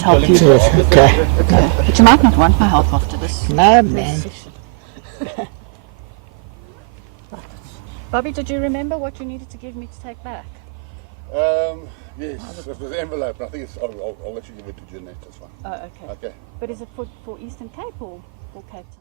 Help you. Okay. But you might not want my help after this. No, man. Bobby, did you remember what you needed to give me to take back? Yes, it was the envelope, but I think it's, I'll let you give it to Jeanette, that's fine. Oh, okay. Okay. But is it for Eastern Cape or Cape Town?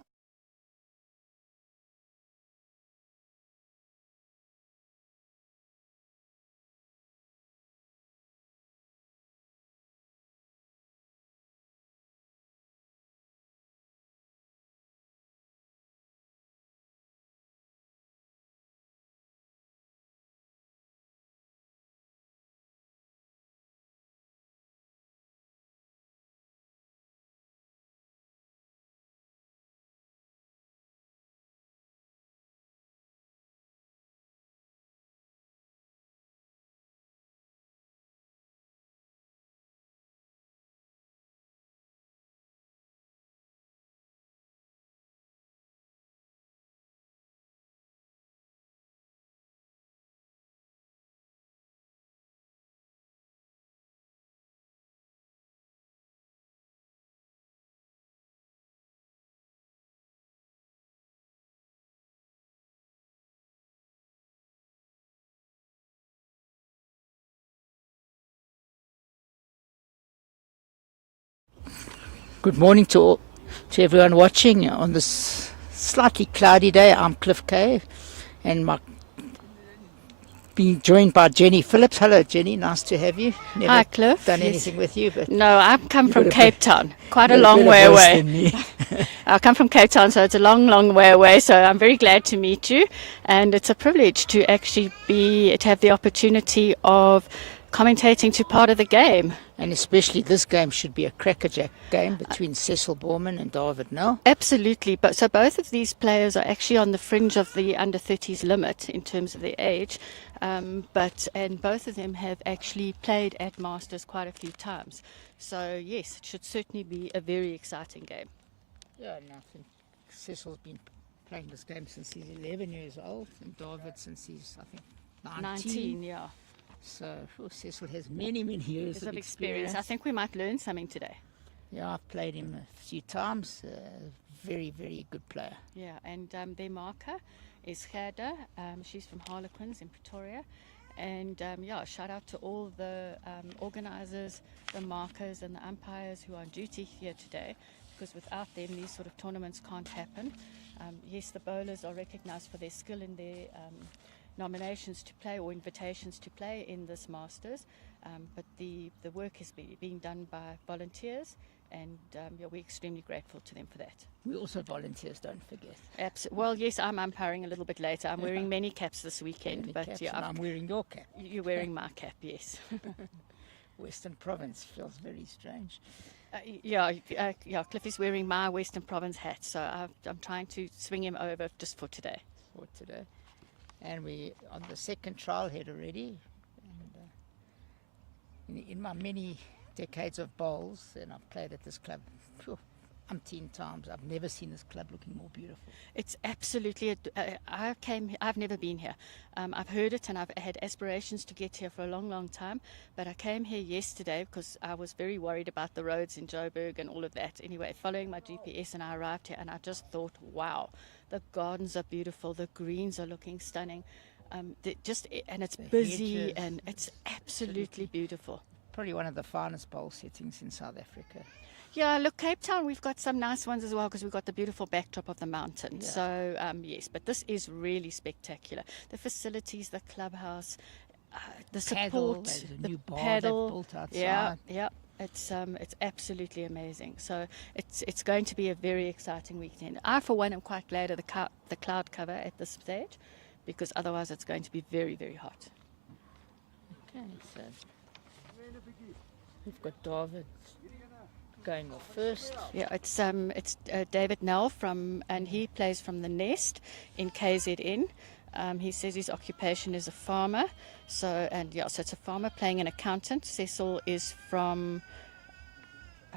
Good morning to everyone watching on this slightly cloudy day. I'm Cliff Cave, and being joined by Jenny Phillips. Hello, Jenny. Nice to have you. Never Hi, Cliff. done Yes. anything with you, but No, I've come from got a Cape bit- Town, quite a long way away. I come from Cape Town, so it's a long, long way away. So I'm very glad to meet you, and it's a privilege to actually to have the opportunity of commentating to part of the game. And especially this game should be a crackerjack game between Cecil Bornman and David Nell. Absolutely, but so both of these players are actually on the fringe of the under 30s limit in terms of their age, and both of them have actually played at Masters quite a few times. So yes, it should certainly be a very exciting game. Yeah, and I think Cecil's been playing this game since he's 11 years old, and David since he's, I think, 19. Yeah. So Cecil has many, many years of experience. I think we might learn something today. Yeah, I've played him a few times. Very, very good player. Yeah, and their marker is Gerda. She's from Harlequins in Pretoria. And shout out to all the organisers, the markers, and the umpires who are on duty here today, because without them, these sort of tournaments can't happen. Yes, the bowlers are recognised for their skill in their nominations to play or invitations to play in this Masters, but the work is being done by volunteers, and we're extremely grateful to them for that. We also volunteers, don't forget. Well, yes, I'm umpiring a little bit later. I'm wearing many caps this weekend, Many but caps, yeah, and I'm wearing your cap. you're wearing my cap, yes. Western Province feels very strange. Cliff is wearing my Western Province hat, so I'm trying to swing him over just for today. For today. And we on the second trial head already. And in my many decades of bowls, and I've played at this club umpteen times, I've never seen this club looking more beautiful. It's absolutely. I've never been here. I've heard it, and I've had aspirations to get here for a long, long time. But I came here yesterday because I was very worried about the roads in Joburg and all of that. Anyway, following my GPS, and I arrived here, and I just thought, wow, the gardens are beautiful, the greens are looking stunning. And it's busy, hedges, and it's absolutely beautiful. Probably one of the finest bowl settings in South Africa. Yeah, look, Cape Town, we've got some nice ones as well because we've got the beautiful backdrop of the mountain. Yeah. So, yes, but this is really spectacular. The facilities, the clubhouse, the support, There's a the new bar paddle. they've built outside. Yeah. It's absolutely amazing. So it's going to be a very exciting weekend. I, for one, am quite glad of the cloud cover at this stage, because otherwise it's going to be very, very hot. Okay, so we've got David going off first. Yeah, it's David Nell and he plays from the Nest in KZN. He says his occupation is a farmer. So it's a farmer playing an accountant. Cecil is from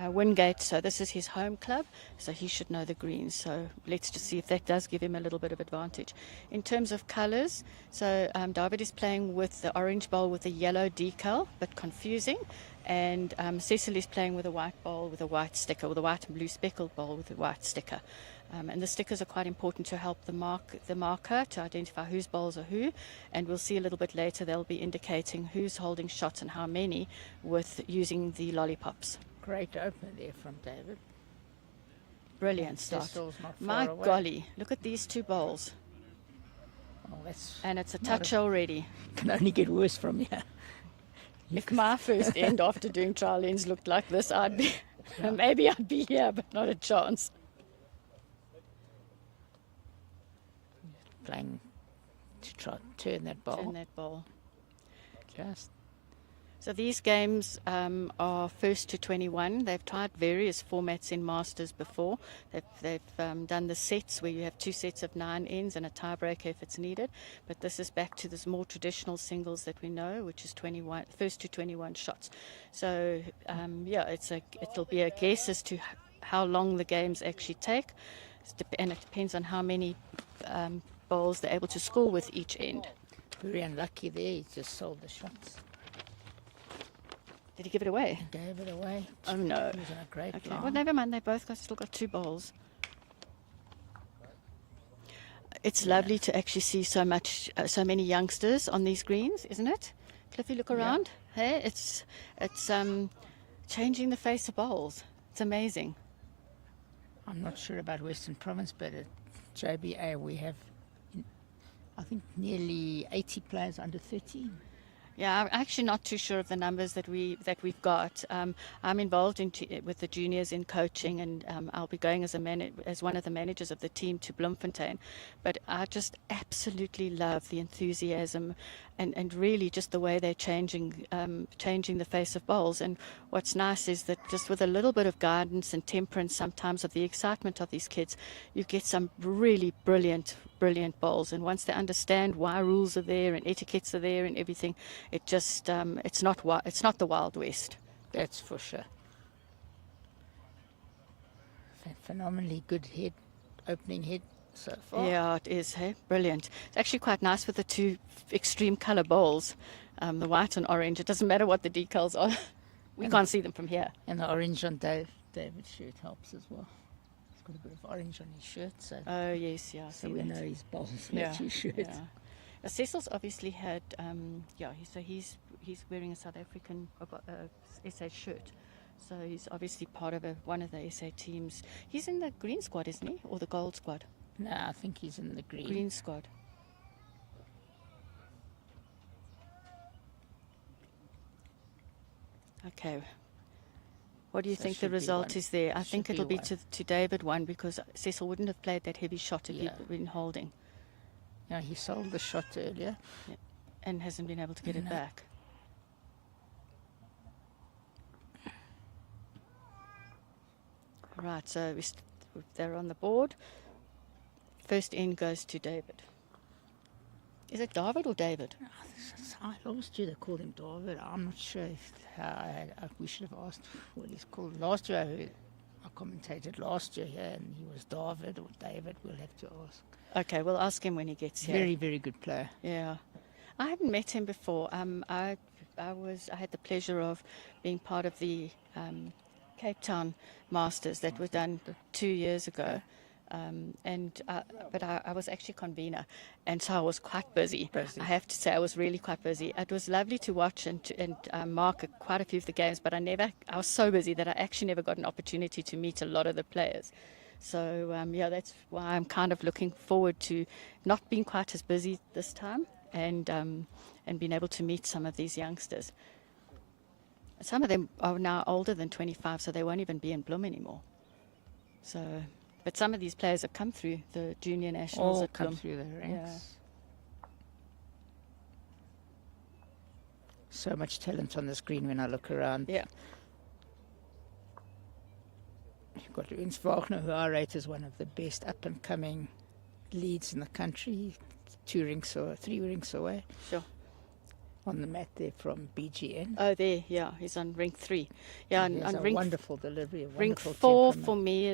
Wingate, so this is his home club, so he should know the greens. So let's just see if that does give him a little bit of advantage. In terms of colours, so David is playing with the orange bowl with a yellow decal, but confusing. And Cecil is playing with a white bowl with a white sticker, with a white and blue speckled bowl with a white sticker. And the stickers are quite important to help the marker to identify whose bowls are who. And we'll see a little bit later they'll be indicating who's holding shots and how many with using the lollipops. Great opener there from David. Brilliant start. Cecil's not My far away. golly, look at these two bowls. Oh, that's And it's a touch already. can only get worse from here. If my first end after doing trial ends looked like this, I'd be, maybe I'd be here, but not a chance. Playing to try to turn that ball. Turn that bowl. Just So these games are first to 21. They've tried various formats in Masters before. They've done the sets where you have 2 sets of 9 ends and a tiebreaker if it's needed. But this is back to this more traditional singles that we know, which is 21, first to 21 shots. So it'll be a guess as to how long the games actually take, and it depends on how many bowls they're able to score with each end. very unlucky there. He just sold the shots. Did he give it away? Gave it away. Oh no. He was in a great Okay. line. Well, never mind. They both still got 2 bowls. It's lovely to actually see so many youngsters on these greens, isn't it? Cliffy, look around. Hey, it's changing the face of bowls. It's amazing. I'm not sure about Western Province, but at JBA we have, I think, nearly 80 players under 13. Yeah, I'm actually not too sure of the numbers that we've got. I'm involved with the juniors in coaching, and I'll be going as one of the managers of the team to Bloemfontein. But I just absolutely love the enthusiasm, and really just the way they're changing the face of bowls. And what's nice is that just with a little bit of guidance and temperance, sometimes of the excitement of these kids, you get some really brilliant bowls. And once they understand why rules are there and etiquettes are there and everything, it just it's not the Wild West. That's for sure. Phenomenally good opening head so far. Yeah, it is. Hey, brilliant. It's actually quite nice with the 2 extreme color bowls, the white and orange. It doesn't matter what the decals are. We can't see them from here. And the orange on David's shirt helps as well. He's got a bit of orange on his shirt, so Oh yes, yeah. I so see we that. know his bowls Yeah, match his shirt. yeah. Cecil's obviously had, he's wearing a South African SA shirt. So he's obviously part of one of the SA teams. He's in the green squad, isn't he? Or the gold squad? No, I think he's in the green. Green squad. Okay. What do you So think the should be result one. is there? I Should think it'll be be one. to David 1, because Cecil wouldn't have played that heavy shot if Yeah. he'd been holding Yeah, he sold the shot earlier. and hasn't been able to get it No. back. Right, so they're on the board. First end goes to David. Is it David or David? Last year they called him David. I'm not sure if we should have asked what he's called. Last year I commentated last year here, and he was David or David. We'll have to ask. Okay, we'll ask him when he gets here. Very, very good player. Yeah, I haven't met him before. I had the pleasure of being part of the Cape Town Masters that was done 2 years ago, but I was actually convener, and so I was quite busy. I have to say, I was really quite busy. It was lovely to watch and mark quite a few of the games, but I was so busy that I actually never got an opportunity to meet a lot of the players. So that's why I'm kind of looking forward to not being quite as busy this time, and being able to meet some of these youngsters. Some of them are now older than 25, so they won't even be in Bloem anymore. So, but some of these players have come through the junior nationals All at come Bloem. through the ranks. Yeah. So much talent on the screen when I look around. Yeah. You've got Ernst Wagner, who I rate as one of the best up-and-coming leads in the country. 3 rinks away. Sure. On the mat there from BGN. Oh, there, yeah, he's on rink 3. Yeah, He has on a rink wonderful delivery, a Rink wonderful 4 temperament. for me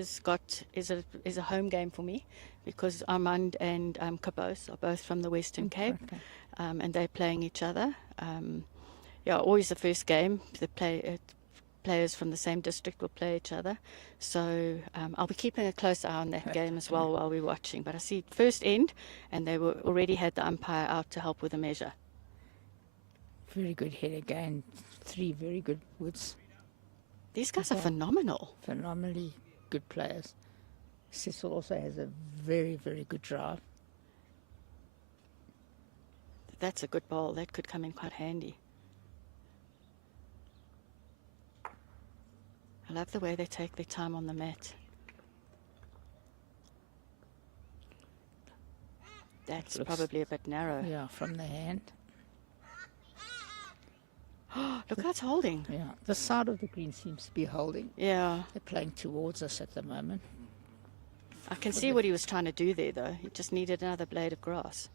is a home game for me because Armand and Cabous are both from the Western Cape, Okay. and they're playing each other. Yeah, always the first game. The players from the same district will play each other. So I'll be keeping a close eye on that game as well while we're watching. But I see first end, and they were already had the umpire out to help with the measure. Very good head again. 3 very good woods. These guys are phenomenal. Phenomenally good players. Cecil also has a very, very good drive. That's a good ball. That could come in quite handy. I love the way they take their time on the mat. That's Looks- probably a bit narrow. Yeah, from the hand. Look how it's holding. Yeah, the side of the green seems to be holding. Yeah, They're playing towards us at the moment. I can see what he was trying to do there, though. He just needed another blade of grass.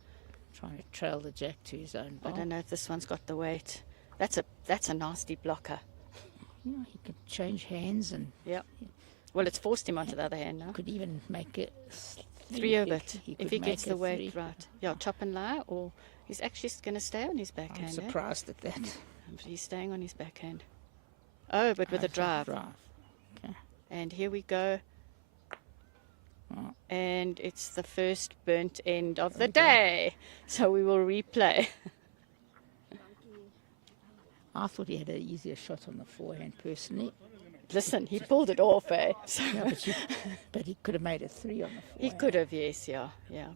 Trying to trail the jack to his own I ball. don't know if this one's got the weight. That's a nasty blocker. Yeah, he could change hands and Yeah. Well, it's forced him onto the other hand now. could even make it 3 of it, He if could he make gets the it weight 3. right. Yeah, chop and lie, or he's actually going to stay on his I'm backhand. surprised at that. He's staying on his backhand. Oh, but with a drive. Okay. And here we go. Oh. And it's the first burnt end of the day. So we will replay. I thought he had an easier shot on the forehand personally. Listen, he pulled it off, eh? So Yeah, but he could have made it 3 on the forehand. he could have, yes, yeah.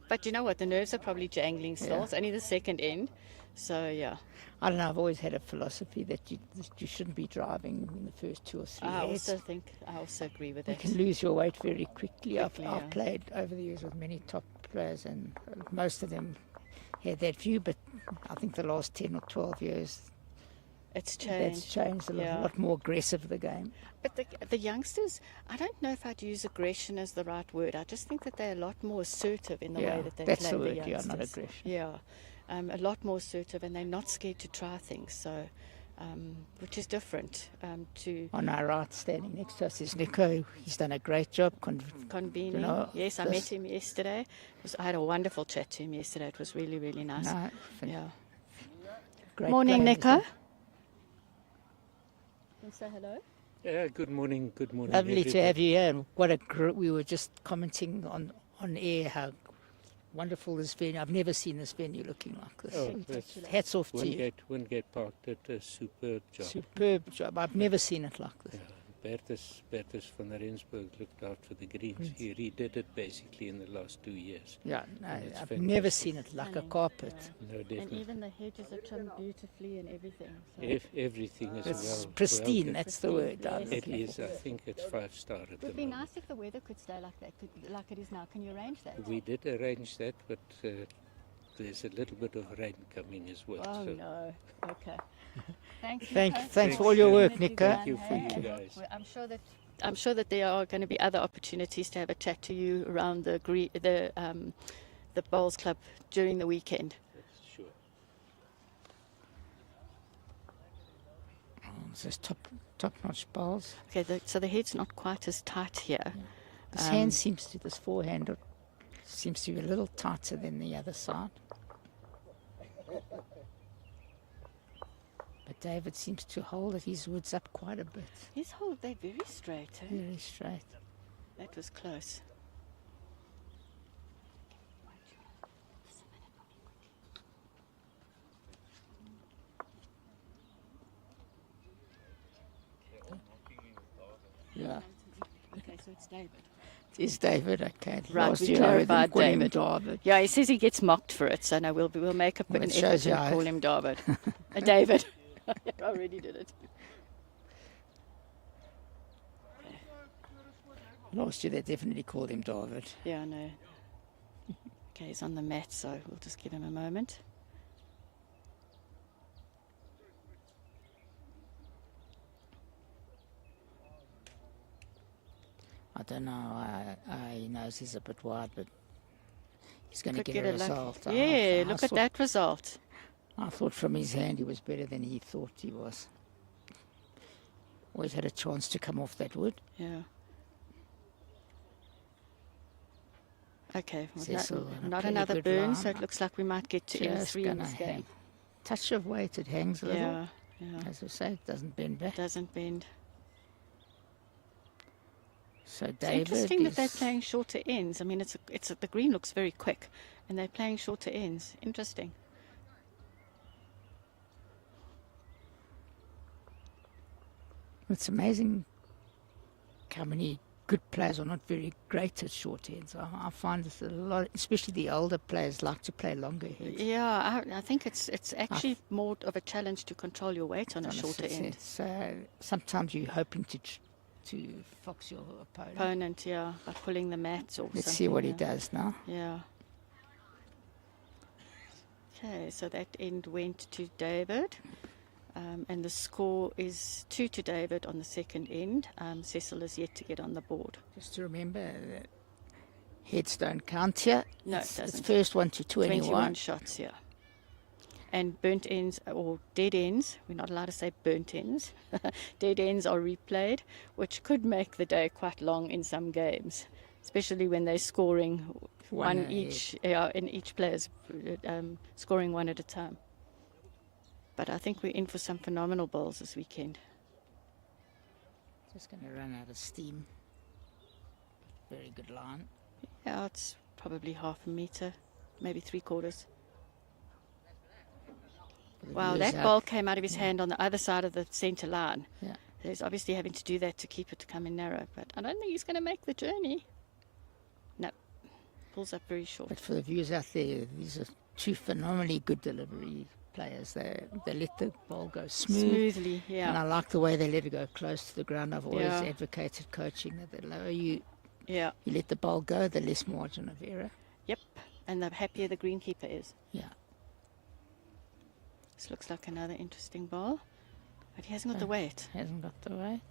But you know what? The nerves are probably jangling still. Yeah. It's only the second end. So, yeah. I don't know. I've always had a philosophy that you shouldn't be driving in the first 2 or 3 I heads. also agree with You that. can lose your weight very quickly. Quickly, I've yeah. played over the years with many top players, and most of them had that view. But I think the last 10 or 12 years, It's that's changed. changed a Yeah. lot more aggressive, the game. But the youngsters, I don't know if I'd use aggression as the right word. I just think that they're a lot more assertive in the Yeah, way that they that's play the the word, yeah, youngsters. not aggression. Yeah, a lot more assertive, and they're not scared to try things. So, which is different to On our right, standing next to us, is Nico. He's done a great job. convening. know, Yes, I met him yesterday. I had a wonderful chat to him yesterday. It was really, really nice. No, Yeah. great Morning, player, Nico. Can say hello. Yeah, good morning. Good morning. Lovely to everybody. have you here. And what a we were just commenting on air how wonderful this venue. I've never seen this venue looking like this. Oh, that's Hats off to you. Wingate Park did a superb job. Superb job. I've never seen it like this. Yeah, Bertus van Rensburg looked after the greens. He redid it basically in the last 2 years. Yeah, no, It's I've never fantastic. seen it like a Stunning. carpet. No, And definitely. even the hedges are trimmed beautifully and everything. So. Everything is It's well pristine. done. That's the word. I'm Yes. It looking is. for. I think it's 5-star at It the would be moment. nice if the weather could stay like that, like it is now. Can you arrange that? We did arrange that, but there's a little bit of rain coming as well. Oh so no. Okay. Thanks. Thanks for all your work, Definitely Nico. Thank you for done, you hey? guys. Well, I'm sure that there are going to be other opportunities to have a chat to you around the bowls club during the weekend. Sure. This is top-notch bowls. Okay, so the head's not quite as tight here. This hand seems to, this forehand seems to be a little tighter than the other side. But David seems to hold his woods up quite a bit. His hold, they're very straight. Eh? Very straight. That was close. Yeah. Okay, so it's David. Is David okay? Right, Last we year I didn't clarified call him David. David. Yeah, he says he gets mocked for it, so no, we'll make Well, an it effort shows to you how- call him David. David. I already did it. Last year they definitely called him David. Yeah, I know. Okay, he's on the mat, so we'll just give him a moment. I don't know. He knows he's a bit wide, but he's going to Could get get a a lucky. result. Yeah, I look at thought- that result. I thought from his hand he was better than he thought he was. Always had a chance to come off that wood. Yeah. Okay, well, Cecil, and a not pretty another good burn, line. so it looks like we might get to Just M3 in gonna this game. hang. Touch of weight, it hangs a little. Yeah, yeah. As I say, it doesn't bend back. Doesn't bend. So It's David interesting that they're is- playing shorter ends. I mean, the green looks very quick, and they're playing shorter ends. Interesting. It's amazing how many good players are not very great at short ends. I find this a lot, especially the older players like to play longer heads. Yeah, I think it's actually more of a challenge to control your weight on a shorter end. So sometimes you're hoping to fox your opponent. Opponent, yeah, by pulling the mats or Let's something. see what he yeah. does now. Yeah. Okay, so that end went to David. And the score is 2 to David on the second end. Cecil is yet to get on the board. Just to remember, that heads don't count here. No, it It's doesn't. first one to 21 21. shots, yeah. And burnt ends or dead ends, we're not allowed to say burnt ends. Dead ends are replayed, which could make the day quite long in some games, especially when they're scoring one ahead. each, and each player's scoring one at a time. But I think we're in for some phenomenal bowls this weekend. Just going to run out of steam. Very good line. Yeah, it's probably half a meter, maybe 3/4. The Wow, viewers that out- ball came out of his hand on the other side of the centre line. Yeah. So he's obviously having to do that to keep it to come in narrow. But I don't think he's going to make the journey. No, pulls up very short. But for the viewers out there, these are two phenomenally good delivery players. They let the ball go Smoothly, And yeah, I like the way they let it go close to the ground. I've always Yeah. advocated coaching that the lower you yeah, let the ball go, the less margin of error. yep. And the happier the greenkeeper is. Yeah. This looks like another interesting ball, but he hasn't got the weight. Hasn't got the weight.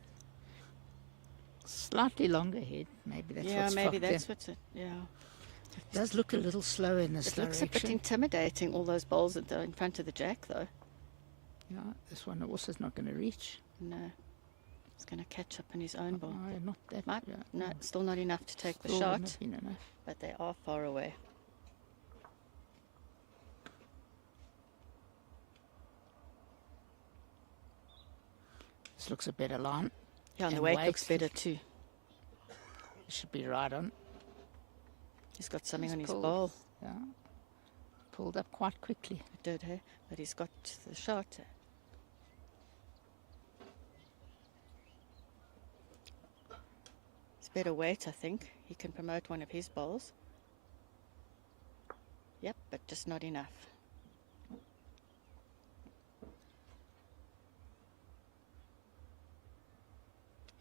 Slightly longer head. Maybe that's Yeah, what's maybe fucked that's them. what's it. Yeah, It does look a little slow in this it looks a bit direction. intimidating. All those bowls that are in front of the jack, though. Yeah, this one also is not going to reach. No, he's going to catch up in his own ball. Oh, not that. Might, yeah. no, still not enough to take the Still shot, not been enough. but they are far away. This looks a better line. Yeah, and the And weight weight. looks better too. It should be right on. He's got something He's on his pulled. bowl. Yeah. Pulled up quite quickly. It did, hey? But he's got the shot. It's better weight, I think. He can promote one of his bowls. Yep, but just not enough.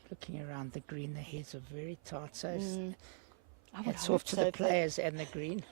Looking around the green, the heads are very tight. So I would hats hope off to so the if they- players and the green.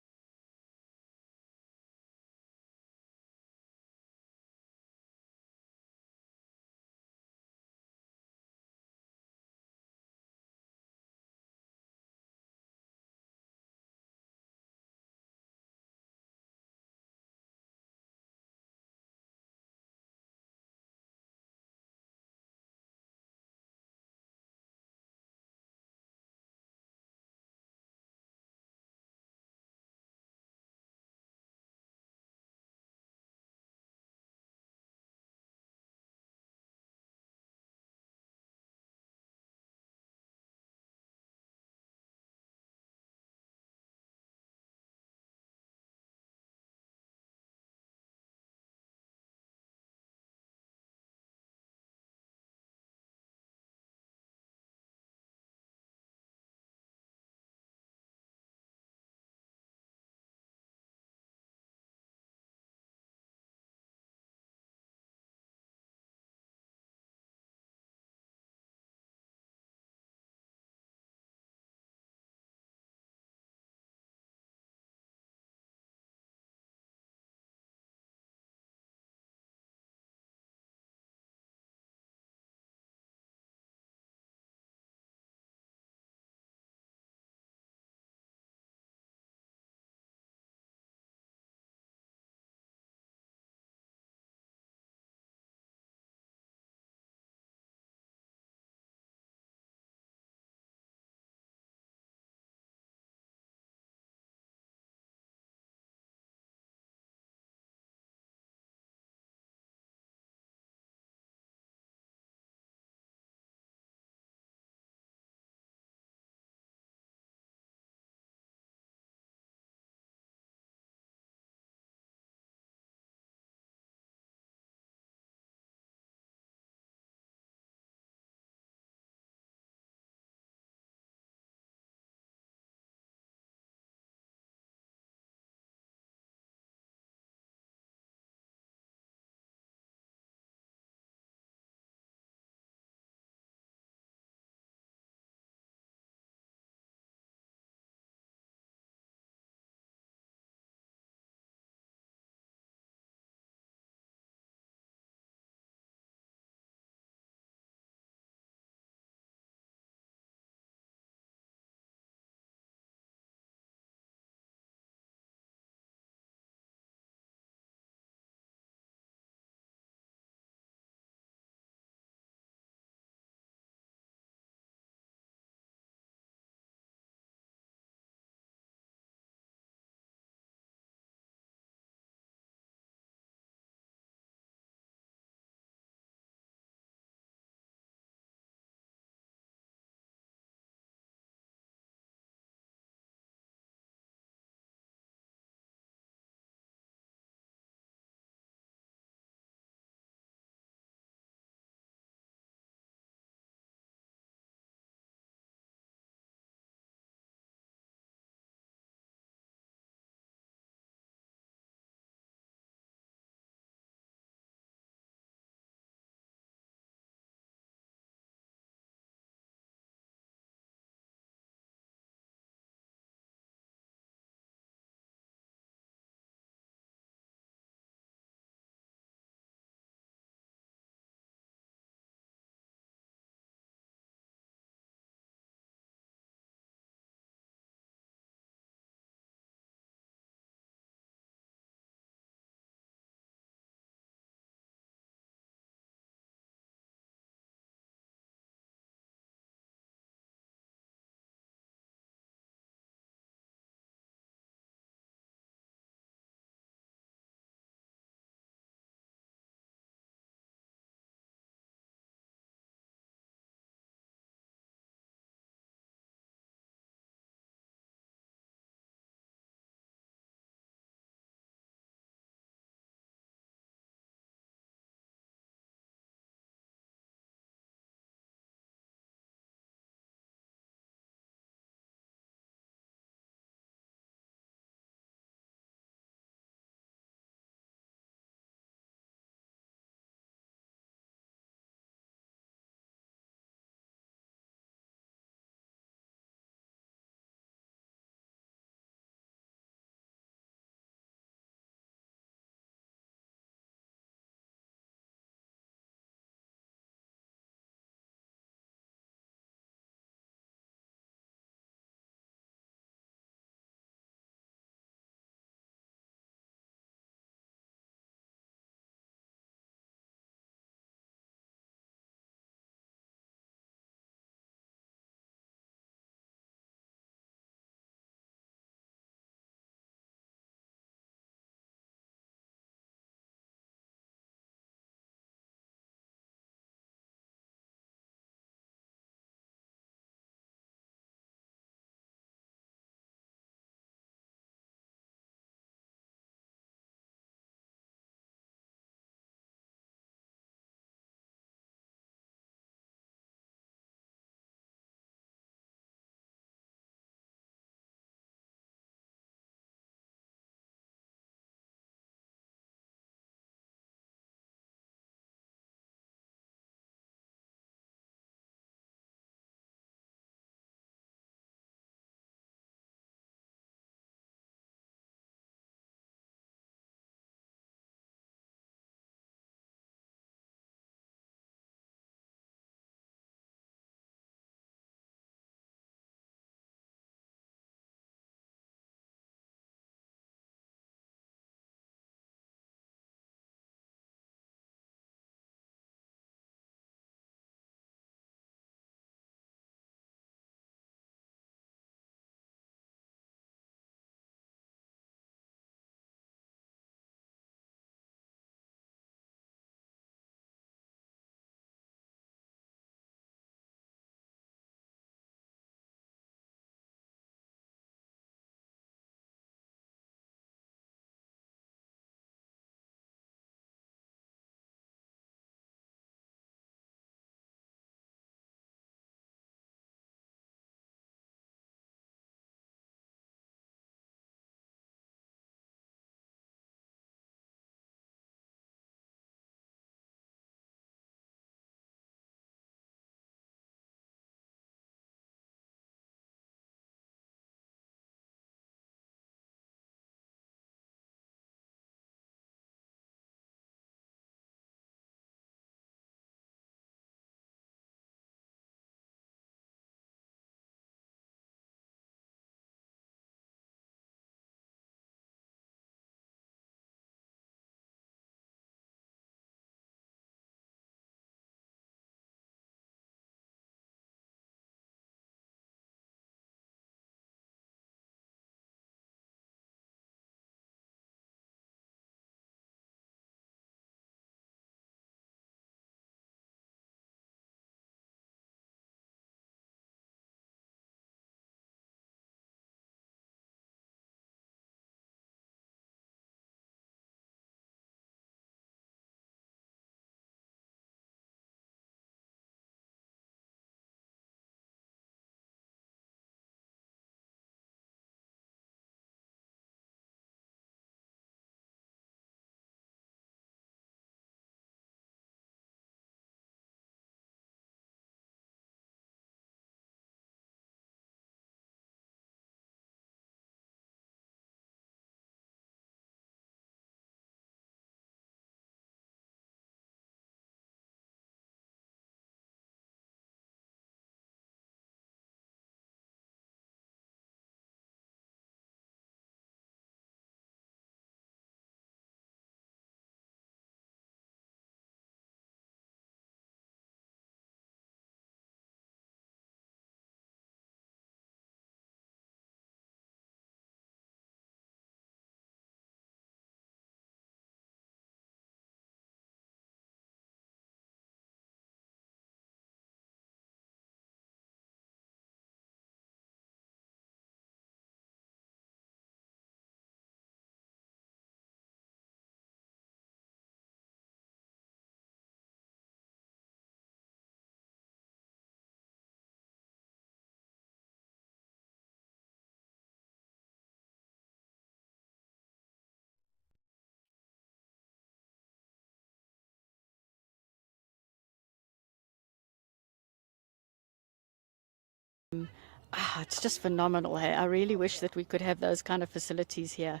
It's just phenomenal. Hey? I really wish that we could have those kind of facilities here.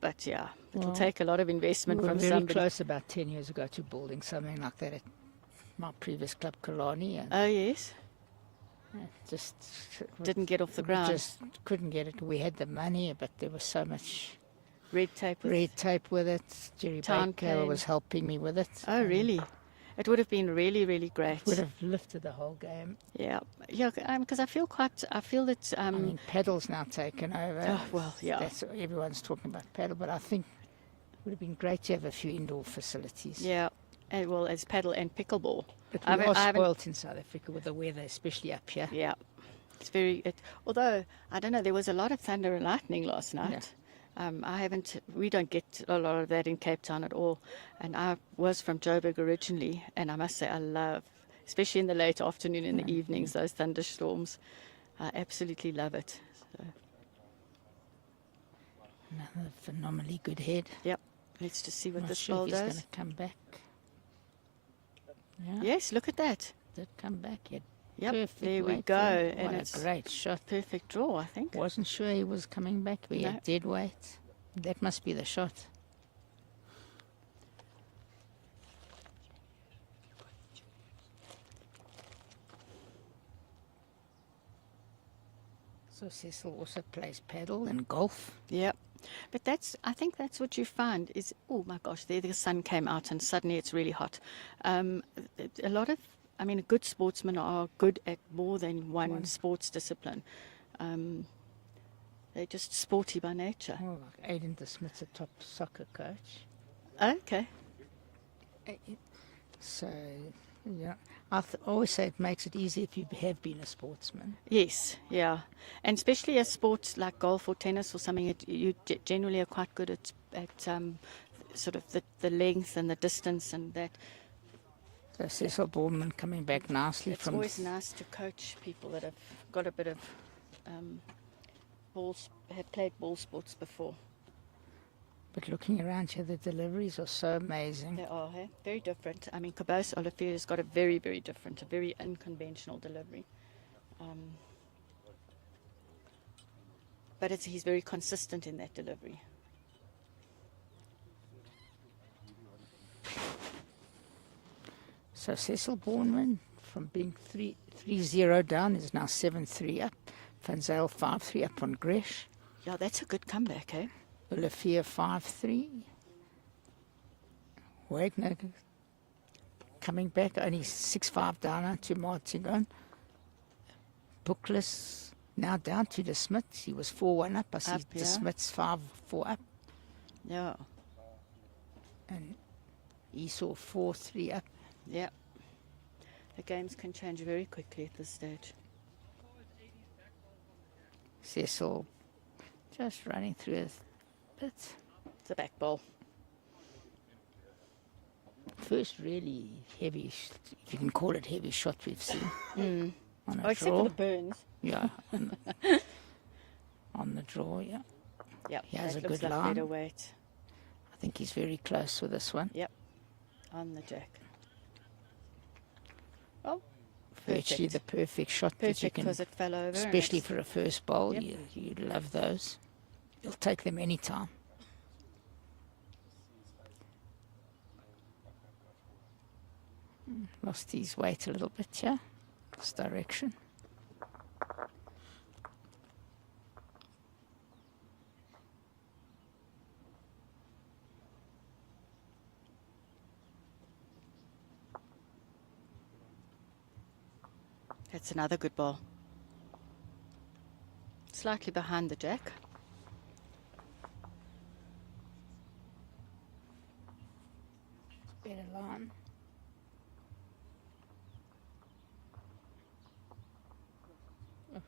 But yeah, it'll Well, take a lot of We investment were from very somebody. close about 10 years ago to building something like that at my previous club, Kalani, and Oh, yes. just Didn't get off the we ground. just couldn't get it. We had the money, but there was so much Red tape with red tape with it. Jerry Town Baker plan. was helping me with it. Oh, and really? It would have been really, really great. Would have lifted the whole game. Yeah, because I feel that. I mean, paddle's now taken over. Oh, well, yeah. That's everyone's talking about paddle, but I think it would have been great to have a few indoor facilities. Yeah, well, as paddle and pickleball. But I we haven't- are I haven't- spoilt in South Africa with the weather, especially up here. Yeah, it's very. Although I don't know, there was a lot of thunder and lightning last night. We don't get a lot of that in Cape Town at all. And I was from Joburg originally, and I must say I love, especially in the late afternoon and the evenings, those thunderstorms. I absolutely love it. So, Another phenomenally good head. yep, let's just see what Not this sure ball if he's going does. to come back. Yeah, Yes, look at that. did come back yet. Yep, Perfect there we weight go. for him. And What it's a great shot. perfect draw, I think. Wasn't sure he was coming back. We No. had dead weight. That must be the shot. So Cecil also plays paddle and golf. Yep. But I think that's what you find is, oh my gosh, there the sun came out and suddenly it's really hot. Good sportsmen are good at more than one sports discipline. They're just sporty by nature. Oh, like Aidan Smith's a top soccer coach. Okay. So, yeah, I always say it makes it easy if you have been a sportsman. Yes, yeah. And especially a sport like golf or tennis or something, you generally are quite good at sort of the length and the distance and that. So Cecil Bornman coming back nicely It's from always nice to coach people that have got a bit of have played ball sports before. But looking around here, the deliveries are so amazing. They are, hey? Very different. I mean, Cabous Olivier has got a very, very different, a very unconventional delivery. But he's very consistent in that delivery. So Cecil Bornman, from being 3-0 down, is now 7-3 up. Van Zyl 5-3 up on Gresh. Yeah, that's a good comeback, eh? Olivier 5-3. Wagner coming back, only 6-5 down now to Martingon. Bookless now down to the Smidt. He was 4-1 up. I see Up, the yeah. Smith's 5-4 up. Yeah, And Esau 4-3 up. yeah. The games can change very quickly at this stage. Cecil just running through a bit. It's a back ball. First really heavy, if you can call it heavy shot we've seen. On a Oh, except draw. for the burns. Yeah. On the draw, yeah. Yeah, He has that a looks good like line. better weight. I think he's very close with this one. Yep, on the jack. Oh, Virtually perfect. the perfect shot that you Perfect can, because it fell over. and especially it's- for a first bowl. Yep. You love those. You'll take them anytime. Lost his weight a little bit, yeah. This direction. That's another good ball. Slightly behind the jack. Better line. Oh,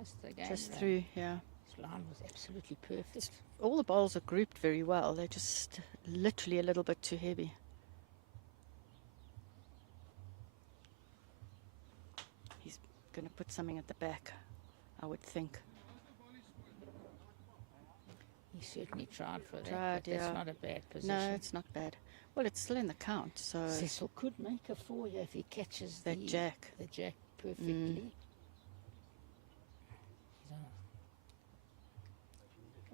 just again. Just through, yeah. This line was absolutely perfect. All the bowls are grouped very well. They're just literally a little bit too heavy. He's going to put something at the back, I would think. He certainly tried for that, Tried, but yeah. that's not a bad position. No, it's not bad. Well, it's still in the count, so Cecil could make a 4 here if he catches that the jack. the jack perfectly.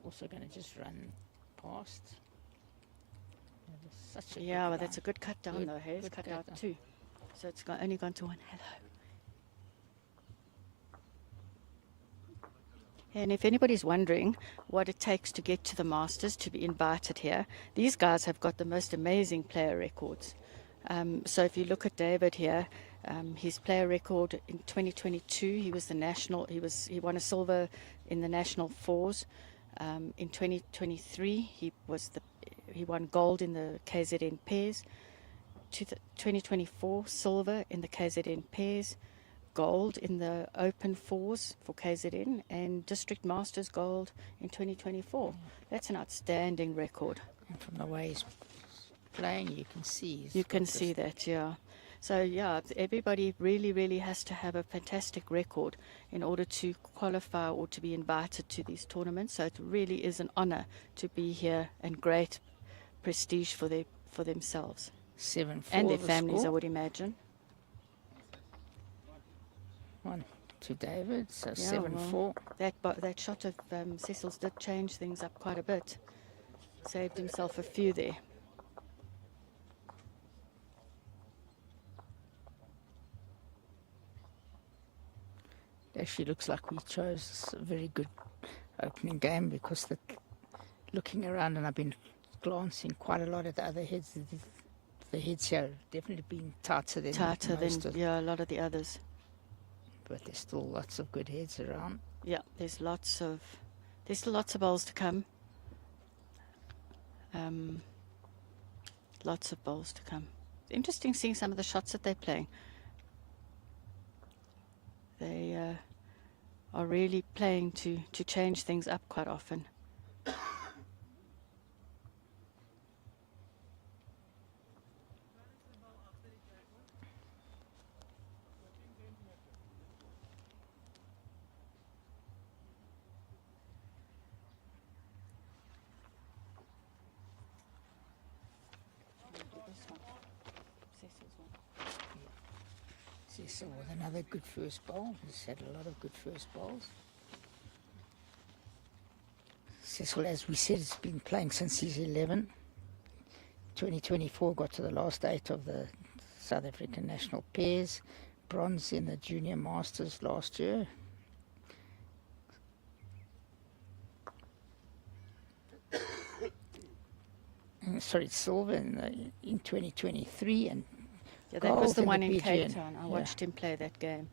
also going to just run past. Such a Yeah, good well, that's a line. good cut down Good- though. Hey, it's good cut cut out down. 2. So it's only gone to 1. Hello. And if anybody's wondering what it takes to get to the Masters, to be invited here, these guys have got the most amazing player records. So if you look at David here, his player record in 2022, he was the national. He won a silver in the national fours. In 2023, he won gold in the KZN pairs. 2024, silver in the KZN pairs. Gold in the Open Fours for KZN, and District Masters Gold in 2024. That's an outstanding record. And from the way he's playing, you can see. You can see that, yeah. So, yeah, everybody really, really has to have a fantastic record in order to qualify or to be invited to these tournaments. So it really is an honor to be here and great prestige for themselves 7-4 and their the families, I score. would imagine. 1 to David, so Yeah, 7-4. That shot of Cecil's did change things up quite a bit. Saved himself a few there. It actually looks like we chose a very good opening game because looking around, and I've been glancing quite a lot at the other heads. The heads here have definitely been tighter than most of, A lot of the others. but there's still lots of good heads around. Yeah, there's still lots of bowls to come. Lots of bowls to come. Interesting seeing some of the shots that they're playing. They are really playing to change things up quite often. Cecil with another good first bowl. He's had a lot of good first bowls. Cecil, as we said, has been playing since he's 11. 2024 got to the last 8 of the South African national pairs. Bronze in the Junior Masters last year. Sorry, silver in 2023, and Yeah, that was gold the in one in Cape PGN. Town. I Yeah. watched him play that game.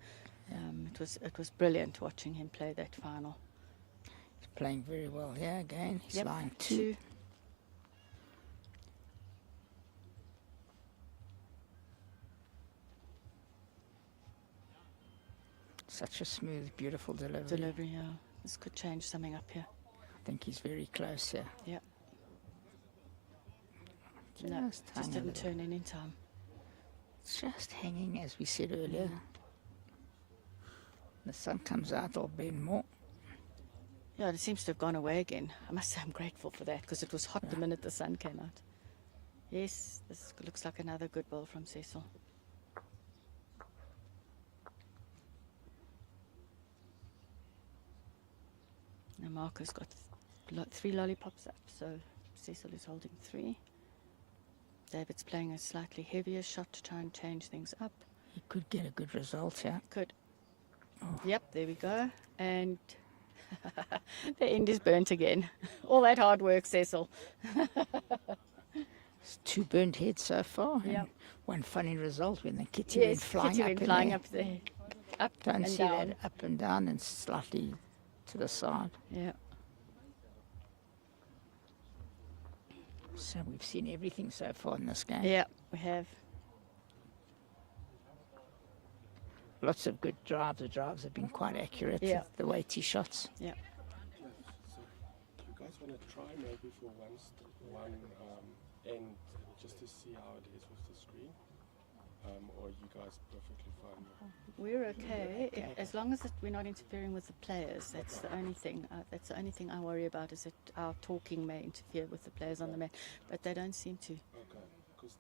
It was brilliant watching him play that final. He's playing very well here again. He's Yep, line 2. Such a smooth, beautiful delivery. Delivery, yeah. This could change something up here. I think he's very close here. Yeah. Just, No, hung just a didn't little. turn in time. Just hanging, as we said earlier. The sun comes out, I'll bend more. Yeah, it seems to have gone away again. I must say I'm grateful for that because it was hot the minute the sun came out. Yes, this looks like another good ball from Cecil. Now Marco's got 3 lollipops up, so Cecil is holding 3. David's playing a slightly heavier shot to try and change things up. He could get a good result here. Good. Yep, there we go. And the end is burnt again. All that hard work, Cecil. It's 2 burnt heads so far. and Yep. One funny result when the kitty went flying Kitty up went in flying there. up there. Up Don't and see down. that up and down and slightly to the side. Yeah. So we've seen everything so far in this game. Yeah, we have. Lots of good drives. The drives have been quite accurate. Yeah. The weighty shots. Yeah. So you guys want to try maybe for one end just to see how it is with the screen? Or you guys perfectly fine? We're okay, as long as we're not interfering with the players. That's the only thing. That's the only thing I worry about is that our talking may interfere with the players on the mat, but they don't seem to. Okay, because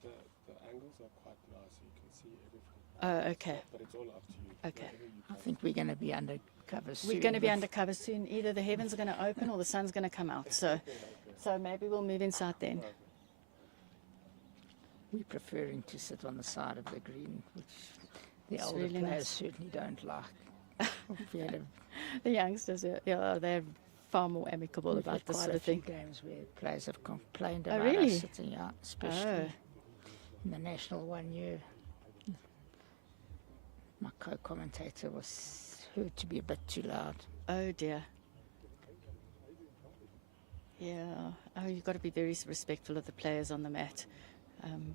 the angles are quite nice, so you can see everything. Oh, okay. But it's all up to you. Okay. Whatever you I guys think we're going to be undercover soon. We're going to be with- undercover soon. Either the heavens are going to open or the sun's going to come out. So maybe we'll move inside then. We're preferring to sit on the side of the green, which the It's older really players nice. certainly don't like. We had The youngsters, yeah, they're far more amicable we've about had this quite sort a of few thing. games where players have complained Oh, about really? us sitting out, especially Oh. in the national 1 year. My co-commentator was heard to be a bit too loud. Oh dear. Yeah. Oh, you've got to be very respectful of the players on the mat.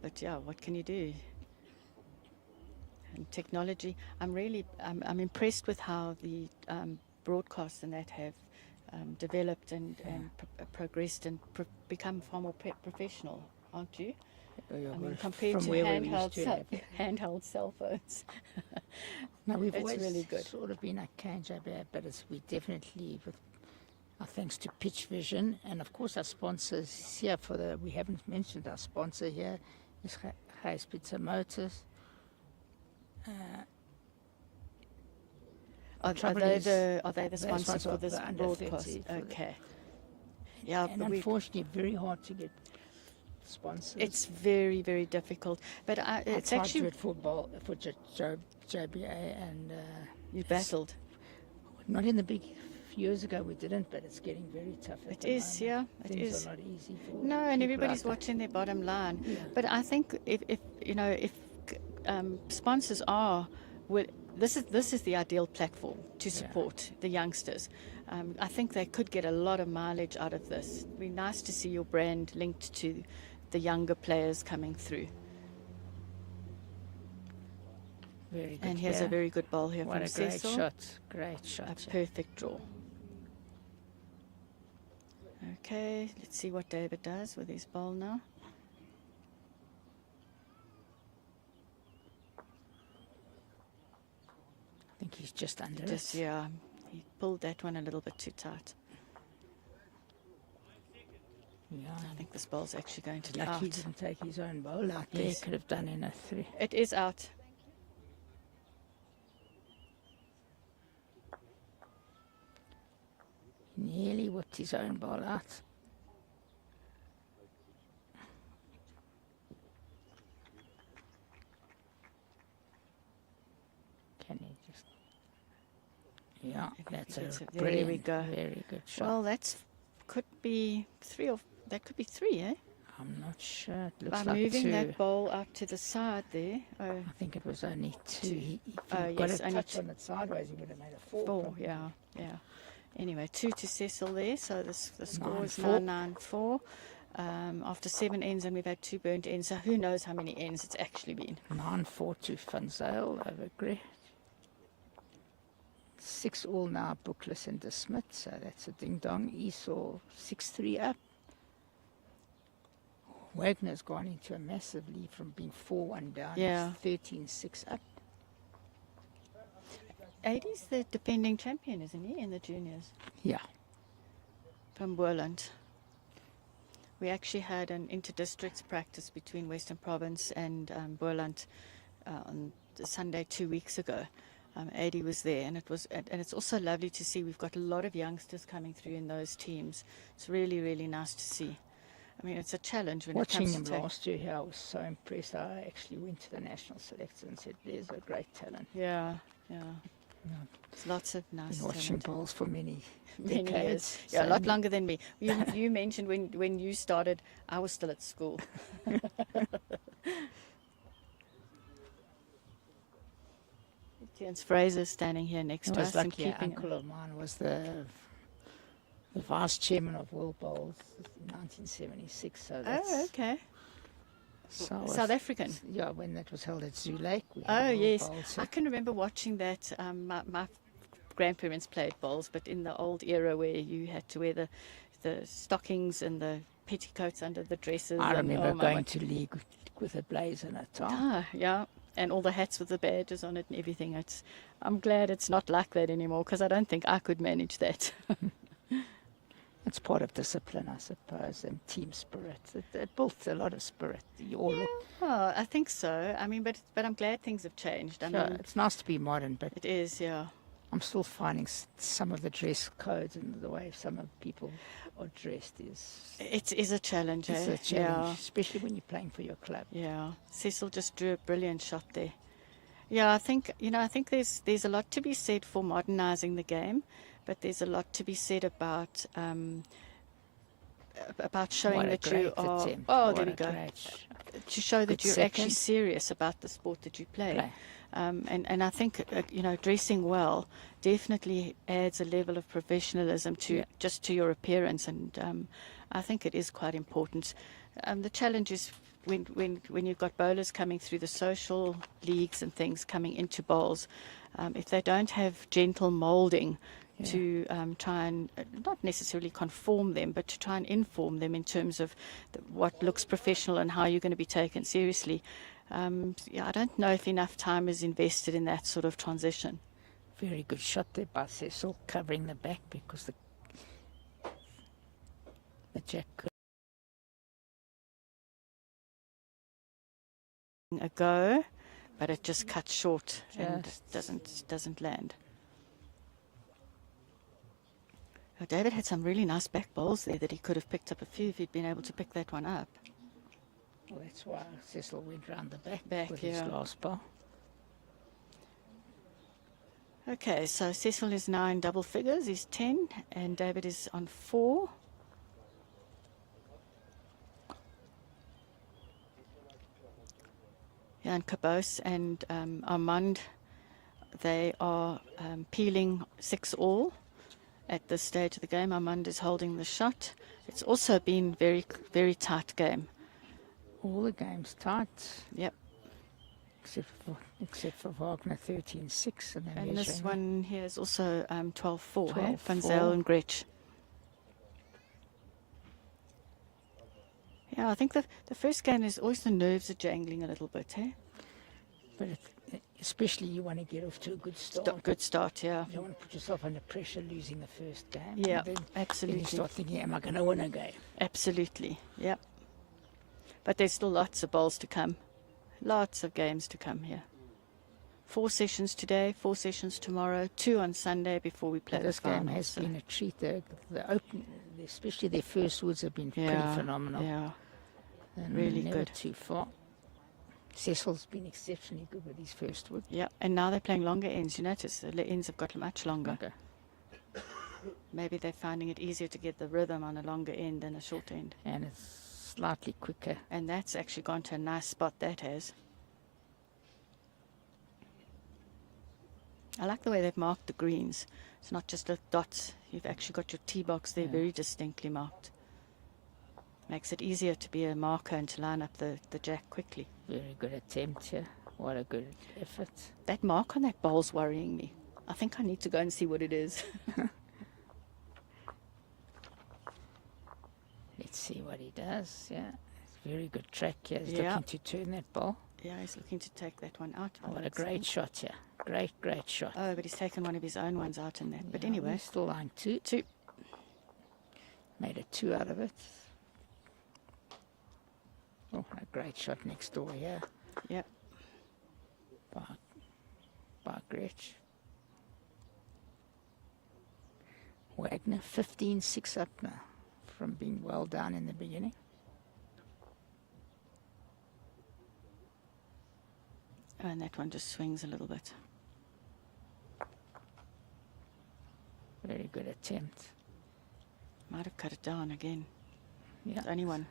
But yeah, what can you do? And technology. I'm impressed with how the broadcasts and that have developed and progressed and become far more professional, aren't you? Yeah, I mean, we're compared from to where we used to have. handheld cell phones. No, we've It's always really good. sort of been a KZNC, but we definitely, with our thanks to PitchVision, and of course our sponsors here we haven't mentioned our sponsor here is Gijs Pizza Motors. Are trouble they is, the they're sponsor sponsor for of this the under broadcast? 30 for the- Okay. Yeah, And but unfortunately, very hard to get sponsors. it's very, very difficult. But it's I tried actually to do it for JBA, and you battled. not in the big years ago we didn't, but it's getting very tough. At It the is, moment. yeah, it Things is. are not easy for No, and people everybody's out there. watching their bottom line. Yeah. But I think if sponsors are, this is the ideal platform to support the youngsters. I think they could get a lot of mileage out of this. It'd be nice to see your brand linked to the younger players coming through. Very good. And here's a very good ball here What from a great Cecil. shot! Great shot. A perfect draw. Okay, let's see what David does with his ball now. I think he's just under Just, it. yeah, he pulled that one a little bit too tight. Yeah. I think this ball's actually going to be Lucky out. he didn't take his own bowl out there. Yes. Could have done in a 3. It is out. Nearly whipped his own ball out. Can he just? Yeah, that's There we brilliant, go. very good shot. Well, could be that could be 3, eh? I'm not sure. It looks By like moving 2. that ball out to the side there. Oh, I think it was only 2. If Oh, he got yes, a only touch 2. on it sideways, he would have made a 4. 4, probably. yeah. Anyway, 2 to Cecil there. So the score is 9-4. 9-9-4. After 7 ends, and we've had 2 burnt ends. So who knows how many ends it's actually been. 9-4 to Van Zyl over Grey. 6 all now, Bookless and De Smidt. So that's a ding dong. Esau 6-3 up. Wagner's gone into a massive lead from being 4-1 down. Yeah. He's 13-6 up. Aidan's the defending champion, isn't he, in the juniors? Yeah. From Boland. We actually had an inter-districts practice between Western Province and Boland on Sunday 2 weeks ago. Aidan was there, and it's also lovely to see we've got a lot of youngsters coming through in those teams. It's really, really nice to see. I mean, it's a challenge when Watching it him comes to last year here, I was so impressed. I actually went to the national selector and said, there's a great talent. Yeah. There's lots of nice Been watching talent. balls for many Many decades. years. Yeah, a So lot longer than me. You mentioned when you started, I was still at school. Jens Fraser standing here next I to was us and lucky. An keeping uncle of mine was the vice chairman of World Bowls in 1976. So that's Oh, okay. so I South was- African. Yeah, when that was held at Zoo Lake. We had Oh, World yes. Bowls. I can remember watching that. My grandparents played bowls, but in the old era where you had to wear the stockings and the petticoats under the dresses. I and, remember oh my going word. to league with a blazer and a tie. Ah, yeah, and all the hats with the badges on it and everything. I'm glad it's not like that anymore because I don't think I could manage that. It's part of discipline, I suppose, and team spirit. It built a lot of spirit. You all look, Oh, I think so. I mean, but I'm glad things have changed. I sure, mean, it's nice to be modern, but it is, yeah. I'm still finding some of the dress codes and the way some of people are dressed It is a challenge, it's eh? a challenge, especially when you're playing for your club. Yeah. Cecil just drew a brilliant shot there. Yeah, I think there's a lot to be said for modernizing the game, but there's a lot to be said about showing What a that great you are. attempt. Oh, What there we a go. great To show that good you're actually second. serious about the sport that you play. play. And I think dressing well definitely adds a level of professionalism to just to your appearance, and I think it is quite important. The challenge is when you've got bowlers coming through the social leagues and things coming into bowls, if they don't have gentle moulding to try and not necessarily conform them, but to try and inform them in terms of what looks professional and how you're going to be taken seriously. I don't know if enough time is invested in that sort of transition. Very good shot there by Cecil, covering the back because the jack could. A go, but it just cuts short and Just- doesn't land. Oh, David had some really nice back bowls there that he could have picked up a few if he'd been able to pick that one up. Well, that's why Cecil went round the back with yeah. his last ball. Okay, so Cecil is now in double figures. He's 10, and David is on 4. Yeah, and Cabous and Armand, they are peeling 6 all at this stage of the game. Armand is holding the shot. It's also been very, very tight game. All the games tight. Yep. Except for Wagner 13-6. And this one here is also 12-4, hey? 12-4. Van Zyl and Gretsch. Yeah, I think the first game is always the nerves are jangling a little bit, hey? But especially you want to get off to a good start. Good start, yeah. You don't want to put yourself under pressure losing the first game. Yeah, Then absolutely. you start thinking, am I going to win a game? Absolutely, yeah. But there's still lots of bowls to come. Lots of games to come here. 4 sessions today, 4 sessions tomorrow, 2 on Sunday before we play But the this game final, has so- been a treat. The open, especially their first woods have been pretty phenomenal. Yeah, And really never good. too far. Cecil's been exceptionally good with his first wood. yeah. And now they're playing longer ends. You notice the ends have got much longer. Okay. Maybe they're finding it easier to get the rhythm on a longer end than a short end. And it's slightly quicker. And that's actually gone to a nice spot, that has. I like the way they've marked the greens. It's not just a dots. You've actually got your tee box there very distinctly marked. Makes it easier to be a marker and to line up the jack quickly. Very good attempt here. What a good effort. That mark on that bowl's worrying me. I think I need to go and see what it is. Let's see what he does. Yeah. Very good track here. He's Yeah. looking to turn that ball. Yeah, he's looking to take that one out. by What a that great sound. shot here. Great shot. Oh, but he's taken one of his own ones out in that. But Yeah, anyway, he's still line 2. 2. Made a 2 out of it. Oh, a great shot next door here Yep. by Gretsch. Wagner 15-6 up now from being well down in the beginning. Oh, and that one just swings a little bit. Very good attempt. Might have cut it down again. Yeah. It's only one.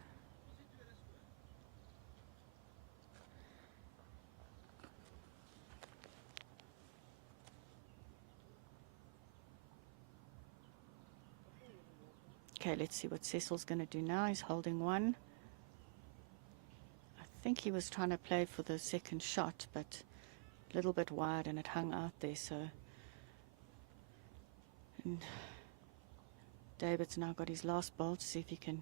Okay, let's see what Cecil's going to do now. He's holding one. I think he was trying to play for the second shot, but a little bit wide and it hung out there, so. And David's now got his last ball to see if he can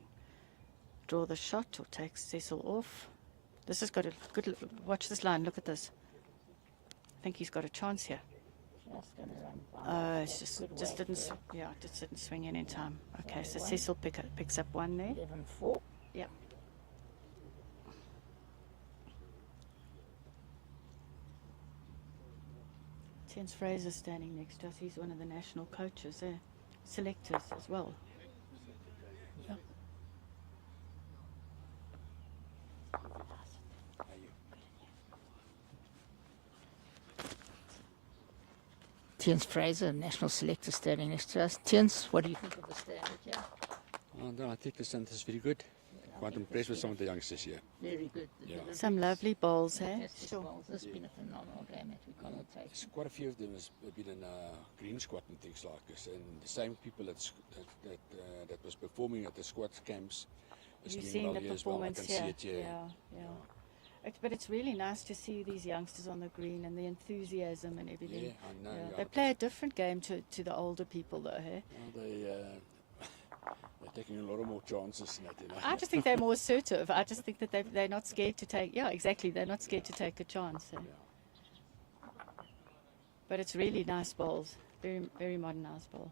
draw the shot or take Cecil off. This has got a good, watch this line, look at this. I think he's got a chance here. Just gonna run by. Oh, it's just Good just weight didn't there. just didn't swing in time. Okay, so One. Cecil picks up one there. 11-4. Yep. Terence Fraser standing next to us. He's one of the national coaches there, selectors as well. Yep. Terence Fraser, national selector, standing next to us. Terence, what do you think of the standard? Yeah, Oh, no, I think the centre is very good. Quite impressed with some of the youngsters here. very good. The Yeah. deliveries, Some lovely bowls, eh? fantastic bowls. This has been a phenomenal game that we commentate. There's quite a few of them has been in green squad and things like this, and the same people that was performing at the squad camps is You've doing seen well the here as well. I performance can here. see it here. Yeah. But it's really nice to see these youngsters on the green and the enthusiasm and everything. Yeah, I know. Yeah. Yeah. They play a different game to the older people, though, hey? They're taking a lot of more chances than that, you know. I just think they're more assertive. I just think that they're not scared to take. Yeah, exactly. They're not scared to take a chance. Eh? But it's really nice bowls. Very, very modernized bowl.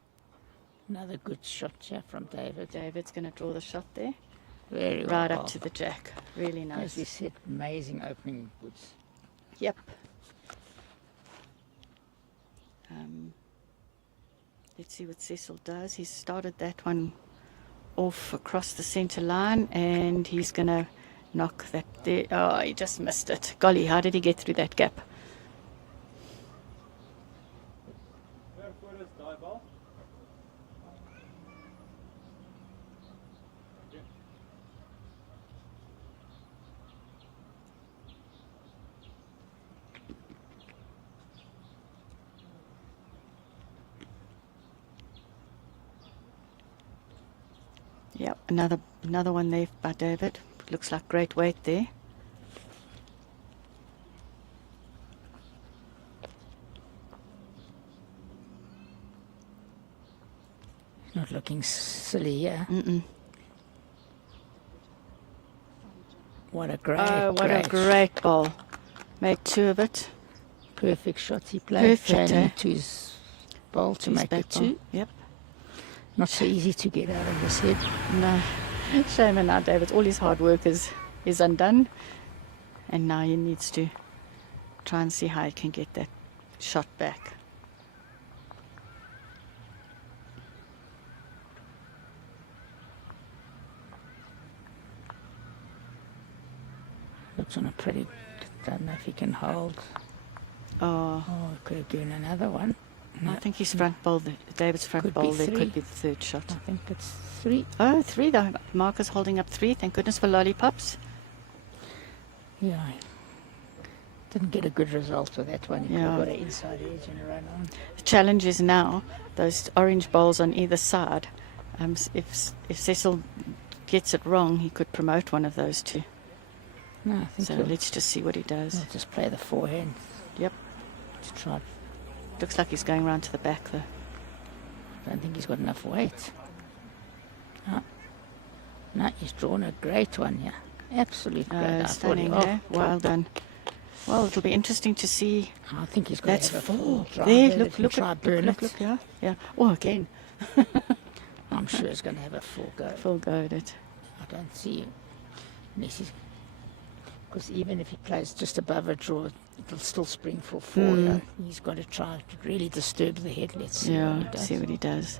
Another good shot here from David. David's going to draw the shot there. Very Right well. up to the jack. Really As nice. we said, amazing opening woods. Yep. Let's see what Cecil does. He's started that one off across the centre line, and he's going to knock that there. Oh, he just missed it. Golly, how did he get through that gap? Yep, another one there by David. Looks like great weight there. Not looking silly here. What a great, What a great ball. Made two of it. perfect shots he played. Perfect, Changing eh? to his bowl to His make back it two. ball. Yep. Not so easy to get out of his head. No. Shame on now, David. All his hard work is undone. And now he needs to try and see how he can get that shot back. Looks on a pretty, don't know if he can hold. Oh, Oh, could have given another one. I think his front ball, David's front Could be ball there three. could be the third shot. I think it's 3. Oh, 3 though. Marcus holding up 3. Thank goodness for lollipops. Yeah. Didn't get a good result with that one. He could Yeah. have got an inside edge and a run on. The challenge is now those orange bowls on either side. If Cecil gets it wrong, he could promote one of those two. No, I think So he'll, let's just see what he does. he'll just play the forehand Yep. to try. Looks like he's going round to the back though. I don't think he's got enough weight. No, he's drawn a great one here. Absolute great. I thought Stunning, eh? Well done. Well, it'll be interesting to see. I think he's got That's to have a 4. full drive There, at look, it and look, try at, burn look, it. look, yeah, yeah. Oh, again, I'm sure he's going to have a full go. full go at it. I don't see him. Unless he's... Because even if he plays just above a draw, it'll still spring for 4. Yeah. He's got to try to really disturb the head. Let's see what he Yeah, does. see what he does.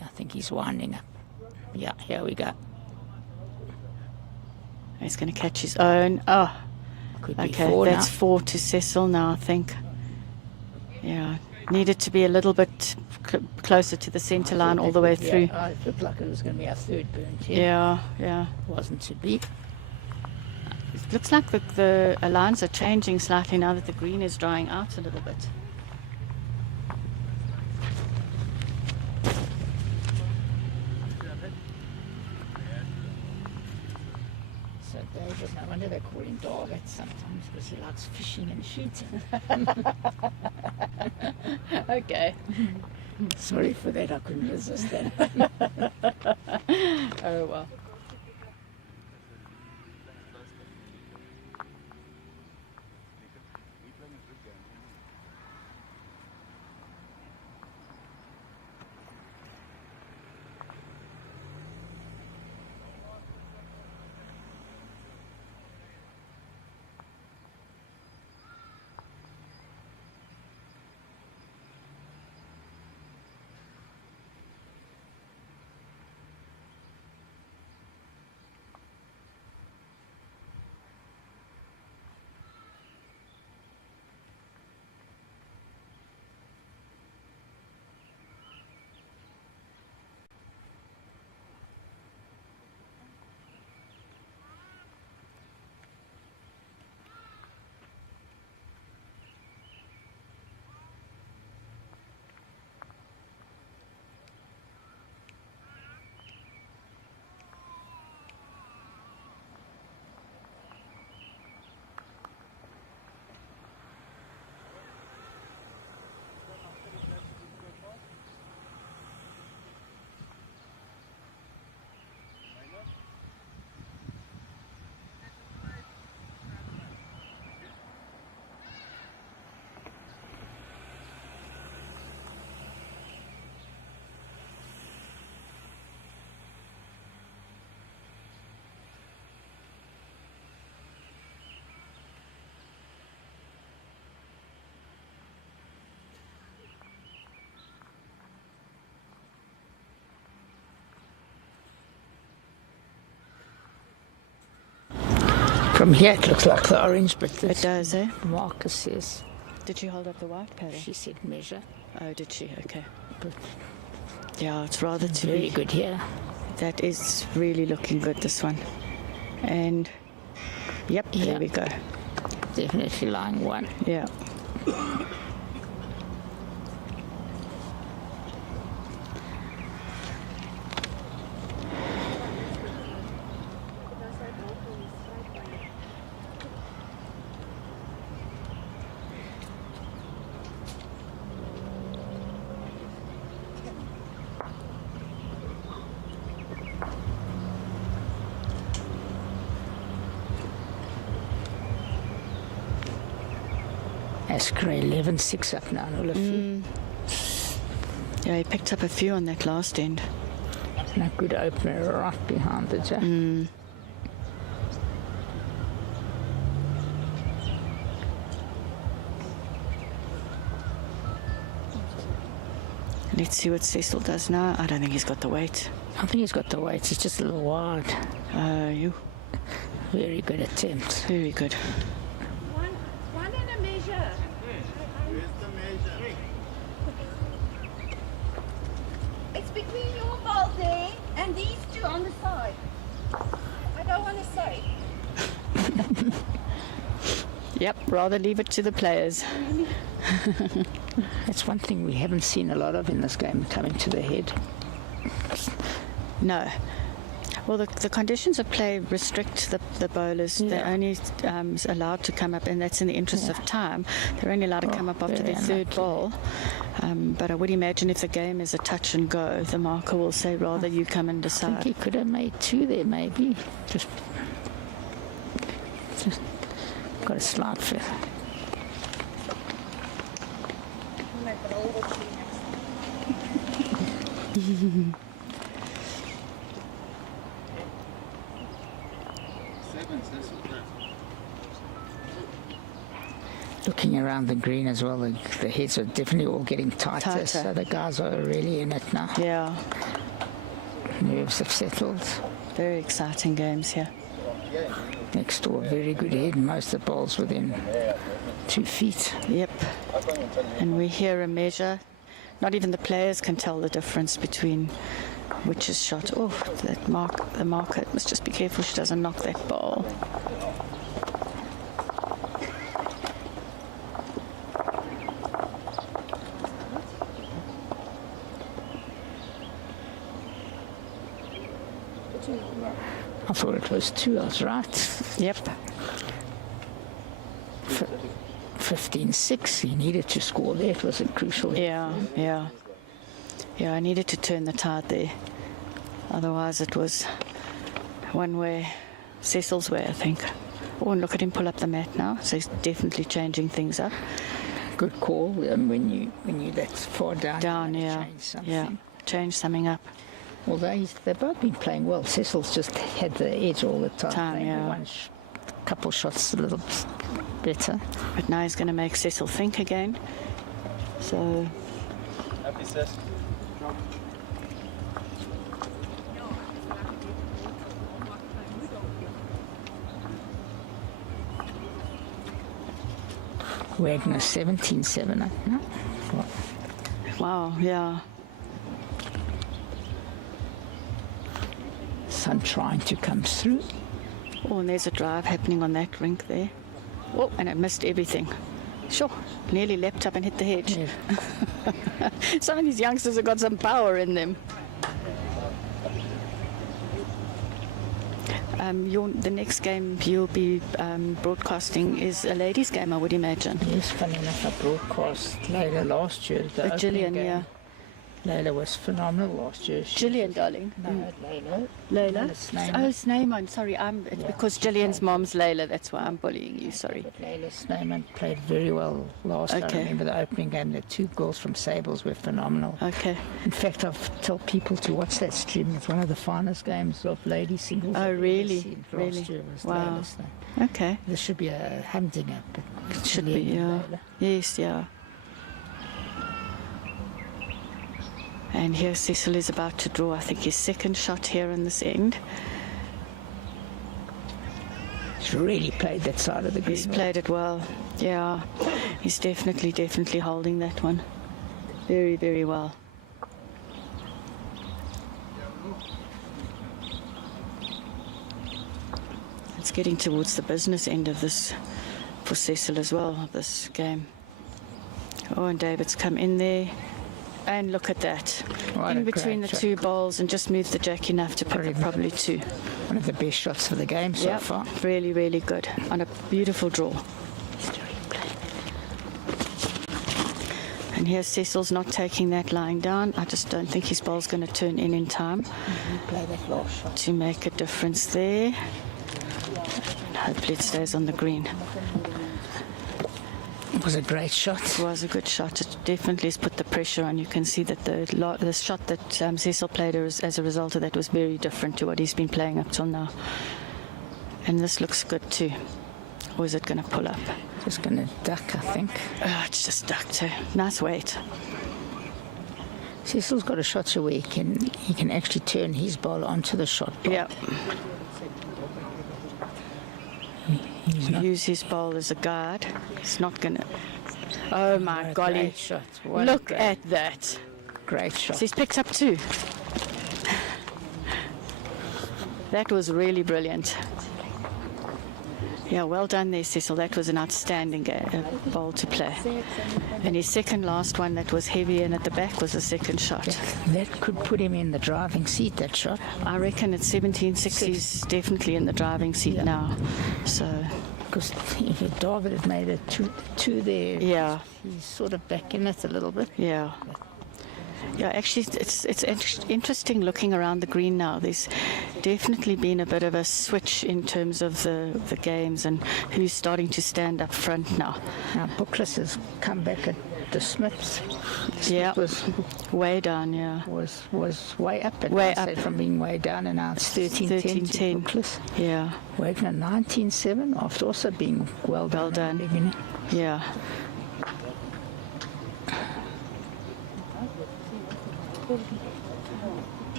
I think he's winding up. Yeah, here we go. He's going to catch his own. Oh, Could be okay, 4 that's now. 4 to Cecil now, I think. Yeah, needed to be a little bit closer to the centre I line thought all that the way would- through. Yeah, it looked like it was going to be our third burnt here. Yeah, yeah. Wasn't to be. It looks like the lines are changing slightly now that the green is drying out a little bit. So David, no wonder they call him David sometimes because he likes fishing and shooting. Okay. Sorry for that, I couldn't resist that. Oh, well. From here it looks like the orange, but It does, eh? Marcus says, Did she hold up the white paddle? she said measure. Oh, did she? Okay. But Yeah, it's rather to very be. good here. That is really looking good, this one. And, yep, Yeah. there we go. Definitely line one. Yeah. Ascray 11-6 up now, Olivier. Yeah, he picked up a few on that last end. And a good opener right behind the jack. Let's see what Cecil does now. I don't think he's got the weight. I think he's got the weights, it's just a little wide. You. Very good attempt. Very good. One and a measure. It's between your ball there and these two on the side. I don't want to say. Yep, rather leave it to the players. That's one thing we haven't seen a lot of in this game, coming to the head. No. Well, the conditions of play restrict the bowlers. Yeah. They're only allowed to come up, and that's in the interest of time. They're only allowed to come up after very their third unlucky. ball. But I would imagine if the game is a touch and go, the marker will say rather you come and I think decide. he could have made two there, maybe. Just got a slight feel. Looking around the green as well, the heads are definitely all getting tighter, Tighter. so the guys are really in it now. Yeah, Nerves have settled. very exciting games here. Next door, very good head, most of the balls within 2 feet. Yep. And we hear a measure. Not even the players can tell the difference between which is shot. Oh, the marker must just be careful she doesn't knock that ball. I thought it was 2, I was right. Yep. 15-6, he needed to score there, it was a crucial hit. Yeah, I needed to turn the tide there. Otherwise it was one way, Cecil's way, I think. Oh, and look at him pull up the mat now, so he's definitely changing things up. Good call, when you that far down. Down, you yeah. change something. Yeah, change something up. Although they've both been playing well. Cecil's just had the edge all the time. Maybe yeah. one couple shots a little better. But now he's going to make Cecil think again. So, Wagner 17-7, no? wow, yeah. Sun trying to come through. Oh, and there's a drive happening on that rink there. Oh, and it missed everything. Sure, nearly leapt up and hit the hedge. Yeah. Some of these youngsters have got some power in them. The next game you'll be broadcasting is a ladies' game, I would imagine. Yes, funny enough, I broadcast Leila last year. The opening Gillian, game. yeah. Leila was phenomenal last year. Gillian, darling. No, Leila. Leila? Snyman. Oh, Snyman. Sorry, it's Yeah, because she Gillian's played. mom's Leila. That's why I'm bullying you. Sorry. But Leila Snyman played very well last year. Okay. I remember the opening game. The 2 goals from Sables were phenomenal. Okay. In fact, I've told people to watch that stream. It's one of the finest games of lady singles. Oh, I've ever really? seen. Really? Last year was Wow. Leila Snyman. Okay. There should be a humdinger. But Should be, Gillian and yeah. Leila. Yes, yeah. And here Cecil is about to draw, I think, his second shot here in this end. He's really played that side of the green. He's played it well. Yeah, he's definitely holding that one very, very well. It's getting towards the business end of this for Cecil as well, this game. Oh, and David's come in there. And look at that. What in a between the great two bowls and just moved the jack enough to pick up probably two. One of the best shots of the game so Yep, far. really, really good. On a beautiful draw. And here Cecil's not taking that lying down. I just don't think his bowl's going to turn in time Play that last shot. to make a difference there. Hopefully it stays on the green. It was a great shot. It was a good shot. It definitely has put the pressure on. You can see that the shot that Cecil played as a result of that was very different to what he's been playing up till now. And this looks good too. Or is it going to pull up? Just going to duck, I think. Oh, it's just ducked too. Nice weight. Cecil's got a shot where he can actually turn his ball onto the shot block. Yeah. He's not. Use his bowl as a guard. He's not going to... Oh my What a golly. great shot. What a Look great, at that. great shot. So he's picked up two. That was really brilliant. Yeah, well done there, Cecil. That was an outstanding bowl to play. And his second last one that was heavy and at the back was the second shot. That could put him in the driving seat, that shot. I reckon at 17-6 he's definitely in the driving seat Yeah. now. So, Because if David had made it two there, yeah, he's sort of back in it a little bit. yeah. Yeah, actually, it's interesting looking around the green now. There's definitely been a bit of a switch in terms of the games and who's starting to stand up front now. Now, Bookless has come back at the Smiths. Yeah, Was way down, yeah. way up. And Way I said up. from being way down, and now it's 13-10 to 13-10. Bookless. Yeah, Wagner 19-7 after also being well done. done. at the beginning. yeah.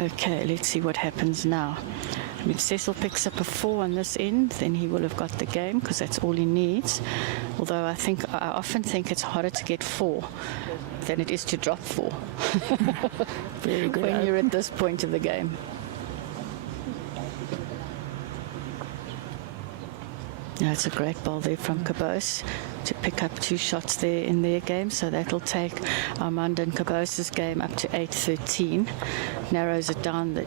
Okay, let's see what happens now. I mean, if Cecil picks up a 4 on this end, then he will have got the game because that's all he needs. Although I often think it's harder to get 4 than it is to drop 4 Very good. when you're at this point of the game. Yeah, it's a great ball there from Cabous to pick up 2 shots there in their game. So that'll take Armand and Cabos's game up to 8-13. Narrows it down.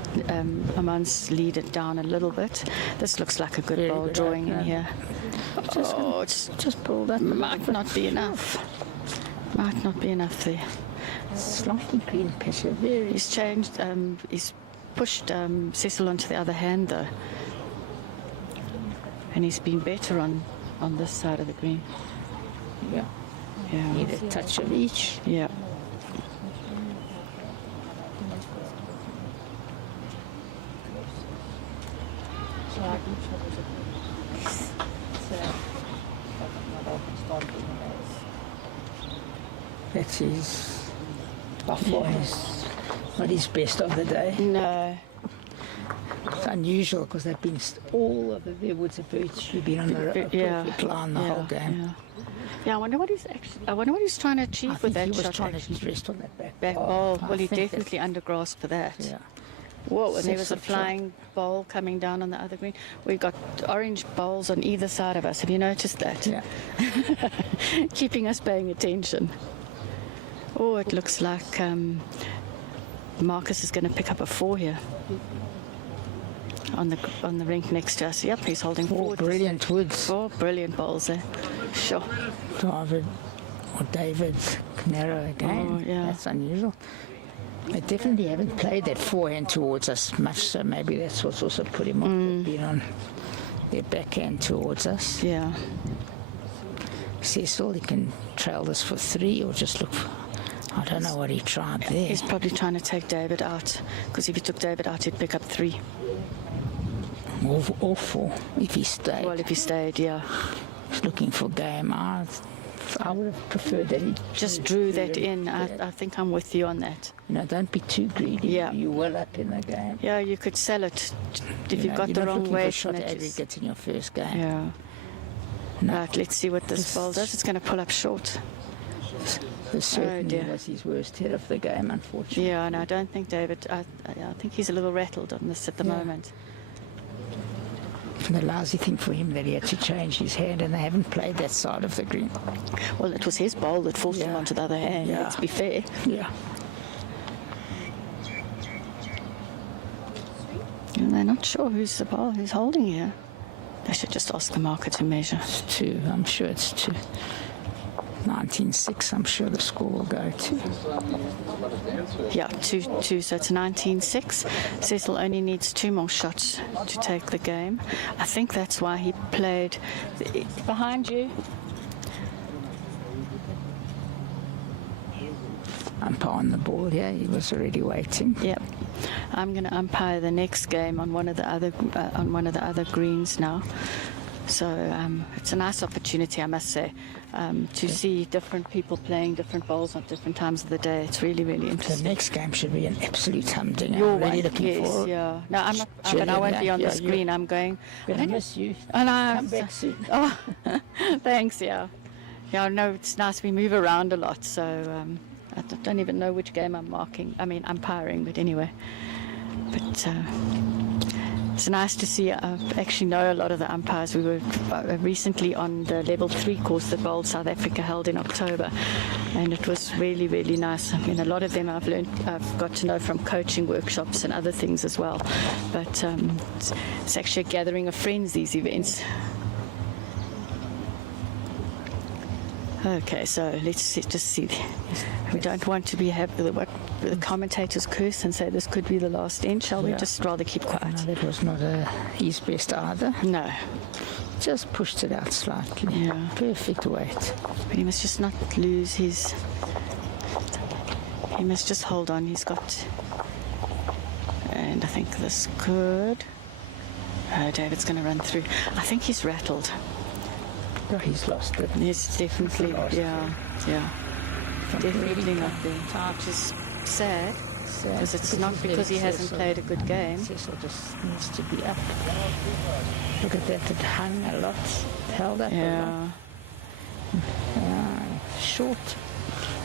Armand's lead it down a little bit. This looks like a good Very ball good drawing in opener. here. Oh, it's Just pulled up. might not be enough. Might not be enough there. Slightly green pressure. Very. He's changed. He's pushed Cecil onto the other hand though. And he's been better on this side of the green. Yeah. Yeah. Need a touch of each. Yeah. That's his. Buffalo is not his best of the day. No. It's unusual because they've been all of the woods have virtually been on a Yeah. perfect line the whole game. Yeah. Yeah, I wonder what he's trying to achieve I with think that he was shot. trying actually. to rest on that back Back ball. ball. I Well, he think definitely undergrasped for that. Yeah. Whoa, and there was a Excellent shot. flying bowl coming down on the other green. We've got orange bowls on either side of us. Have you noticed that? Yeah. Keeping us paying attention. Oh, it looks like Marcus is going to pick up a 4 here. On the rink next to us. Yep, he's holding Four forward. brilliant woods. 4 brilliant bowls there. Sure. David Canero again. Oh, yeah. That's unusual. They definitely haven't played that forehand towards us much, so maybe that's what's also put him off, being on their backhand towards us. Yeah. Cecil, he can trail this for 3 or just look for, I don't know what he tried there. He's probably trying to take David out, because if he took David out, he'd pick up 3. Or 4 if he stayed. Well, if he stayed, yeah. He's looking for game. I would have preferred that he Just drew that it. in. Yeah. I think I'm with you on that. Don't be too greedy. Yeah. You're well up in the game. Yeah, you could sell it if you've got you're the not wrong looking for weight. shot and it is- aggregates in your first game. Yeah. No. Right, let's see what this ball does. It's going to pull up short. This certainly dear. was his worst hit of the game, unfortunately. Yeah, and I don't think David, I think he's a little rattled on this at the Yeah. moment. And the lousy thing for him that he had to change his hand, and they haven't played that side of the green. Well, it was his ball that forced him Yeah. onto the other hand, Yeah. let's be fair. Yeah. And they're not sure who's the ball, who's holding here. They should just ask the marker to measure. It's 2. I'm sure it's 2. 19-6, I'm sure the score will go to. Yeah, 2-2, so it's 19-6. Cecil only needs 2 more shots to take the game. I think that's why he played behind you. Umpire on the ball, yeah, he was already waiting. Yep. I'm going to umpire the next game on one of the other greens now. So it's a nice opportunity, I must say, to see different people playing different bowls at different times of the day. It's really, really The interesting. next game should be an absolute humdinger. Your I'm really one, looking yes, forward. yeah. No, I'm not, but I Gillian, won't be on the yeah, screen. I'm going. But I miss you. And Come back soon. Oh, thanks. Yeah, yeah. No, it's nice. We move around a lot, so I don't even know which game I'm umpiring. But anyway, but it's nice to see. I actually know a lot of the umpires. We were recently on the level 3 course that Bowled South Africa held in October, and it was really, really nice. I mean, a lot of them I've got to know from coaching workshops and other things as well. But it's actually a gathering of friends, these events. Okay, so let's just see. We don't want to be happy with what the commentators curse and say this could be the last end. Shall we Yeah. just rather keep quiet? No, that was not his best either. No, Just pushed it out slightly. Yeah. Perfect weight. but he must just not lose his. He must just hold on. He's got. And I think this could. David's going to run through. I think he's rattled. Oh, he's lost it. Yes, definitely. Lost it. Yeah. Definitely Really not there. Which is sad. Because it's not because he hasn't played a good game. Cecil just needs to be up. Look at that, it hung a lot, held up a Yeah. lot. Short.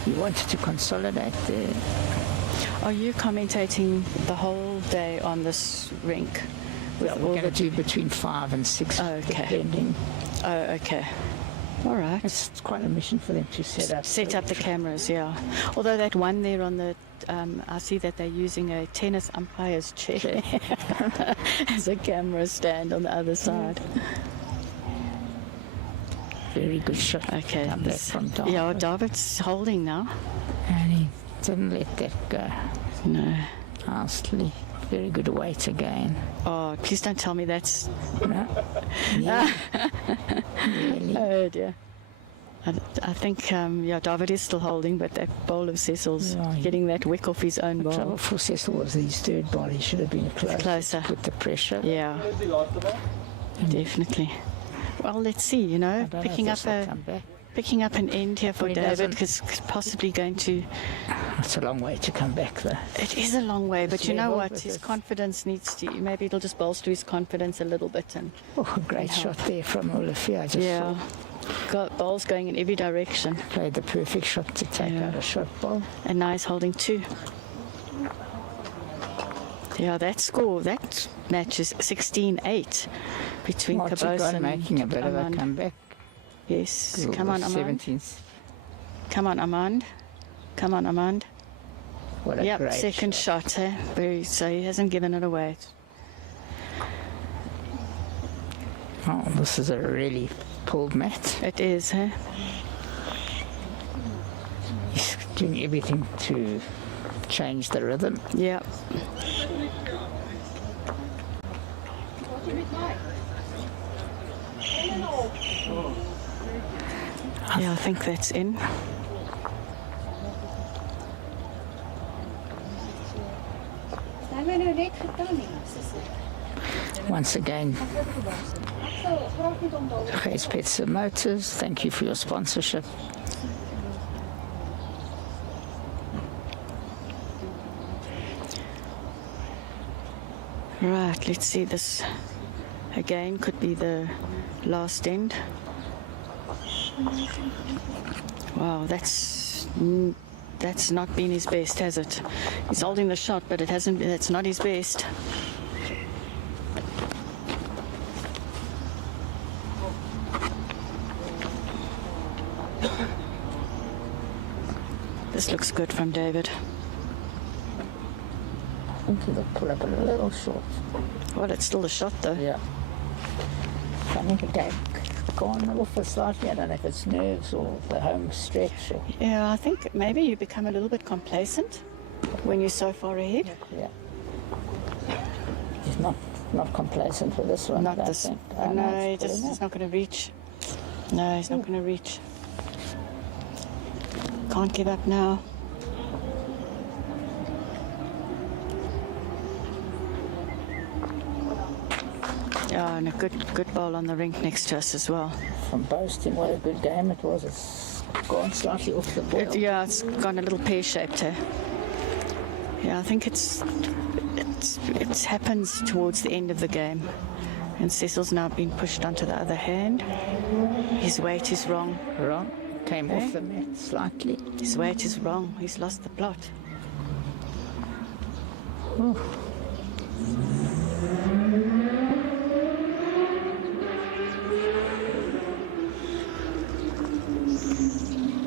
He wanted to consolidate there. Are you commentating the whole day on this rink? With We're all going to the... do between 5 and 6, Oh, okay. depending. Oh, okay. All right. It's quite a mission for them to set up. The cameras, yeah. Although that one there on the, I see that they're using a tennis umpire's chair as a camera stand on the other side. Very good shot. Okay. Come back from Davies. Yeah, David's holding now. And he didn't let that go. No. Nicely. Very good weight again. Oh, please don't tell me that's. No? Yeah. Really. Oh dear. I think, David is still holding, but that bowl of Cecil's Yeah, he- getting that wick off his own The bowl. trouble for Cecil was his third ball. He should have been Closer. with the pressure. Yeah, definitely. Well, let's see. I don't know if Picking up this will come back. picking up an end here for Well, he David, doesn't- because possibly going to. It's a long way to come back, though. It is a long way, but This you know level what? with His this- confidence needs to. Maybe it'll just bolster his confidence a little bit, and Oh, great shot there from Olivier. I just yeah, saw. got balls going in every direction, Played the perfect shot to take Yeah. out a shot ball. and now he's holding 2. Yeah, that score, that match is 16-8 between Cabous Martin and making a bit of a Armand. comeback. Yes, come on, Armand. 17th. Come on, Armand. Come on, Armand. What a Yep, great second shot. So he hasn't given it away. Oh, this is a really pulled mat. It is, huh? He's doing everything to change the rhythm. Yep. Yeah, I think that's in. Zijn we nou net gedaan, Cecil? Once again, Gates Pets and Motors, thank you for your sponsorship. Right, let's see, this again could be the last end. Wow, that's not been his best, has it? He's holding the shot, but it's not his best. This looks good from David. I think he'll pull up a little short. Well, it's still a shot though. Yeah. I think it gone off slightly. I don't know if it's nerves or the home stretch. Or Yeah, I think maybe you become a little bit complacent when you're so far ahead. yeah. He's not complacent with this one. Not I don't this. think. No, it's pulling he's not going to reach. No, he's not going to reach. Can't give up now. Yeah, and a good bowl on the rink next to us as well. From boasting what a good game it was. It's gone slightly off the boil. Yeah, it's gone a little pear-shaped here. Yeah, I think it happens towards the end of the game. And Cecil's now been pushed onto the other hand. His weight is wrong. Wrong. Came Okay. off the mat slightly. His weight is wrong. He's lost the plot. Ooh.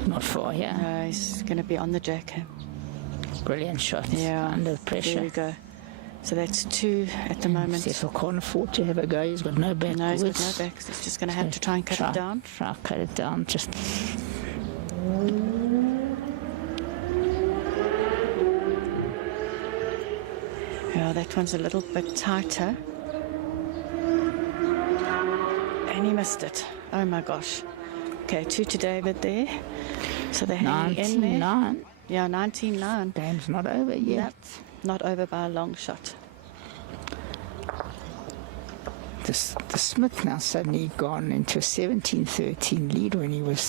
Not far, yeah. No, he's going to be on the jack here. Brilliant shot. Yeah. Under There pressure. we go. So that's 2 at the moment. Cecil can't afford to have a go. He's got no back. No, he's got no backs. He's just going to have to try and cut it down. Try cut it down. Just Yeah, that one's a little bit tighter. And he missed it. Oh my gosh. Okay, 2 to David there. So they're hanging in there. 19-9. Yeah, 19-9. Game's not over yet. Not over by a long shot. The Smidt now suddenly gone into a 17-13 lead when he was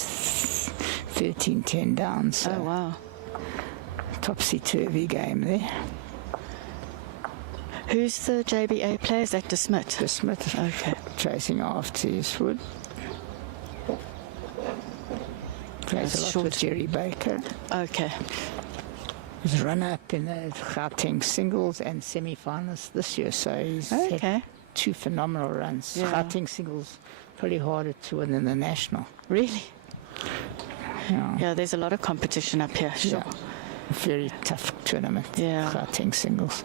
13-10 down. So Oh, wow. topsy-turvy game there. Who's the JBA player? Is that the Smidt? The Smith Okay. chasing after his wood. Plays That's a lot short. with Jerry Baker. Okay. He's run up in the Gauteng singles and semi-finals this year, so he's had Okay. 2 phenomenal runs. Yeah. Gauteng singles probably harder to win than the national. Really? Yeah. Yeah, there's a lot of competition up here. Sure. Yeah. Very tough tournament. Yeah. Gauteng singles.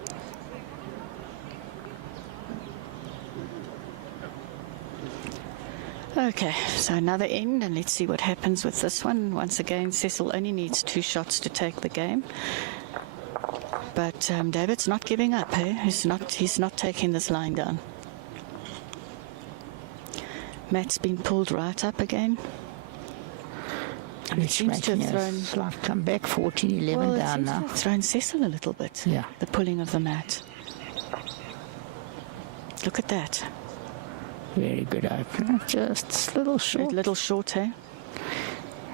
Okay, so another end, and let's see what happens with this one. Once again, Cecil only needs 2 shots to take the game. But David's not giving up, eh? He's not taking this line down. Matt's been pulled right up again. And It seems to have making a thrown... slight comeback, 14-11 Well, it down seems to now. have thrown Cecil a little bit. Yeah. The pulling of the mat. Look at that. Very good opener, just a little A short. little short, eh?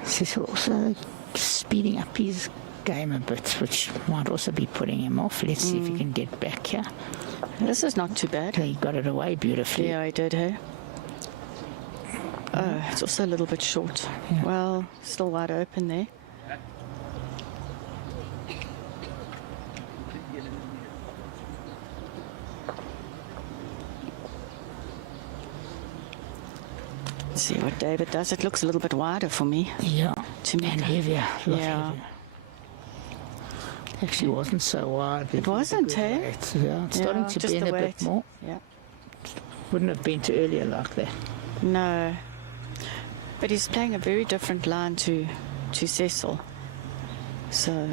Cecil also speeding up his game a bit, which might also be putting him off. Let's see if he can get back here. This is not too bad. He got it away beautifully. Yeah, I did, hey? Oh, it's also a little bit short. Yeah. Well, still wide open there. Let's see what David does. It looks a little bit wider for me. Yeah, To me. and heavier. a lot Yeah. heavier. Actually wasn't so wide. It wasn't, good eh? weight. Yeah, it's starting Yeah, to just bend the a bit weight. more. Yeah. Wouldn't have been too earlier like that. No. But he's playing a very different line to Cecil. So,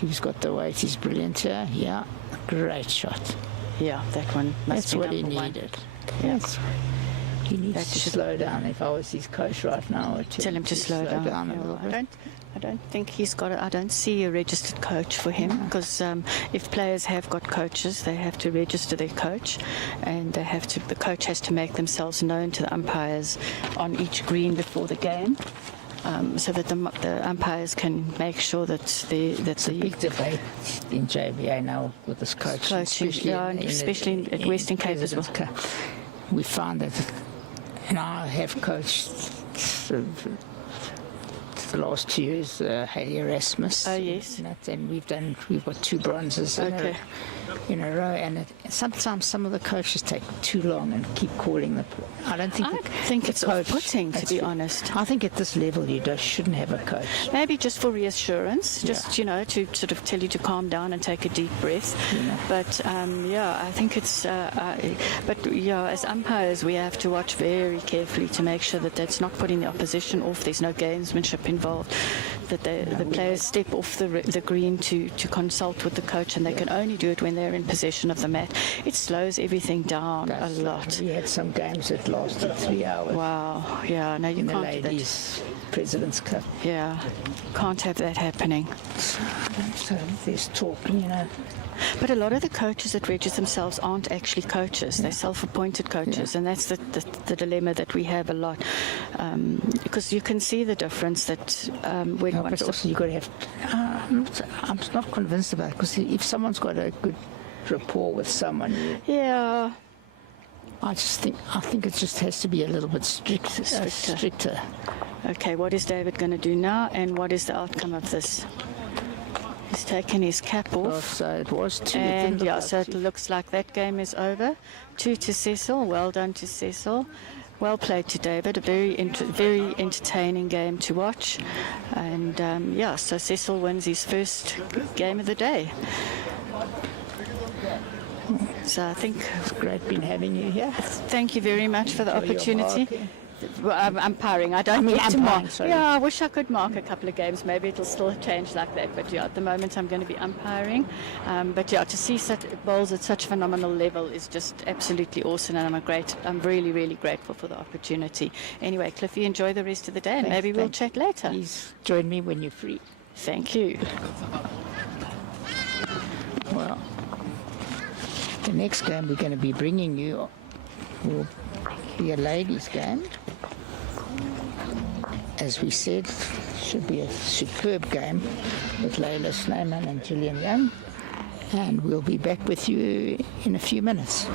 He's got the weight. He's brilliant here. Yeah, great shot. yeah, that one must That's be what he number 1. needed. Yeah. He needs That to should- slow down. If I was his coach right now, I would Tell him to slow down. a Yeah, little I bit. I don't think he's got. I don't see a registered coach for him because if players have got coaches, they have to register their coach, and they have to. The coach has to make themselves known to the umpires on each green before the game, so that the umpires can make sure that It's a big debate in JBA now with this coaching, especially at Western Cape as well. We found that, and I have coached the last 2 years, Haley Erasmus. Oh, yes. And we've got 2 bronzes in a row, and sometimes some of the coaches take too long and keep calling the. I think it's off-putting, to be honest. I think at this level you shouldn't have a coach. Maybe just for reassurance, just to sort of tell you to calm down and take a deep breath. But I think it's. As umpires, we have to watch very carefully to make sure that that's not putting the opposition off. There's no gamesmanship involved. That the players step off the green to consult with the coach, and they can only do it when they're in possession of the mat. It slows everything down a lot. We had some games that lasted 3 hours. Wow. Yeah. No, you in can't the do ladies' President's Cup. Yeah. Can't have that happening. So there's talk, But a lot of the coaches that register themselves aren't actually coaches. They're self-appointed coaches, and that's the dilemma that we have a lot. Because you can see the difference that when but also you've got to have. I'm not convinced about it, because if someone's got a good rapport with someone, yeah. I think it just has to be a little bit stricter. Okay, what is David going to do now, and what is the outcome of this? He's taken his cap off. Oh, so it was 2. And so it looks like that game is over. 2 to Cecil. Well done to Cecil. Well played to David. A very entertaining game to watch. And so Cecil wins his first game of the day. So I think it's great been having you here. Thank you very much for the opportunity. Umpiring. I don't get to mark. Sorry. Yeah, I wish I could mark a couple of games. Maybe it'll still change like that. But at the moment I'm going to be umpiring. To see such bowls at such phenomenal level is just absolutely awesome, and I'm really, really grateful for the opportunity. Anyway, Cliffy, enjoy the rest of the day, and maybe we'll chat later. Please join me when you're free. Thank you. Well, the next game we're going to be bringing you will be a ladies' game. As we said, should be a superb game with Leila, Snyman and Gillian Young. And we'll be back with you in a few minutes.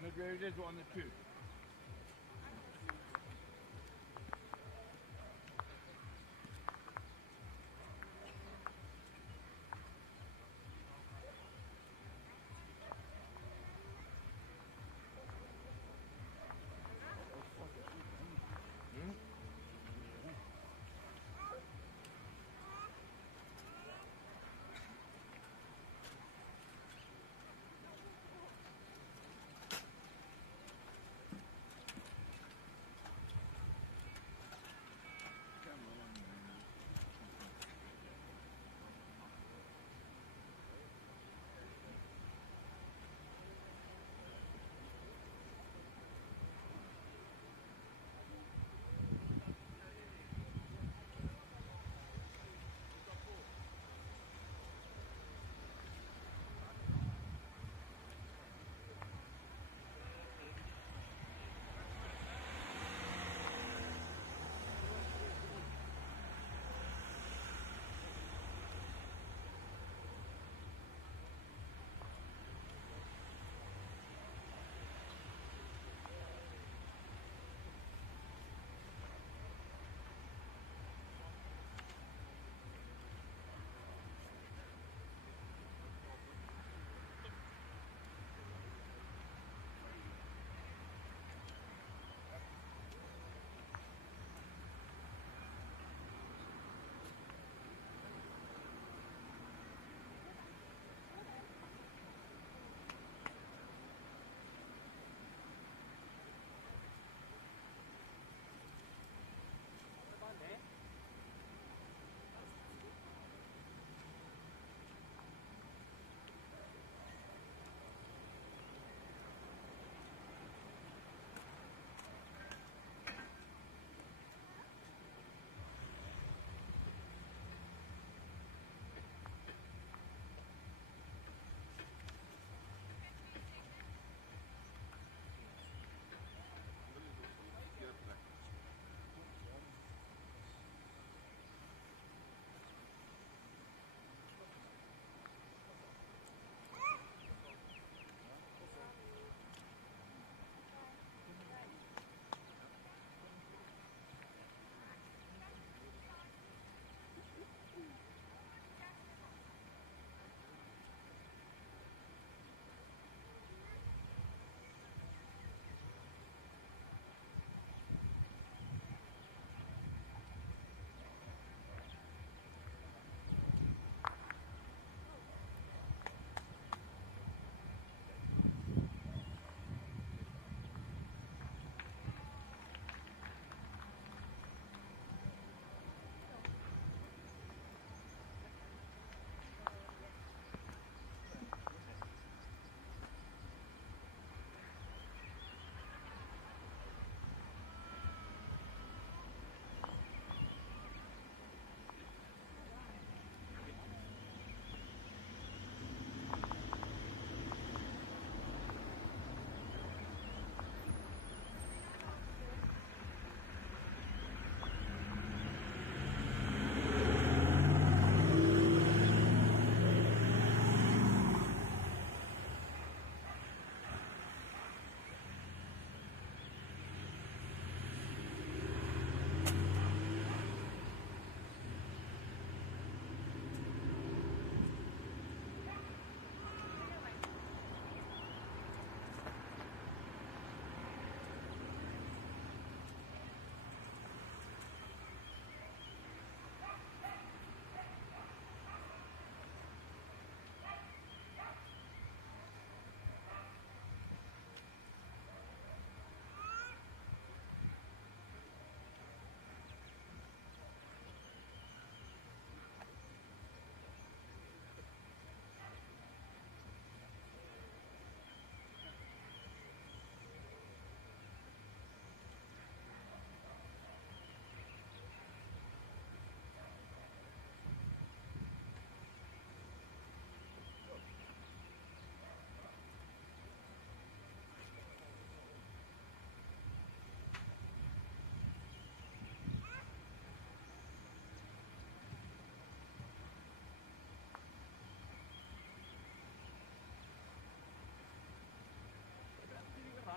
want it where it is or on the 2?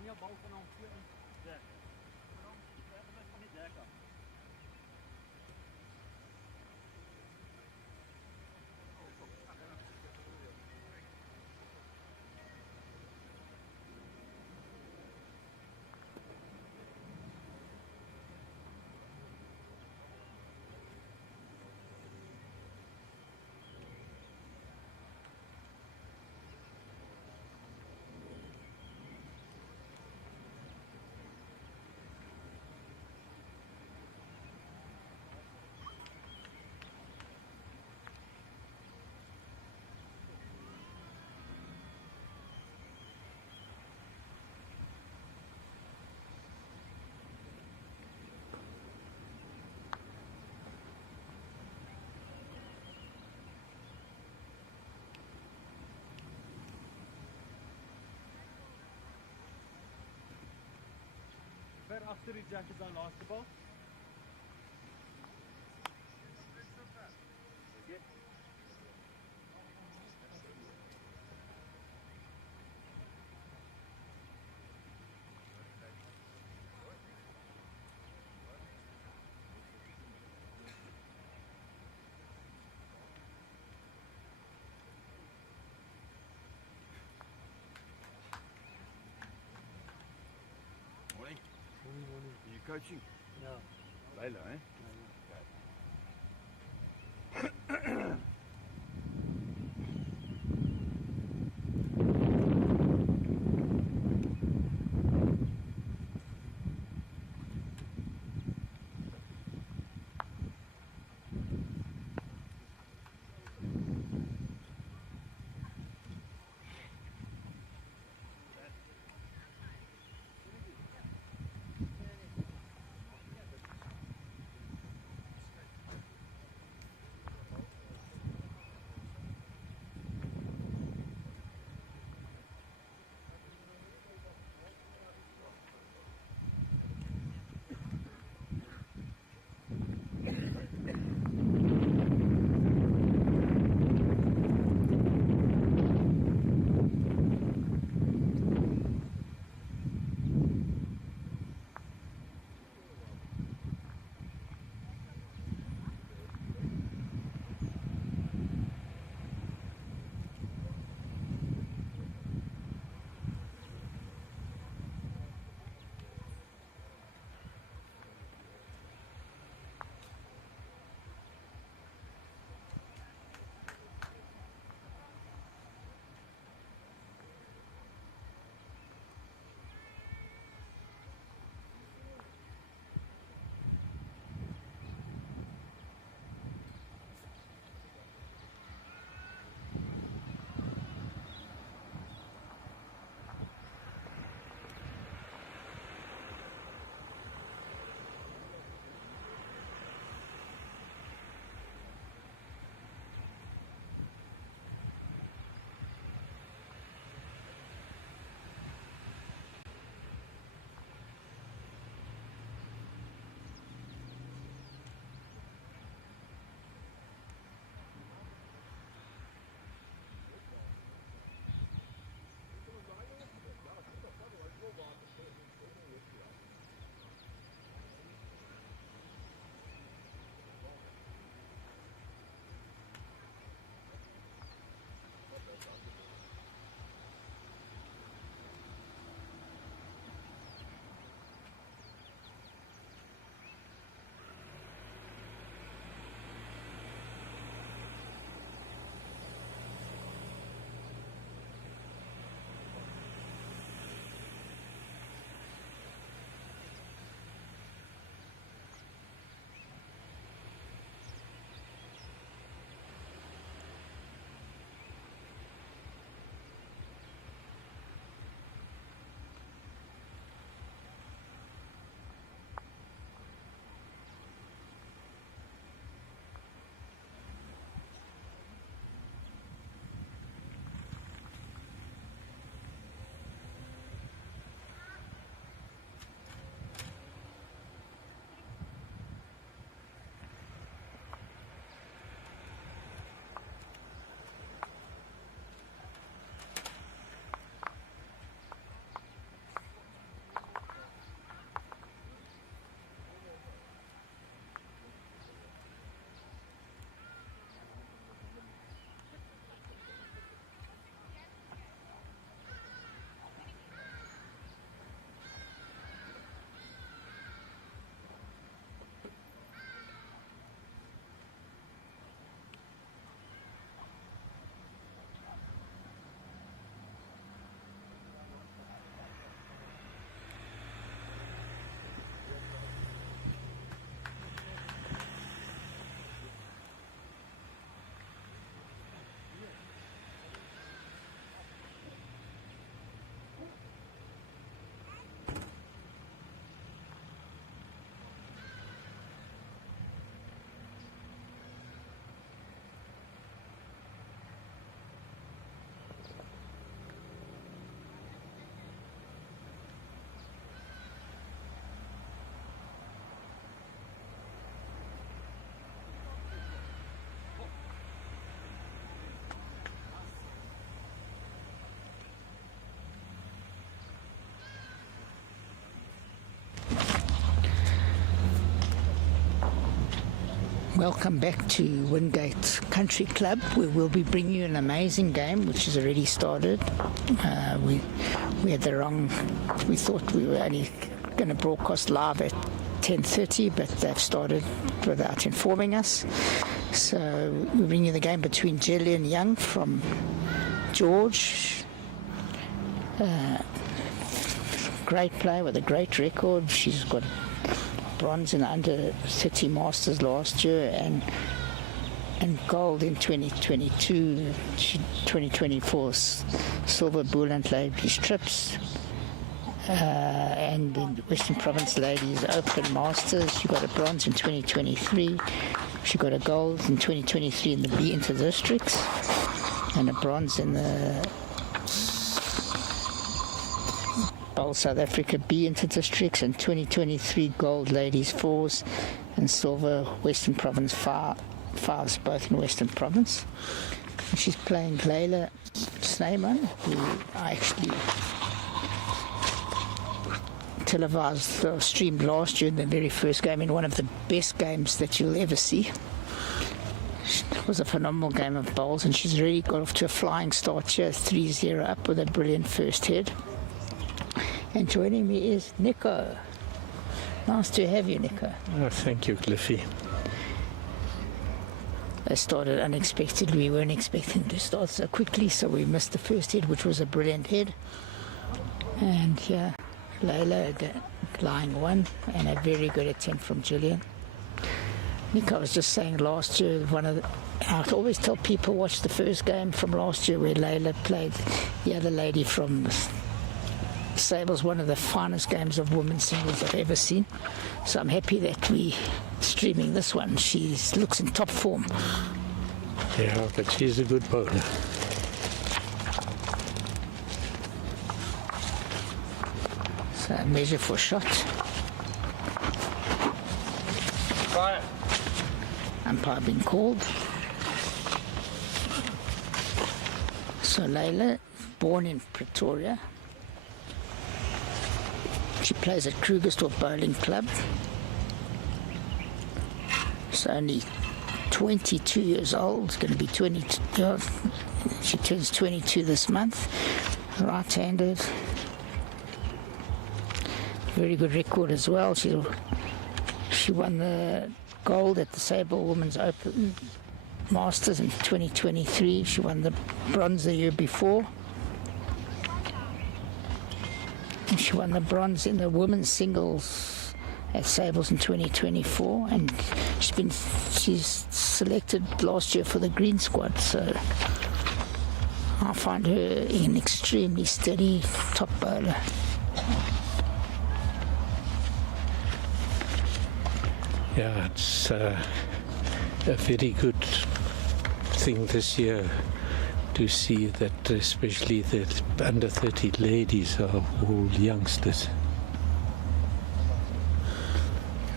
gaan jou bal vanaand so in Jack. Waarom? Ek het van die Jack af. Ver agter die Jack is dan laaste bal. Okay. Morning. Morning. Are you coaching? Ja. Leila, eh? Welcome back to Wingate Country Club, where we'll be bringing you an amazing game which has already started. We had the wrong. We thought we were only going to broadcast live at 10:30, but they've started without informing us. So we're bringing you the game between Gillian Young from George. Great player with a great record. She's got bronze in the under 30 Masters last year and gold in 2022, 2024 silver bull and ladies trips, and in Western Province ladies open Masters she got a bronze in 2023. She got a gold in 2023 in the B Inter Districts and a bronze in the Bowl South Africa B Inter Districts, and 2023 gold ladies fours and silver Western Province fives, both in Western Province. And she's playing Leila Snyman, who I actually televised or streamed last year in the very first game, in one of the best games that you'll ever see. It was a phenomenal game of bowls, and she's really got off to a flying start here, 3-0 up with a brilliant first head. And joining me is Nico. Nice to have you, Nico. Oh, thank you, Cliffy. They started unexpectedly. We weren't expecting to start so quickly, so we missed the first head, which was a brilliant head. And here, Leila lying one, and a very good attempt from Gillian. Nico, I was just saying last year, I always tell people watch the first game from last year where Leila played the other lady from Sable's, one of the finest games of women's singles I've ever seen. So I'm happy that we're streaming this one. She looks in top form. Yeah, but she's a good bowler. So measure for shot. Fire. Umpire being called. So Leila, born in Pretoria. She plays at Krugersdorp Bowling Club. She's only 22 years old. It's going to be 22. She turns 22 this month. Right-handed. Very good record as well. She won the gold at the Sable Women's Open Masters in 2023. She won the bronze the year before. And she won the bronze in the women's singles at Sables in 2024, and she's selected last year for the green squad. So I find her an extremely steady top bowler. Yeah, it's a very good thing this year to see that especially the under 30 ladies are all youngsters.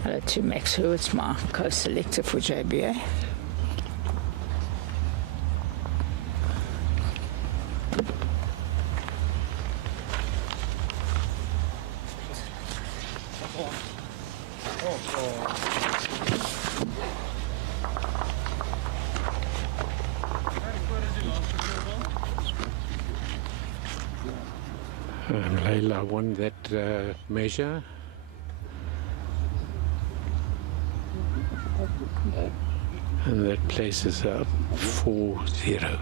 Hello to Max Hurwitz, my co-selector for JBA. And Leila won that measure. And that places her up 4-0.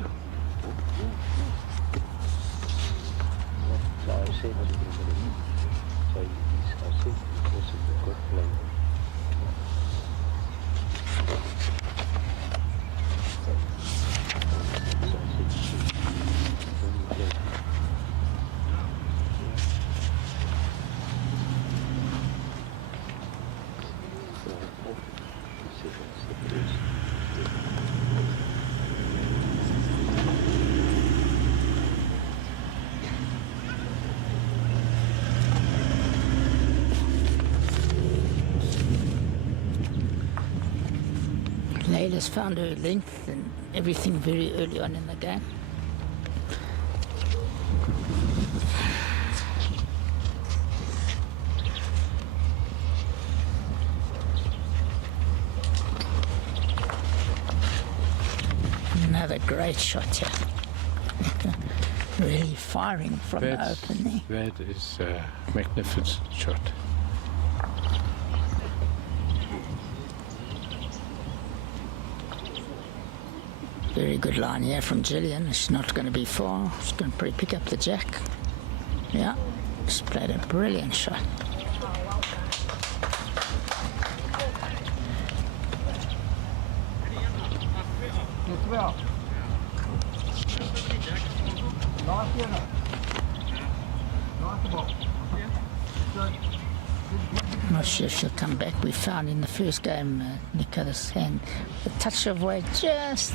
Leila's found her length and everything very early on in the game. Another great shot here. Really firing from the open there. That is a magnificent shot. Very good line here from Gillian. She's not going to be far. She's going to probably pick up the jack. Yeah, she's played a brilliant shot. I'm not sure if she'll come back. We found in the first game, Nico's hand, the touch of weight just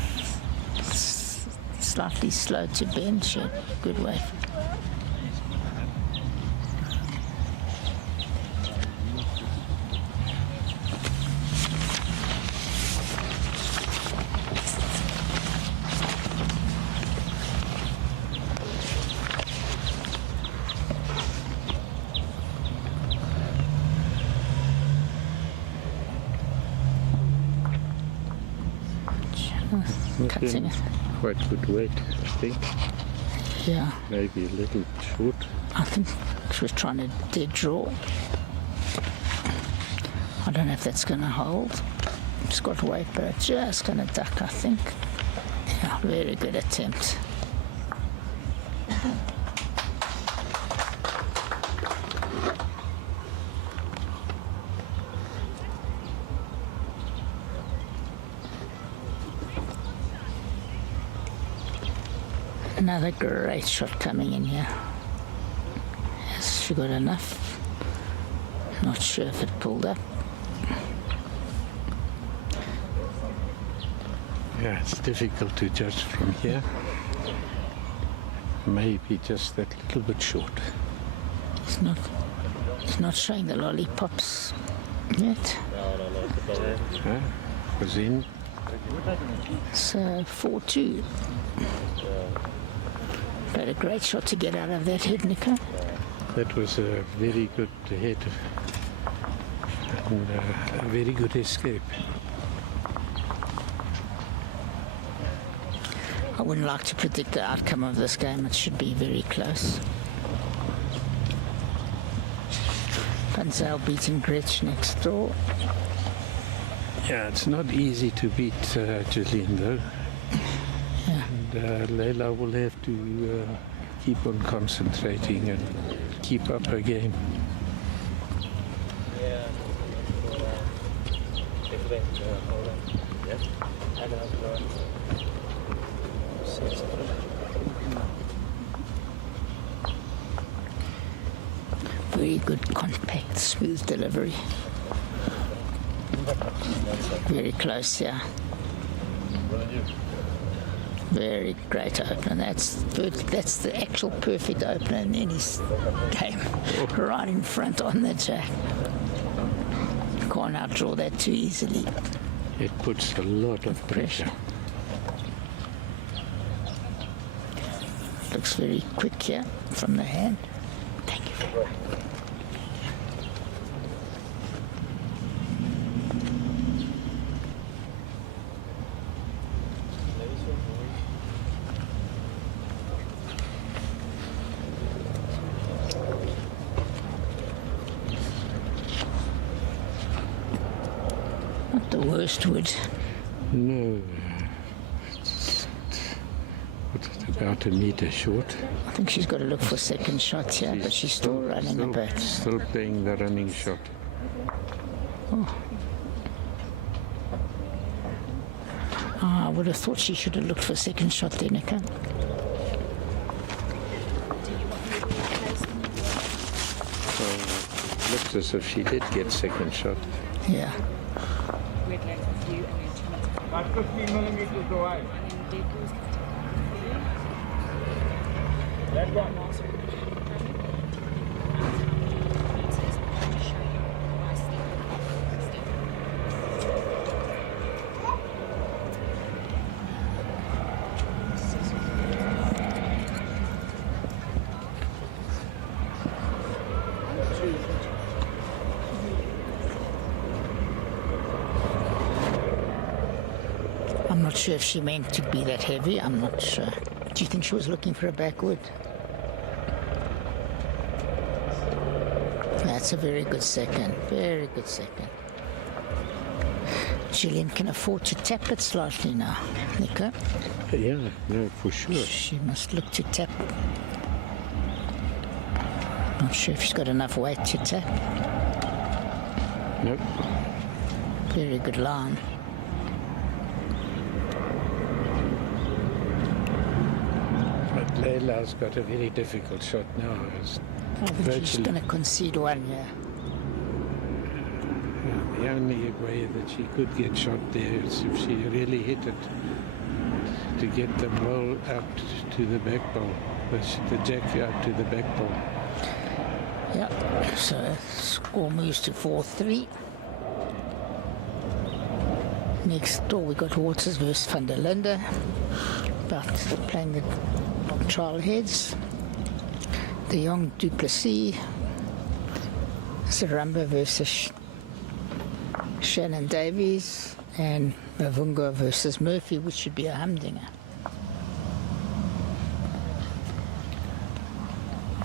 slightly slow to bench. A good way. Cutting it. Quite good weight, I think. Yeah. Maybe a little short. I think she was trying to dead draw. I don't know if that's going to hold. It's got weight, but it's just going to duck, I think. Yeah, very good attempt. Another great shot coming in here. Has she got enough? Not sure if it pulled up. Yeah, it's difficult to judge from here. Maybe just that little bit short. It's not showing the lollipops yet. Was in. It's 4-2. But a great shot to get out of that head, Nico. That was a very good head and a very good escape. I wouldn't like to predict the outcome of this game. It should be very close. Panzel beating Gretsch next door. Yeah, it's not easy to beat Gillian though. Yeah. And Leila will have to keep on concentrating and keep up her game. Very good, compact, smooth delivery. Very close, yeah. Very great opener. That's the actual perfect opener in any game. Right in front on the jack. You can't outdraw that too easily. It puts a lot of pressure. Looks very quick here from the hand. Thank you very much. Not the worst wood. No. About a meter short. I think she's got to look for second shots here, but she's still running a bit. Still playing the running shot. Oh. I would have thought she should have looked for second shot there, Nika. So looks as if she did get second shot. Yeah. About 15 millimeters away. That one. I'm not sure if she meant to be that heavy. I'm not sure. Do you think she was looking for a backwood? That's a very good second. Very good second. Gillian can afford to tap it slightly now, Nico. Yeah, no, for sure. She must look to tap. Not sure if she's got enough weight to tap. Nope. Very good line. But Leila's got a very difficult shot now. It's I think she's going to concede one here. the only way that she could get shot there is if she really hit it to get the ball out to the back ball, the jack out to the back ball. Yeah, so score moves to 4-3. Next door we got Waters versus Van der Linde. But playing the trial heads. De Jong Duplessis. Saramba versus Shannon Davies. And Mavunga versus Murphy, which should be a humdinger.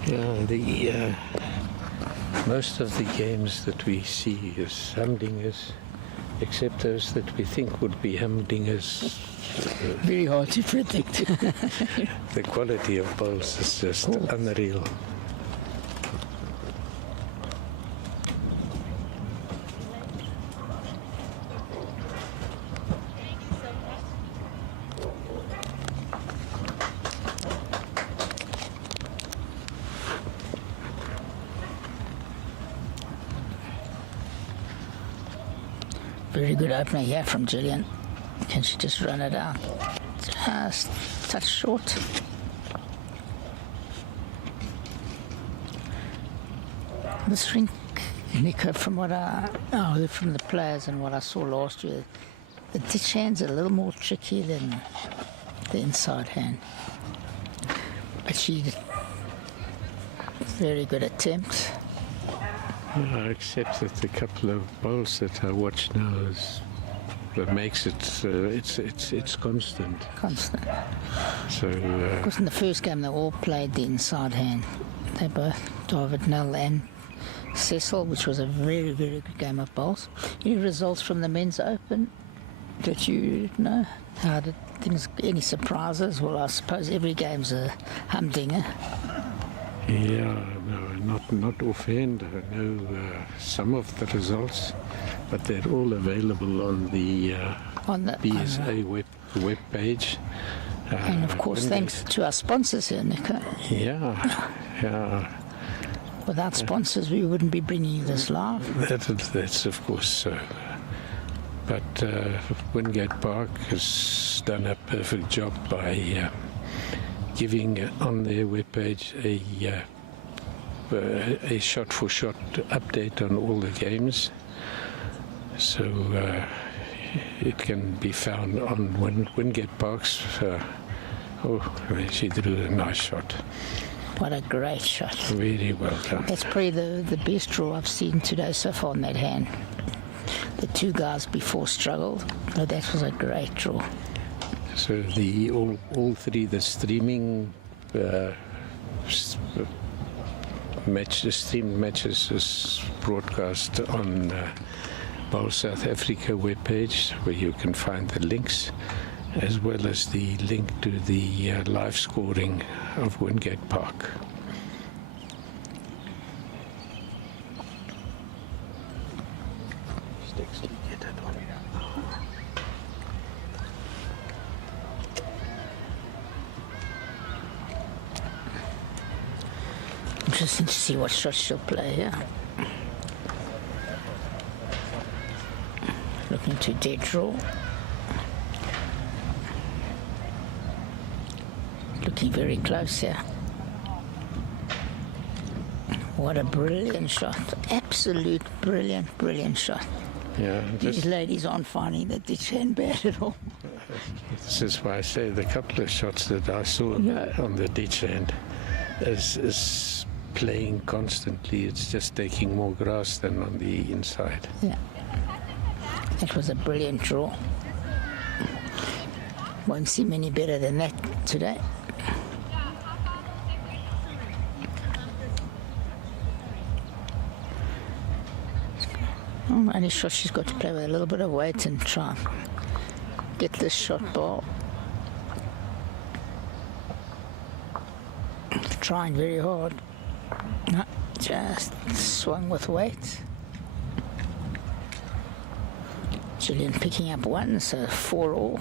Yeah, most of the games that we see is humdingers, except those that we think would be humdingers. Very hard to predict. The quality of bowls is just unreal. Very good opener here from Gillian. Can she just run it out? Just touch short. This Rink, Nico, from what from the players and what I saw last year, the ditch hand's a little more tricky than the inside hand. But she very good attempt. Except that the couple of bowls that I watch now is that makes it it's constant. Constant. So of course, in the first game they all played the inside hand. They both, David, Nell and Cecil, which was a very, very good game of bowls. Any results from the men's open that you know? How did things? Any surprises? Well, I suppose every game's a humdinger. Yeah, no, not offhand. I know some of the results, but they're all available on the BSA web page. And of course, thanks to our sponsors here, Nico. Yeah. Without sponsors, we wouldn't be bringing you this live. That's of course so. But Wingate Park has done a perfect job by giving on their webpage a shot-for-shot update on all the games, so it can be found on Wingate Park's. She drew a nice shot. What a great shot! Really well done. That's probably the best draw I've seen today so far in that hand. The two guys before struggled, but that was a great draw. So all three, the streaming streamed matches is broadcast on Bowl South Africa webpage, where you can find the links, as well as the link to the live scoring of Wingate Park. Interesting to see what shots she'll play here. Looking to dead draw. Looking very close here. What a brilliant shot. Absolute brilliant shot. Yeah, These ladies aren't finding the ditch hand bad at all. This is why I say the couple of shots that I saw on the ditch hand is playing constantly. It's just taking more grass than on the inside. Yeah. That was a brilliant draw. Won't seem any better than that today. Oh, only shot she's got to play with a little bit of weight and try and get this shot ball. Trying very hard. No, just swung with weight. Gillian picking up one, so 4-all.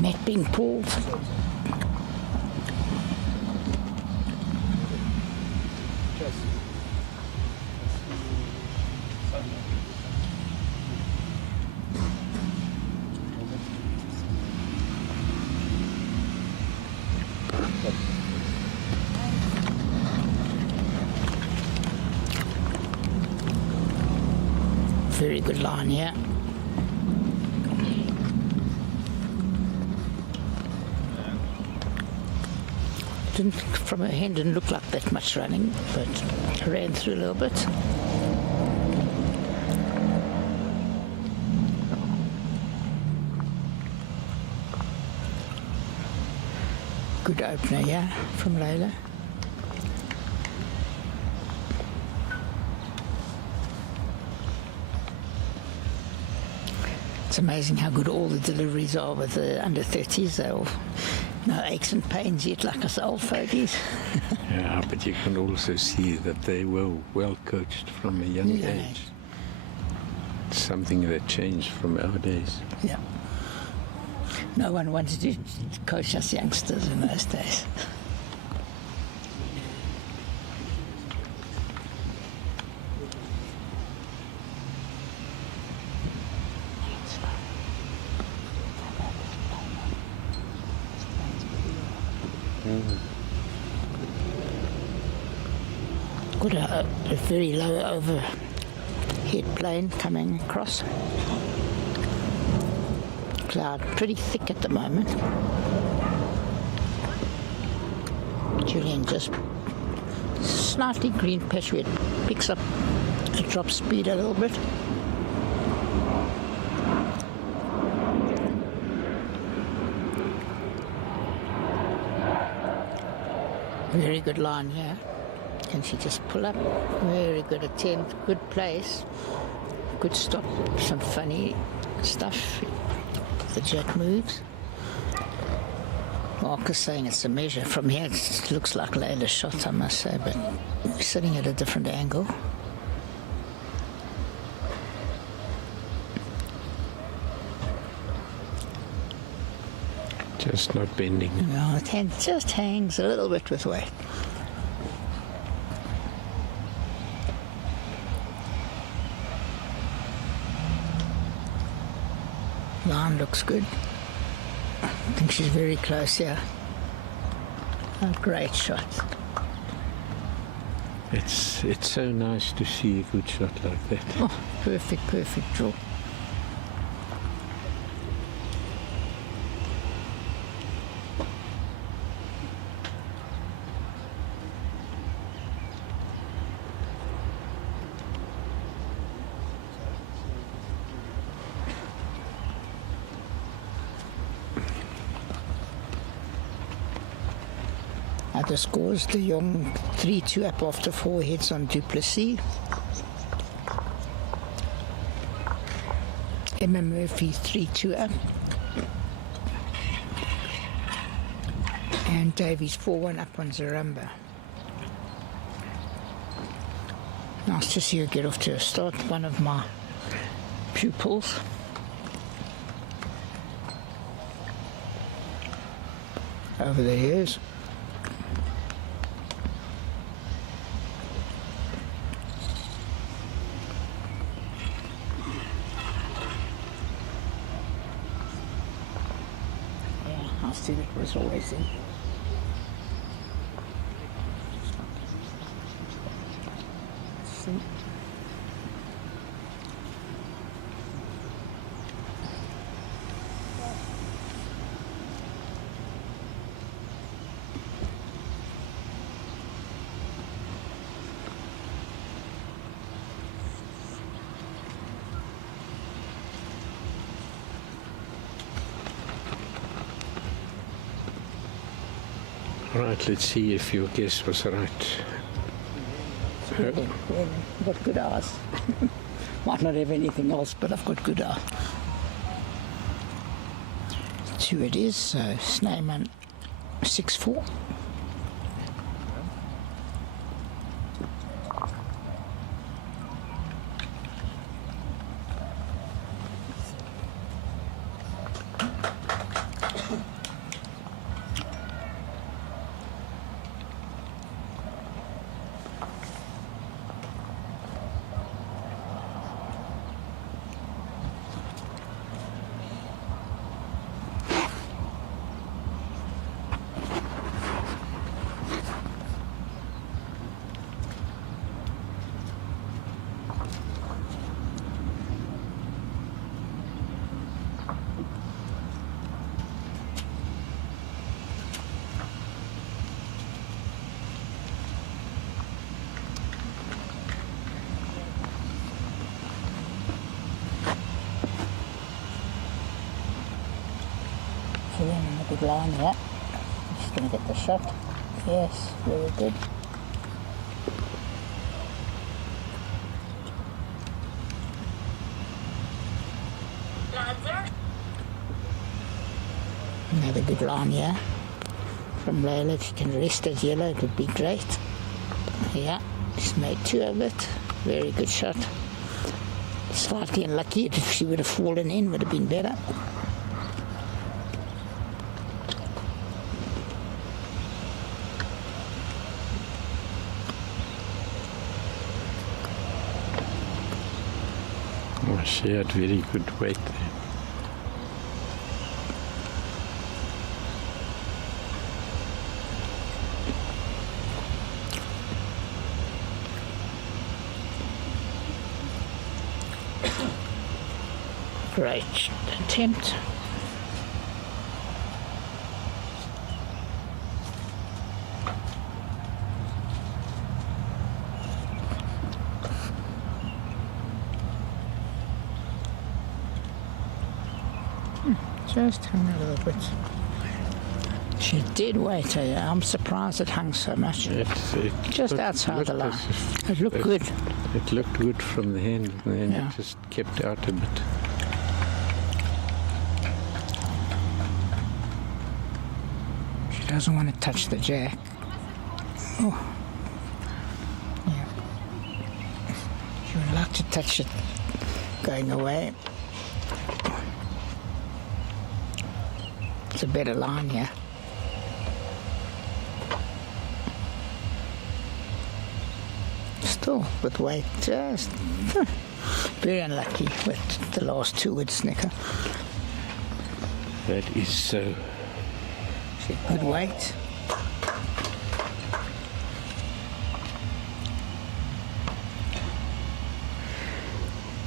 Net being pulled. Very good line here. From her hand didn't look like that much running, but ran through a little bit. Good opener, yeah, from Leila. It's amazing how good all the deliveries are with the under 30s. They're all no aches and pains yet, like us old fogies. Yeah, but you can also see that they were well coached from a young age. It's something that changed from our days. Yeah. No one wanted to coach us youngsters in those days. Got a very low overhead plane coming across. Cloud pretty thick at the moment. Gillian just slightly green patch where it picks up a drop speed a little bit. Very good line here. Can she just pull up? Very good attempt, good place, good stop, some funny stuff. The jet moves. Mark is saying it's a measure. From here it looks like Leila's shot, I must say, but we're sitting at a different angle. Just not bending. No, the hand just hangs a little bit with weight. Line looks good. I think she's very close here. A great shot. It's so nice to see a good shot like that. Oh, perfect draw. Other scores, De Jong 3-2 up after 4 hits on Duplessis. Emma Murphy 3-2 up. And Davies 4-1 up on Zaramba. Nice to see her get off to a start, one of my pupils. Over the years. I said it was always in. See? Right, let's see if your guess was right. Really, really. I've got good eyes. Might not have anything else, but I've got good eyes. 2 it is, so Snyman 6-4. Gillian in a good line, yeah. Just going to get the shot. Yes, very good. Another good line, yeah. From Leila, if you can rest as yellow, it would be great. Yeah, she's made 2 of it. Very good shot. Slightly unlucky, if she would have fallen in, would have been better. Oh, she had very good weight there. Great attempt. Just hung a little bit. She did wait. I'm surprised it hung so much. Just outside the line. It looked good. It looked good from the hand, and then Yeah. it just kept out a bit. She doesn't want to touch the jack. Oh. Yeah. She would like to touch it going away. It's a better line, yeah. Still, with weight, just very unlucky with the last 2 with snicker. That is so. Good weight.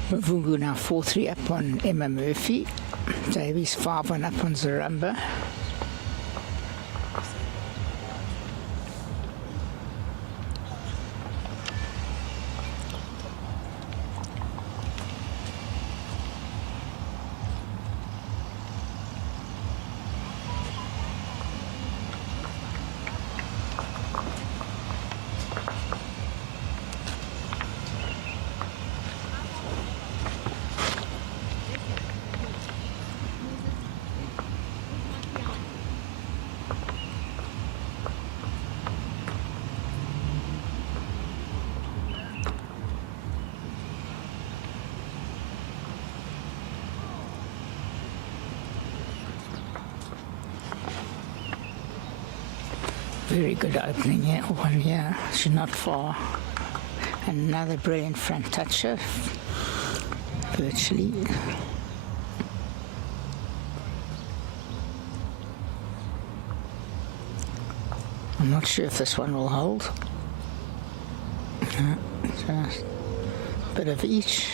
Mavungu now 4-3 up on Emma Murphy. Davies 5-1 up on Zaramba. Very good opening, yeah. One, yeah. She's not far. Another brilliant front toucher. Virtually. I'm not sure if this one will hold. So a bit of each.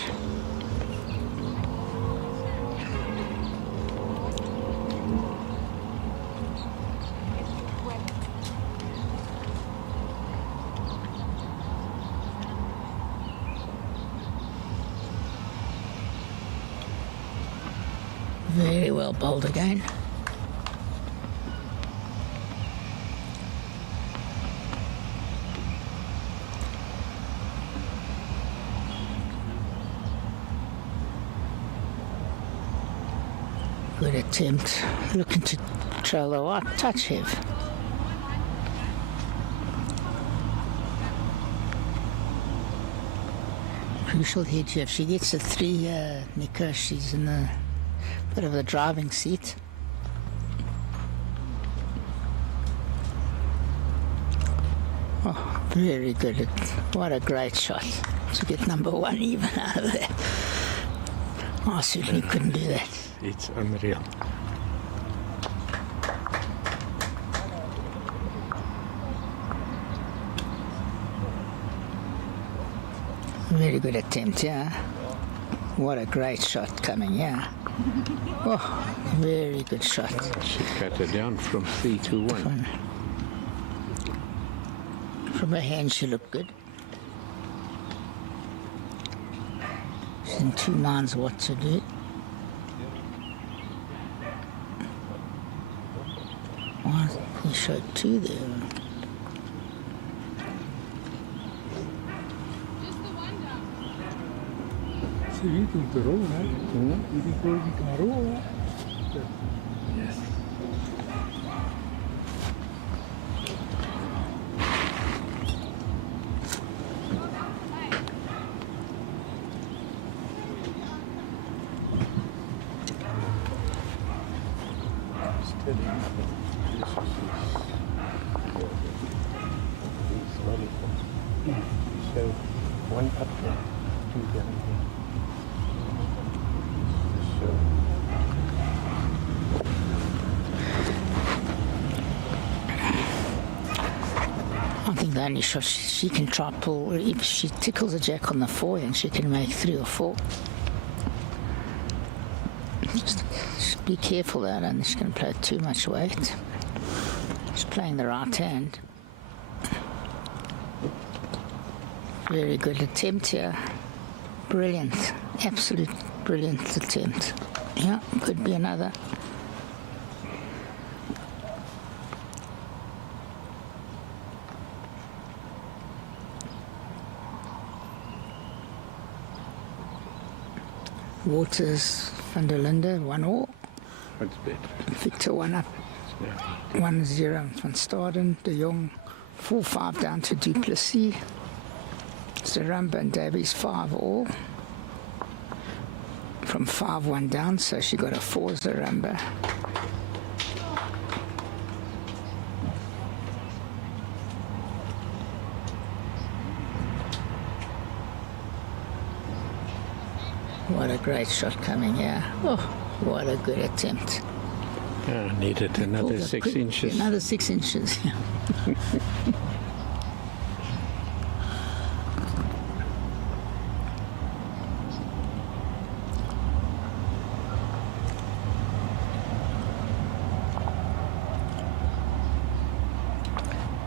Very well bowled again. Good attempt, looking to trail the white touch have. Crucial hit here. If she gets a 3 nicker, she's in a bit of the driving seat. Oh, very good. What a great shot to get number 1 even out of there. I certainly couldn't do that. It's unreal. Very good attempt, yeah. What a great shot coming, yeah. Oh, very good shot. She cut it down from 3 to 1. From her hand, she looked good. She's in 2 minds what to do. Well, he showed 2 there. So you can throw, right? You can roll. Yes. So one up there, 2 down here. I think the only shot she can try pull, if she tickles a jack on the 4 and she can make 3 or 4. Just be careful that, and she's going to play too much weight. She's playing the right hand. Very good attempt here. Brilliant, absolute brilliant attempt. Yeah, could be another. Waters van der Linde 1-all. What's better? Victor 1 up. 1-0 van Staaden. De Jong 4-5 down to Duplessis. Zaramba and Davies 5-all. From 5-1 down, so she got a 4 Zaramba. What a great shot coming here. Oh, what a good attempt. Needed another 6 inches. Another 6 inches, yeah.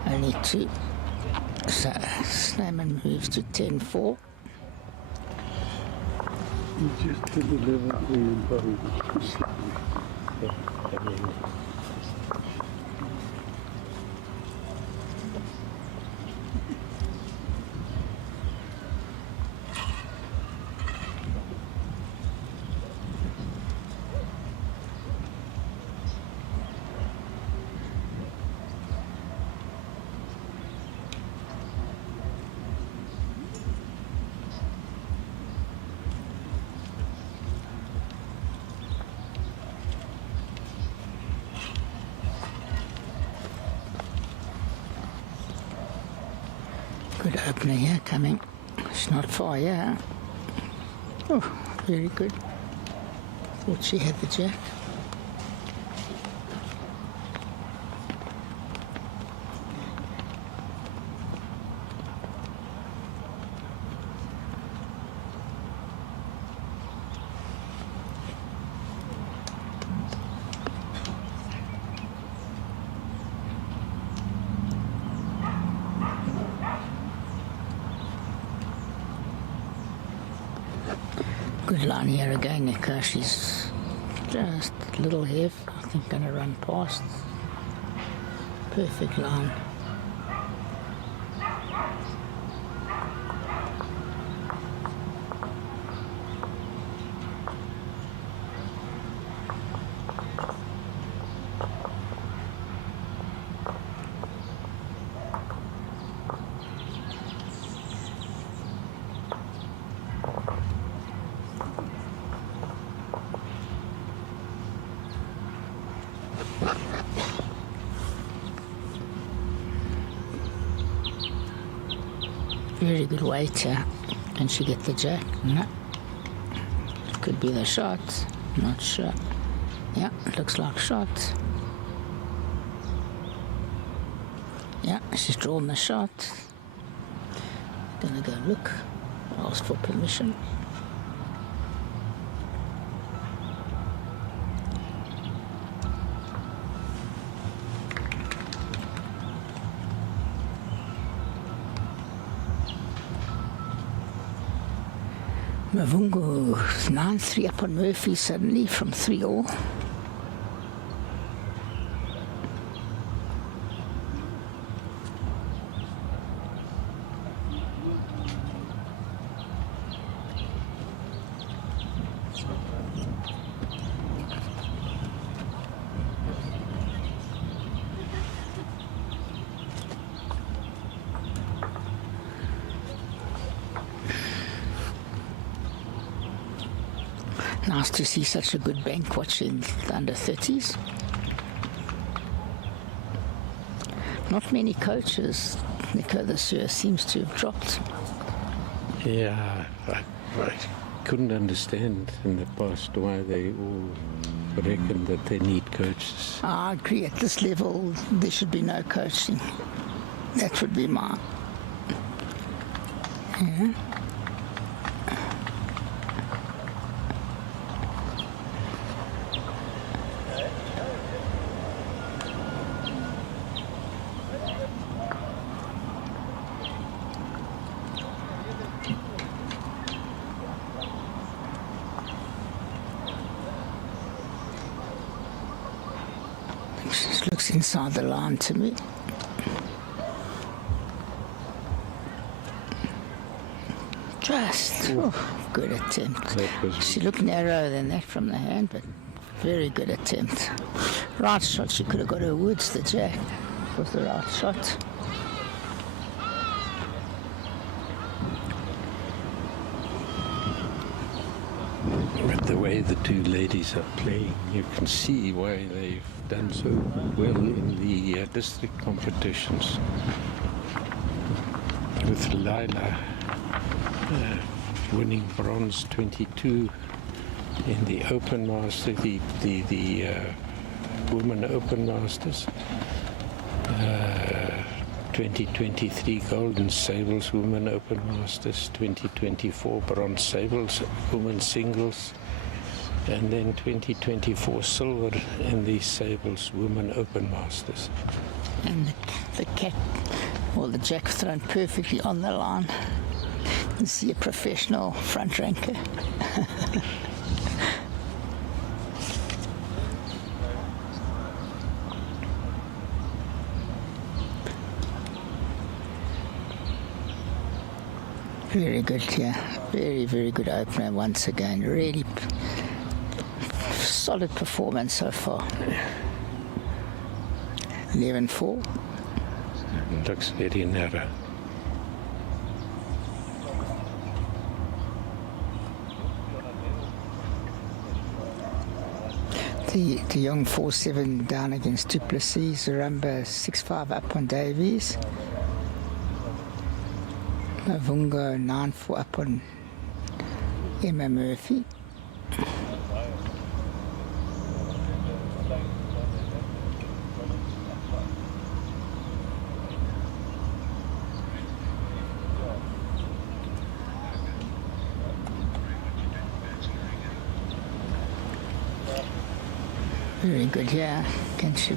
Only 2. So Snyman moves to 10-4. Just to the level where you body. Good opener here coming. It's not far, yeah. Oh, very good. Thought she had the jack. Good line here again, Nico. She's just a little heavy. I think going to run past. Perfect line. Very good weight here. Can she get the jack? No. Could be the shot. Not sure. Yeah, looks like shot. Yeah, she's drawn the shot. Gonna go look. Ask for permission. Mavungo 9-3 up on Murphy suddenly from 3-all. Nice to see such a good bank watching the under 30s. Not many coaches, Nico, this year seems to have dropped. Yeah, I couldn't understand in the past why they all reckon that they need coaches. I agree, at this level there should be no coaching. That would be mine. Yeah. Just looks inside the line to me. Just good attempt. She looked narrower than that from the hand, but very good attempt. Right shot, she could have got her woods, the jack. Was the right shot. But the way the two ladies are playing, you can see why they've done so well in the district competitions. With Leila winning bronze 22 in the Open Master, the Women Open Masters. 2023 Golden Sables Women Open Masters, 2024 Bronze Sables Women Singles, and then 2024 Silver in the Sables Women Open Masters. And the cat, or the jack thrown perfectly on the line. You can see a professional front ranker. Very good here. Very, very good opener once again. Really solid performance so far. 11-4. Looks very narrow. The young 4-7 down against Duplessis. Zaramba 6-5 up on Davies. Mavungo 9-4 up on Emma Murphy. Very good here. Can she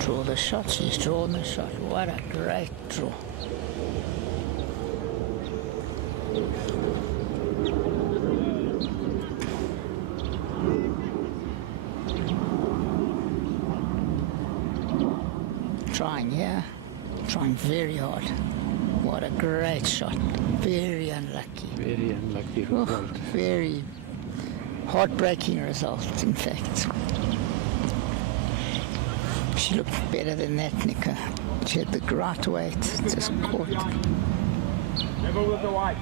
draw the shot? She's drawn the shot. What a great draw. trying here. Trying very hard. What a great shot. Very unlucky. Very unlucky Oh, result. very heartbreaking result, in fact. She looked better than that, Nico. She had the right weight. Just caught. Never with the white.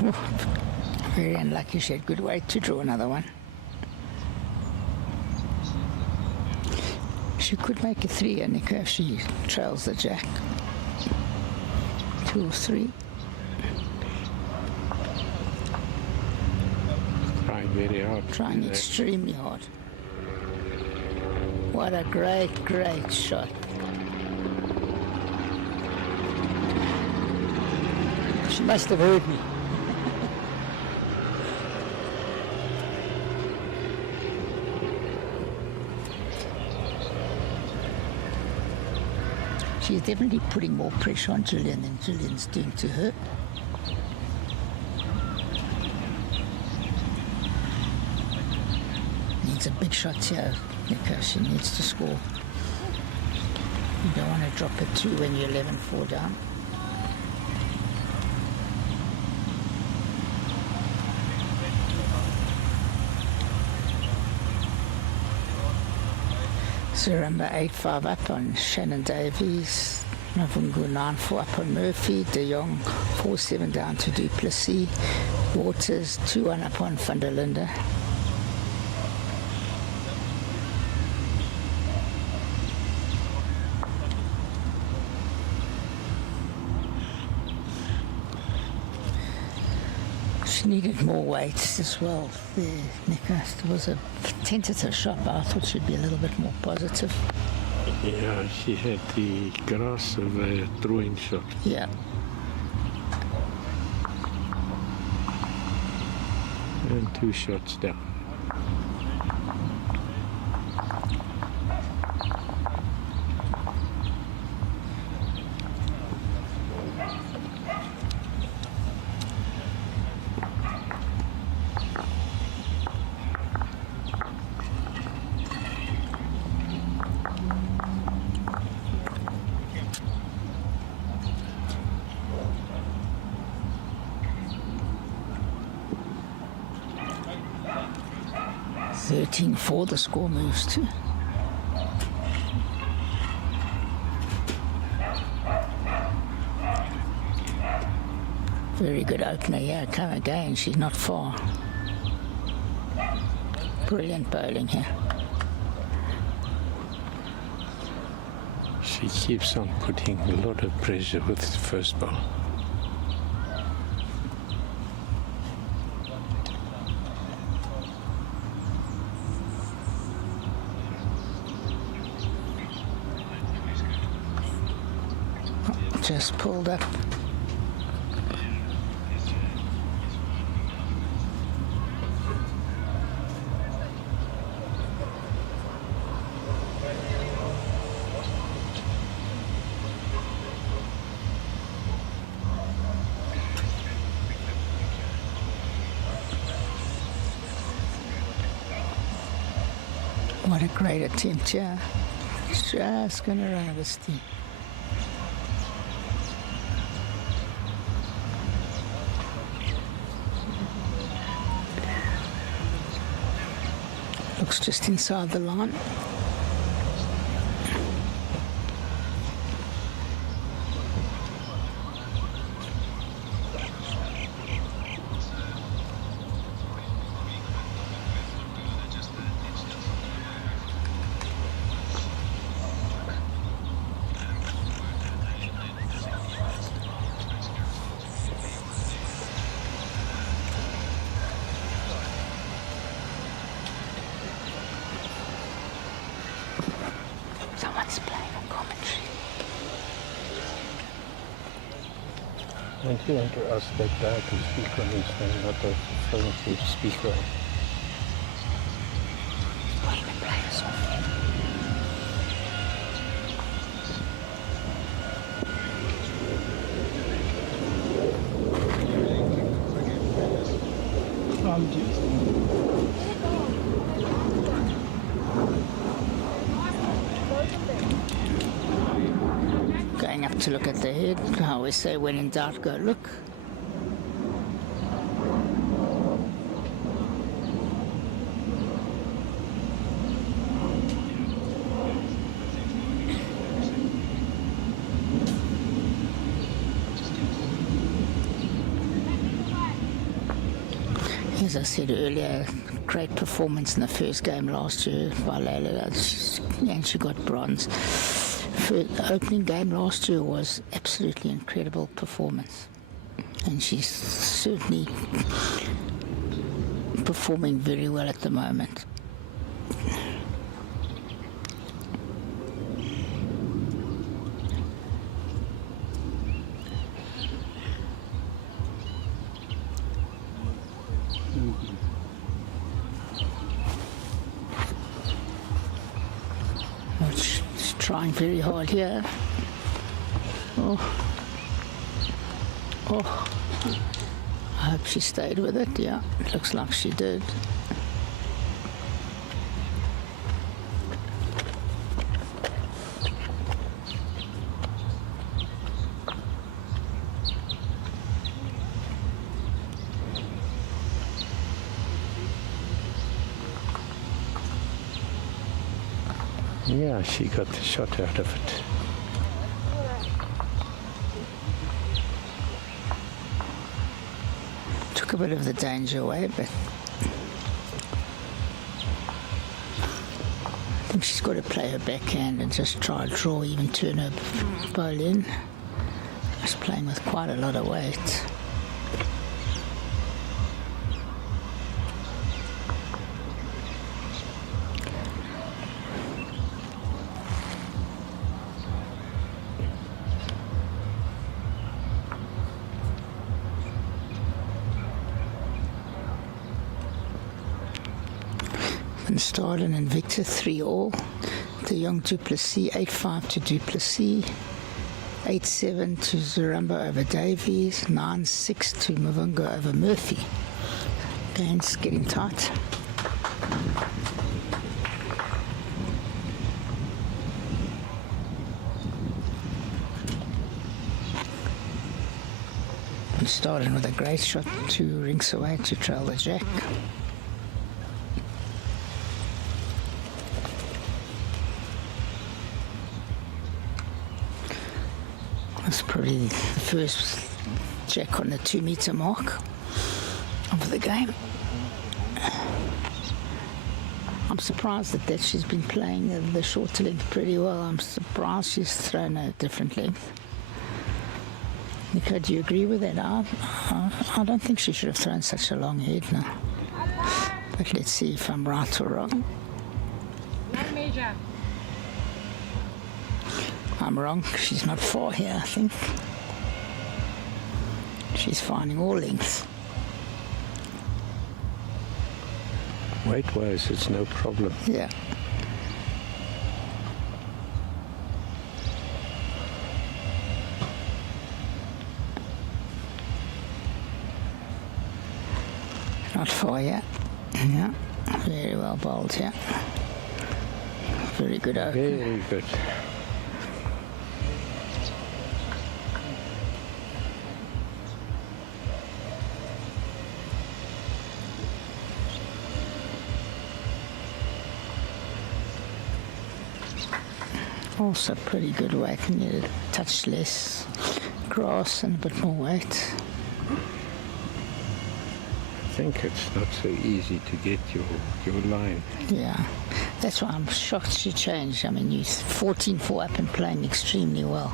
Oh, very unlucky. She had good weight to draw another one. She could make a 3, Nico, if she trails the jack. 2 or 3. Trying very hard. Trying extremely hard. What a great, great shot. She must have heard me. She's definitely putting more pressure on Gillian than Gillian's doing to her. Needs a big shot here, Nico. She needs to score. You don't want to drop a 2 when you're 11-4 down. Surrender 8-5 up on Shannon Davies. Navungu 9-4 up on Murphy. De Jong 4-7 down to Duplessis. Waters 2-1 up on Van der Linde. She needed more weight as well there, Nico. It was a tentative shot, but I thought she'd be a little bit more positive. Yeah, she had the grass of a throwing shot. Yeah. And 2 shots down. For the score moves to. Very good opener, yeah. Come again, she's not far. Brilliant bowling here. She keeps on putting a lot of pressure with the first ball. Just pulled up. What a great attempt, yeah. Just gonna run over steam. Looks just inside the line. Someone's playing a commentary. Don't you want to ask that guy to speak on his phone, not the phone to speak on? Well, you can play a song. like to look at the head. I always say, when in doubt, go look. As I said earlier, great performance in the first game last year by Leila, and she got bronze. The opening game last year was absolutely incredible performance, and she's certainly performing very well at the moment. She's trying very hard here. Oh. I hope she stayed with it. Yeah, it looks like she did. Yeah, she got the shot out of it. Took a bit of the danger away, but I think she's got to play her backhand and just try to draw, even turn her bowl in. She's playing with quite a lot of weight. Staaden and Victor 3-all. De Jong du Plessis 8-5 to Du Plessis. 8-7 to Zaramba over Davies. 9-6 to Mavunga over Murphy. Game's getting tight. And Staaden with a great shot 2 rinks away to trail the jack. That's probably the first jack on the 2-meter mark of the game. I'm surprised that she's been playing the shorter length pretty well. I'm surprised she's thrown a different length. Nico, do you agree with that? I don't think she should have thrown such a long head now. But let's see if I'm right or wrong. I'm wrong. She's not far here, I think. She's finding all lengths. Weight-wise, it's no problem. Yeah. Not far yet. Yeah. Very well bowled here. Very good opener. Very good. Also pretty good weight. Needed a touch less grass and a bit more weight. I think it's not so easy to get your line. Yeah, that's why I'm shocked she changed. I mean, you're 14-4 up and playing extremely well.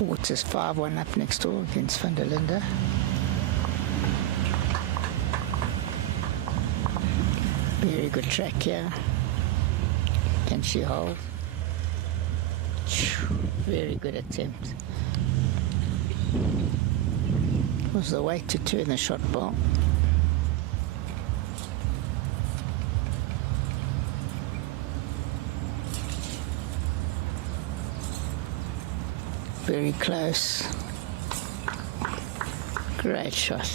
Waters 5-1 up next door against Van der Linde. Very good track here. Can she hold? Very good attempt. Was the way to turn the shot ball. Very close. Great shot.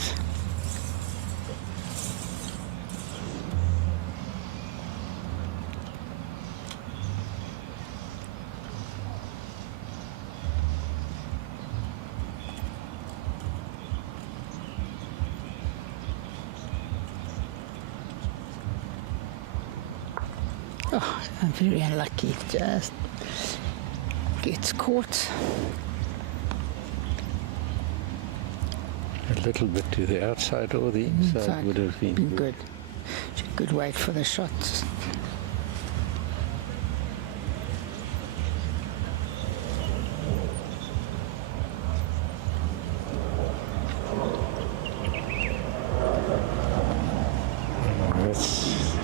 I'm very unlucky. Just gets caught. A little bit to the outside or the inside would have been good. Good weight for the shots. That's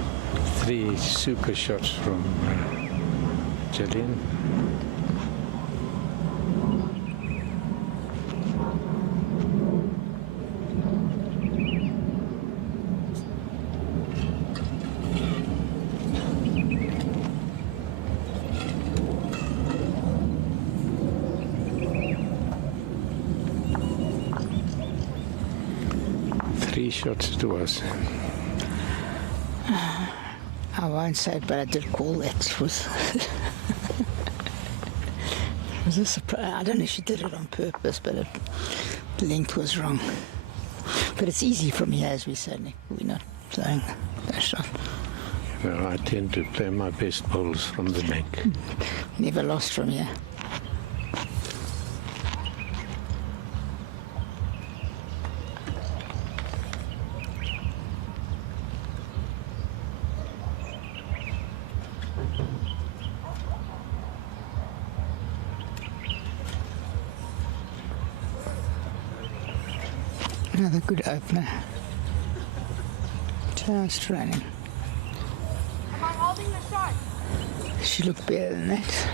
3 super shots from Gillian. Shots it was. I won't say it, but I did call that. It was, it was a surprise. I don't know if she did it on purpose, but the length was wrong. But it's easy from here, as we said, Nick. We're not playing that shot. No, I tend to play my best bowls from the bank. Never lost from here. Another good opener. Just running. Am I holding the shot? She looked better than that.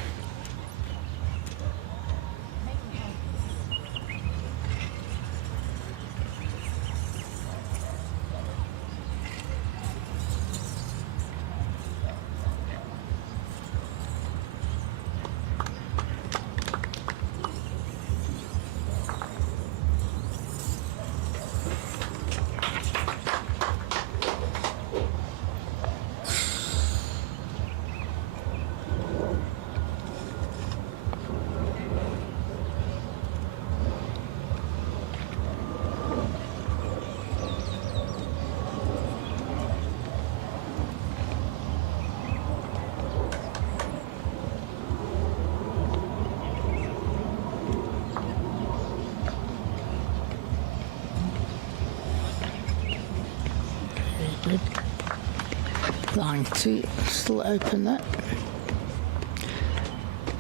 Line 2, still open that.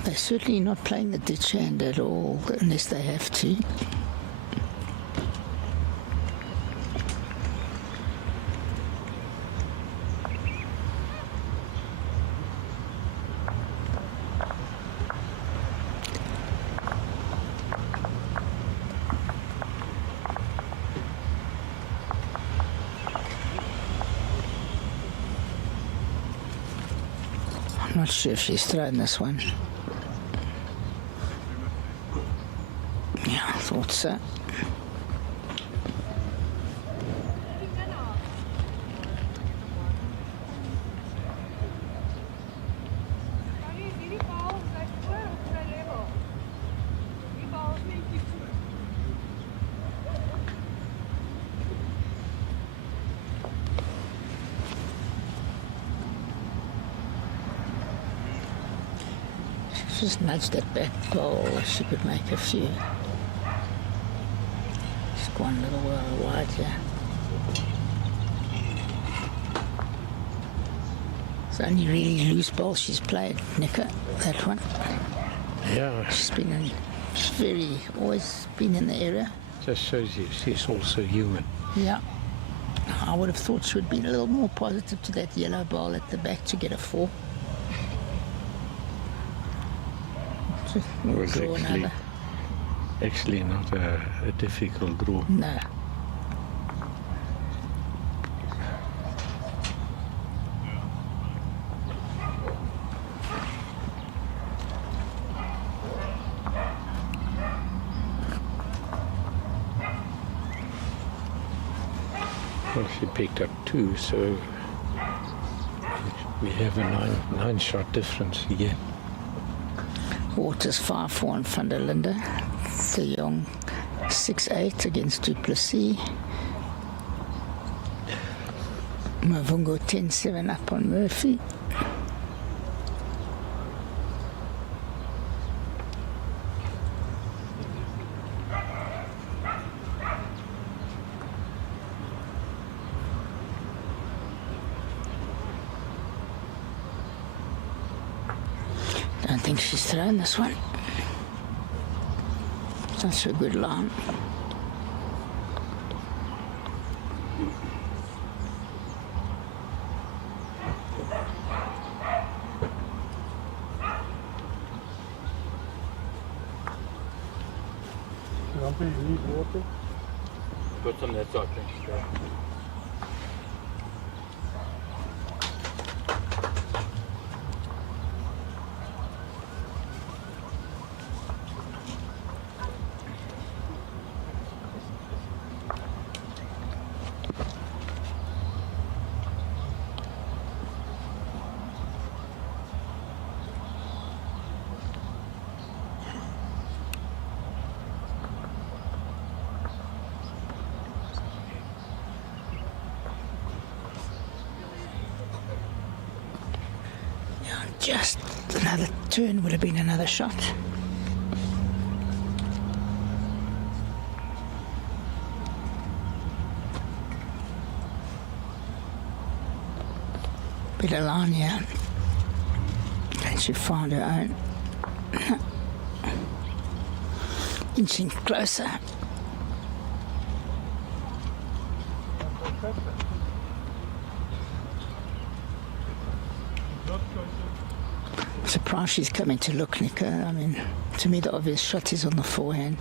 They're certainly not playing the ditch hand at all, unless they have to. Not sure if she's thrown this one. Yeah, I thought so. Just nudge that back ball, she could make a few. Just one little wide here. It's the only really loose ball she's played, Nika, that one. Yeah. She's been always been in the area. Just shows you she's also human. Yeah. I would have thought she would be a little more positive to that yellow ball at the back to get a 4. It was actually not a difficult draw. No. Well, she picked up 2, so we have a 9-shot difference again. Waters 5-4 on van der Linde. De Jong 6-8 against Du Plessis. Mavungo 10-7 up on Murphy. think she's thrown this one. Such a good line. Grumpy, you need water? Put some that side, thanks. Just another turn would have been another shot. Bit of line here. And she found her own. Inching closer. Surprised she's coming to look, Nico. I mean, to me the obvious shot is on the forehand.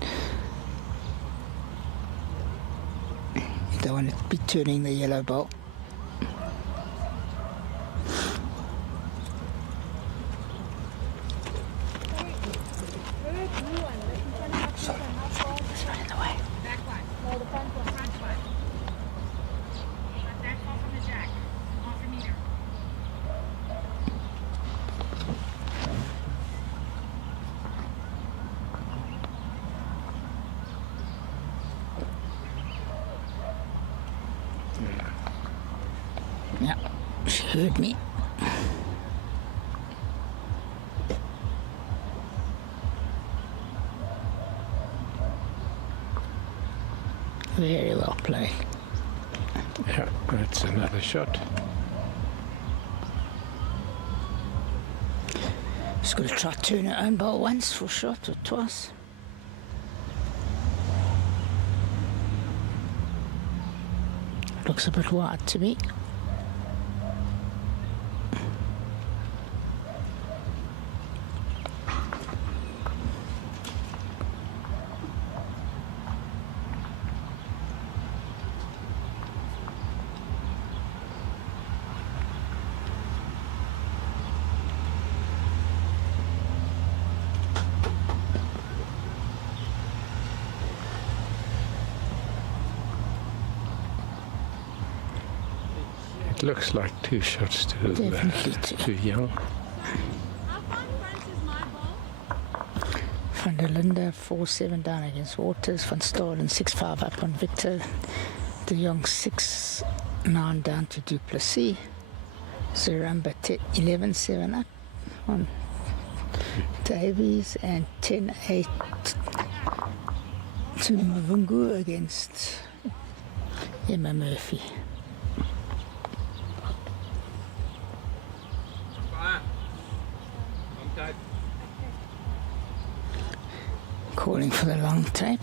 You don't want to be turning the yellow ball. Yeah, she heard me. Very well played. Yeah, that's another shot. She's got to try to turn her own ball once for a shot or twice. Looks a bit wide to me. It looks like two shots too young. How far in front is my ball? Van der Linde 4-7 down against Waters. Van Staaden 6-5 up on Victor. De Jong 6-9 down to Duplessis. Zaramba 11-7 up on Davies and 10-8 to Mvungu against Emma Murphy. Calling for the long tape.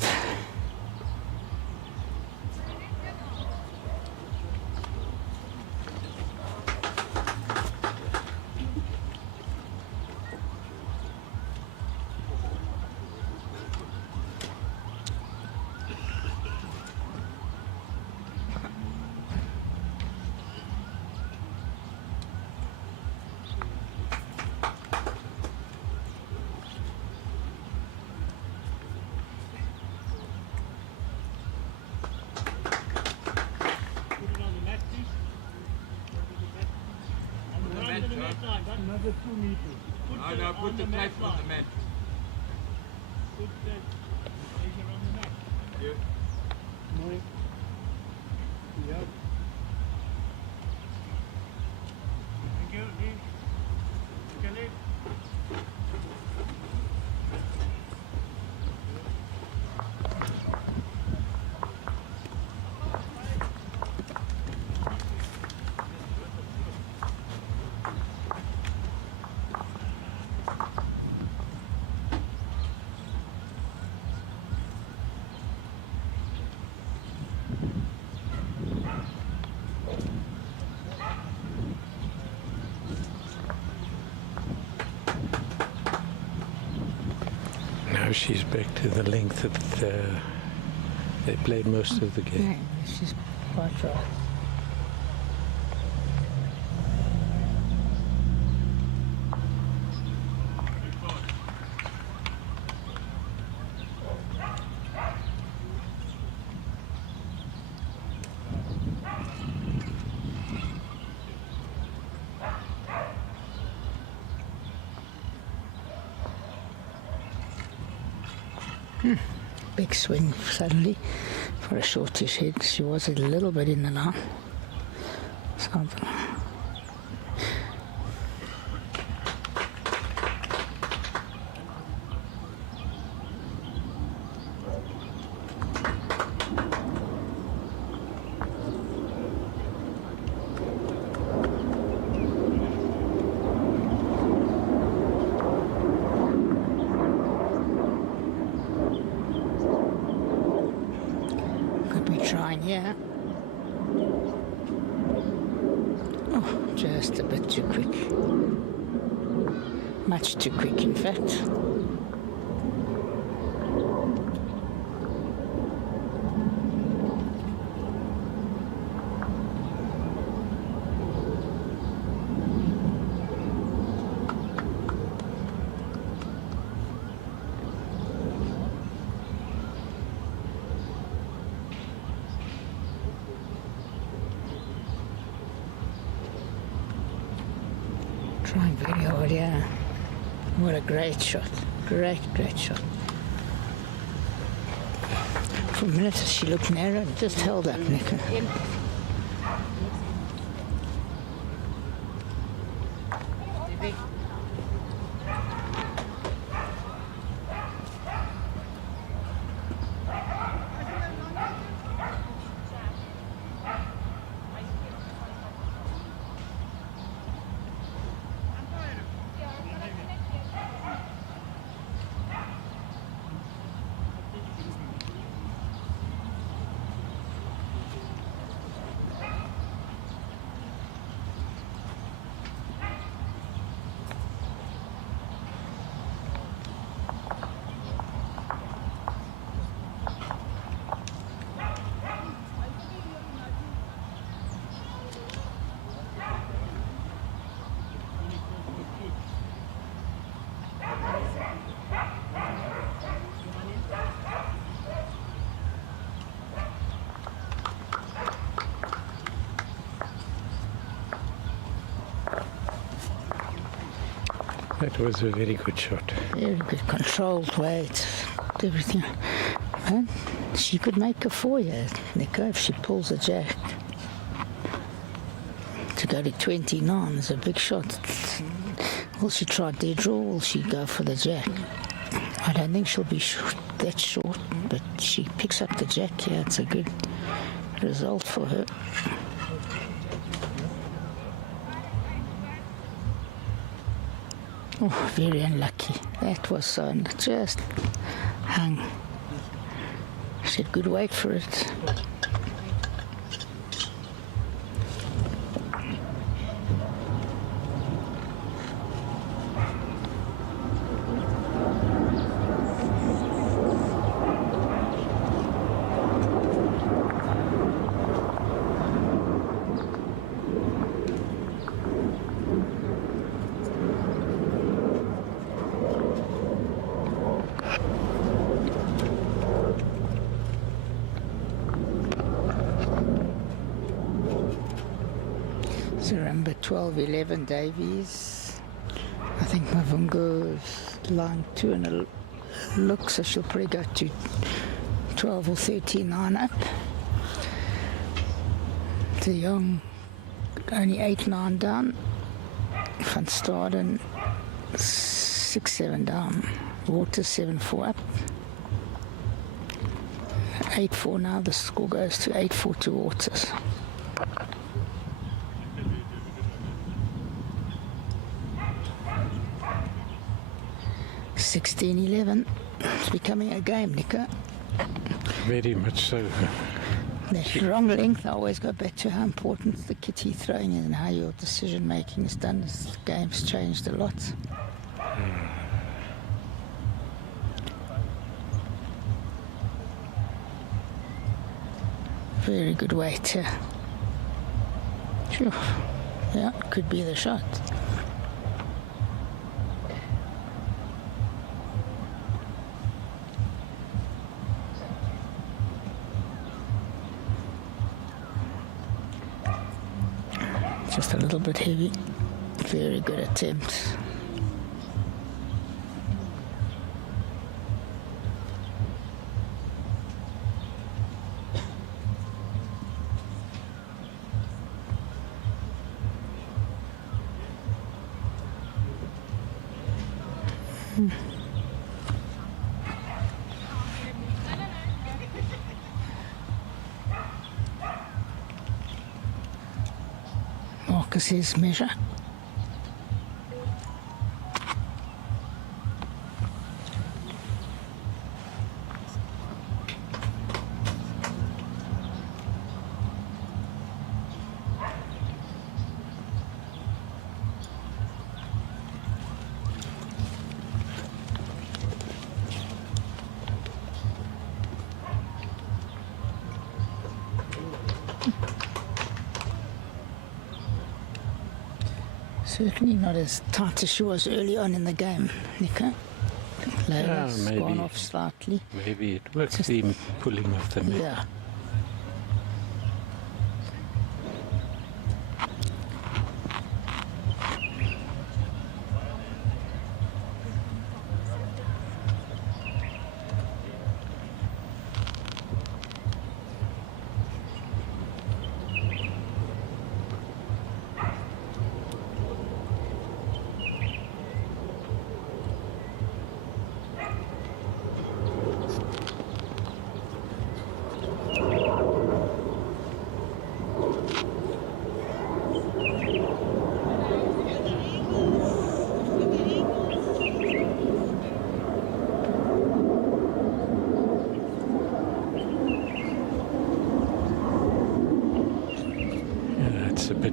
Another 2 meters. No, put the tape on the mat. Put that measure on the mat. Yeah. No. Yep. Thank you, Lee. Kelly. Now she's back to the length that they played most of the game. Yeah, she's quite right. Big swing suddenly for a shortish head. She was a little bit in the line. So, trying here. Oh, just a bit too quick. Much too quick, in fact. Trying very hard, yeah. What a great shot. Great shot. For a minute she looked narrow, just held up, Nico. That was a very good shot. Very good, controlled weight, everything. And she could make a 4-year, Nico, if she pulls a jack. To go to 29 is a big shot. Will she try dead draw, or will she go for the jack? I don't think she'll be that short, but she picks up the jack here. It's a good result for her. Oh, very unlucky. That was so just hung. She had good weight for it. Number 12, 11, Davies. I think Mavungo's line 2 and a look, so she'll probably go to 12 or 13, 9 up. De Jong only 8, 9 down. Van Staaden 6, 7 down. Waters 7, 4 up. 8, 4 now. The score goes to 8, 4 to Waters. 16-11. It's becoming a game, Nico. Very much so. That wrong length, I always go back to how important the kitty throwing is and how your decision making is done. This game's changed a lot. Very good weight here. Sure. Yeah, could be the shot. Just a little bit heavy. Very good attempt. Marcus's measure. Certainly not as tight as she was early on in the game, Nico. Leila's gone off slightly. Maybe it works, the pulling of the net. Yeah.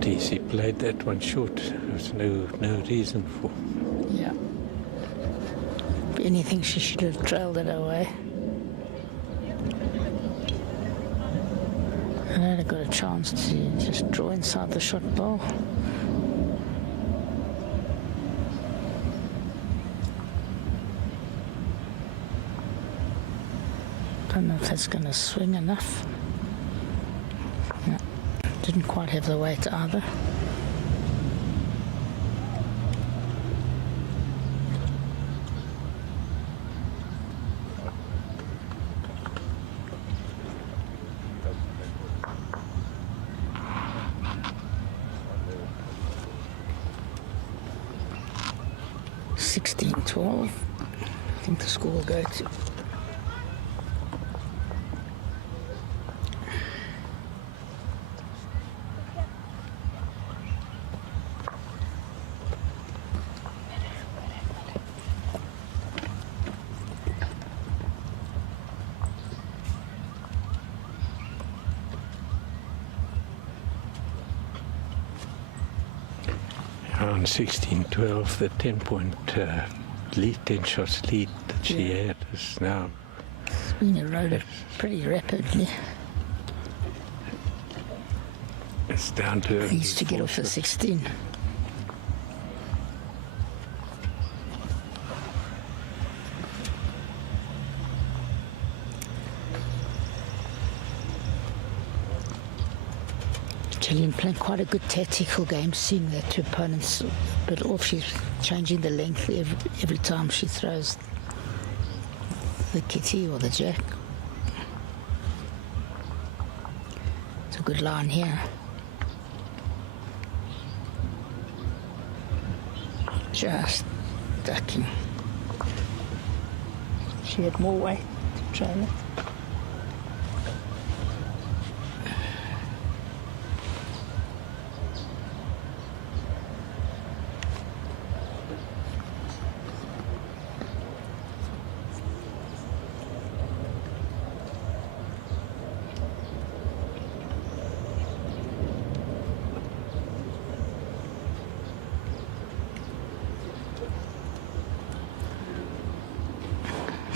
He played that one short. There's no reason for. Yeah. If anything, she should have trailed it away. And I'd have got a chance to just draw inside the shot ball. Don't know if that's going to swing enough. Didn't quite have the weight either. $16-12. I think the score will go to. On 16-12, the 10-point lead, 10 shots lead that she had is now. It's been eroded pretty rapidly. It's down to. Needs to get off the 16. Gillian playing quite a good tactical game, seeing that two opponents a bit off. She's changing the length every time she throws the kitty or the jack. It's a good line here. Just ducking. She had more weight to trail it.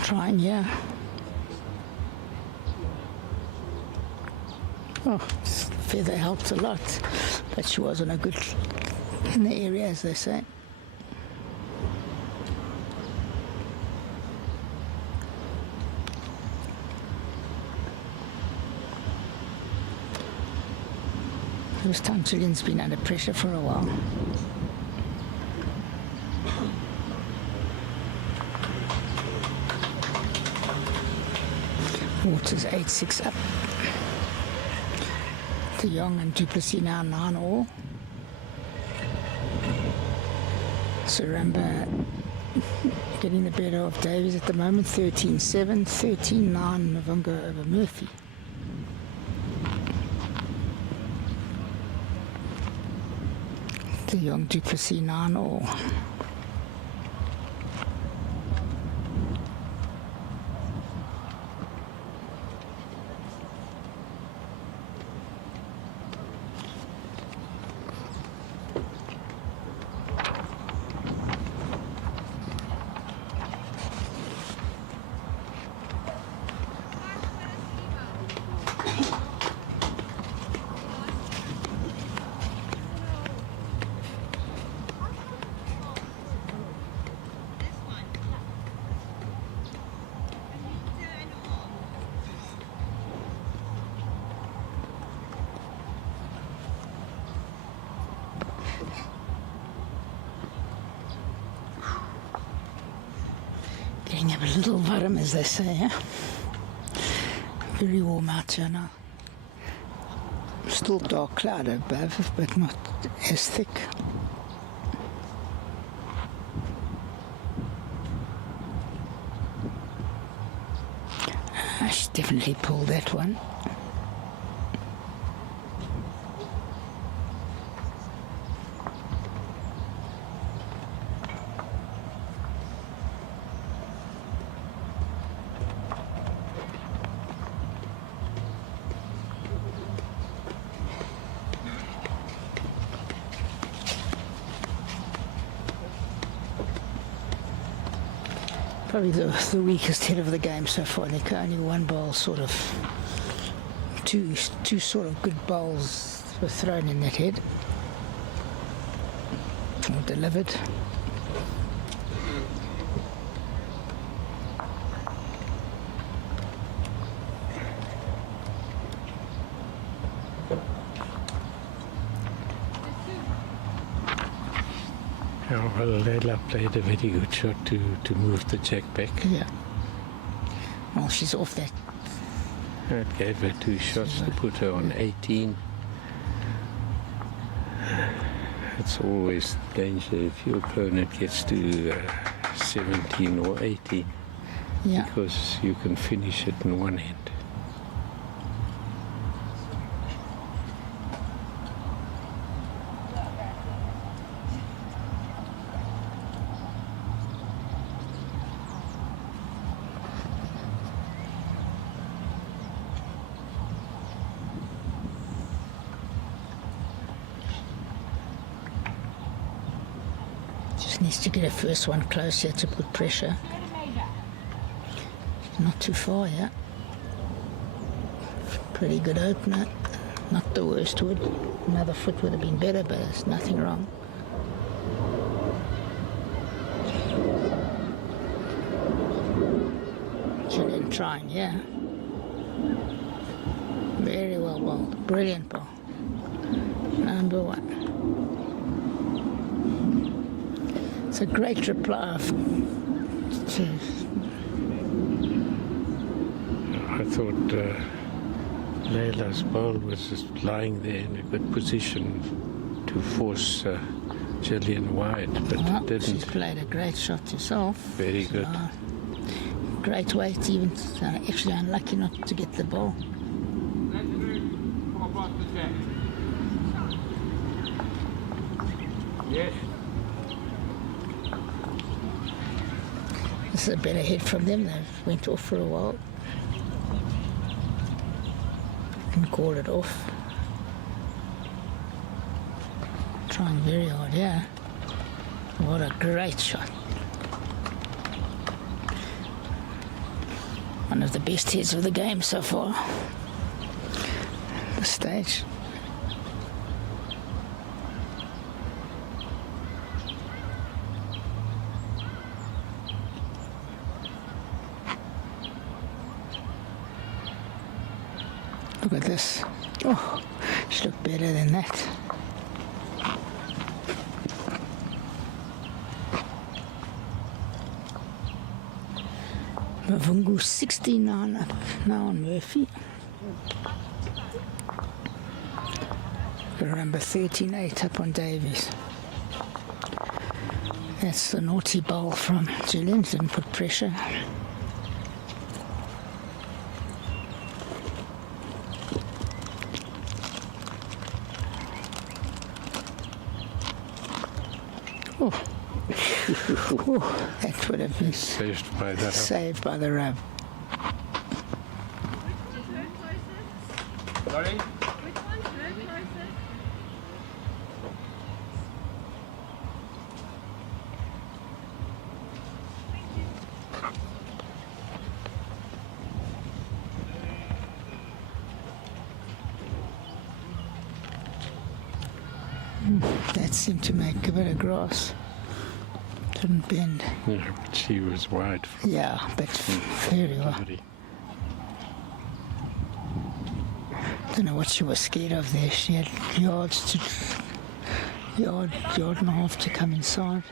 Trying, yeah. Oh, feather helped a lot, but she was on a good in the area, as they say. This time Gillian's been under pressure for a while. Water's 8-6 up. De Jong and Duplessis now 9 all. Saramba getting the better of Davies at the moment, 13-7, 13-9 Mavunga over Murphy. De Jong Duplessis 9 all. Getting a little warm, as they say, eh? Very warm out here now. Still dark cloud above, but not as thick. She definitely pulled that one. Probably the weakest hit of the game so far. Nick, only one ball, sort of two sort of good bowls were thrown in that head or delivered. Well, Leila played a very good shot to move the jack back. Yeah. Well, she's off that. It gave her 2 shots to put her on 18. It's always danger if your opponent gets to 17 or 18. Yeah. Because you can finish it in one hand. Needs to get her first one closer to put pressure. Not too far yet. Pretty good opener. Not the worst wood. Another foot would have been better, but there's nothing wrong. Gillian trying, yeah. Very well bowled. Brilliant ball. Number 1. It's a great reply to... I thought Leila's ball was just lying there in a good position to force Gillian wide, but it didn't. She's played a great shot herself. Very good. Great weight, even actually unlucky not to get the ball. Yes. This is a better hit from them. They went off for a while. And called it off. Trying very hard, yeah. What a great shot. One of the best hits of the game so far. the stage. Look at this. Oh, she looked better than that. Mavungu 69 up now on Murphy. Remember 13-8 up on Davies. That's the naughty bowl from Gillian, didn't put pressure. Oh. Oh, that would have been Saved by the rub. saved by the rub. Sorry? Which one's her closest? That seemed to make a bit of grass. Didn't bend. Yeah, but she was wide. Yeah, but very well. Don't know what she was scared of there. She had yard and a half to come inside.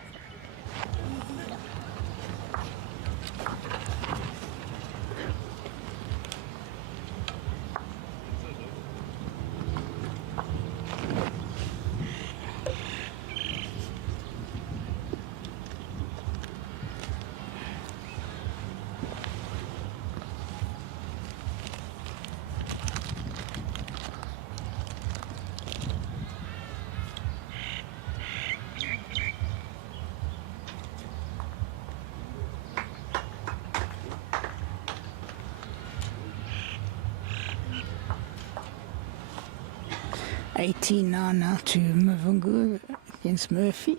Now to Mavungu against Murphy.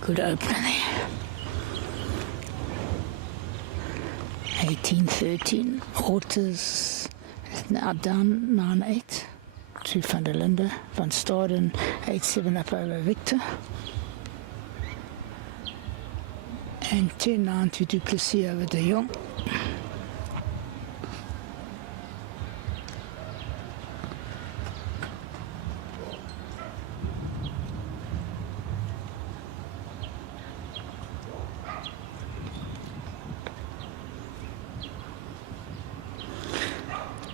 Good opener there. 18-13. Horters now down 9-8 to Van der Linde. Van Staaden 8-7 up over Victor. And 10-9 to Duplessis over De Jong.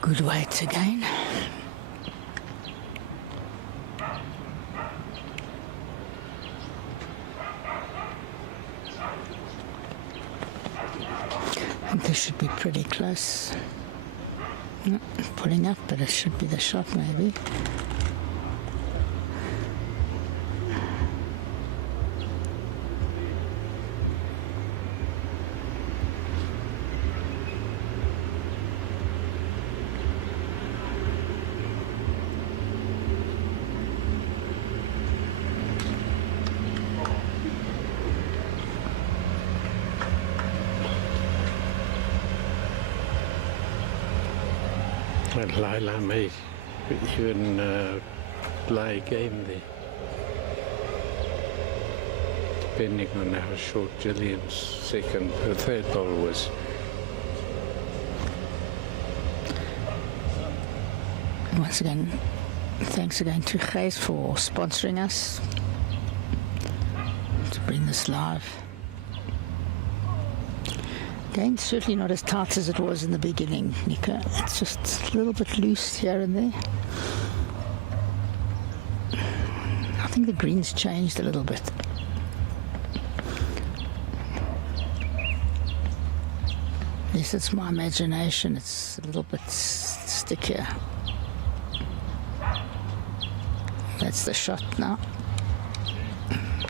Good weights again. And this should be pretty close. Not pulling up, but it should be the shot maybe. And Leila may even play a game there, depending on how short Gillian's third ball was. Once again, thanks again to Gijs for sponsoring us to bring this live. Again, certainly not as tight as it was in the beginning, Nico. It's just a little bit loose here and there. I think the green's changed a little bit. At least it's my imagination. It's a little bit stickier. That's the shot now.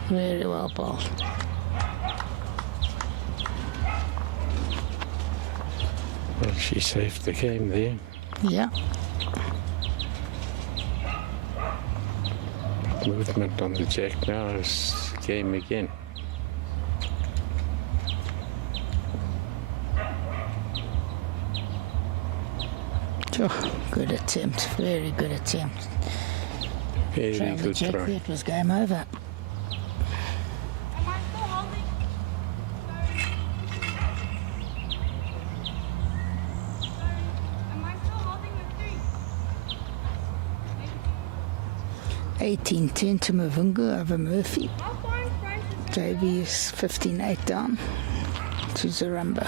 Very well bowled. Well, she saved the game there. Yeah. Movement on the jack now is game again. Oh, good attempt. Very good attempt. Very Trailed the good jack try. there, it was game over. Am I still holding? Am I still holding the three? 18-10 to Mavunga over Murphy. How far in front is Davies 15-8 down to Zaramba.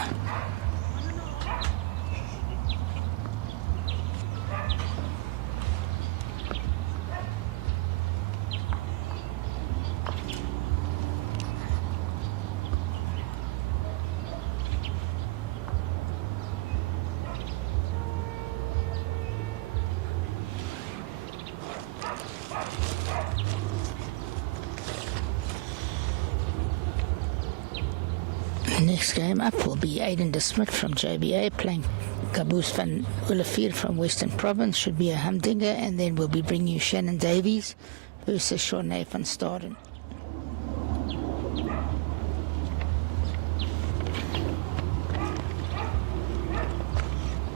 Next game up will be Aidan Smidt from JBA playing Cabous van Olivier from Western Province. Should be a humdinger, and then we'll be bringing you Shannon Davies versus Charne van Staaden.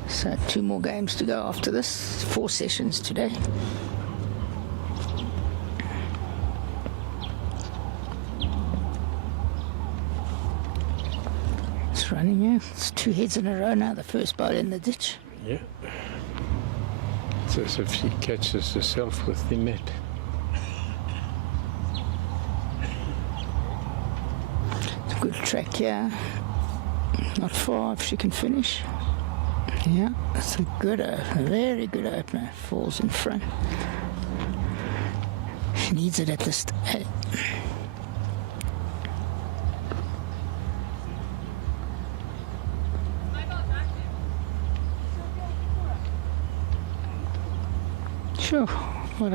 So 2 more games to go after this. 4 sessions today. It's running here. It's 2 heads in a row now. The first ball in the ditch. Yeah. It's as if she catches herself with the net. It's a good track here. Not far if she can finish. Yeah, that's a good opener. Very good opener. Falls in front. She needs it at this. Sure. What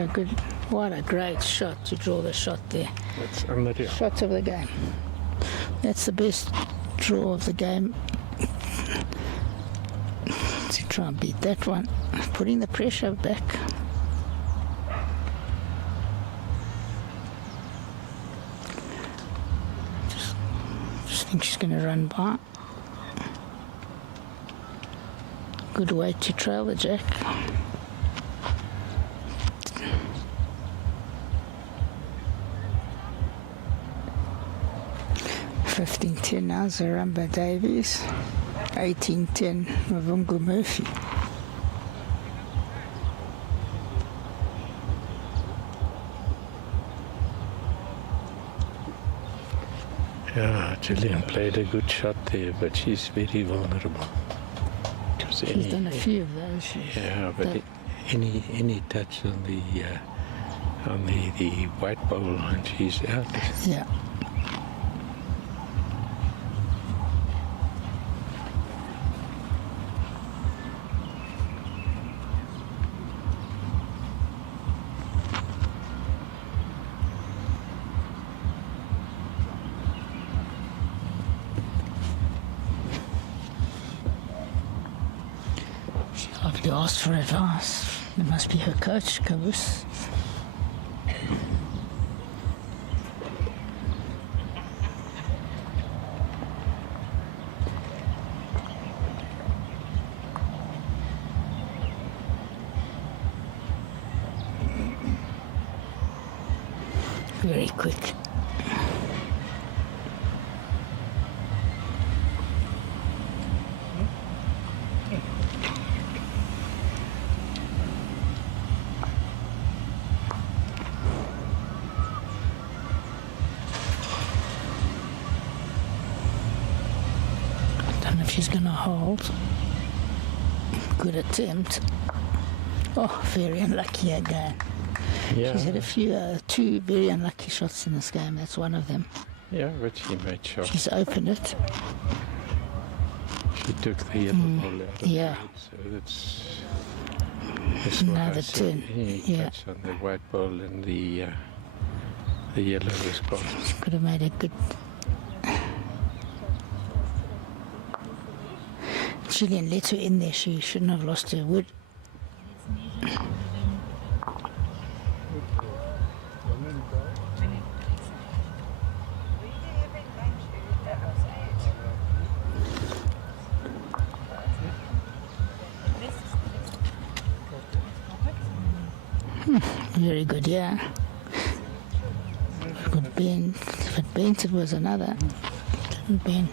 a great shot to draw the shot there. That's unreal. Shots of the game. That's the best draw of the game. To try and beat that one. Putting the pressure back. Just think she's going to run by. Good way to trail the jack. $15-10 now, Zaramba Davies. 18-10, Mavunga Murphy. Yeah, Gillian played a good shot there, but she's very vulnerable. She's done a few of those. Yeah, but any touch on the white ball and she's out. Yeah. She asked for advice. It must be her coach, Cabous. Very quick. She's going to hold. Good attempt. Oh, very unlucky again. Yeah. She's had a few, 2 very unlucky shots in this game. That's one of them. Yeah, but she made sure. She's opened it. She took the yellow ball out of yeah. the head, so that's what Another I said. 10. Any Yeah. touch on the white ball and the The yellow was gone. Could have made a good. Gillian let her in there. She shouldn't have lost her wood. Very good, yeah. Good bend. If it bent, it was another. Didn't bend.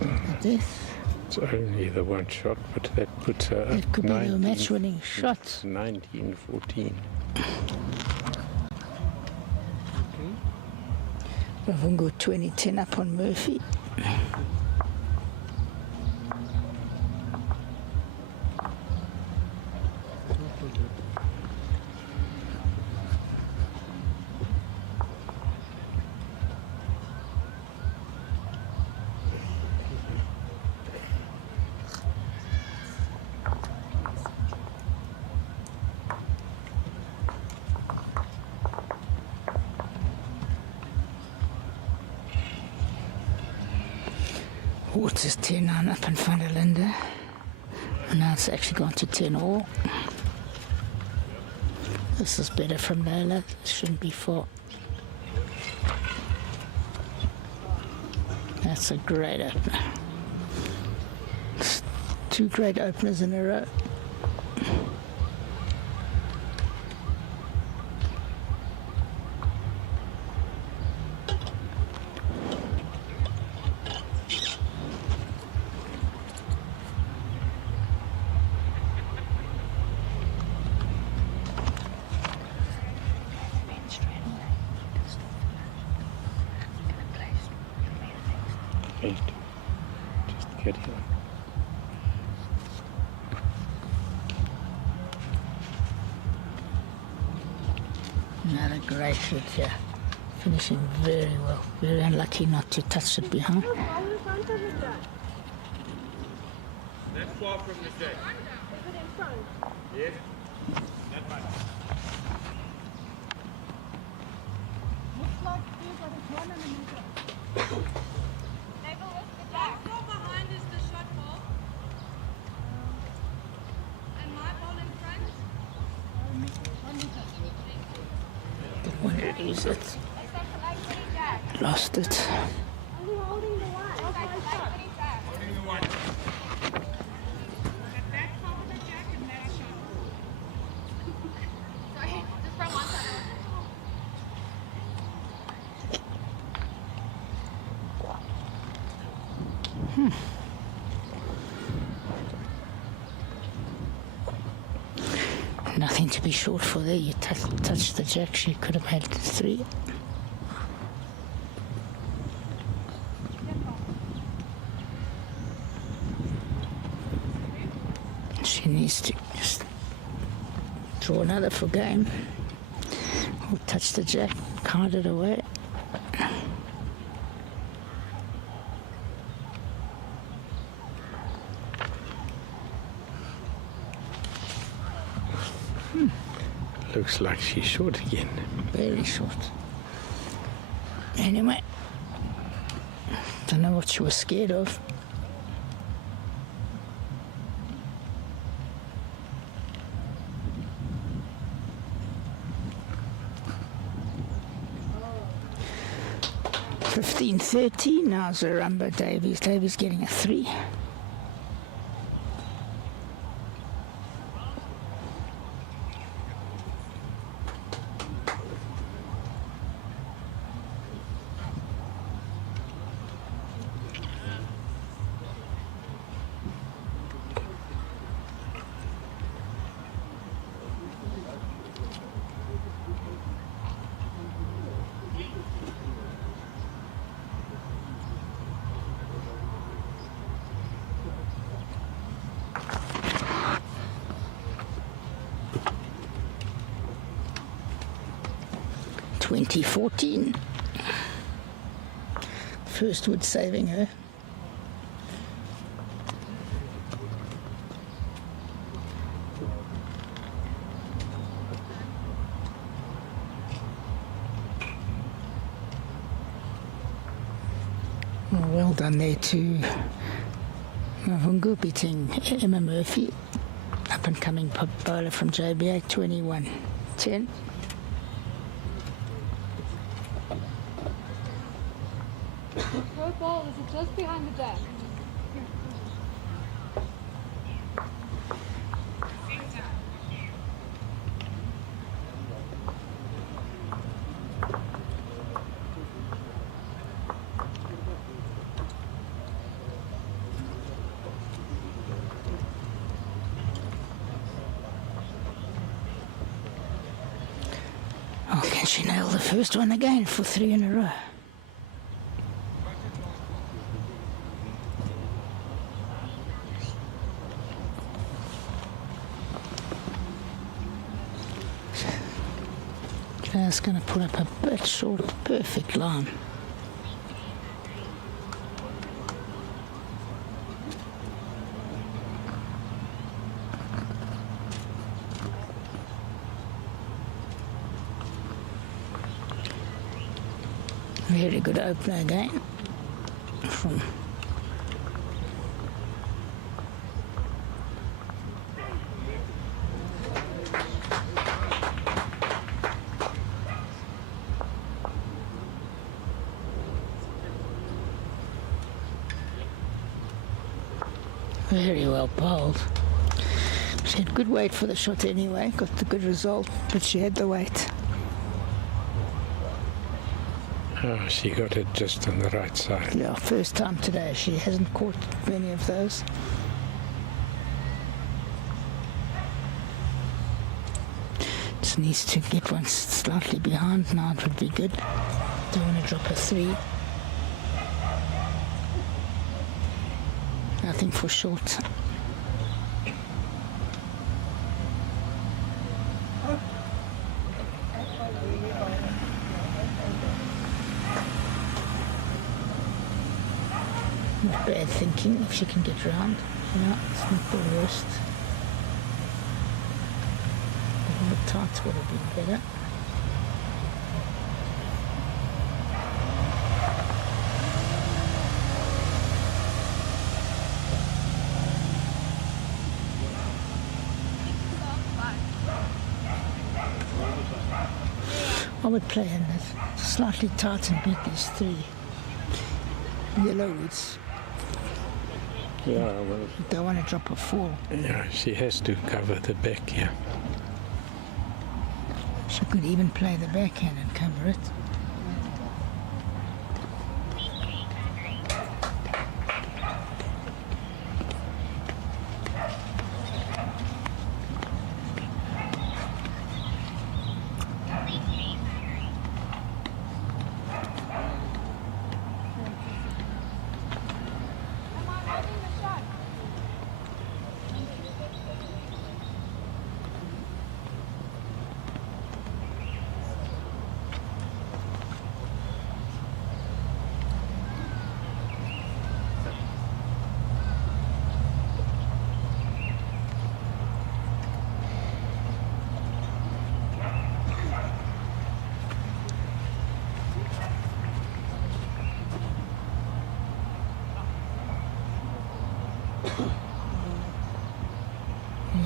Like this. It's only the one shot, but that puts her up. It could be the match-winning shot. 19-14. Ravungo 20-10 up on Murphy. Water's 10-9 up in front of Linda. And now it's actually gone to 10 all. This is better from Leila. This shouldn't be 4. That's a great opener. It's 2 great openers in a row. Just get here. Another great hit here. Finishing very well. Very unlucky not to touch it behind. That far from the deck. Is it in front? Yeah. That much. Looks like there's like a corner in the middle. Maybe with the jack. How far behind is the shot ball? And my ball in front? Didn't want to lose it. It's like a light pretty jack. Lost it. Are you holding the one? It's like a light pretty jack. Holding the one. That part of the jack and that shot. Sorry, just from one side. Nothing to be short for there. You touched the jack. She could have had 3. She needs to just draw another for game. Or touch the jack, card it away. Looks like she's short again. Very short. Anyway, don't know what she was scared of. $15.30. Now Zaramba Davies. Davies getting a 3. $20.14. First wood saving her. well done there to Mavungu beating Emma Murphy, up and coming bowler from JBA, 21-10. Third ball is just behind the deck. Oh, can she nail the first one again for 3 in a row? Claire's going to put up a bit short, perfect line. Very good opener again from very well bowled. She had good weight for the shot anyway, got the good result, but she had the weight. Oh, she got it just on the right side. Yeah, first time today. She hasn't caught many of those. Just needs to get one slightly behind. Now it would be good. Don't want to drop a 3. Nothing for short. Not bad thinking if she can get round. Yeah, it's not the worst. A little bit tight would have been better. I would play in that slightly tight and beat these 3 yellowwoods. Yeah, well, You don't want to drop a 4. yeah, she has to cover the back here. She could even play the backhand and cover it.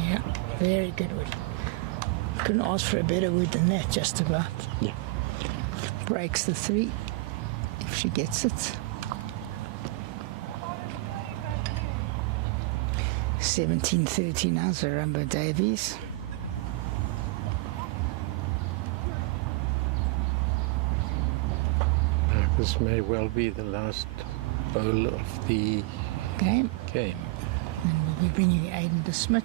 Yeah, very good wood. Couldn't ask for a better wood than that, just about. Yeah. Breaks the 3 if she gets it. 17-13 now, Zaramba Davies. This may well be the last bowl of the Game. game. And we'll be bringing Aidan to Smidt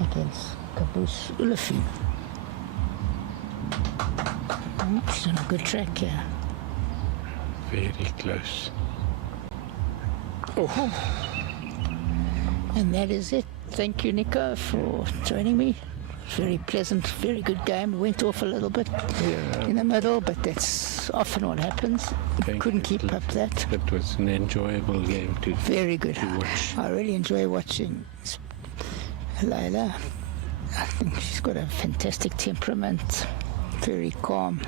against Cabous Olivier. Oh, she's on a good track here. Very close. Oh. And that is it. Thank you, Nico, for joining me. Very pleasant, very good game. Went off a little bit in the middle, but that's often what happens. Couldn't keep up that. It was an enjoyable game to Very good. watch. I really enjoy watching Leila. I think she's got a fantastic temperament, very calm,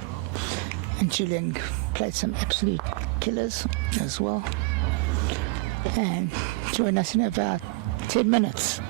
And Gillian played some absolute killers as well. And join us in about 10 minutes.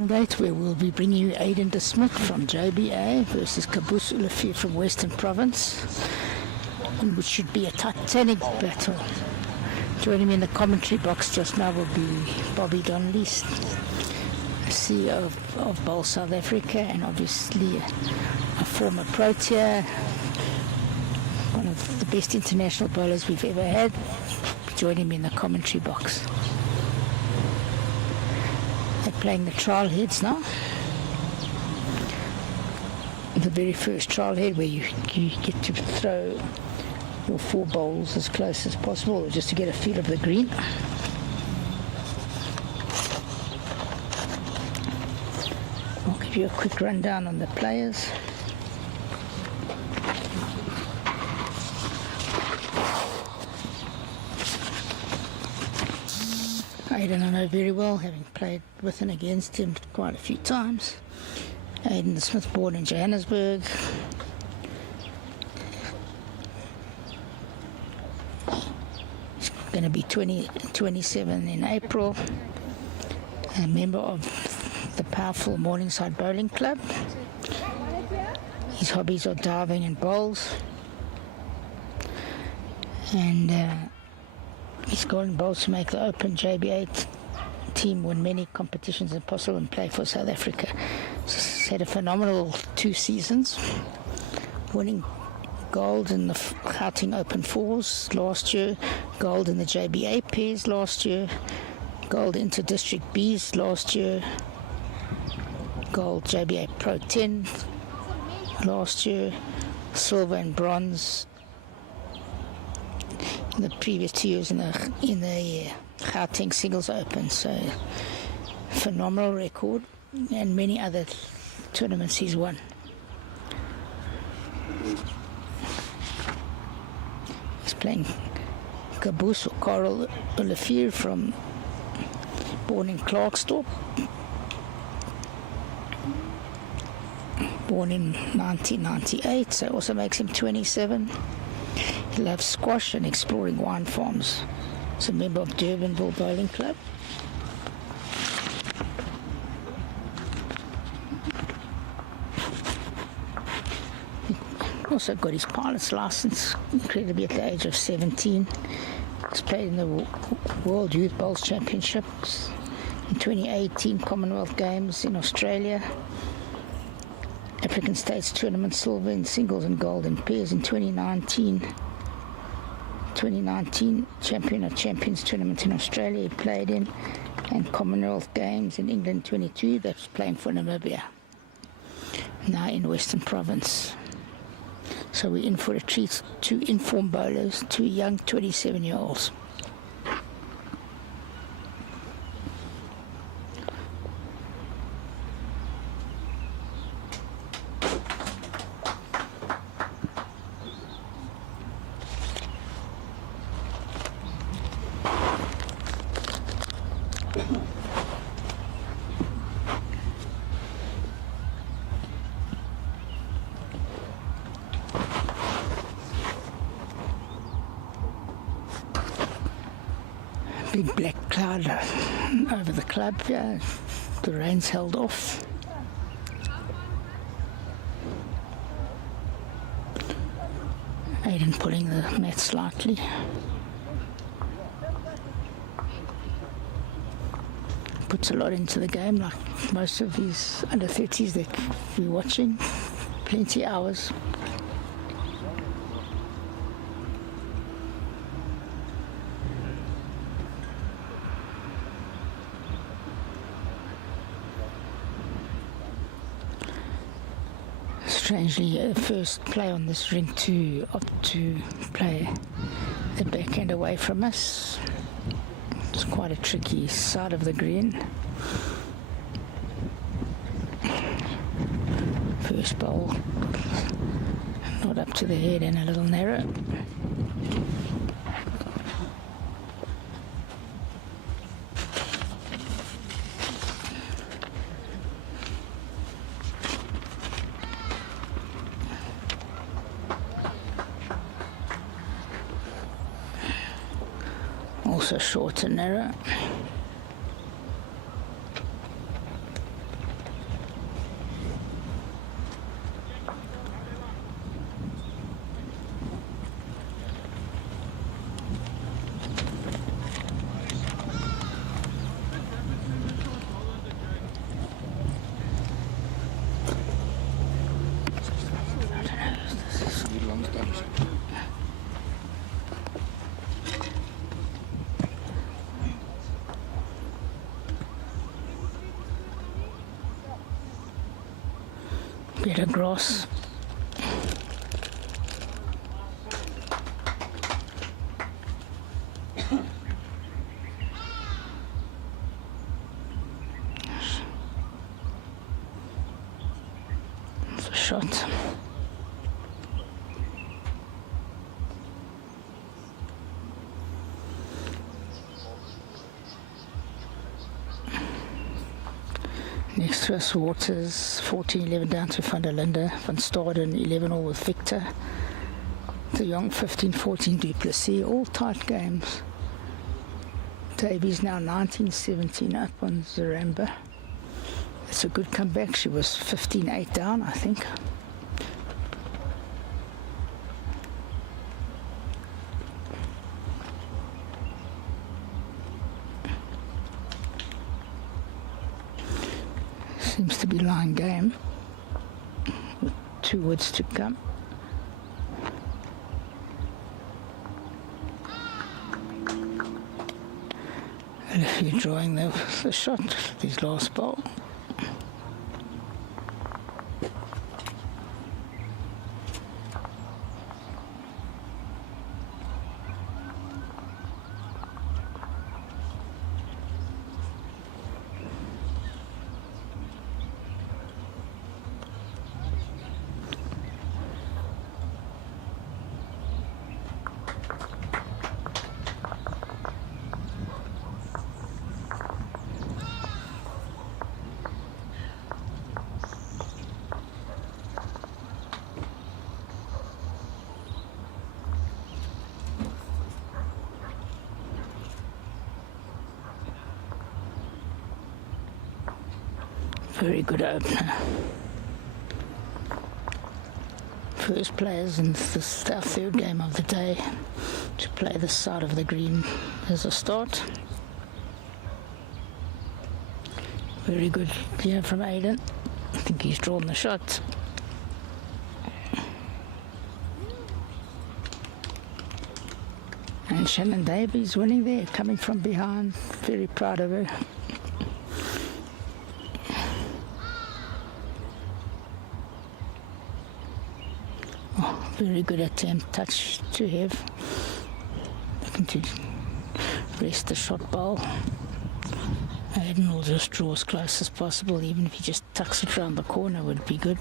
Wingate, where we'll be bringing you Aidan Smidt from JBA versus Cabous Olivier from Western Province, which should be a titanic battle. Joining me in the commentary box just now will be Bobby Donnelly, CEO of Bowl South Africa, and obviously a former Protea, one of the best international bowlers we've ever had, joining me in the commentary box. They're playing the trial heads now. The very first trial head, where you get to throw your 4 bowls as close as possible, just to get a feel of the green. I'll give you a quick rundown on the players. Aidan I know very well, having played with and against him quite a few times. Aidan Smith, born in Johannesburg. He's going to be 27 in April. A member of the powerful Morningside Bowling Club. His hobbies are diving and bowls. And he's going bowls to make the Open JBA team, win many competitions as possible, and play for South Africa. He's had a phenomenal 2 seasons, winning gold in the Gauteng Open 4s last year, gold in the JBA pairs last year, gold inter-district Bs last year, gold JBA Pro 10 last year, silver and bronze in the previous 2 years in the Gauteng Singles Open. So phenomenal record, and many other tournaments he's won. He's playing Cabous or Coral Olivier, born in Klerksdorp, born in 1998, so also makes him 27. He loves squash and exploring wine farms. He's a member of Durbanville Bowling Club. He also got his pilot's license, incredibly, at the age of 17. He's played in the World Youth Bowls Championships, in 2018 Commonwealth Games in Australia, African States Tournament silver in singles and gold in pairs in 2019 Champion of Champions Tournament in Australia he played in, and Commonwealth Games in England 22. That's playing for Namibia, now in Western Province. So we're in for a treat. 2 informed bowlers, 2 young 27-year-olds. Big black cloud over the club. The rain's held off. Aidan pulling the mat slightly. Puts a lot into the game, like most of these under 30s that we're watching. Plenty of hours. Strangely, first play on this rink to opt to play the backhand away from us. It's quite a tricky side of the green. First bowl, not up to the head and a little narrow. Also short and narrow. Davies. Better grass. It's a shot. Next to us, Waters 14-11 down to Van der Linde. Van Staaden 11-all with Victor. De Jong 15-14 Duplessis. All tight games. Davies now 19-17 up on Zaramba. It's a good comeback. She was 15-8 down, I think. Seems to be line game with 2 woods to come. And if you're drawing the shot, his last ball. Very good opener. First players in this, our third game of the day, to play this side of the green as a start. Very good here from Aidan. I think he's drawn the shot. And Shannon Davies winning there, coming from behind. Very proud of her. Very good attempt, touch to have. Looking to rest the shot ball. Aidan will just draw as close as possible, even if he just tucks it around the corner would be good.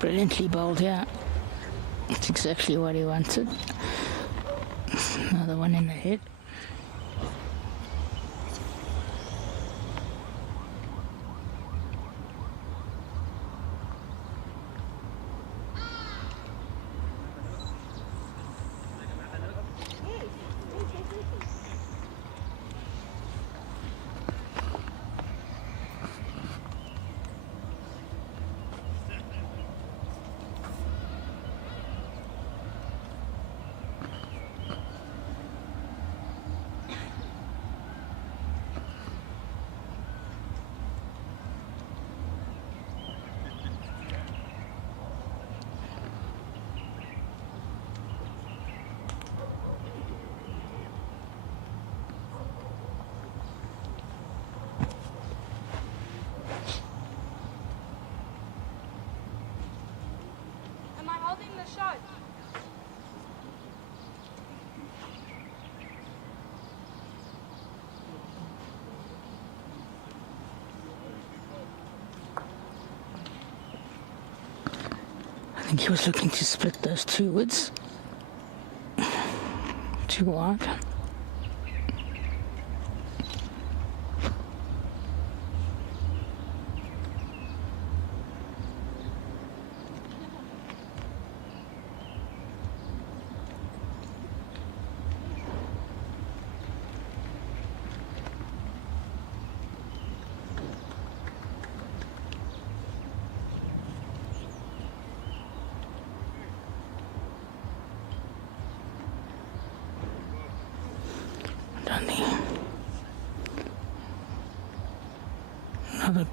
Brilliantly bowled here. That's exactly what he wanted. Another one in the head. Am I holding the shot? I think he was looking to split those 2 woods. Too wide.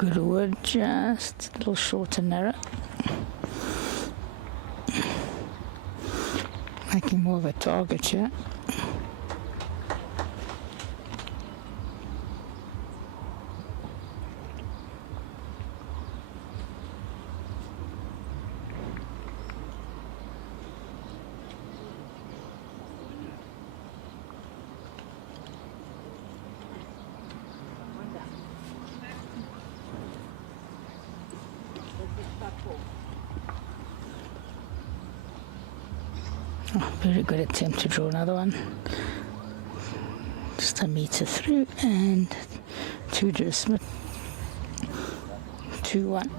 Good wood, just a little short and narrow. Making more of a target here. Oh, very good attempt to draw another one. Just a meter through and 2 to Smidt. 2-1.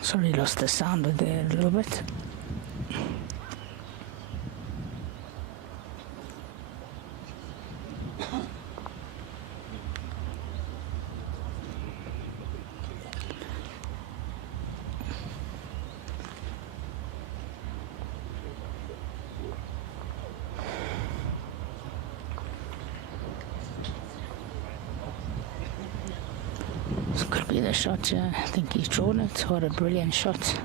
Sorry, lost the sound of there a little bit. Could be the shot. I think he's drawn it. What a brilliant shot.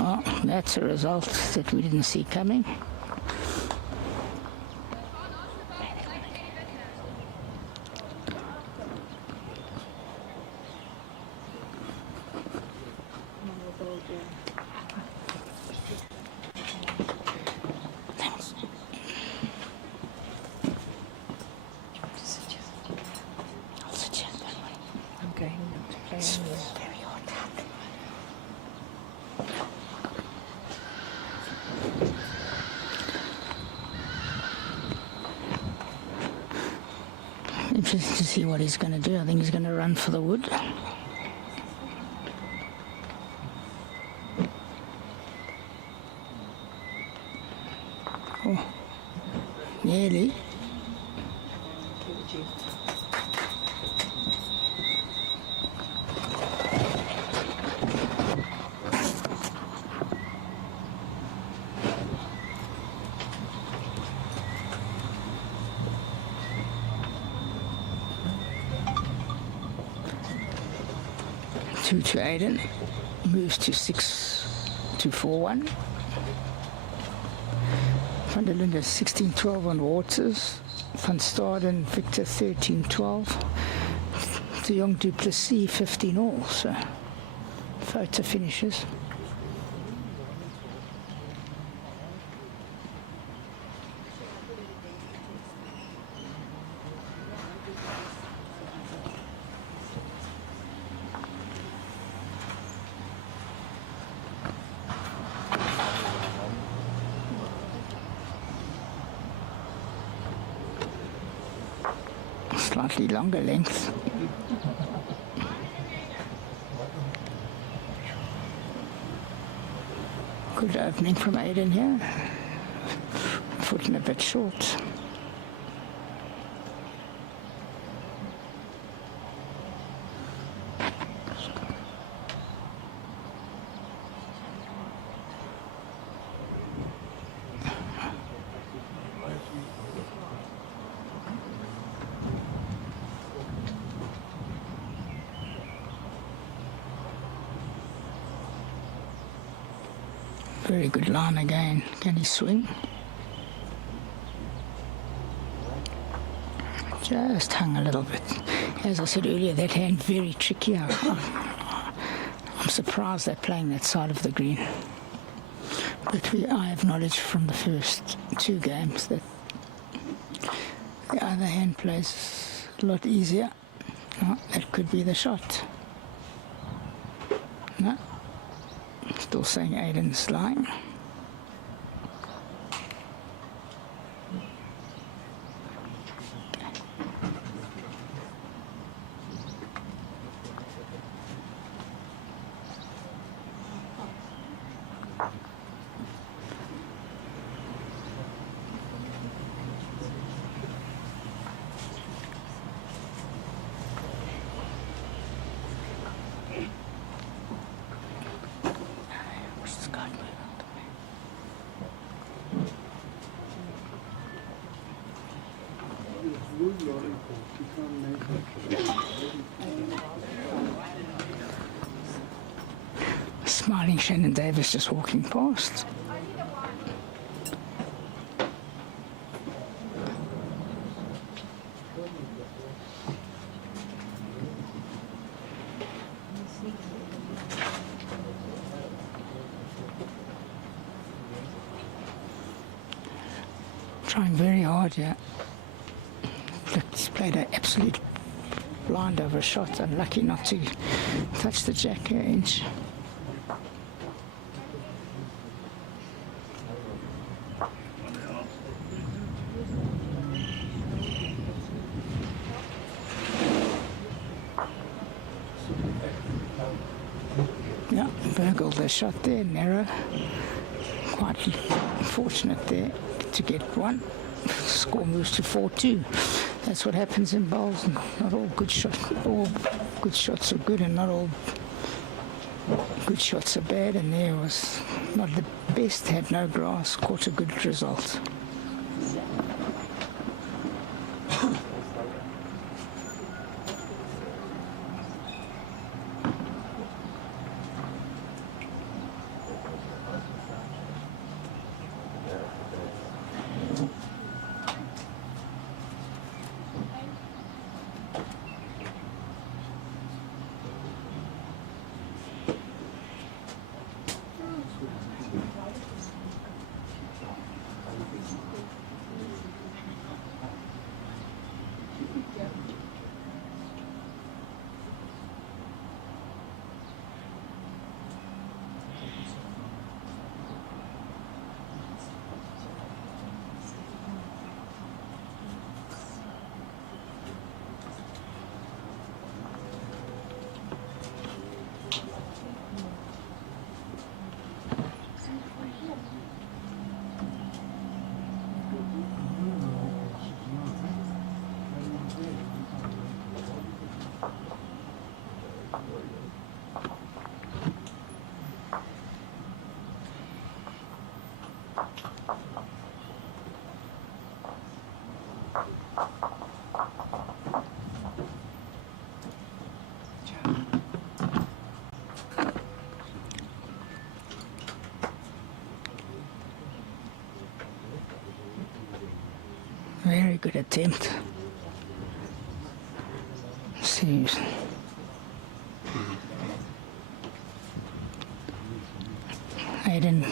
Well, that's a result that we didn't see coming. Interesting to see what he's going to do. I think he's going to run for the wood. Oh, nearly. Two to Aidan, moves to 6-4-1. Van der Linde 16-12 on Waters. Van Staaden, Victor 13-12. De Jong du Plessis 15 all. So photo finishes. Slightly longer length. Good opening from Aidan here. Foot and a bit short. Very good line again. Can he swing? Just hung a little bit. As I said earlier, that hand very tricky. I'm surprised they're playing that side of the green. But I have knowledge from the first two games that the other hand plays a lot easier. No, that could be the shot. No. Still saying Aidan's lying. Smiling Shannon Davies just walking past. Trying very hard here. He's played an absolute blind over a shot, unlucky not to touch the jack an inch. Yeah, burgled the shot there, narrow. Quite fortunate there to get one. Score moves to 4-2. That's what happens in bowls. Not all good shots. All good shots are good, and not all good shots are bad. And there was not the best. Had no grass. Caught a good result. Very good attempt. See. Aidan,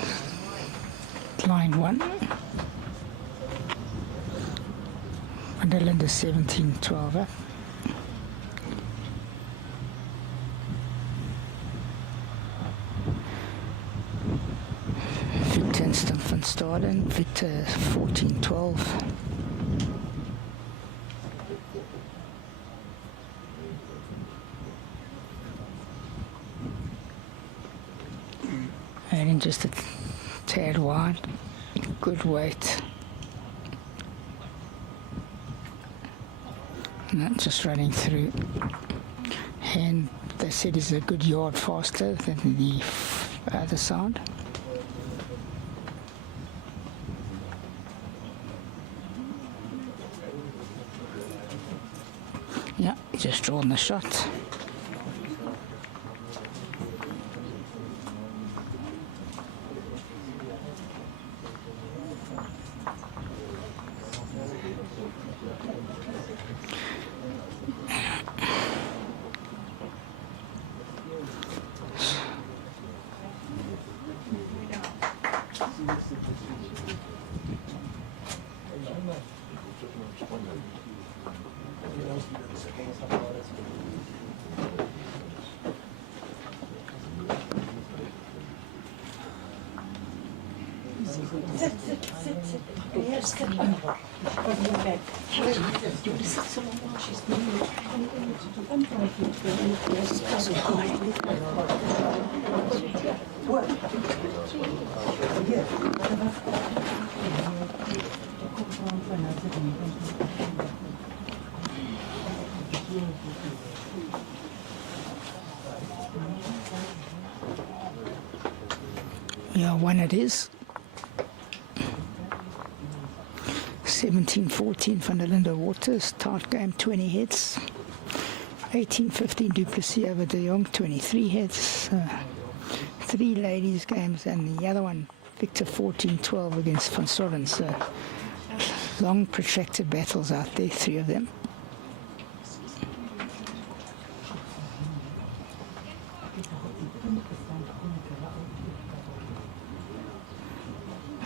line 1. Underland is 17-12. Victor van Staaden, Victor 14-12. Aidan just a tad wide, good weight. Not just running through. And they said he's a good yard faster than the other side. Yeah, just drawn the shot. Yeah, one it is. 17-14 van der Linde Waters, tight game, 20 heads. 18-15 Duplessis over de Jong, 23 heads. 3 ladies games, and the other one, Victor 14-12 against Van Soren. So long protracted battles out there, 3 of them.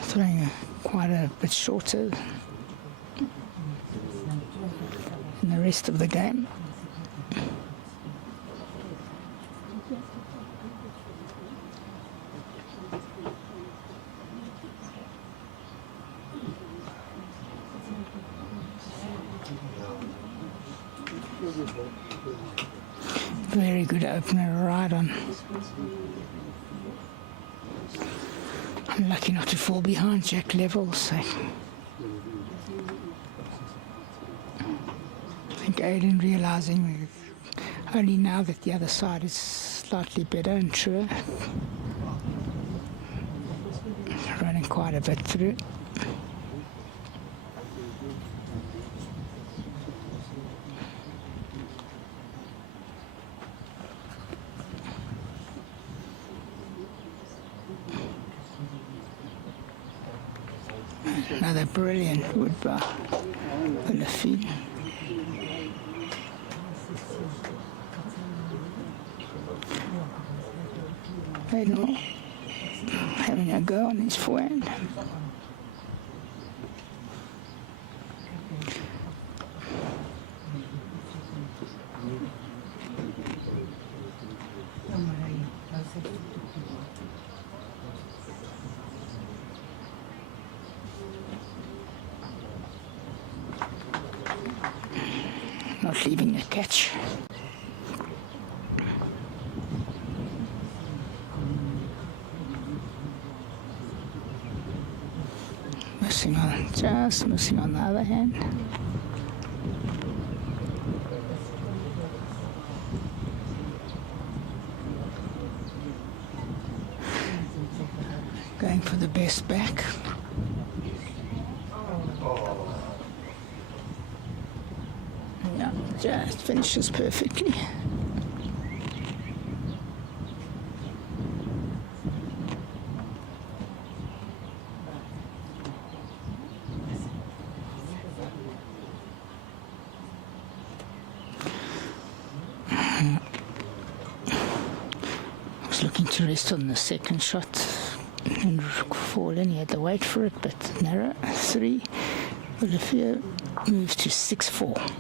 Throwing quite a bit shorter than the rest of the game. Very good opener, right on. I'm lucky not to fall behind Jack Level, so I think Aidan realising only now that the other side is slightly better and truer. Running quite a bit through. Another brilliant wood by Olivier. Aidan having a go on his forehand. Not leaving a catch. Just missing on the other hand. Going for the best back. Yeah, just finishes perfectly. I was looking to rest on the second shot and fall in. He had to wait for it, but narrow. 3. Olivier moves to 6-4.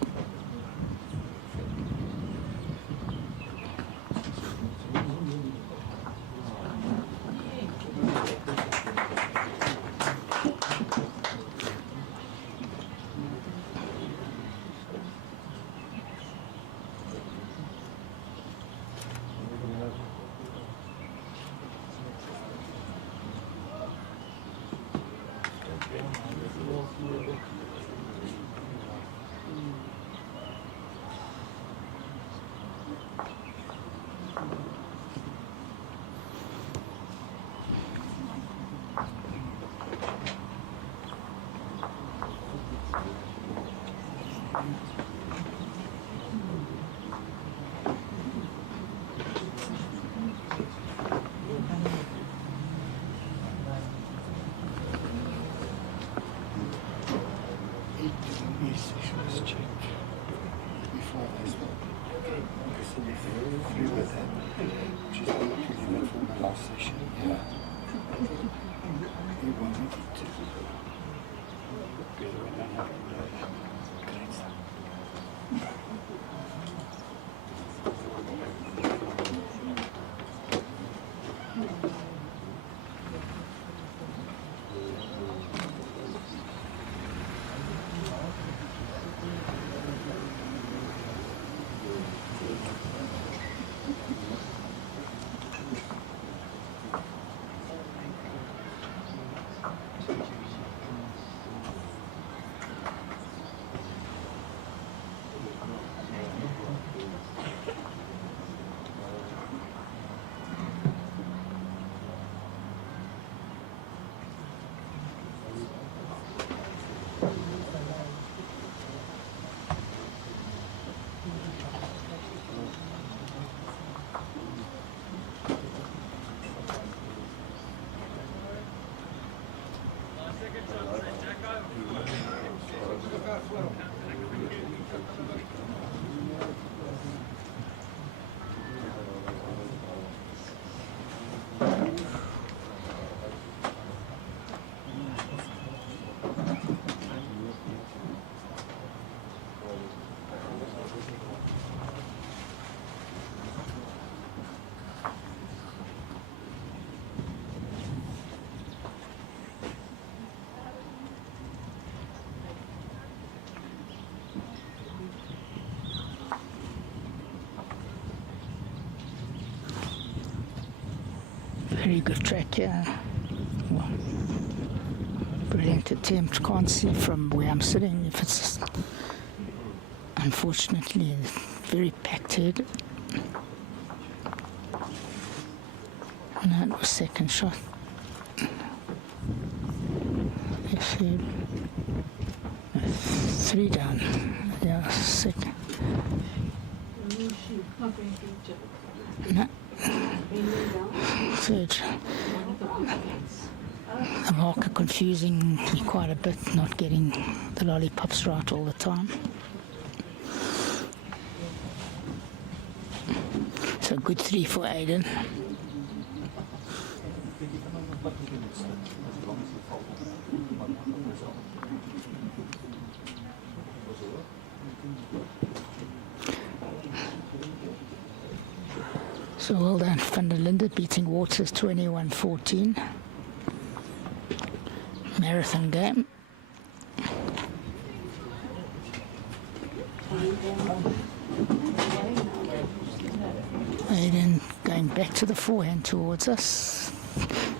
Very good track, yeah. Well, brilliant attempt. Can't see from where I'm sitting if it's unfortunately very packed head. And that was second shot. Yes, 3 down. Yeah, second. No. Third. The marker confusing me quite a bit, not getting the lollipops right all the time. So good 3 for Aidan. So well done, Van der Linde beating Waters 21-14. Marathon game. Aidan going back to the forehand towards us.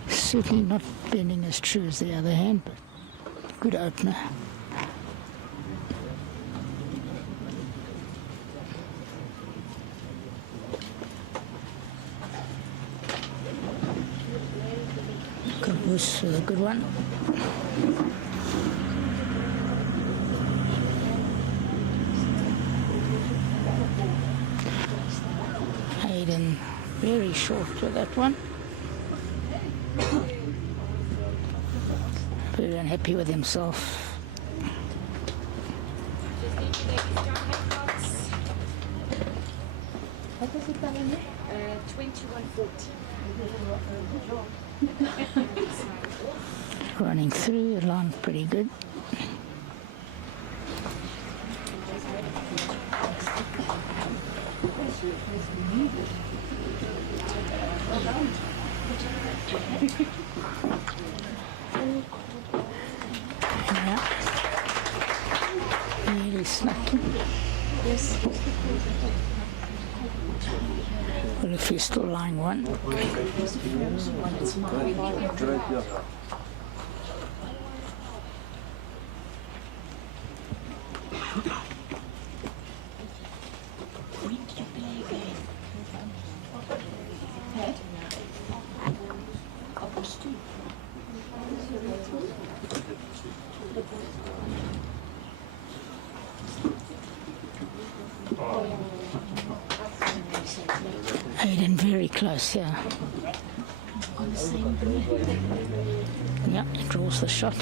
Certainly not bending as true as the other hand, but good opener. Cabous with a good one. Aidan very short with that one. Very unhappy with himself. Wat is het dan nu? 2140. Running through, along pretty good. Yeah. Really snuck in. Yes. Well, if you're still lying one. Aidan very close here. Yeah, he draws the shot.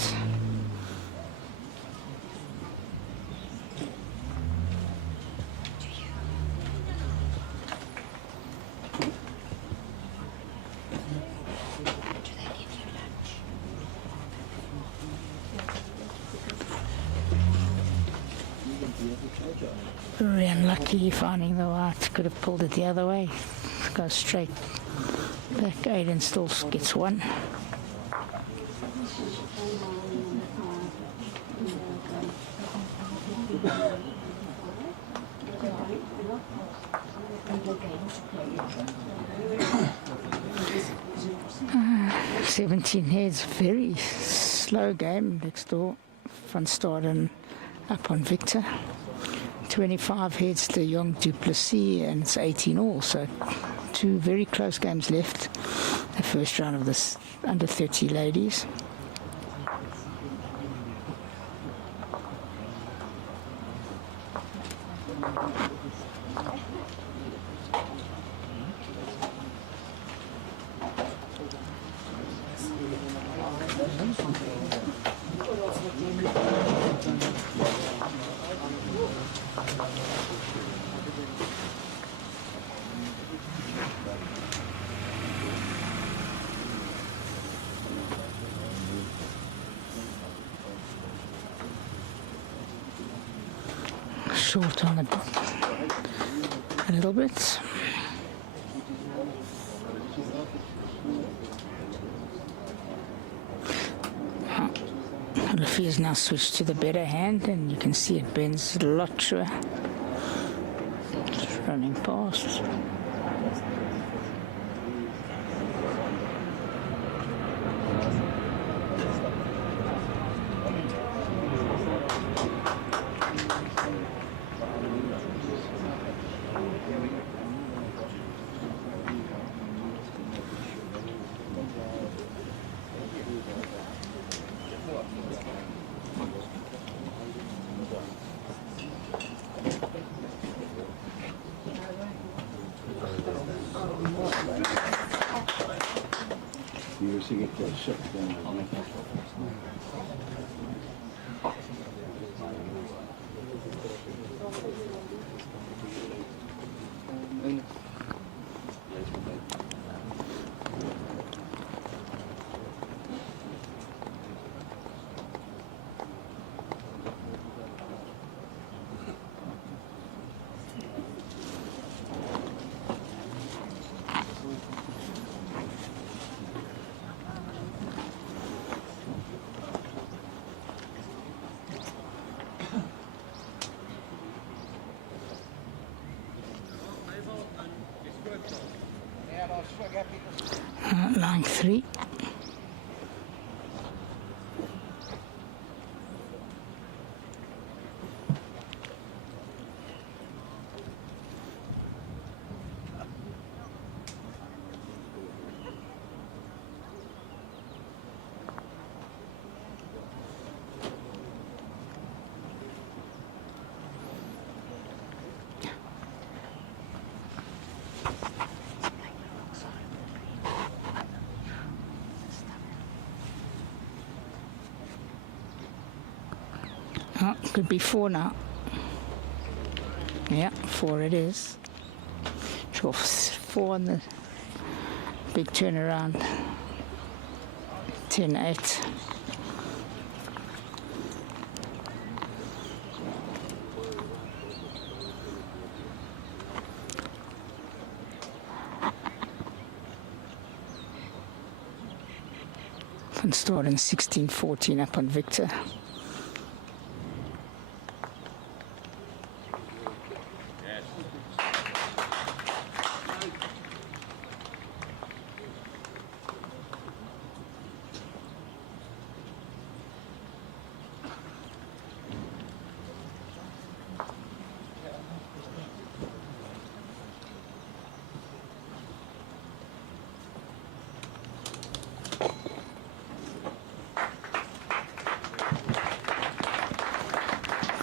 Very unlucky finding the white. Could have pulled it the other way. Go straight back. Aidan still gets one. Uh, 17 heads, very slow game next door. Van Staaden up on Victor. 25 heads to Young Duplessis, and it's 18 all, so two very close games left. The first round of this under 30 ladies. Short on a little bit. Olivier's now switched to the better hand, and you can see it bends a lot truer. Just running past. Line 3. Oh, could be 4 now. Yeah, 4 it is. 12-4 on the big turnaround. 10-8. Van Staaden 16-14 up on Victor.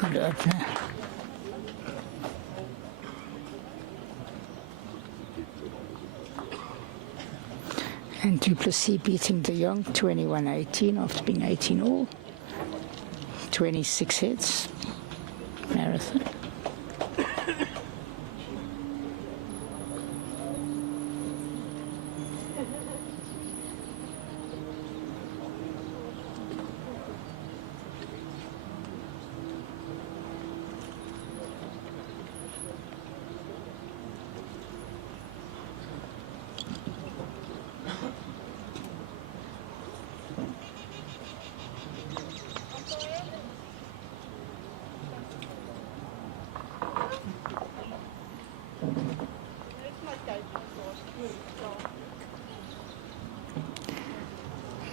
Good opener. And Duplessis beating De Jong 21-18 after being 18 all. 26 heads. Marathon.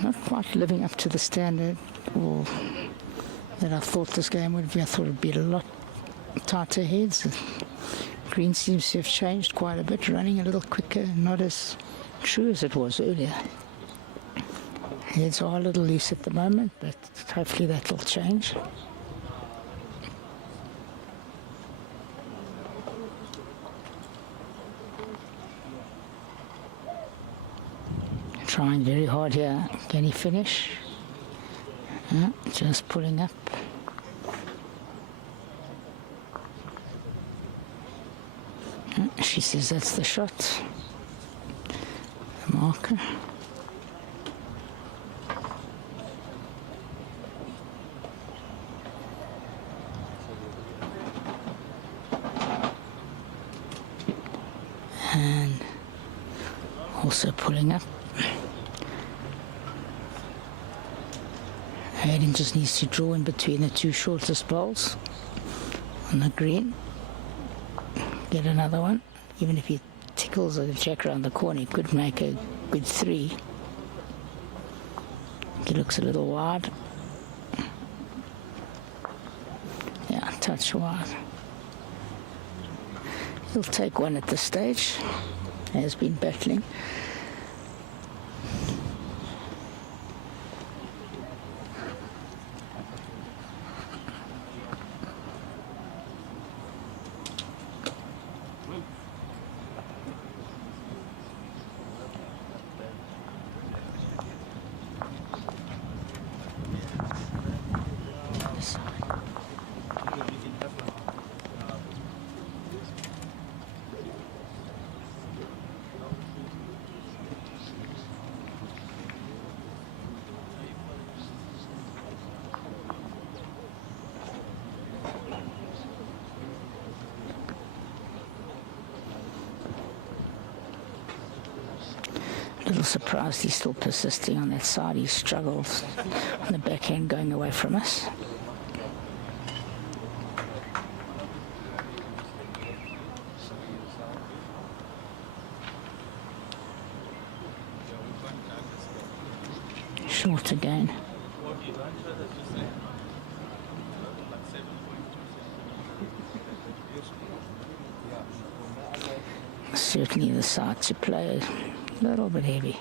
Not quite living up to the standard or that I thought this game would be. I thought it would be a lot tighter heads. Green seems to have changed quite a bit, running a little quicker, not as true as it was earlier. Heads are a little loose at the moment, but hopefully that will change. Trying very hard here. Can he finish? Just pulling up. She says that's the shot. The marker. And also pulling up. Aidan just needs to draw in between the two shortest bowls on the green. Get another one. Even if he tickles the jack around the corner, he could make a good 3. He looks a little wide. Yeah, touch wide. He'll take one at this stage. Has been battling. Little surprised he's still persisting on that side. He struggles on the backhand going away from us. Short again. Certainly the side to play a little bit heavy.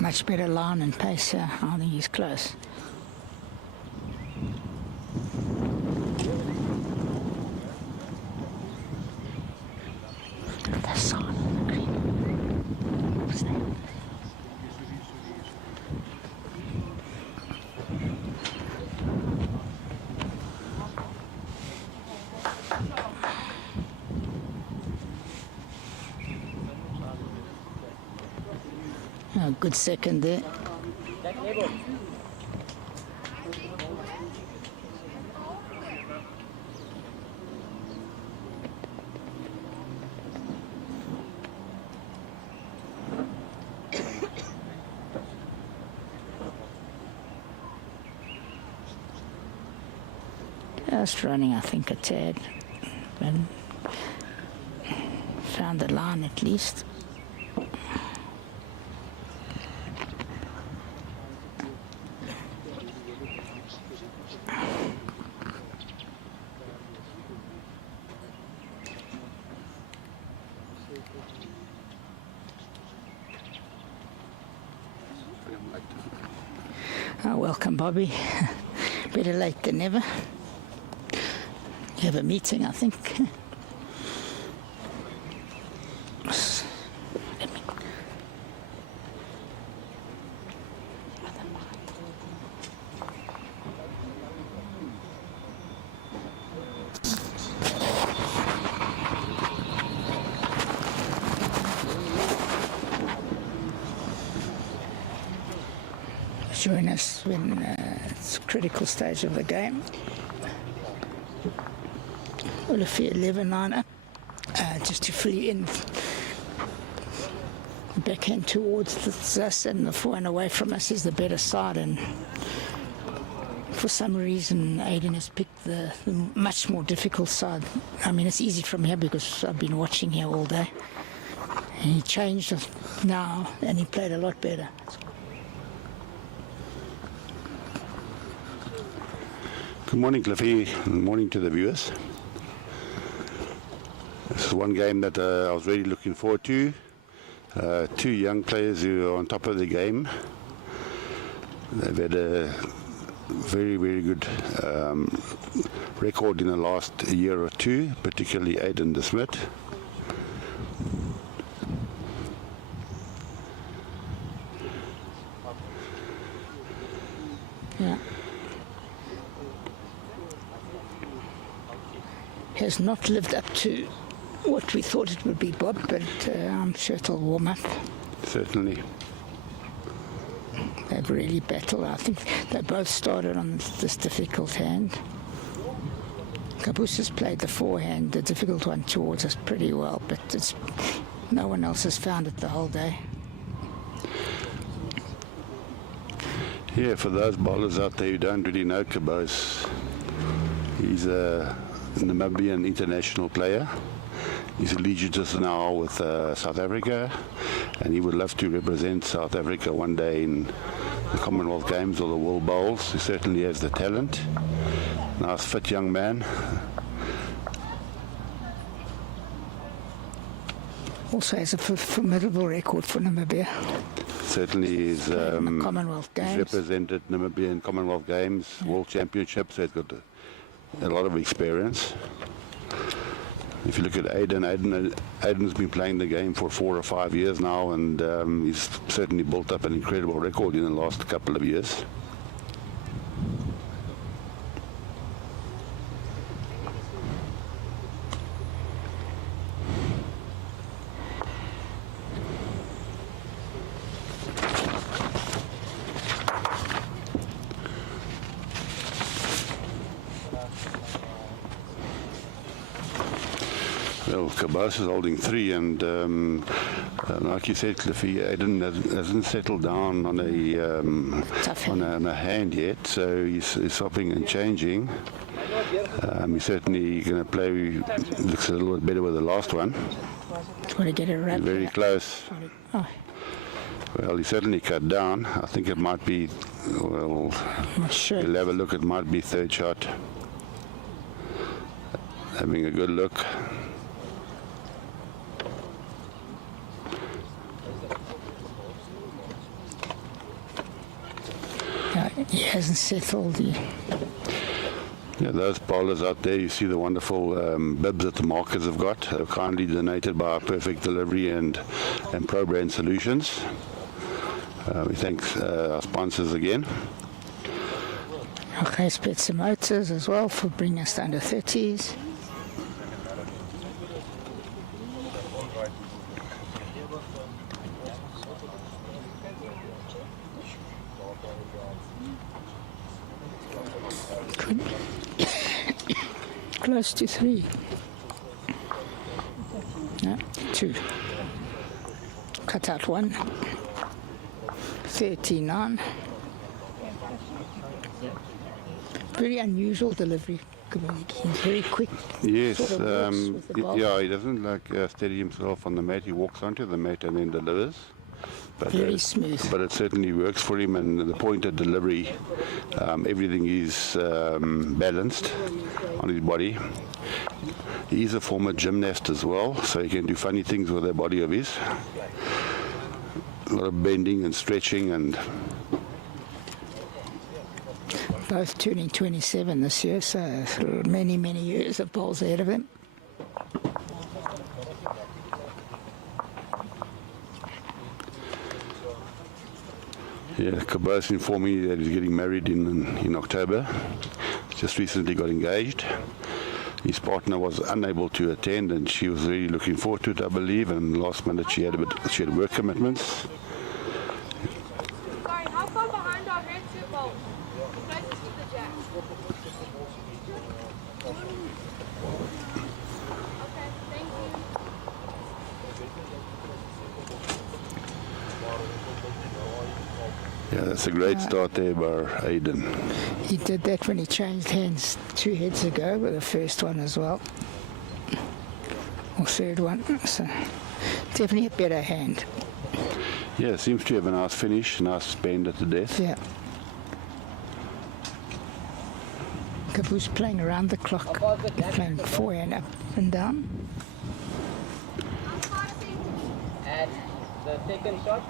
Much better line and pace here. I think he's close. The sign on the green. What's that? Oh, good second there. Just running, I think, a tad. And found the line at least. Oh, welcome, Bobby. Better late than never. You have a meeting, I think. Join us when it's a critical stage of the game. Olivier 11-9 up, just to fill you in. Backhand towards us, and the forehand away from us is the better side, and for some reason Aidan has picked the much more difficult side. I mean, it's easy from here because I've been watching here all day. And he changed now and he played a lot better. Good morning, Cliffy. Good morning to the viewers. This is one game that I was really looking forward to. Two young players who are on top of the game. They've had a very, very good record in the last year or two, particularly Aidan the Smidt. Yeah. Has not lived up to what we thought it would be, Bob, but I'm sure it'll warm up. Certainly. They've really battled. I think they both started on this difficult hand. Cabous has played the forehand, the difficult one, towards us pretty well, but no one else has found it the whole day. Yeah, for those bowlers out there who don't really know Cabous, he's a Namibian international player. He's allegiance just now with South Africa, and he would love to represent South Africa one day in the Commonwealth Games or the World Bowls. He certainly has the talent. Nice fit young man. Also has a formidable record for Namibia. Certainly is. In the Commonwealth Games. He's represented Namibia in Commonwealth Games, World Championships, so he's got a lot of experience. If you look at Aidan's been playing the game for 4 or 5 years now, and he's certainly built up an incredible record in the last couple of years. Well, Cabous is holding 3, and like you said, Cliffy, Aidan hasn't settled down on a hand yet, so he's swapping and changing. He's certainly going to play, looks a little bit better with the last one. Trying to get it right. Very close. Oh, Well, he certainly cut down. I think it might be, well, I'm not sure. we'll have a look. It might be third shot. Having a good look. He hasn't settled. Yeah, those bowlers out there, you see the wonderful bibs that the markers have got, kindly donated by Perfect Delivery and Pro Brand Solutions. We thank our sponsors again. Okay, Spitzer Motors as well for bringing us to under 30s. Close to 3. No, 2. Cut out 1. 39. Very unusual delivery. He's very quick. Yes, sort of walks with the ball. yeah, he doesn't like steady himself on the mat. He walks onto the mat and then delivers. But, Very smooth. But it certainly works for him, and the pointed delivery, everything is balanced on his body. He's a former gymnast as well, so he can do funny things with that body of his. A lot of bending and stretching, and Both turning 27 this year, so many, many years of bowls ahead of him. yeah, Cabous informed me that he's getting married in October. Just recently got engaged. His partner was unable to attend, and she was really looking forward to it, I believe. And last minute she had work commitments. Sorry, how far behind are her two bowls? Closest to the jack. Okay, thank you. Yeah, that's a great start there by Aidan. He did that when he changed hands 2 heads ago, with the first one as well. Or third one. So definitely a better hand. Yeah, seems to have a nice finish, nice bend at the death. Yeah. Cabous playing around the clock, playing forehand up and down. And the second shot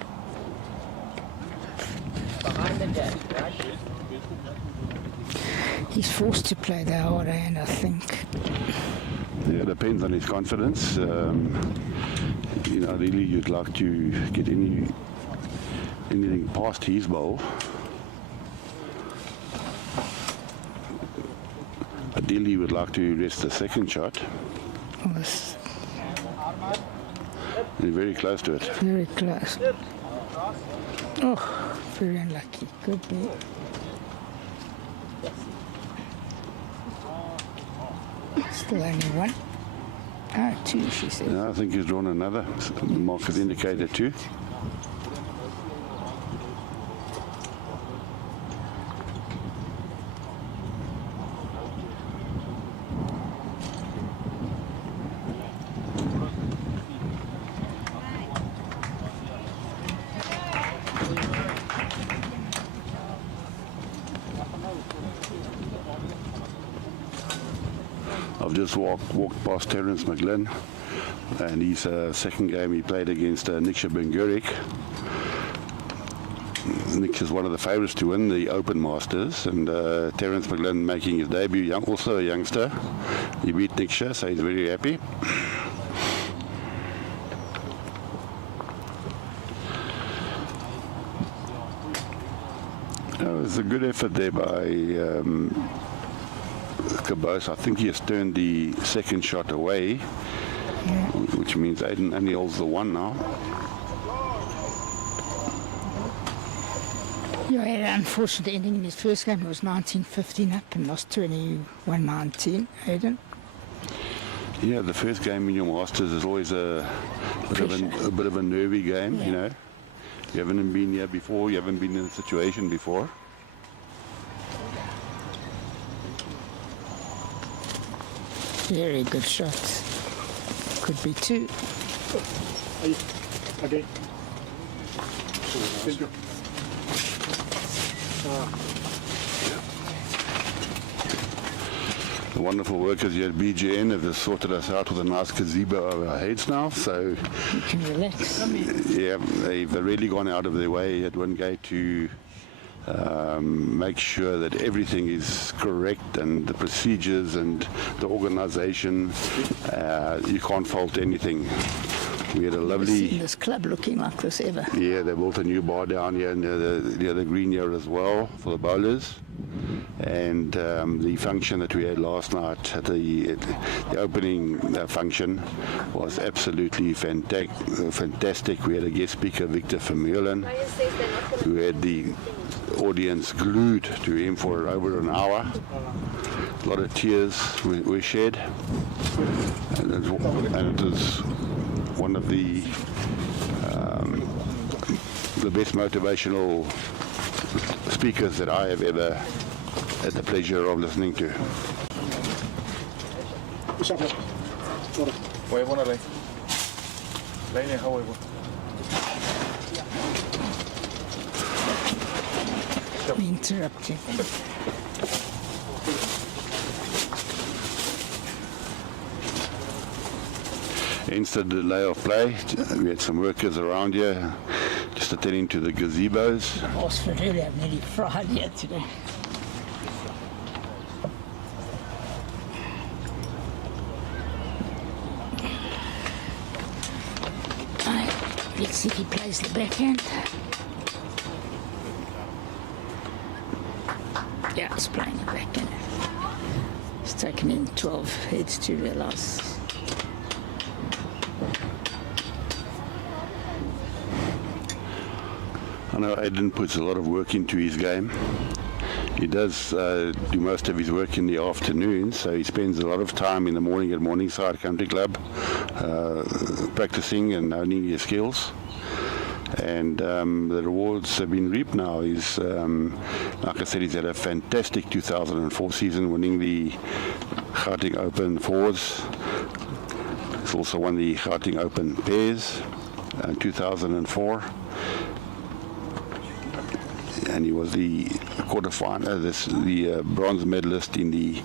behind the jack, right? He's forced to play the harder hand, I think. Yeah, it depends on his confidence. Really you'd like to get anything past his bowl. Ideally, you would like to rest the second shot. Well, this You're very close to it. very close. Oh, very unlucky. Good ball. Still only 1. Ah, 2, she says. No, I think he's drawn another. The mark has indicated 2. I've just walked past Terence McGlynn, and his second game he played against Niksha Bengurik. Niksha is one of the favourites to win the Open Masters, and Terence McGlynn making his debut, also a youngster. He beat Niksha, so he's very happy. It was a good effort there by Cabous. I think he has turned the second shot away, which means Aidan only holds the 1 now. Yeah, he had an unfortunate ending in his first game. It was 19-15 up and lost 21-19, Aidan. Yeah, the first game in your Masters is always a bit of a nervy game, Yeah. you know. You haven't been here before, you haven't been in a situation before. Very good shot. Could be 2. Okay. Thank you. The wonderful workers here at BGN have just sorted us out with a nice gazebo over our heads now, so You can relax. yeah, they've really gone out of their way at Wingate to make sure that everything is correct and the procedures and the organisation, you can't fault anything. We had a lovely... Seen this club looking like this ever. Yeah, they built a new bar down here near the green here as well for the bowlers. And the function that we had last night at the opening function was absolutely fantastic. We had a guest speaker, Victor Vermeulen, who had the audience glued to him for over an hour. A lot of tears were shed. And it was one of the best motivational speakers that I have ever had the pleasure of listening to. Interrupting. Instead of delay of play, we had some workers around here just attending to the gazebos. Oxford really have nearly fried here today. Right, let's see if he plays the backhand. Yeah, he's playing the backhand. It's taken him 12 heads to realise. I know Aidan puts a lot of work into his game. He does do most of his work in the afternoon, so he spends a lot of time in the morning at Morningside Country Club practicing and honing his skills. And the rewards have been reaped now. He's, like I said, he's had a fantastic 2004 season, winning the Gauteng Open Fours. He's also won the Gauteng Open Pairs in 2004. And he was the quarterfinal, the bronze medalist in the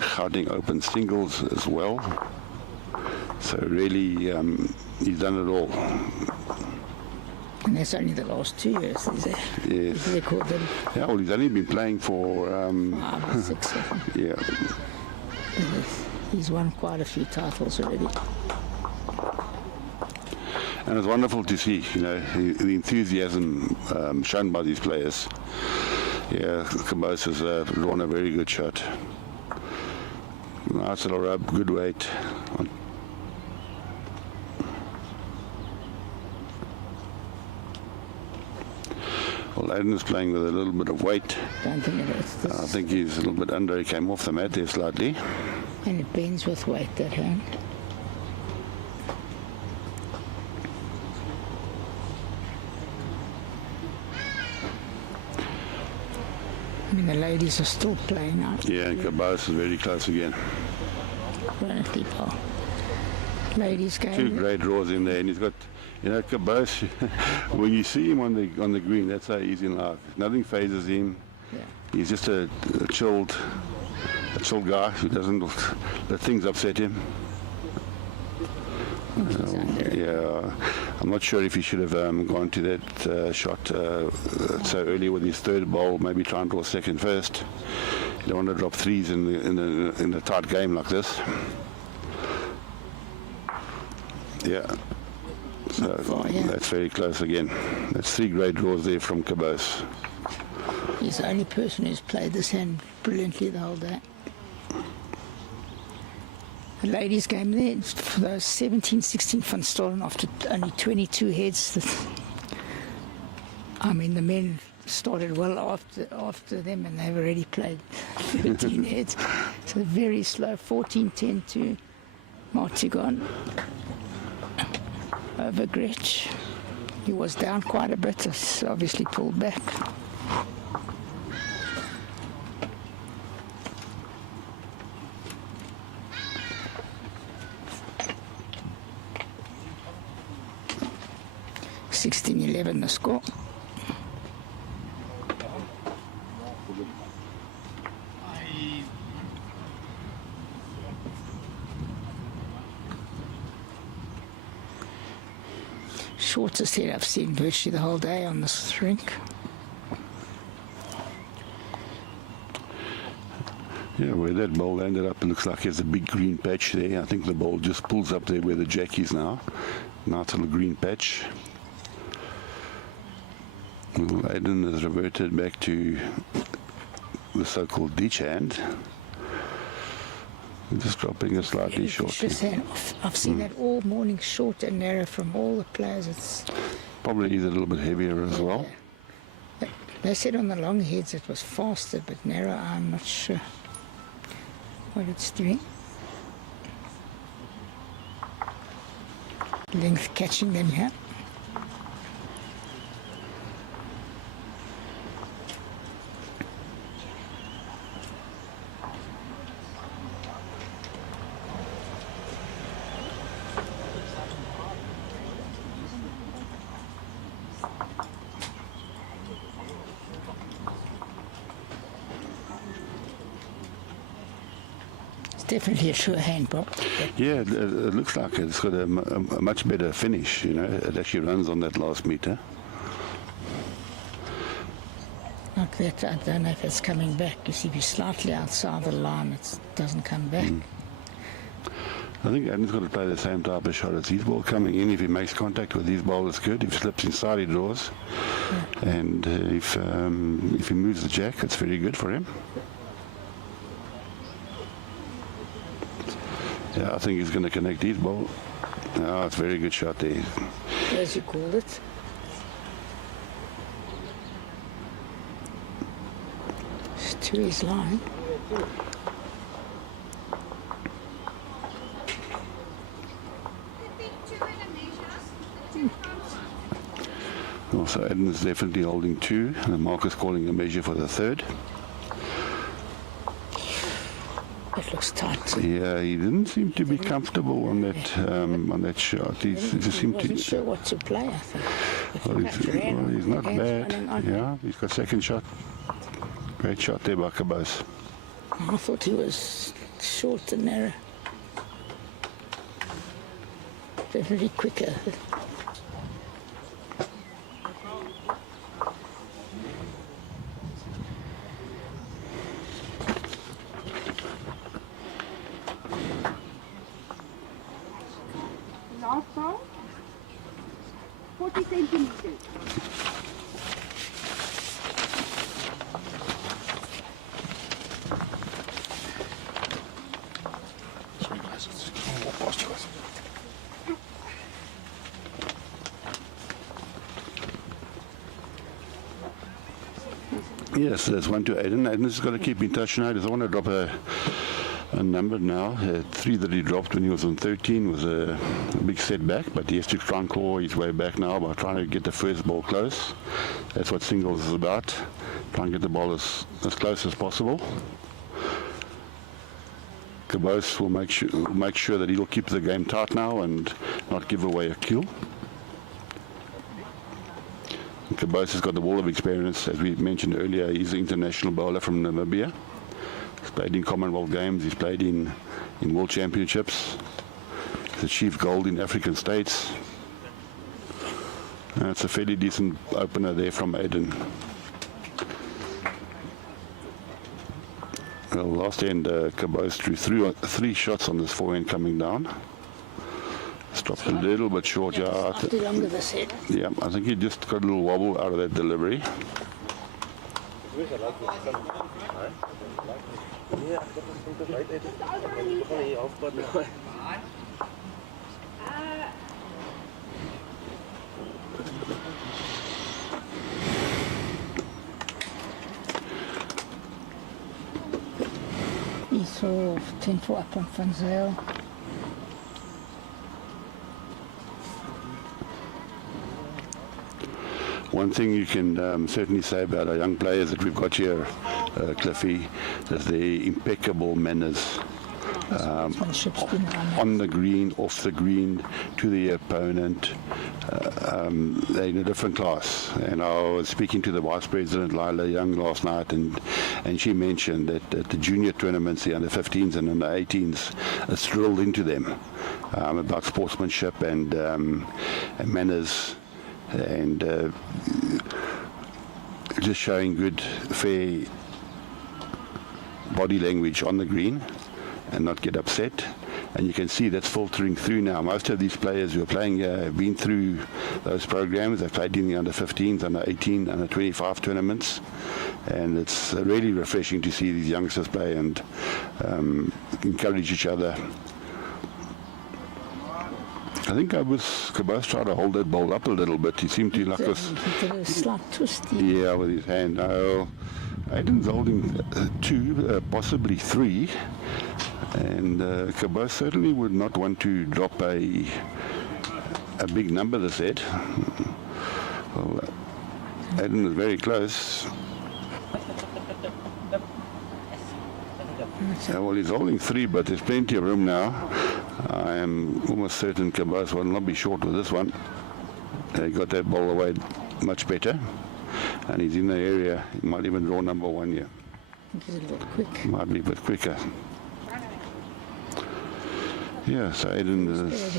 Gauteng Open Singles as well. So really, he's done it all. And that's only the last 2 years, is it? Yes. They call them Yeah, well, he's only been playing for... 5 or 6. I think. Yeah. He's won quite a few titles already. And it's wonderful to see, you know, the enthusiasm shown by these players. Yeah, Cabous has drawn a very good shot. Nice little rub, good weight. Well, Aidan is playing with a little bit of weight. Don't think it is. I think he's a little bit under. He came off the mat there slightly. And it bends with weight, that hand. I mean, the ladies are still playing out. Yeah, and Cabous is very close again. Relatively well. Ladies game. 2 great draws in there, and he's got, you know, Cabous. When you see him on the green, that's how he's in life. Nothing phases him. Yeah. He's just a chilled guy who doesn't let things upset him. Yeah, I'm not sure if he should have gone to that shot so early with his third bowl. Maybe try and draw second first. You don't want to drop threes in a tight game like this. Yeah. So that's very close again. That's 3 great draws there from Cabous. He's the only person who's played this hand brilliantly the whole day. The ladies' game there, for those 17-16 Van Staaden after only 22 heads. I mean, the men started well after them, and they've already played 13 heads. So very slow, 14-10 to Martigon over Gretsch. He was down quite a bit, so obviously pulled back. 16-11 the score. Shortest hit I've seen virtually the whole day on this rink. Yeah, where that ball ended up, it looks like there's a big green patch there. I think the ball just pulls up there where the jack is now. Nice little green patch. Well, Aidan has reverted back to the so-called ditch hand. Just dropping it slightly short. I've seen that all morning, short and narrow from all the players. It's probably is a little bit heavier as well. They said on the long heads it was faster, but narrow, I'm not sure what it's doing. Length catching them here. Definitely a sure hand, Bob. Yeah, it looks like it's got a much better finish, you know. It actually runs on that last meter. Like that, I don't know if it's coming back. You see, if you're slightly outside the line, it doesn't come back. I think Aidan's got to play the same type of shot as his ball coming in. If he makes contact with his ball, it's good. If he slips inside, he draws. Yeah. And if he moves the jack, it's very good for him. Yeah, I think he's going to connect his ball. Oh, it's a very good shot there. As you called it. It's to his line. Also, Aidan is definitely holding 2. And the marker's calling a measure for the 3rd. It looks tight. Yeah, he didn't seem to be comfortable on that shot. He just seemed wasn't sure what to play, I think. Well, he's not bad. Yeah, he's got second shot. Great shot there by Cabous. I thought he was short and narrow. Definitely quicker. Last ball, 40 centimeters. Sorry guys, just walk past you guys. Yes, there's 1 to Aidan. Aidan's just got to keep in touch now. He doesn't want to drop a number now. 3 that he dropped when he was on 13 was a big setback, but he has to try and claw his way back now by trying to get the first ball close. That's what singles is about. Try and get the ball as close as possible. Cabous will make sure that he'll keep the game tight now and not give away a kill. Cabous has got the wall of experience, as we mentioned earlier. He's an international bowler from Namibia. He's played in Commonwealth Games, he's played in World Championships. He's achieved gold in African states. It's a fairly decent opener there from Aidan. Well, last end, Cabous drew 3 shots on this forehand coming down. Stopped a little bit short, yeah. Yeah, I think he just got a little wobble out of that delivery. He saw 10-4 up on Funzel. One thing you can certainly say about our young players that we've got here, Cliffy, is their impeccable manners. Sportsmanship's been on the green, off the green, to the opponent. They're in a different class. And I was speaking to the Vice President, Leila Young, last night, and she mentioned that at the junior tournaments, the under 15s and under 18s, it's drilled into them about sportsmanship and manners and just showing good, fair body language on the green and not get upset. And you can see that's filtering through now. Most of these players who are playing here have been through those programs. They've played in the under 15s, under 18, under 25 tournaments. And it's really refreshing to see these youngsters play and encourage each other. I think Cabous tried to hold that ball up a little bit. He seemed to like this. He did a slight twist. Yeah, with his hand. No, Aidan's holding 2, possibly 3. And Cabous certainly would not want to drop a big number this head. Well, Aidan is very close. Yeah, well, he's holding 3, but there's plenty of room now. I am almost certain Cabous will not be short with this one. He got that ball away much better. And he's in the area. He might even draw number 1 here. He's a little quick. Might be a bit quicker. Yeah, so Aidan is...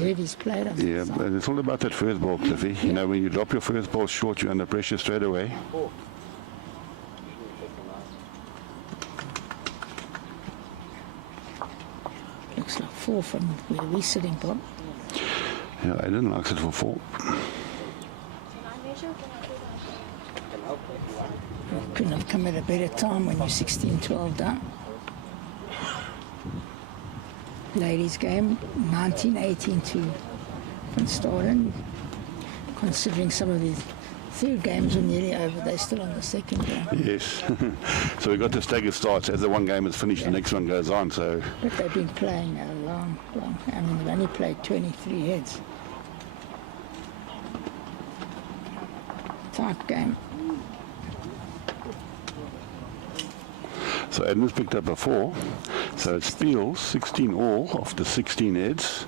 Yeah, but it's all about that first ball, Cliffy. You know, when you drop your first ball short, you're under pressure straight away. Looks like 4 from where we're sitting, Bob. Yeah, Aidan likes it for 4. Couldn't have come at a better time when you're 16-12 down. Ladies game, 19-18 to van Staaden. Considering some of these third games are nearly over, they're still on the second game. Yes. So we've got to stagger starts. As the one game is finished, the next one goes on. So. But they've been playing a long. I mean, they've only played 23 heads. Tight game. So Aidan's picked up a 4. So it's Spiels, 16 all after 16 heads.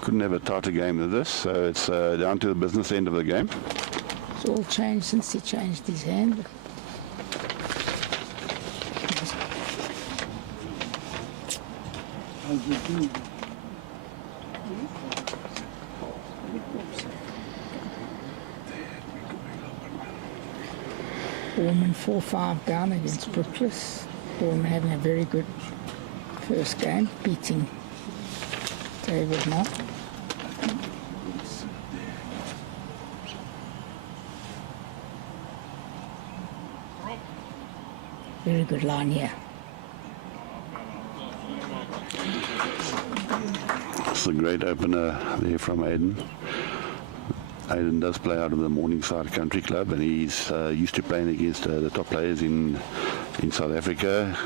Couldn't have a tighter game than this. So it's down to the business end of the game. It's all changed since he changed his hand. Bornman 4-5 down against Brookless. Bornman having a very good first game, beating Davies now. Very good line here. It's a great opener there from Aidan. Aidan does play out of the Morningside Country Club, and he's used to playing against the top players in South Africa.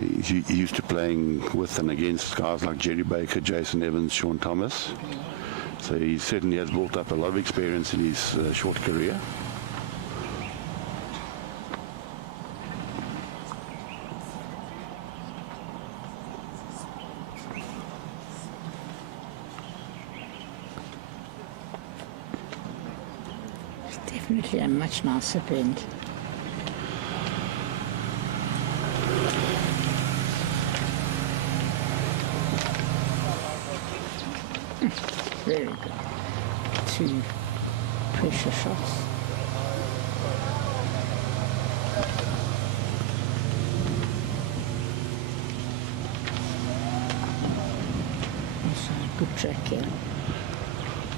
He's used to playing with and against guys like Jerry Baker, Jason Evans, Sean Thomas. So he certainly has built up a lot of experience in his short career. Definitely a much nicer bend. Very good. 2 pressure shots. Also a good track here.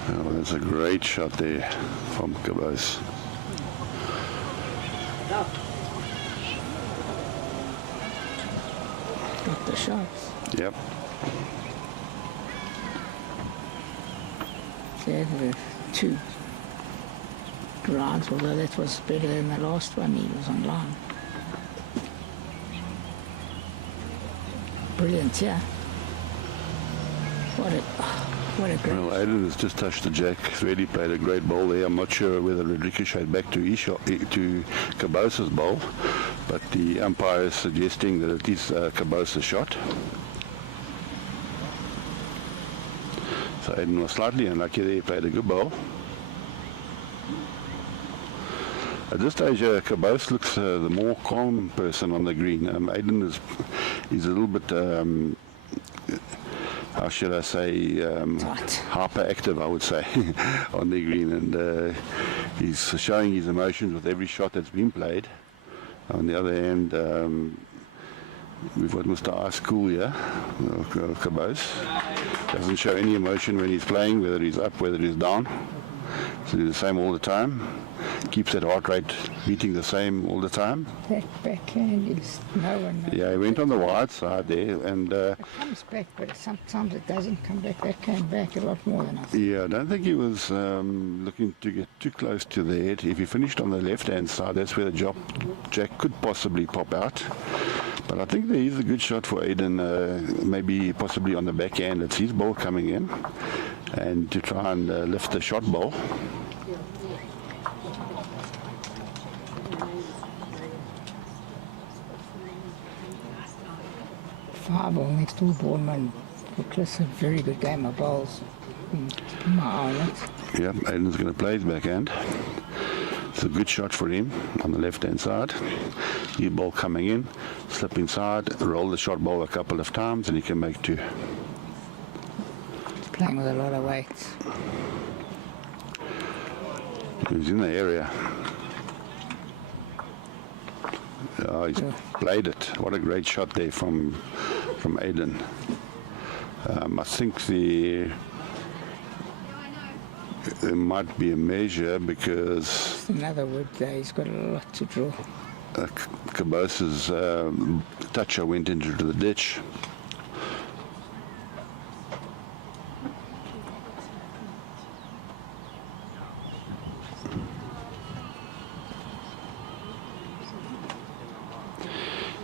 Oh, that's a great shot there from Cabous. Got the shots. Yep. There were 2 drives, although that was better than the last one. He was on line. Brilliant, yeah. What a great... Well, Aidan has just touched the jack. He's really played a great ball there. I'm not sure whether it ricocheted back to Cabous' ball, but the umpire is suggesting that it is Cabous' shot. So Aidan was slightly unlucky there. He played a good ball. At this stage, Cabous looks the more calm person on the green. Aidan is a little bit, how should I say, hyperactive, I would say, on the green. And he's showing his emotions with every shot that's been played. On the other hand, we've got Mr. Ice Cool here, Cabous. Doesn't show any emotion when he's playing, whether he's up, whether he's down. So he's the same all the time. Keeps that heart rate beating the same all the time. That backhand is no one knows. Yeah, he went on the wide side there, and it comes back, but sometimes it doesn't come back. That came back a lot more than I thought. yeah, I don't think he was looking to get too close to the head. If he finished on the left-hand side, that's where the jack could possibly pop out. But I think there is a good shot for Aidan, maybe possibly on the backhand. It's his ball coming in, and to try and lift the shot ball. Five ball next to Bornman. Plus a very good game of bowls. My eye. Yeah, Aidan's going to play his backhand. It's a good shot for him on the left-hand side. New ball coming in, slip inside, roll the shot ball a couple of times, and he can make two. He's playing with a lot of weight. He's in the area. He's played it. What a great shot there from Aidan. I think there might be a measure because Another wood there. He's got a lot to draw. Cabous's toucher went into the ditch.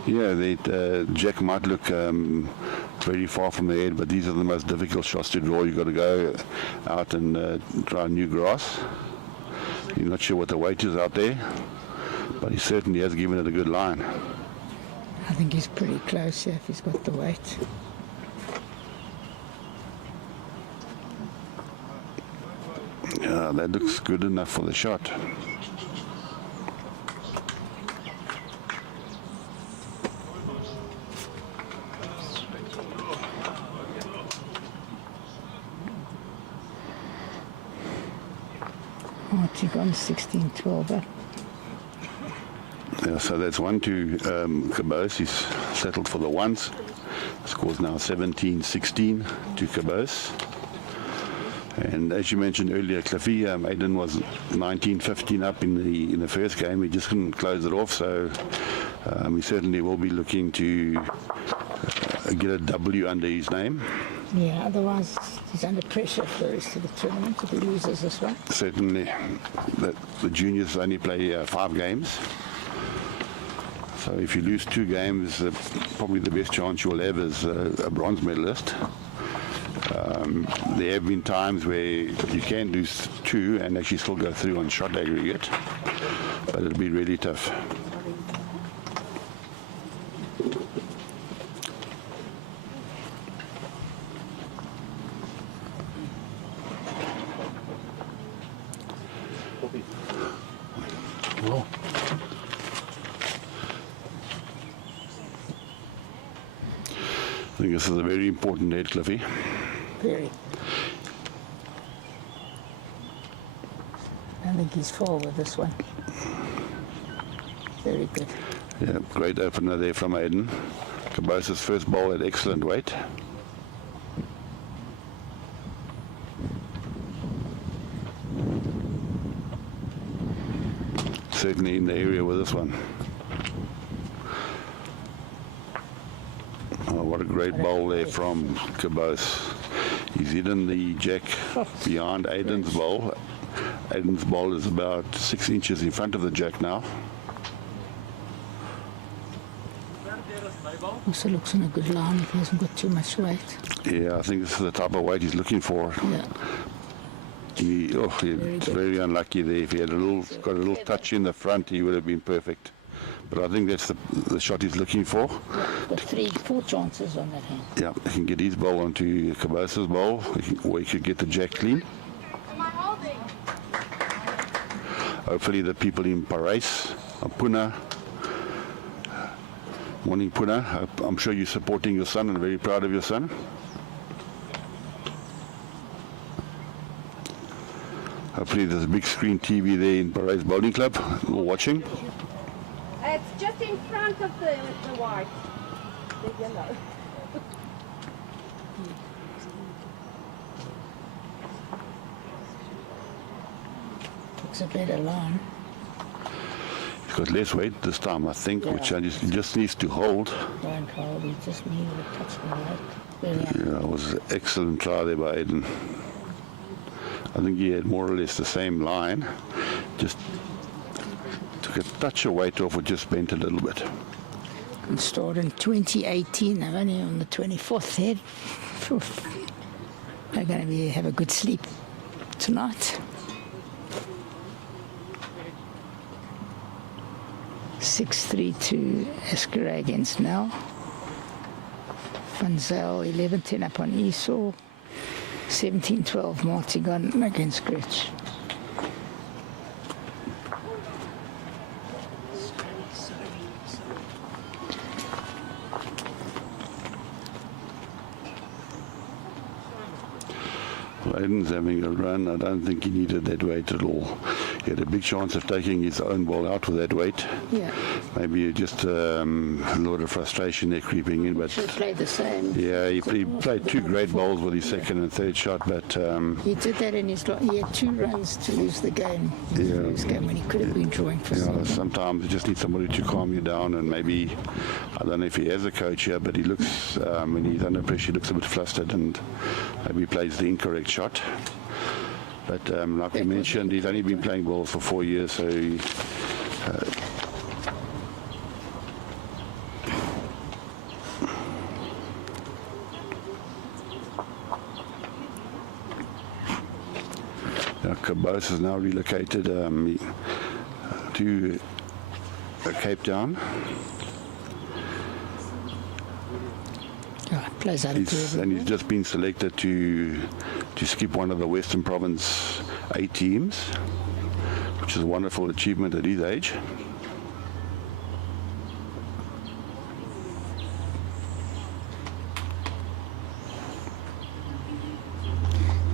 Yeah, the jack might look very far from the head, but these are the most difficult shots to draw. You've got to go out and try new grass. You're not sure what the weight is out there, but he certainly has given it a good line. I think he's pretty close here if he's got the weight. Yeah, that looks good enough for the shot. She gone 16-12 up. Yeah, so that's 1-2 Cabous. He's settled for the ones. The score's now 17-16 to Cabous. And as you mentioned earlier, Cliffy, Aidan was 19-15 up in the first game. He just couldn't close it off, so he certainly will be looking to get a W under his name. Yeah, otherwise he's under pressure for the rest of the tournament if he loses this one. Certainly. The juniors only play 5 games. So if you lose 2 games, probably the best chance you'll have is a bronze medalist. There have been times where you can lose 2 and actually still go through on shot aggregate, but it'll be really tough. Well, I think this is a very important head, Cliffy. Very. I think he's full with this one. Very good. Yeah, great opener there from Aidan. Cabous' first ball at excellent weight. Certainly in the area with this one. Oh, what a great bowl there from Cabous. He's hidden the jack behind Aidan's bowl. Aidan's bowl is about 6 inches in front of the jack now. Also looks in a good line if he hasn't got too much weight. Yeah, I think this is the type of weight he's looking for. Yeah. He's very unlucky there. If he had got a little touch in the front, he would have been perfect. But I think that's the shot he's looking for. Got 4 chances on that hand. Yeah, he can get his ball onto Cabous' ball, or he could get the jack clean. Am I holding? Hopefully the people in Paris, Puna, morning Puna, I'm sure you're supporting your son and very proud of your son. Hopefully there's a big screen TV there in Paris Bowling Club, we're watching. It's just in front of the white, the yellow. Looks a better line. He's got less weight this time, I think, which he just needs to hold. Don't hold, he just needed a touch more weight. Yeah, it was an excellent try there by Aidan. I think he had more or less the same line, just took a touch of weight off, or just bent a little bit. And started in 2018, I'm only on the 24th head. They're going to have a good sleep tonight. 6-3 Esquire against Nell. Van Zyl 11-10 up on Esau. 17-12 Martigan against Gretsch. Well, Aidan's having a run. I don't think he needed that weight at all. He had a big chance of taking his own ball out with that weight. Yeah. Maybe just a lot of frustration there creeping in. But should have played the same. Yeah, he played 2 great bowls with his second and third shot, but he did that in his he had 2 runs to lose the game. Lose game when he could have been drawing for sometimes you just need somebody to calm you down, and maybe, I don't know if he has a coach here, but he looks, when he's under pressure, he looks a bit flustered and maybe plays the incorrect shot. But like we mentioned, he's only been playing ball for 4 years, so he, Cabous is now relocated to Cape Town. Plays out and he's just been selected to skip one of the Western Province A teams, which is a wonderful achievement at his age.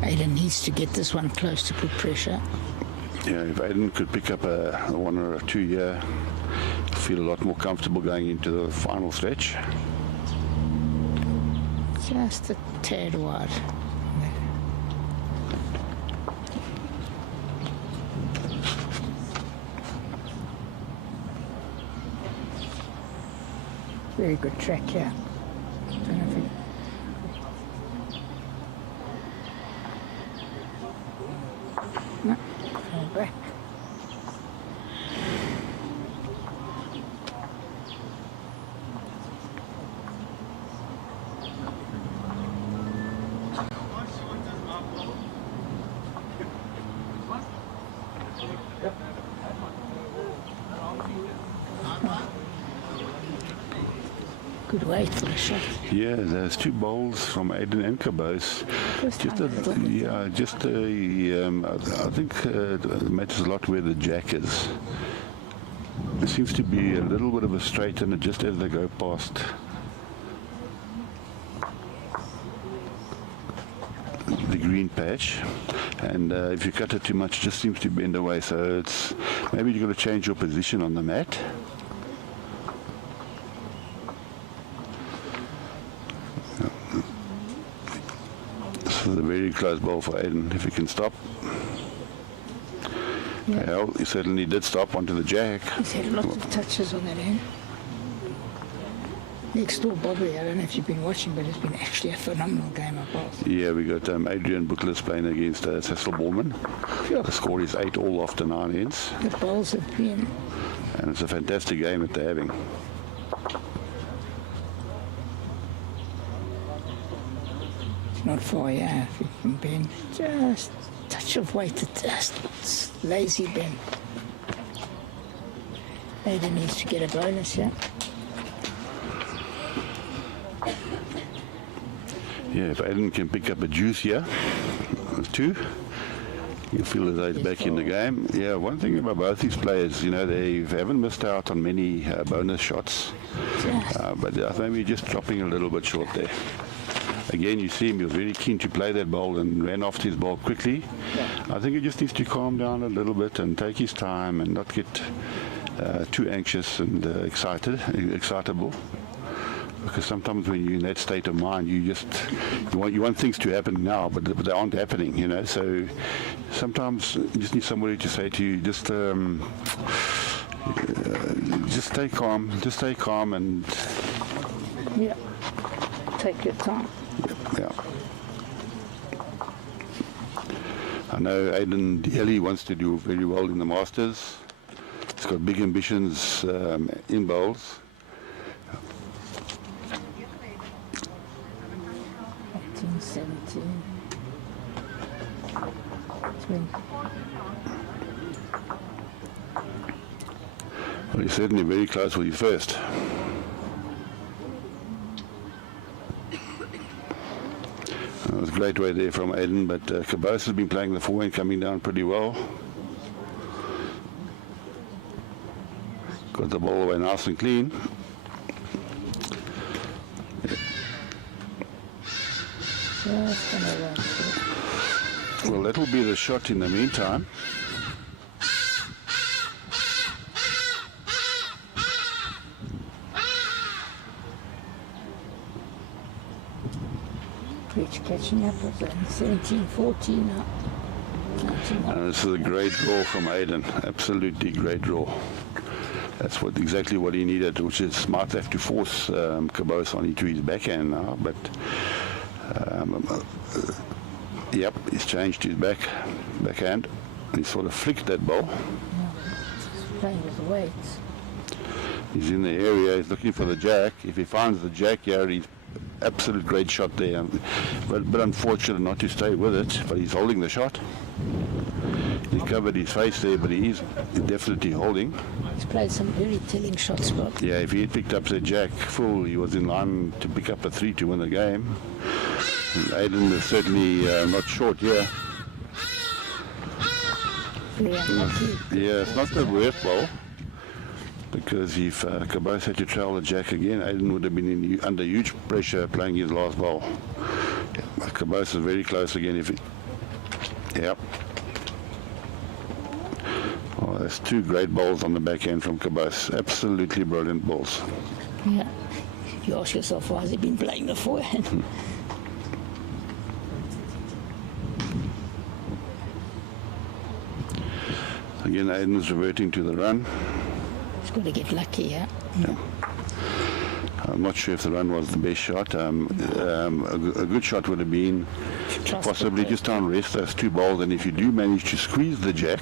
Aidan needs to get this one close to put pressure. Yeah, if Aidan could pick up a 1 or a 2 year, feel a lot more comfortable going into the final stretch. Just a tad wide. Very good track here. Don't know if it... No, fall back. Good weight for a shot. Yeah, there's 2 bowls from Aidan and Cabous. I think it matters a lot where the jack is. There seems to be a little bit of a straight in it just as they go past the green patch, and if you cut it too much, it just seems to bend away. So it's maybe you've got to change your position on the mat. This is a very close ball for Aidan, if he can stop. Yeah. Well, he certainly did stop onto the jack. He's had lots of touches on that end. Next door, Bobby, I don't know if you've been watching, but it's been actually a phenomenal game of bowls. Yeah, we got Adrian Bookless playing against Cecil Bornman. Sure. The score is 8 all after 9 ends. The bowls have been... And it's a fantastic game that they're having. It's not far, yeah, if you can bend. Just touch of weight, just lazy bend. Aidan needs to get a bonus, yeah. Yeah, if Aidan can pick up a juice here, 2, you feel as though he's back in the game. Yeah, one thing about both these players, you know, they haven't missed out on many bonus shots, but maybe just dropping a little bit short there. Again, you see him, he was very keen to play that ball and ran off his ball quickly. I think he just needs to calm down a little bit and take his time and not get too anxious and excitable. Because sometimes when you're in that state of mind, you want things to happen now, but they aren't happening, you know. So sometimes you just need somebody to say to you, just stay calm, and yeah, take your time. Yeah. I know Aidan dearly wants to do very well in the Masters. He's got big ambitions in bowls. 18, 17. 20. Well, he's certainly very close with his first. It was a great way there from Aidan, but Cabous has been playing the forehand, coming down pretty well. Got the ball away nice and clean. Well, that'll be the shot in the meantime. Rich catching up with them. 17-14 now. This is a great draw from Aidan. Absolutely great draw. That's exactly what he needed, which is might have to force Cabous on into his backhand now, but yep, he's changed his backhand. He sort of flicked that ball. Yeah. He's playing with the weights. He's in the area, he's looking for the jack. If he finds the jack here, he's absolute great shot there. But unfortunate not to stay with it, but he's holding the shot. He covered his face there, but he is definitely holding. He's played some very telling shots, Bob. Yeah, if he had picked up the jack full, he was in line to pick up a 3 to win the game. And Aidan is certainly not short here. Yeah, it's not the worst ball, because if Cabous had to trail the jack again, Aidan would have been under huge pressure playing his last ball. Yeah, Cabous is very close again. Yep. Oh, there's 2 great balls on the backhand from Cabous. Absolutely brilliant balls. Yeah. You ask yourself, why has he been playing the forehand? Again, Aidan's reverting to the run. He's got to get lucky, yeah. I'm not sure if the run was the best shot. A good shot would have been possibly just try and rest those 2 balls, and if you do manage to squeeze the jack,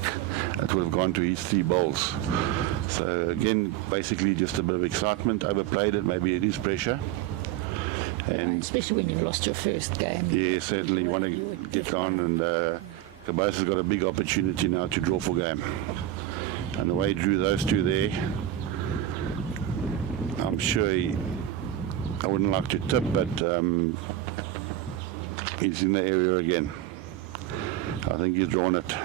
it would have gone to his 3 balls. So again, basically just a bit of excitement, overplayed it, maybe it is pressure. And especially when you've lost your first game. Yeah, certainly you want to get on, and Cabous has got a big opportunity now to draw for game. And the way he drew those 2 there, I'm sure I wouldn't like to tip, but he's in the area again. I think he's drawn it.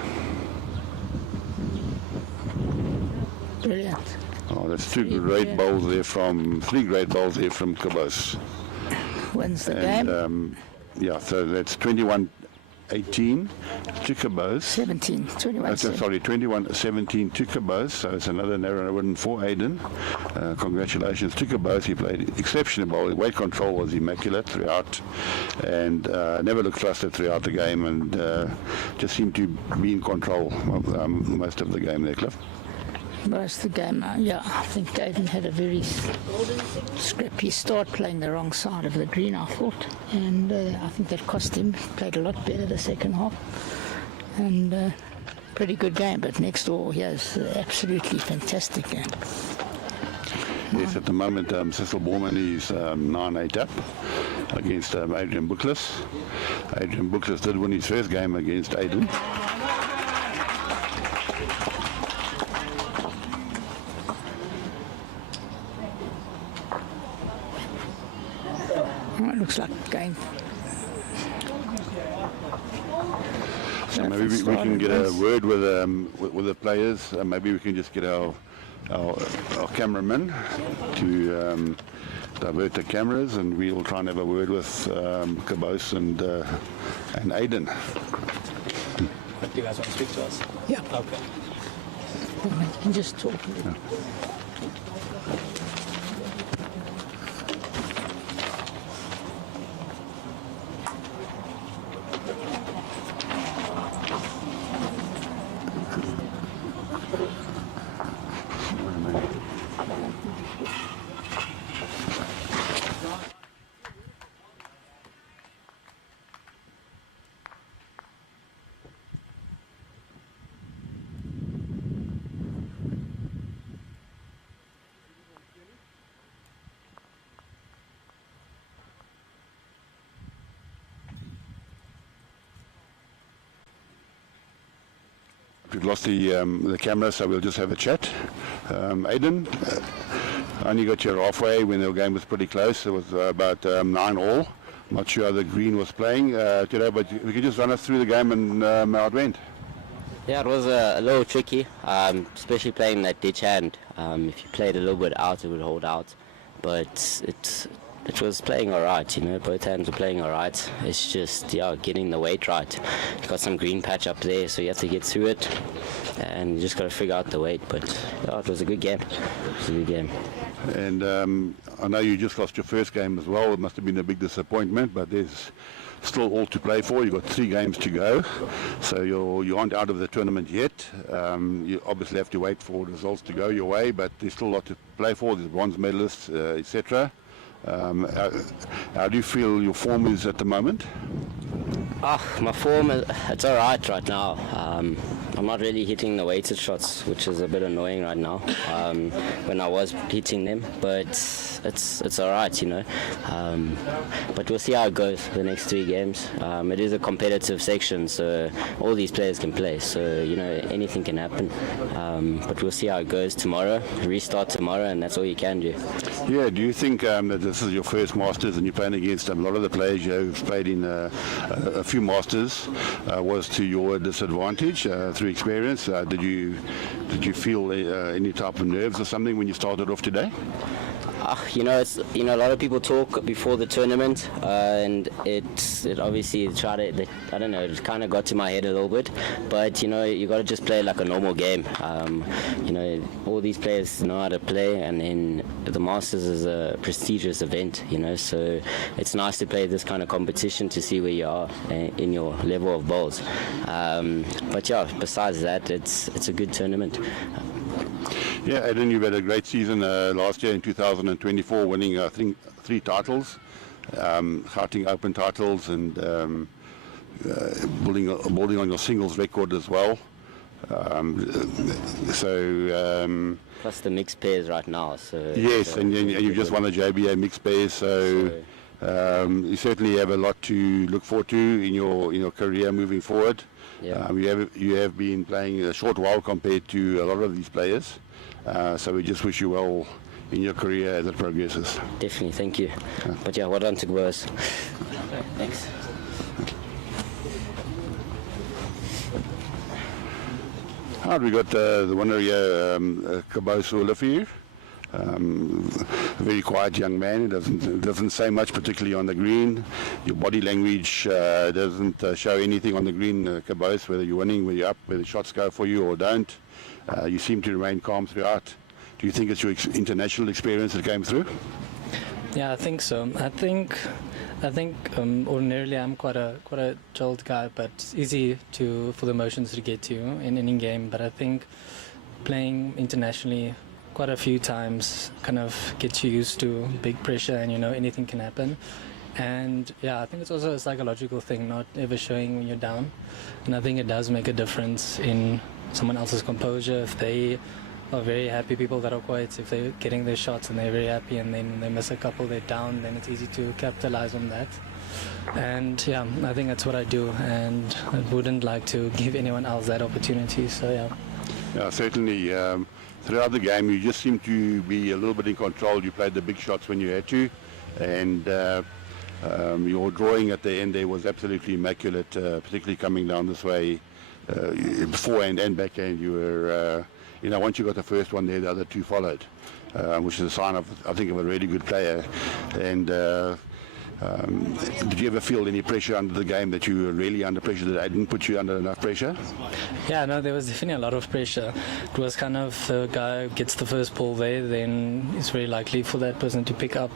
Brilliant. Oh, that's 2 great bowls there from 3 great bowls there from Cabous. Wins the game. Yeah, so that's 21-18 to Cabous. 17, 21. Sorry, 21-17 to Cabous. So it's another narrow win for Aidan. Congratulations to Cabous. He played exceptional bowling. Weight control was immaculate throughout, and never looked flustered throughout the game, and just seemed to be in control of most of the game there, Cliff. Most of the game, yeah, I think Aidan had a very scrappy start, playing the wrong side of the green, I thought, and I think that cost him. Played a lot better the second half, and pretty good game, but next door he has absolutely fantastic game. Yes, at the moment Cecil Bornman is 9-8 up against Adrian Bookless. Adrian Bookless did win his first game against Aidan. looks like going. So maybe we can get a word with the players. Maybe we can just get our cameraman to divert the cameras, and we'll try and have a word with Cabous and Aidan. Do you guys want to speak to us? Yeah. Okay. You can just talk. Yeah. We've lost the camera, so we'll just have a chat. Aidan, I only got you halfway when the game was pretty close. It was about 9-all. Not sure how the green was playing today, but we could just run us through the game and how it went. Yeah, it was a little tricky, especially playing that ditch hand. If you played a little bit out, it would hold out. But it was playing all right, you know, both hands were playing all right. It's just, yeah, getting the weight right. You've got some green patch up there, so you have to get through it. And you just got to figure out the weight. But, yeah, it was a good game. It was a good game. And I know you just lost your first game as well. It must have been a big disappointment, but there's still all to play for. You've got 3 games to go, so you aren't out of the tournament yet. You obviously have to wait for results to go your way, but there's still a lot to play for. There's bronze medalists, etc. How do you feel your form is at the moment? My form, it's all right now. I'm not really hitting the weighted shots, which is a bit annoying right now when I was hitting them, but it's all right, you know. But we'll see how it goes the next 3 games. It is a competitive section, so all these players can play, so, you know, anything can happen. But we'll see how it goes tomorrow, restart tomorrow, and that's all you can do. Yeah, do you think that this is your first Masters and you're playing against a lot of the players who've played in a few Masters was to your disadvantage through experience? Did you feel any type of nerves or something when you started off today? You know, a lot of people talk before the tournament, and it obviously I don't know, it kind of got to my head a little bit, but, you know, you got to just play like a normal game. You know, all these players know how to play, and then the Masters is a prestigious event, you know, so it's nice to play this kind of competition to see where you are in your level of bowls. But yeah, besides that, it's a good tournament. Yeah, Aidan, you've had a great season last year in 2024, winning, I think, 3 titles, Gauteng Open titles, and building on your singles record as well. Plus the mixed pairs right now. So yes, and you've just won the JBA mixed pairs, so you certainly have a lot to look forward to in your career moving forward. Yeah. You have been playing a short while compared to a lot of these players, so we just wish you well in your career as it progresses. Definitely, thank you. Yeah. But yeah, well done to Cabous. Thanks. All right, we got the winner here, Cabous Olivier. A very quiet young man. He doesn't say much, particularly on the green. Your body language doesn't show anything on the green, Cabous, whether you're winning, whether you're up, whether shots go for you or don't. You seem to remain calm throughout. Do you think it's your international experience that came through? Yeah, I think so. I think ordinarily I'm quite a chilled guy, but it's easy for the emotions to get to in any game. But I think playing internationally quite a few times kind of gets you used to big pressure, and, you know, anything can happen. And yeah, I think it's also a psychological thing, not ever showing when you're down. And I think it does make a difference in someone else's composure. If they are very happy, people that are quiet, if they're getting their shots and they're very happy and then they miss a couple, they're down, then it's easy to capitalize on that. And yeah, I think that's what I do, and I wouldn't like to give anyone else that opportunity, so yeah. Yeah, certainly. Throughout the game, you just seem to be a little bit in control. You played the big shots when you had to, and Your drawing at the end there was absolutely immaculate, particularly coming down this way, forehand and backhand. You were, once you got the first one there, the other two followed, which is a sign of, I think, of a really good player. And did you ever feel any pressure under the game, that you were really under pressure, that I didn't put you under enough pressure? Yeah, no, there was definitely a lot of pressure. It was kind of the guy who gets the first ball there, then it's very likely for that person to pick up.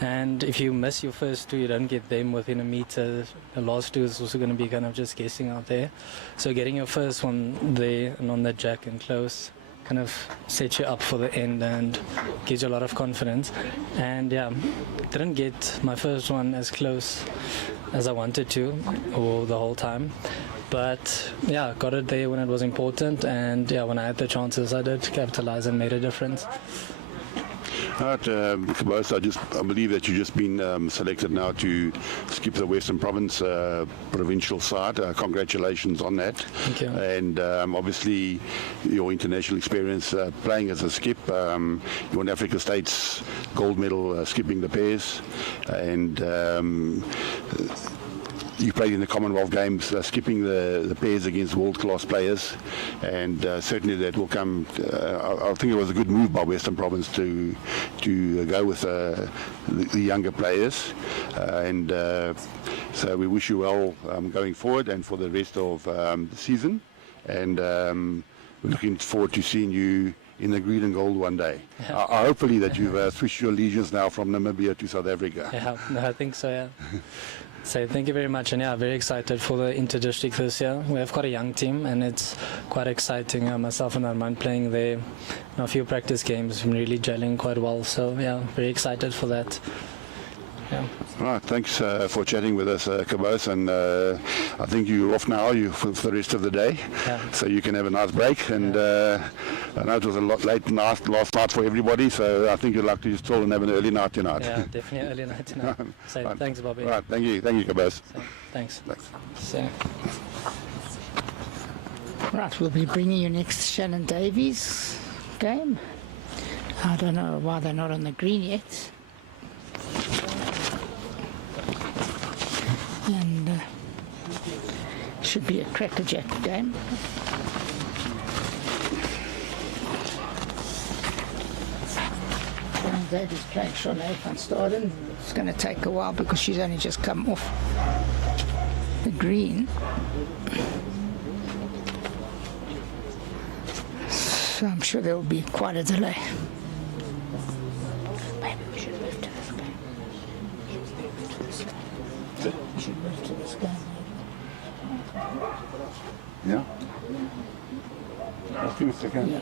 And if you miss your first two, you don't get them within a meter. The last two is also going to be kind of just guessing out there. So getting your first one there and on the jack and close kind of sets you up for the end and gives you a lot of confidence. And yeah, didn't get my first one as close as I wanted to, or the whole time. But yeah, got it there when it was important, and yeah, when I had the chances, I did capitalize and made a difference. Right, Cabous, I believe that you've just been selected now to skip the Western Province provincial side. Congratulations on that. Thank you. And obviously your international experience playing as a skip. You won Africa States gold medal skipping the pairs, and you played in the Commonwealth Games skipping the pairs against world-class players, and certainly that will come. I think it was a good move by Western Province to go with the younger players, and so we wish you well going forward and for the rest of the season, and we're looking forward to seeing you in the green and gold one day. Yeah. Hopefully that you've switched your allegiance now from Namibia to South Africa. Yeah, no, I think so, yeah. So thank you very much, and yeah, very excited for the inter-district this year. We have quite a young team, and it's quite exciting. Myself and Armand playing there, a few practice games, really gelling quite well. So yeah, very excited for that. Yeah. All right, thanks for chatting with us, Cabous, and I think you're off now for the rest of the day, yeah. So you can have a nice break. And I know it was a lot late last night for everybody, so I think you'd like to still have an early night tonight. Yeah, definitely early night tonight. So right. Thanks, Bobby. All right, thank you, Cabous. So, thanks. So, right, we'll be bringing you next Shannon Davies game. I don't know why they're not on the green yet. And should be a crackerjack game. Davies playing Charne from Staaden. It's going to take a while because she's only just come off the green. So I'm sure there will be quite a delay. Maybe we should move to this game. We should move to this game. Yeah. Let's give it a second. Yeah.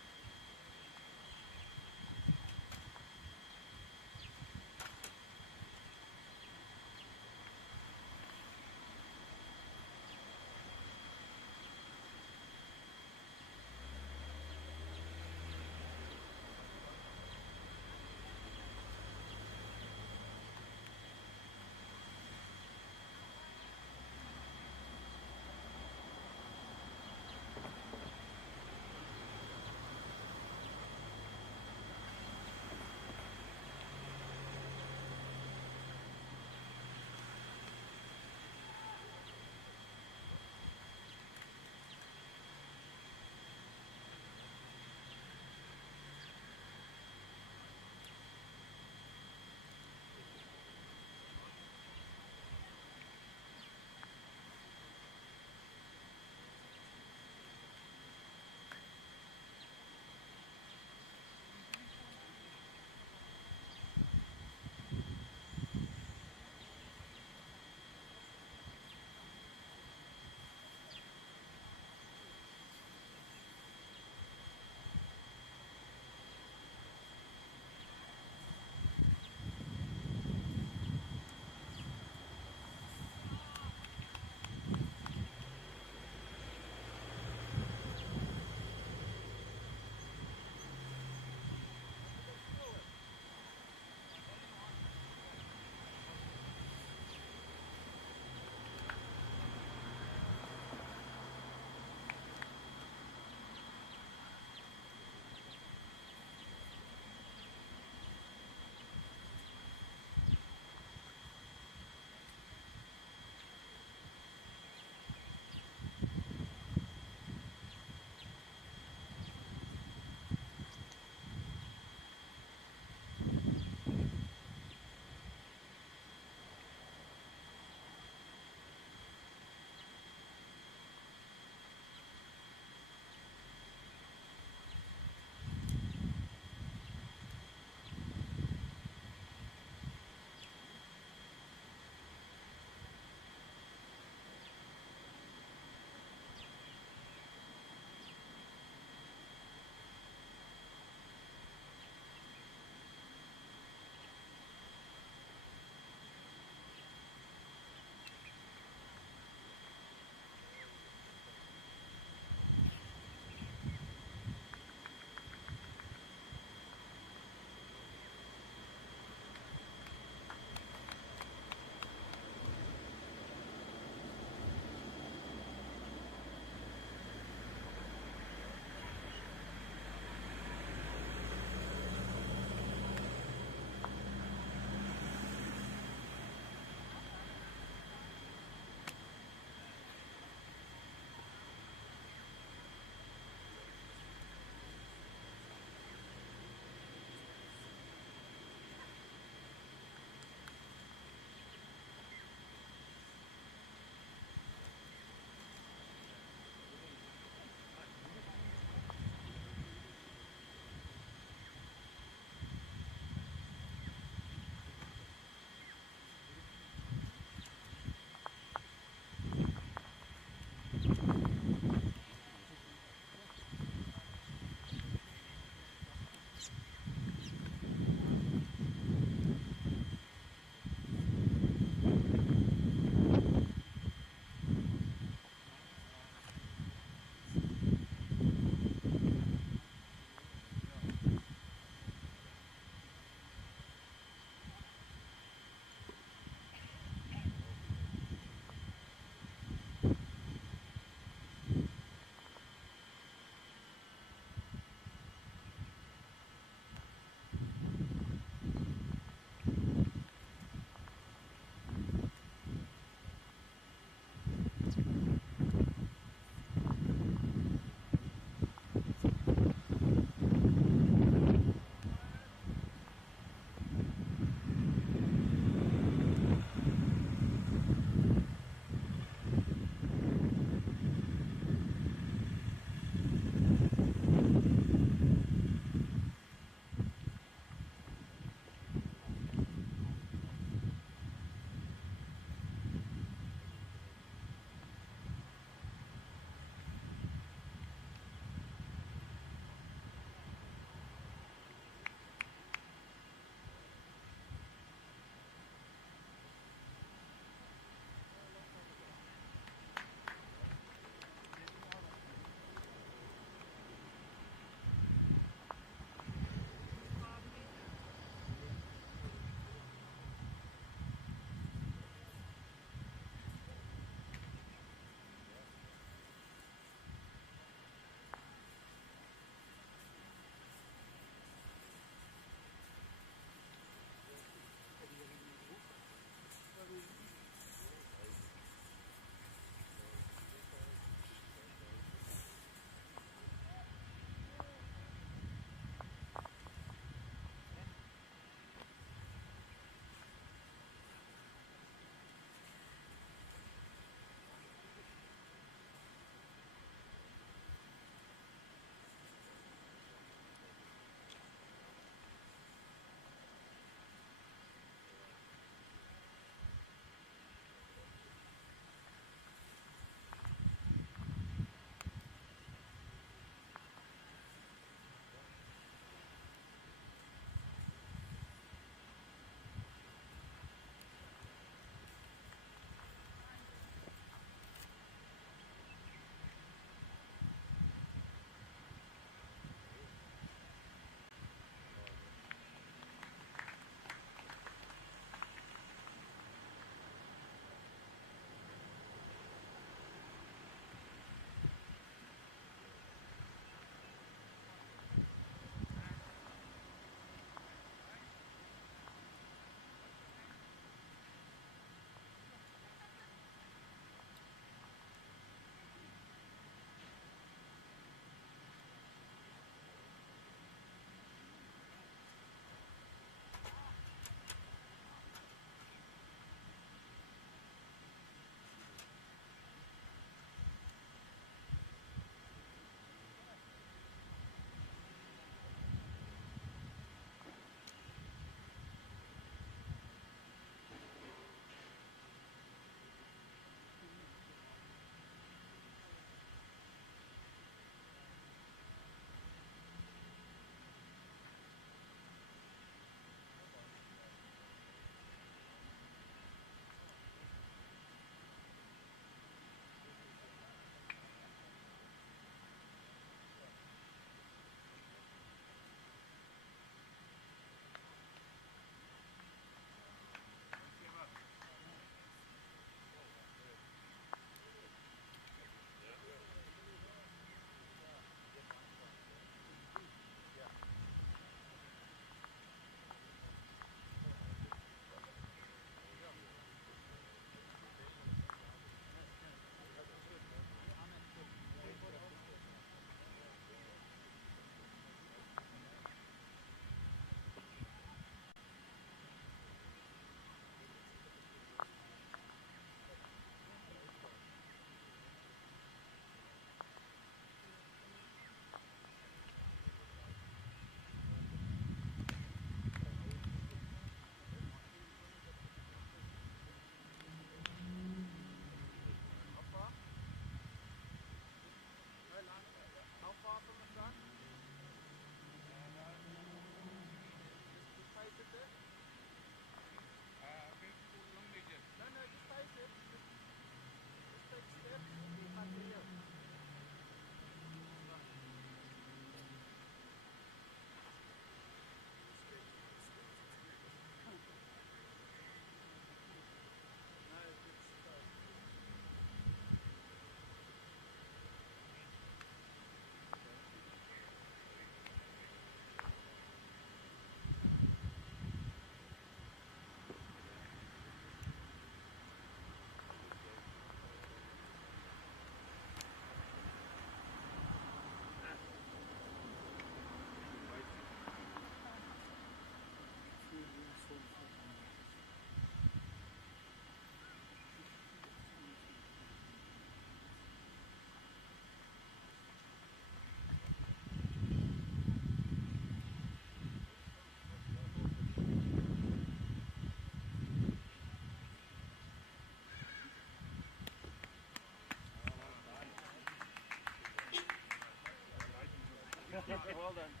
Well done.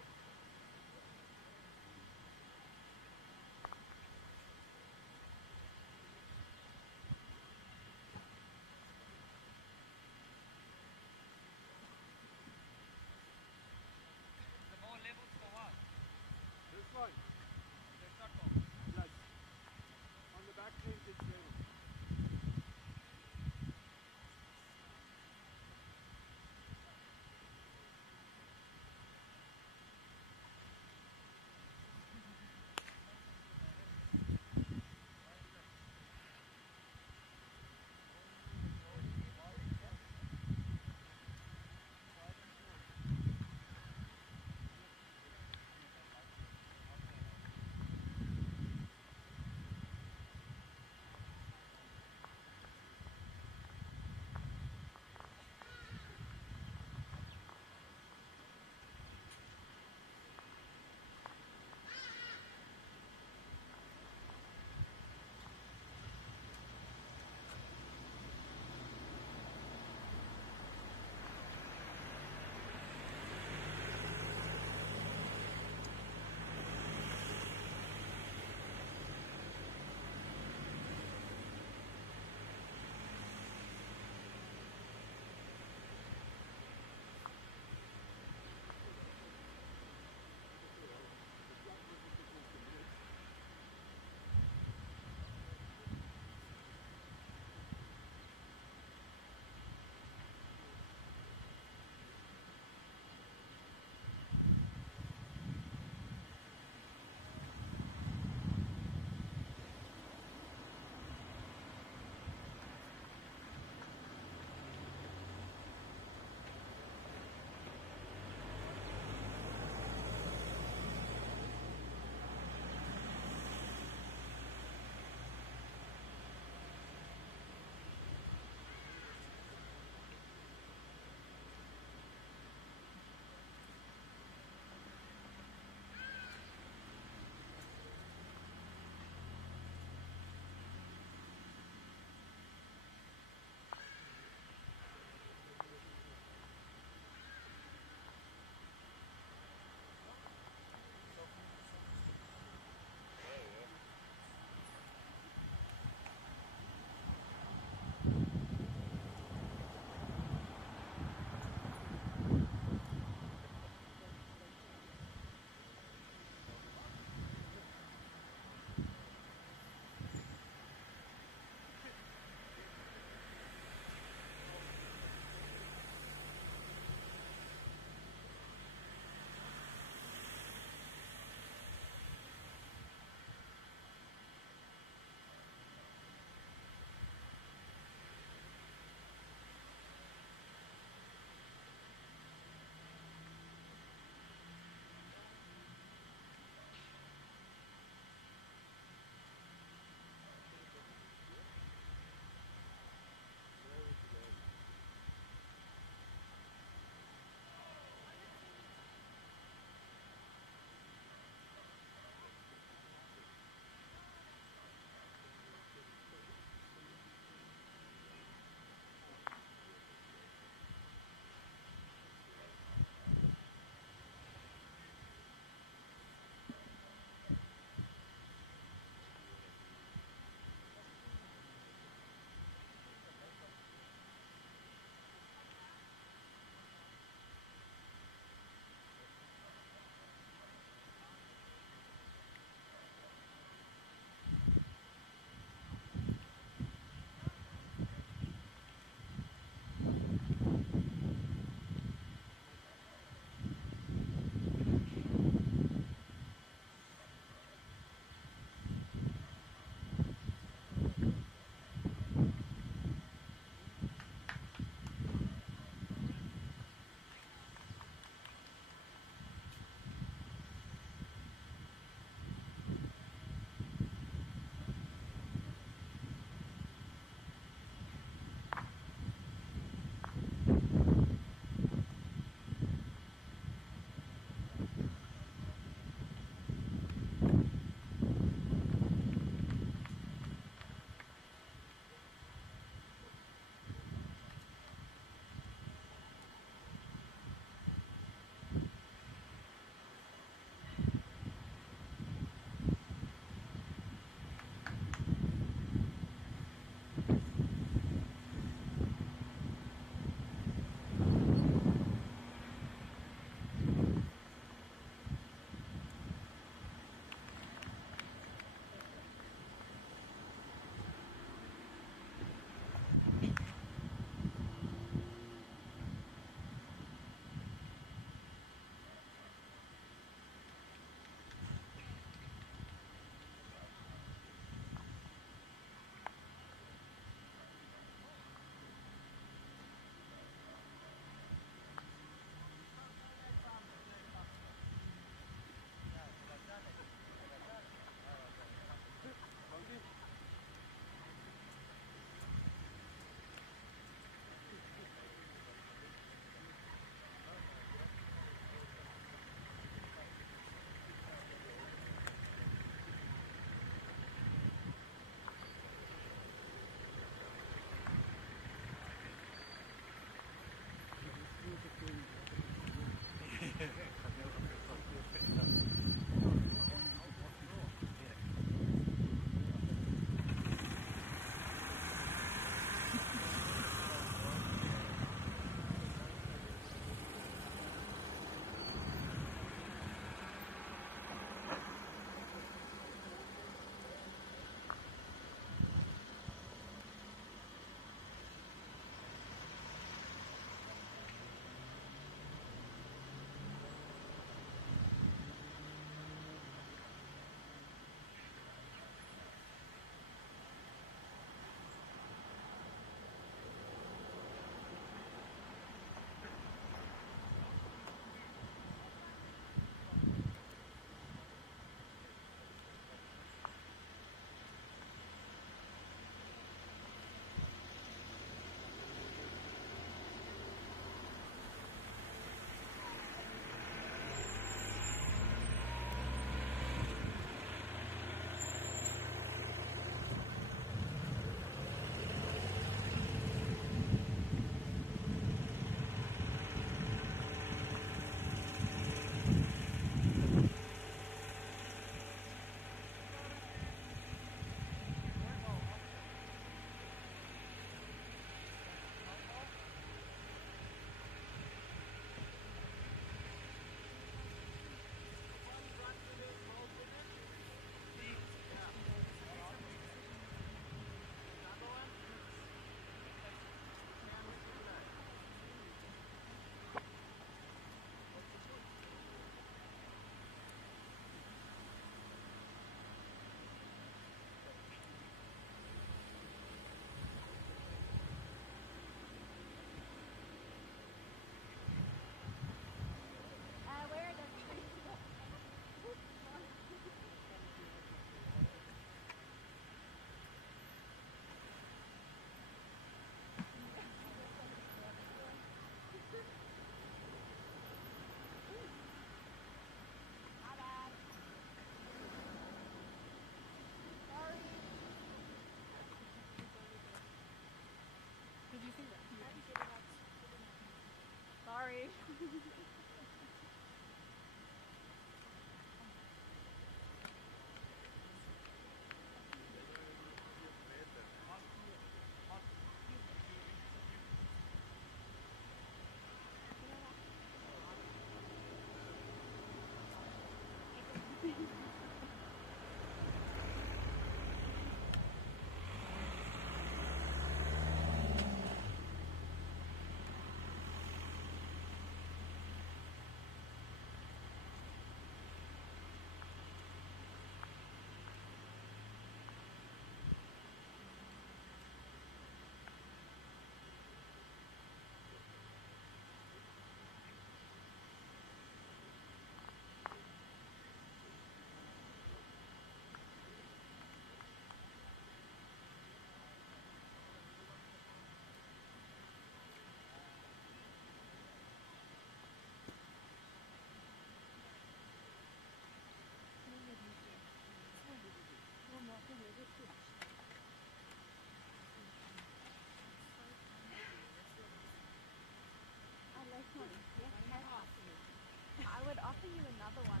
another one,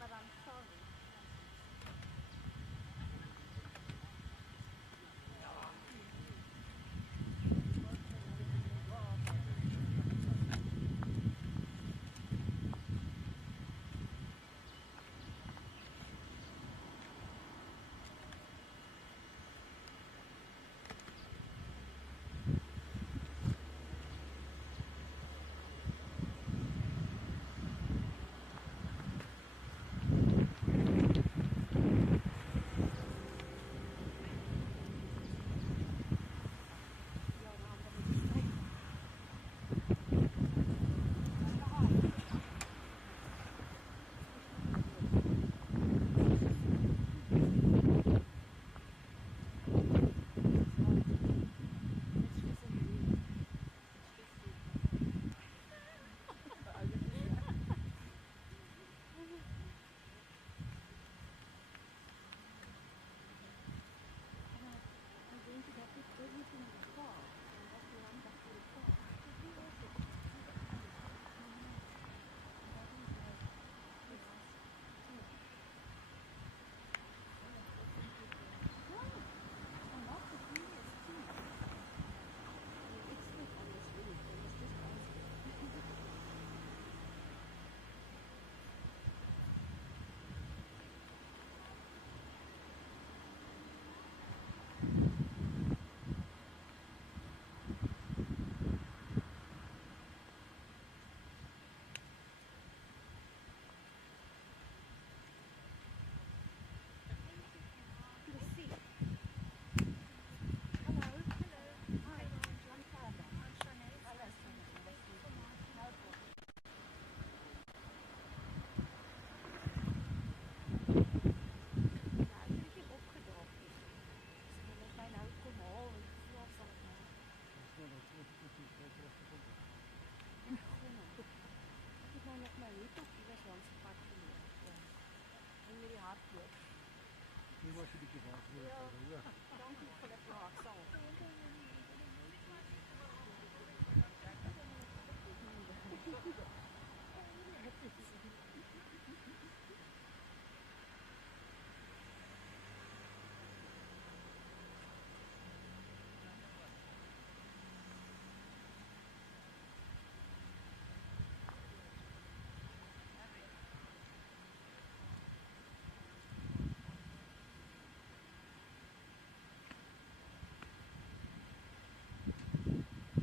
but I'm sorry.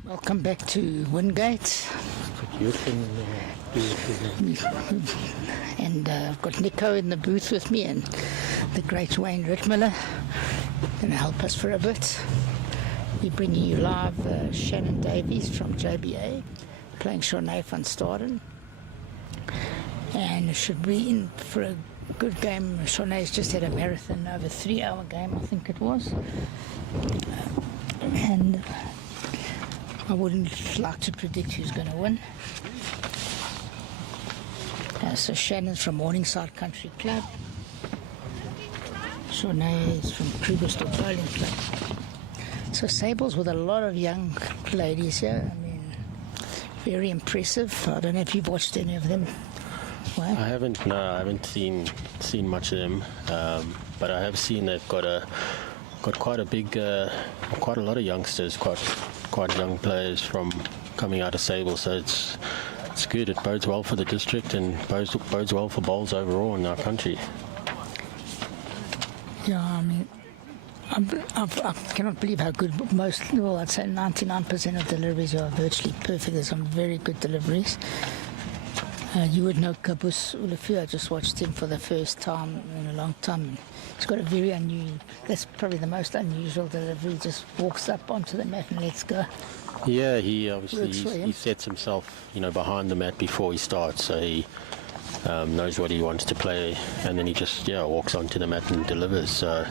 Welcome back to Wingate. And I've got Nico in the booth with me and the great Wayne Rittmiller going to help us for a bit. We're bringing you live Shannon Davies from JBA playing Charne van Staaden. And should be in for a good game. Charne's just had a marathon, over 3-hour game I think it was. And I wouldn't like to predict who's going to win. So Shannon's from Morningside Country Club. Charne is from Krugersdorp Bowling Club. So Sables with a lot of young ladies here. I mean, very impressive. I don't know if you've watched any of them. Well, I haven't. No, I haven't seen much of them. But I have seen they've got quite a big, quite a lot of youngsters, quite young players from coming out of Sable. So it's good. It bodes well for the district and bodes well for bowls overall in our country. Yeah, I mean, I cannot believe how good I'd say 99% of deliveries are virtually perfect. There's some very good deliveries. You would know Cabous, Olivier. I just watched him for the first time in a long time. He's got a very unusual, that's probably the most unusual delivery. He just walks up onto the mat and lets go. Yeah, he obviously he sets himself, behind the mat before he starts, so he knows what he wants to play, and then he just walks onto the mat and delivers. So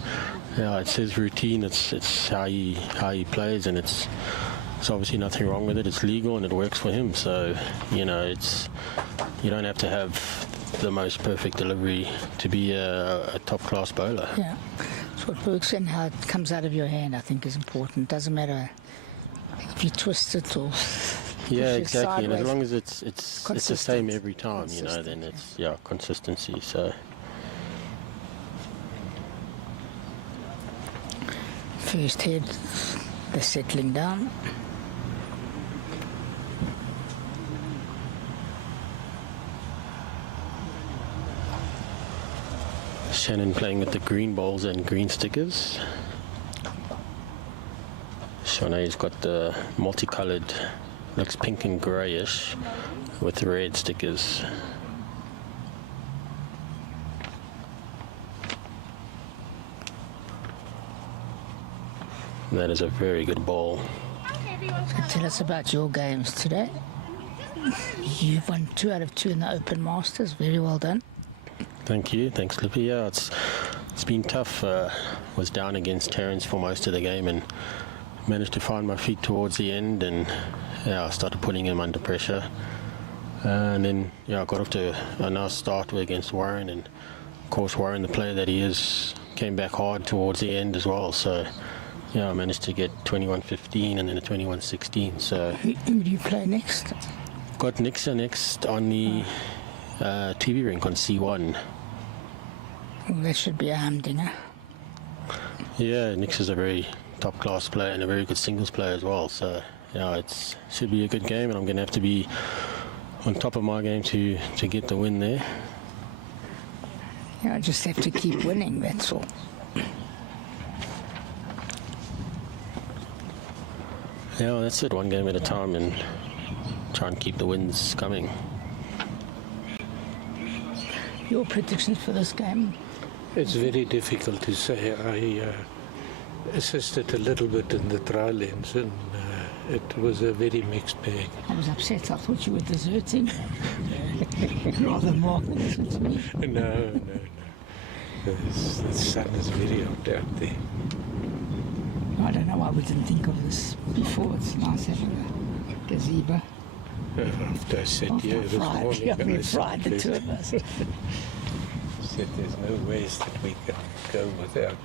it's his routine. It's how he plays, and it's obviously nothing wrong with it. It's legal and it works for him. So it's you don't have to have the most perfect delivery to be a top class bowler. Yeah, it's what works, and how it comes out of your hand I think is important. Doesn't matter if you twist it or Yeah, it exactly. And as sideways. long as it's the same every time, you know, then it's consistency. So First head, they're settling down. Shannon playing with the green balls and green stickers. Charne's got the multicolored, looks pink and greyish with red stickers. That is a very good ball. So tell us about your games today. You've won 2 out of 2 in the Open Masters. Very well done. Thank you. Thanks, Lippy. Yeah, it's been tough. Was down against Terence for most of the game and managed to find my feet towards the end, and I started putting him under pressure. And then I got off to a nice start against Warren, and of course Warren, the player that he is, came back hard towards the end as well. So I managed to get 21-15 and then a 21-16. So who do you play next? Got Nixa next on the TV rink on C1. Well, that should be a humdinger. Yeah, Nix is a very top-class player and a very good singles player as well. So it should be a good game, and I'm going to have to be on top of my game to get the win there. I just have to keep winning, that's all. Yeah, well, that's it, one game at a time, and try and keep the wins coming. Your predictions for this game? It's very difficult to say. I assisted a little bit in the trial ends, and it was a very mixed bag. I was upset. I thought you were deserting. Rather more than me. No. The sun is very hot out there. I don't know why we didn't think of this before. It's nice having a gazebo. After I said this morning, we fried the 2 of us. Said there's no ways that we can go without.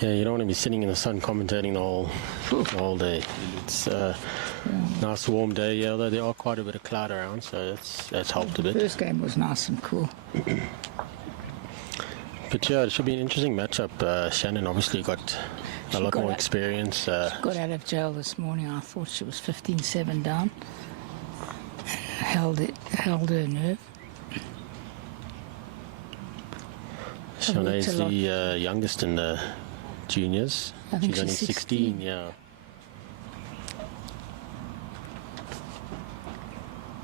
Yeah, you don't want to be sitting in the sun commentating the whole day. It's a nice warm day, although there are quite a bit of cloud around, so that's helped a bit. The first game was nice and cool. But it should be an interesting matchup. Shannon obviously got a lot more experience. She got out of jail this morning. I thought she was 15-7 down. Held her nerve. Shanae's the youngest in the juniors. I think she's only 16, yeah.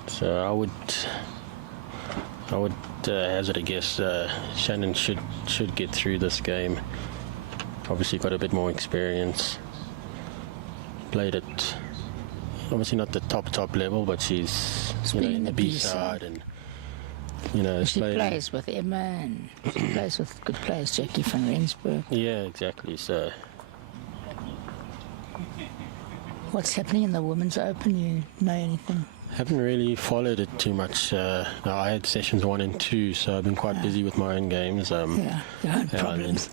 So I would hazard a guess. Shannon should get through this game. Obviously got a bit more experience. Played at obviously not the top level, but she's in the B side, and she plays with Emma, and she plays with good players, Jackie van Rensburg. Yeah, exactly. So what's happening in the Women's Open? You know anything? Haven't really followed it too much. I had sessions 1 and 2, so I've been quite busy with my own games. Your own problems.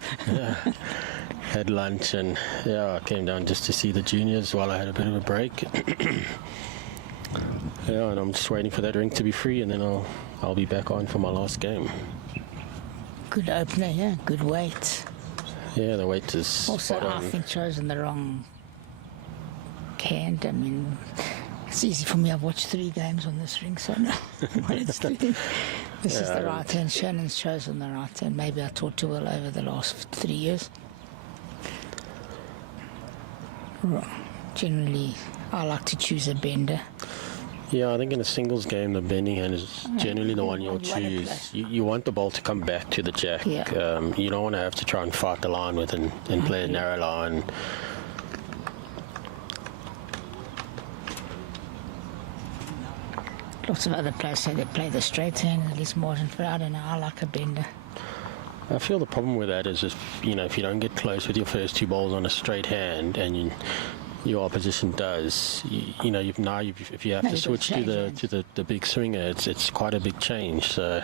Had lunch, and I came down just to see the juniors while I had a bit of a break. And I'm just waiting for that rink to be free, and then I'll be back on for my last game. Good opener, yeah. Good weight. Yeah, the weight is also, spot on. I think chosen the wrong hand. I mean, it's easy for me. I've watched 3 games on this ring, so I know what it's doing. This is the right hand. Shannon's chosen the right hand. Maybe I taught too well over the last 3 years. Generally, I like to choose a bender. Yeah, I think in a singles game, the bending hand is generally the one you'll choose. You want the ball to come back to the jack. Yeah. You don't want to have to try and fight the line with and play a narrow line. Lots of other players say they play the straight hand, at least margin for. I don't know. I like a bender. I feel the problem with that is if you don't get close with your first 2 balls on a straight hand, and your opposition does, if you have to switch to the big swinger, it's quite a big change. So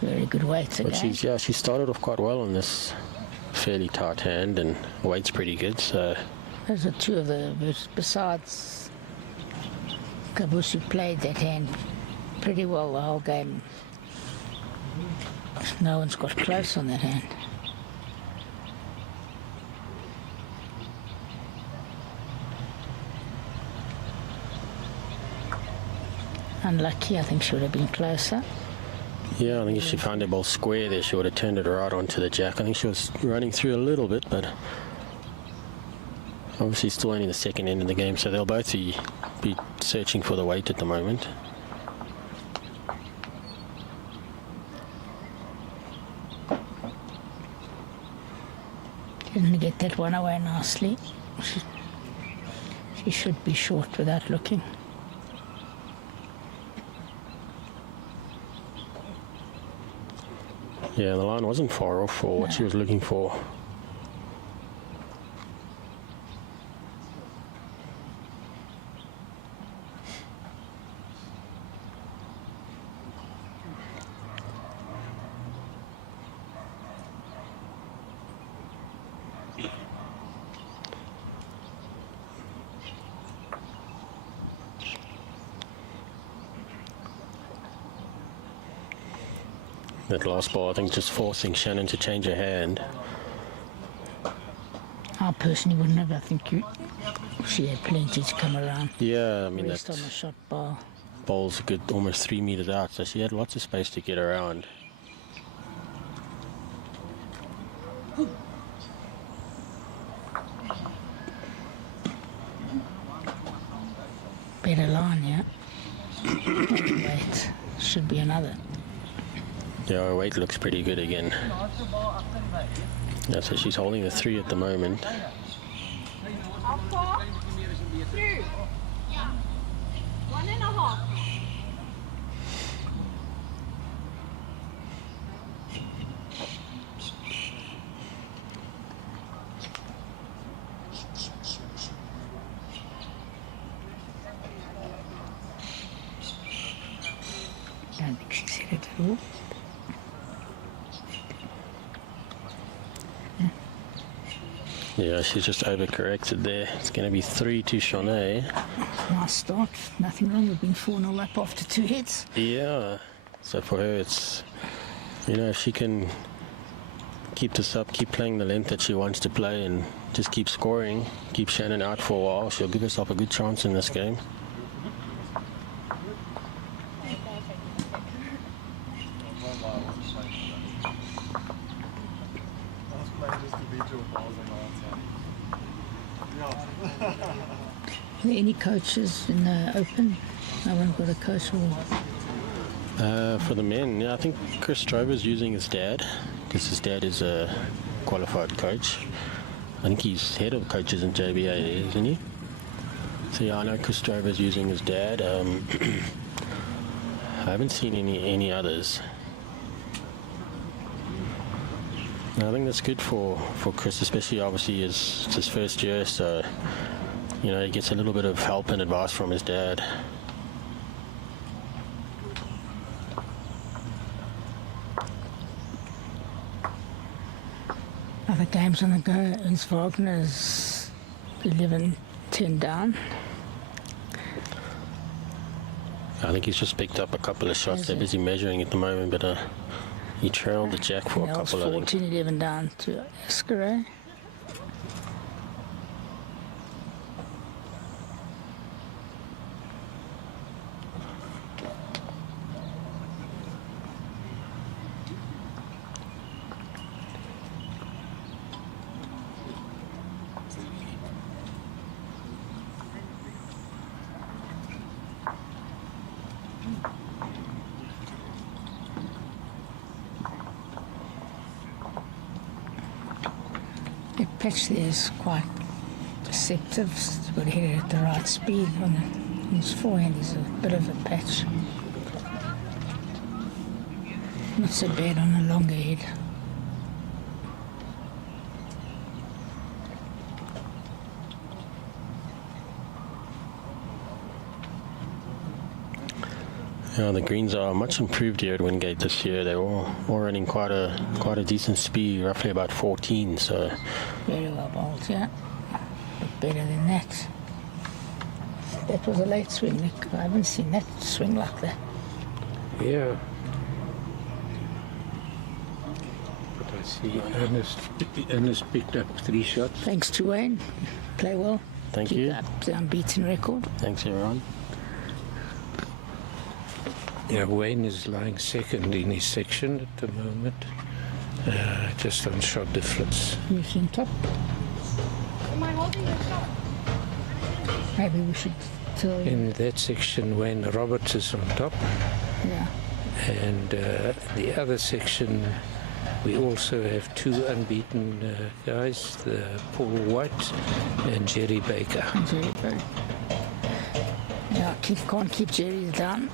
very good weight again. But she started off quite well on this fairly tight hand, and weight's pretty good. So Those are two of the, besides Cabous, who played that hand pretty well the whole game. No one's got close on that hand. Unlucky, I think she would have been closer. Yeah, I think if she found the ball square there, she would have turned it right onto the jack. I think she was running through a little bit, but obviously still only the second end of the game, so they'll both be searching for the weight at the moment. Didn't get that one away nicely. She should be short without looking. Yeah, the line wasn't far off for what she was looking for. That last ball, I think, just forcing Shannon to change her hand. I personally wouldn't have. I think she had plenty to come around. Yeah, I mean, Rest on the shot bar. Ball's a good almost 3 meters out, so she had lots of space to get around. Better line, yeah. Wait, should be another. Yeah, her weight looks pretty good again. Yeah, so she's holding the 3 at the moment. How far? 2. Yeah. 1.5. I don't think she said it at all. Yeah, she's just overcorrected there. It's going to be 3 to Charne. Nice start. Nothing wrong with being 4-0 up after 2 hits. Yeah. So for her, it's, you know, if she can keep this up, keep playing the length that she wants to play and just keep scoring, keep Shannon out for a while, she'll give herself a good chance in this game. Are there any coaches in the Open? No one got a coach or... For the men, yeah, I think Chris Drover's using his dad, because his dad is a qualified coach. I think he's head of coaches in JBA, isn't he? So yeah, I know Chris Drover's using his dad. I haven't seen any others. I think that's good for Chris, especially obviously it's his first year, so you know, he gets a little bit of help and advice from his dad. Other games on the go. Ernst Wagner's 11-10 down. I think he's just picked up a couple of shots. They're busy measuring at the moment, but he trailed the jack for a couple of 14-11 down to Escaray. The pitch there is quite deceptive. He's got to hit it at the right speed. On his forehand is a bit of a patch. Not so bad on a longer head. Yeah, the greens are much improved here at Wingate this year. They're all running quite a decent speed, roughly about 14. So very well bowled, yeah. better than that. That was a late swing, Nick. I haven't seen that swing like that. Yeah. But I see Ernest picked up 3 shots. Thanks to Wayne. Play well. Thank Keep you. up the unbeaten record. Thanks, everyone. Yeah, Wayne is lying second in his section at the moment, just on shot difference. Who's in top? Am I holding your shot? Maybe we should tell you. In that section, Wayne Roberts is on top. Yeah. And the other section, we also have 2 unbeaten guys, Paul White and Jerry Baker. Jerry Baker. Yeah, can't keep Jerry down.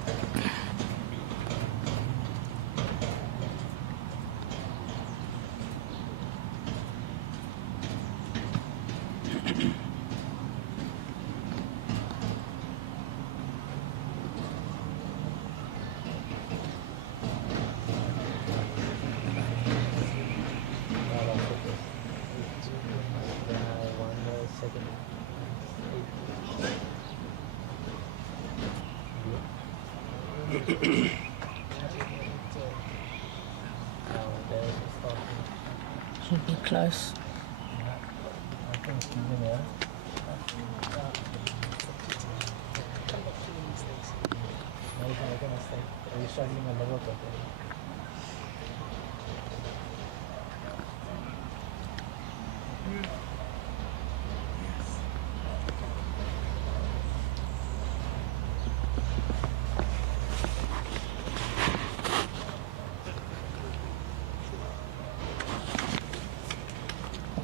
Should be close.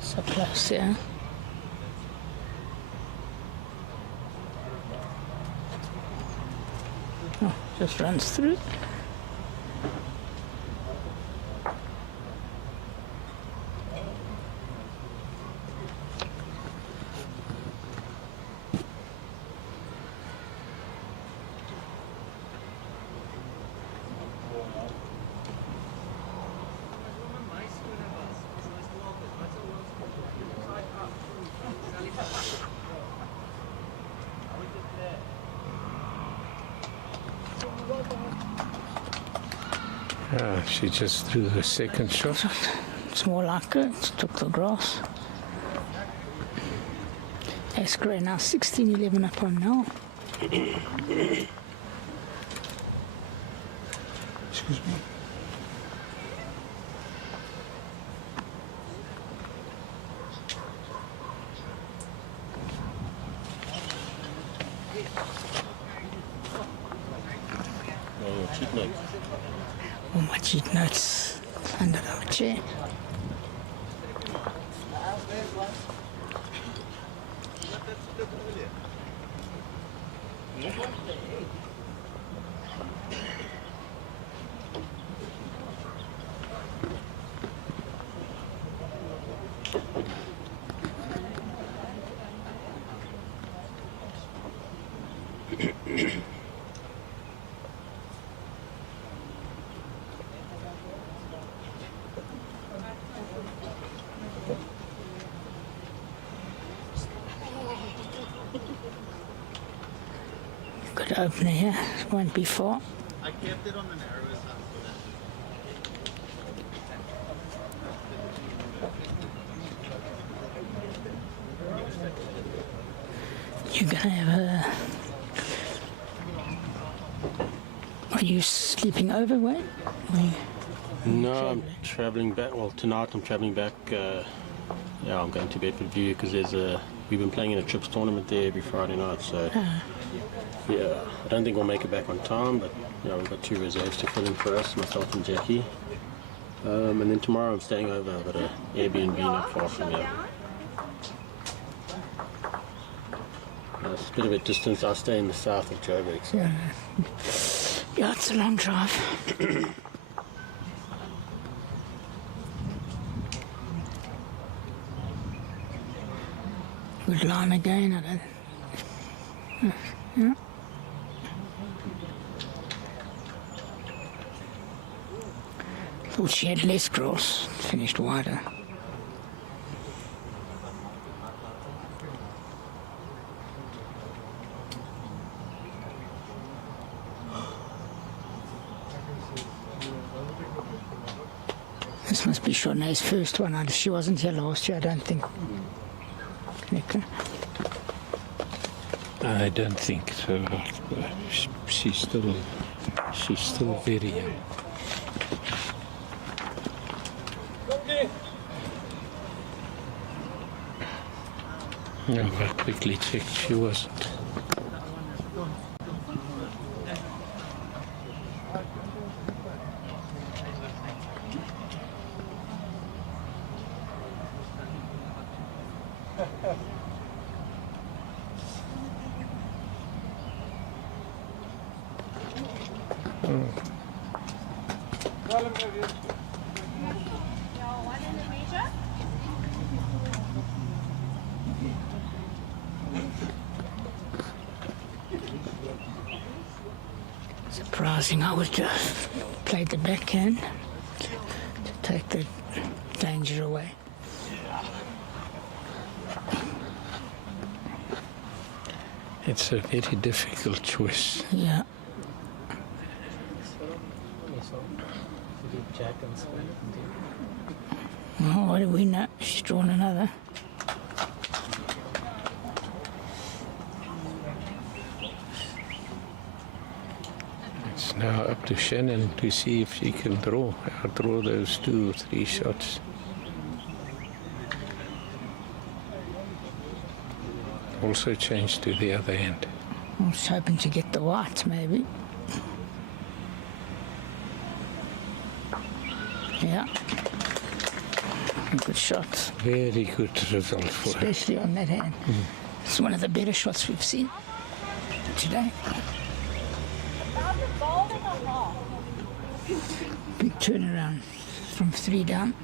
So close, yeah. Oh, just runs through. She just threw her second shot. It's more like it. Took the grass. Escrow now 16-11 up on now. Excuse me. Cheat notes. All my cheat notes under the chair. Good opener here, won't be far. I kept it on the narrowest side. You're gonna have Are you sleeping over, Wayne? No, I'm travelling back. Well, tonight I'm travelling back. Yeah, I'm going to Bedford View because we've been playing in a trips tournament there every Friday night. So yeah, I don't think we'll make it back on time, but you know, we've got 2 reserves to fill in for us, myself and Jackie. And then tomorrow I'm staying over. I've got an Airbnb not far from here. It's a bit of a distance. I stay in the south of Joburg. So. Yeah, it's a long drive. Good line again, I don't... Yeah. Thought she had less grass, finished wider. This must be Charne's first one. She wasn't here last year, I don't think. Nicola? I don't think so. She's still very young. No, I quickly checked. She wasn't. Surprising, I would have played the backhand to take the danger away. It's a very difficult choice. Yeah. Oh, what do we know? She's drawn another. It's now up to Shannon to see if she can draw those 2 or 3 shots. Also change to the other end. I was hoping to get the white, maybe. Yeah. Good shot. Very good result for her. Especially on that hand. It's one of the better shots we've seen today. Big turnaround from 3 down.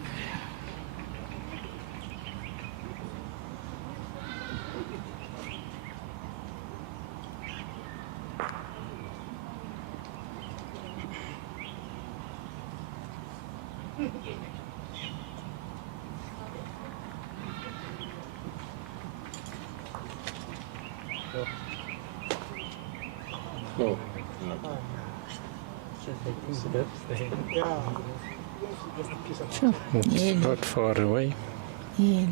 Oh. Sure. It's not far away. Yeah.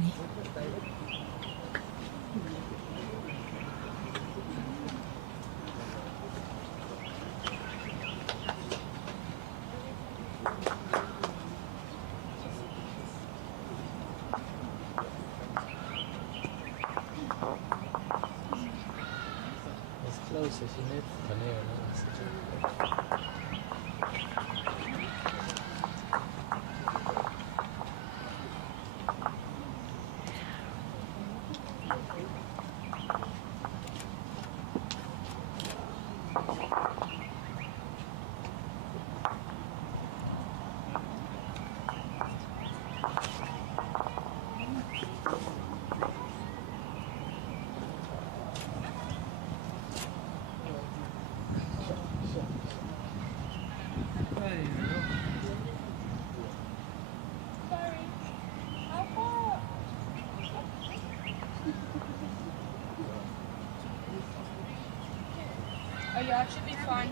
Oh yeah, it should be fine.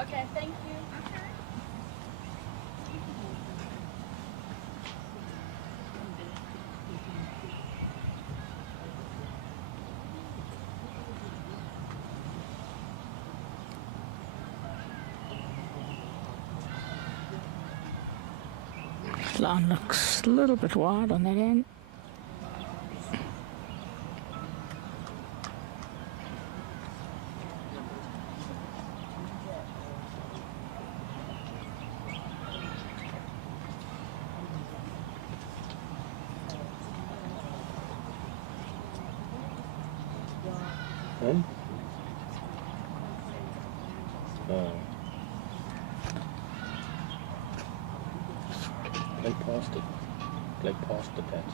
Okay, thank you. Line looks a little bit wide on that end. Play past the patch.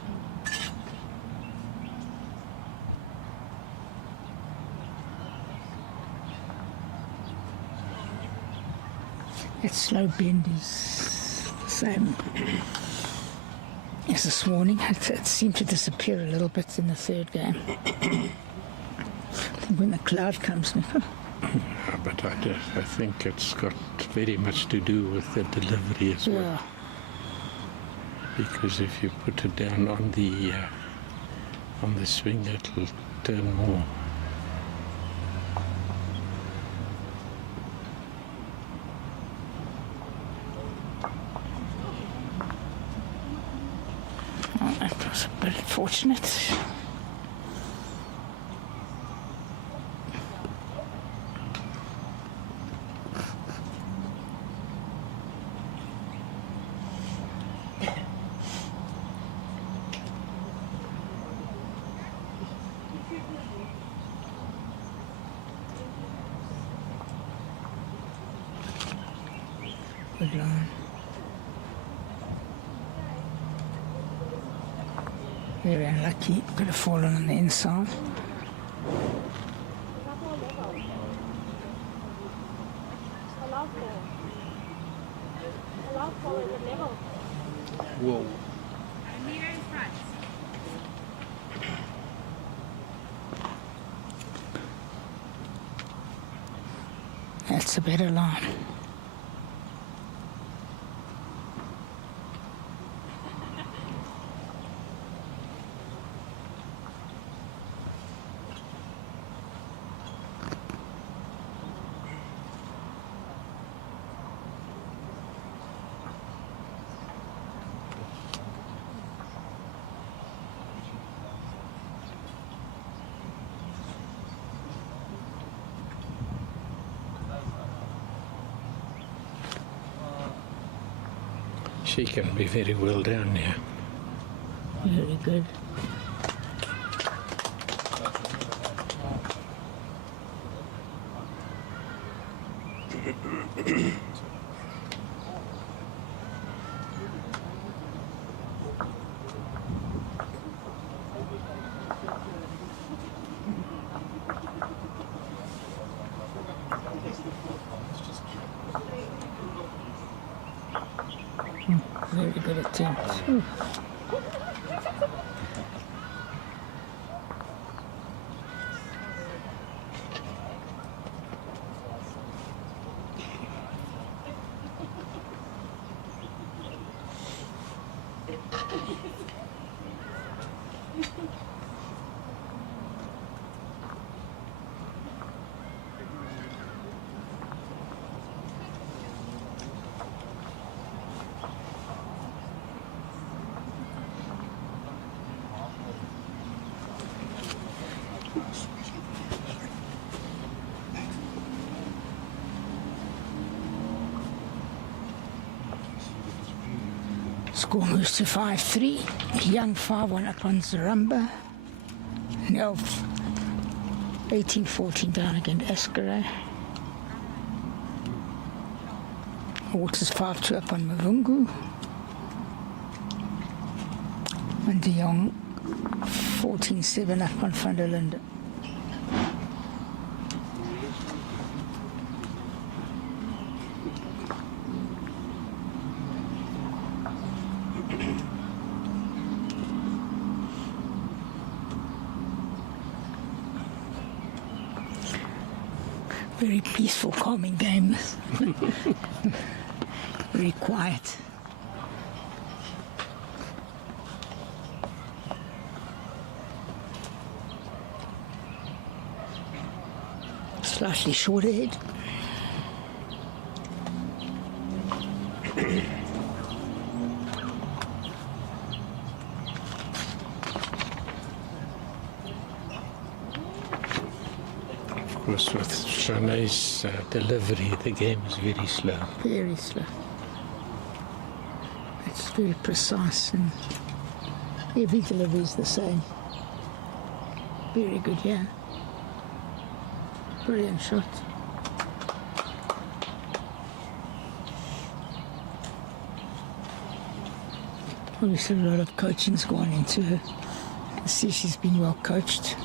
That slow bend is the same as this morning. It seemed to disappear a little bit in the third game. I think when the cloud comes, Nico. But I think it's got very much to do with the delivery as well. Yeah. because if you put it down on the swing, it'll turn more. Oh, that was a bit fortunate. Good line. Very unlucky. Could have fallen on the inside. Whoa. That's a better line. She can be very well down here. Very good. Very good attempt. Score moves to 5-3. Young 5-1 up on Zaramba. Now 18-14 down against Escaray. Waters 5-2 up on Mavungu. And De Jong 14-7 up on Van der Linde. Very peaceful, calming game. Very quiet. Slightly short ahead. Of course, with Charne's delivery, the game is very slow. Very slow. It's very precise, and every delivery is the same. Very good, yeah. Brilliant shot. Obviously, a lot of coaching's gone into her. I see she's been well coached.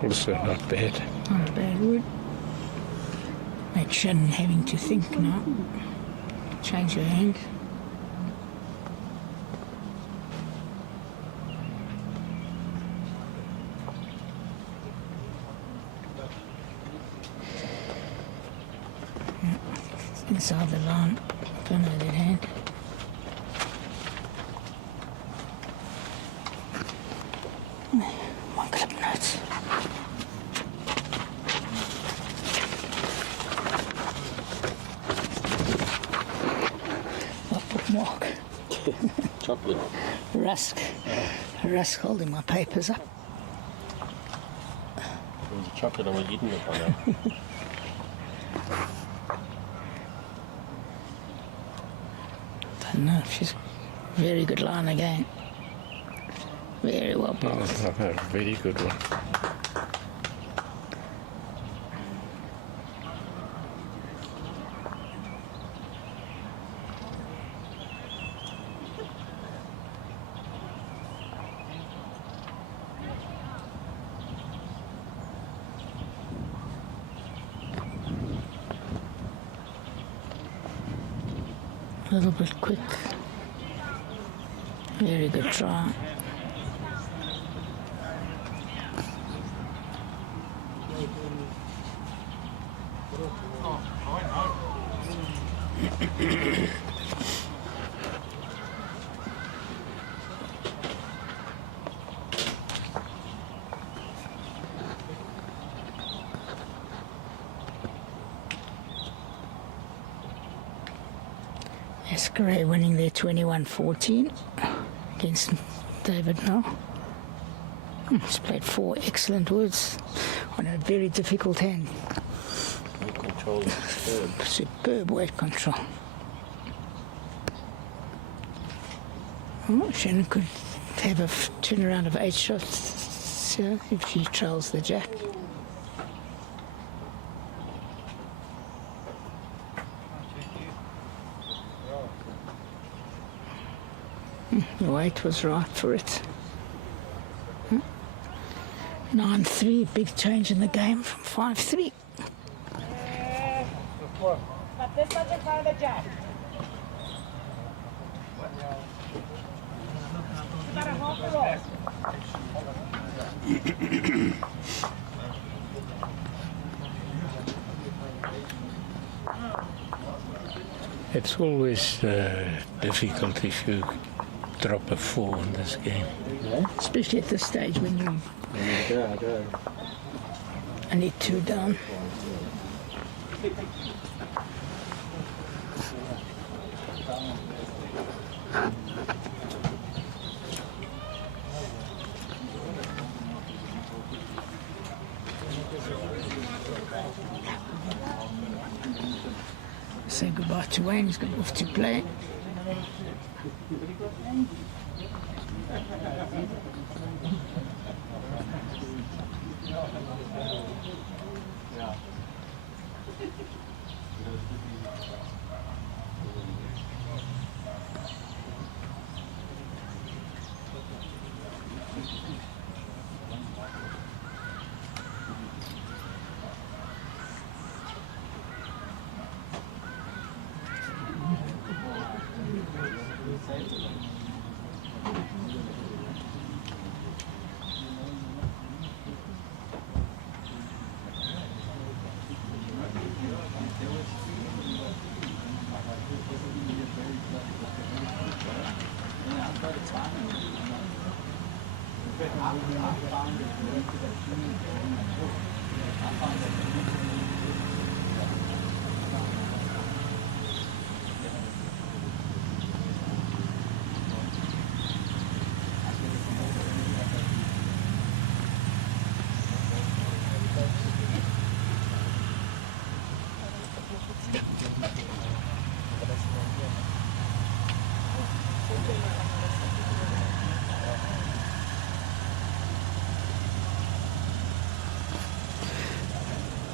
Also not bad. Not a bad word. Make Shannon having to think now. Change her hand. Inside the line. Don't know that hand. My clip notes. My bookmark. Chocolate. Rusk. Rusk holding my papers up. It was a chocolate, I was eating it by now. Don't know. She's a very good line again. Very well bowled. A very good one. A little bit quick. Very good try. Escaray winning their 21-14 against David now. He's played 4 excellent words on a very difficult hand. Weight control is superb. Superb weight control. Oh, Shannon could have a turnaround of 8 shots here if she trails the jack. The weight was right for it. 9-3, big change in the game from 5-3. But this doesn't count the jack. About a half a roll. It's always difficult if you drop a 4 in this game. Yeah. Especially at this stage when you only 2 down. Say goodbye to Wayne, he's going off to play.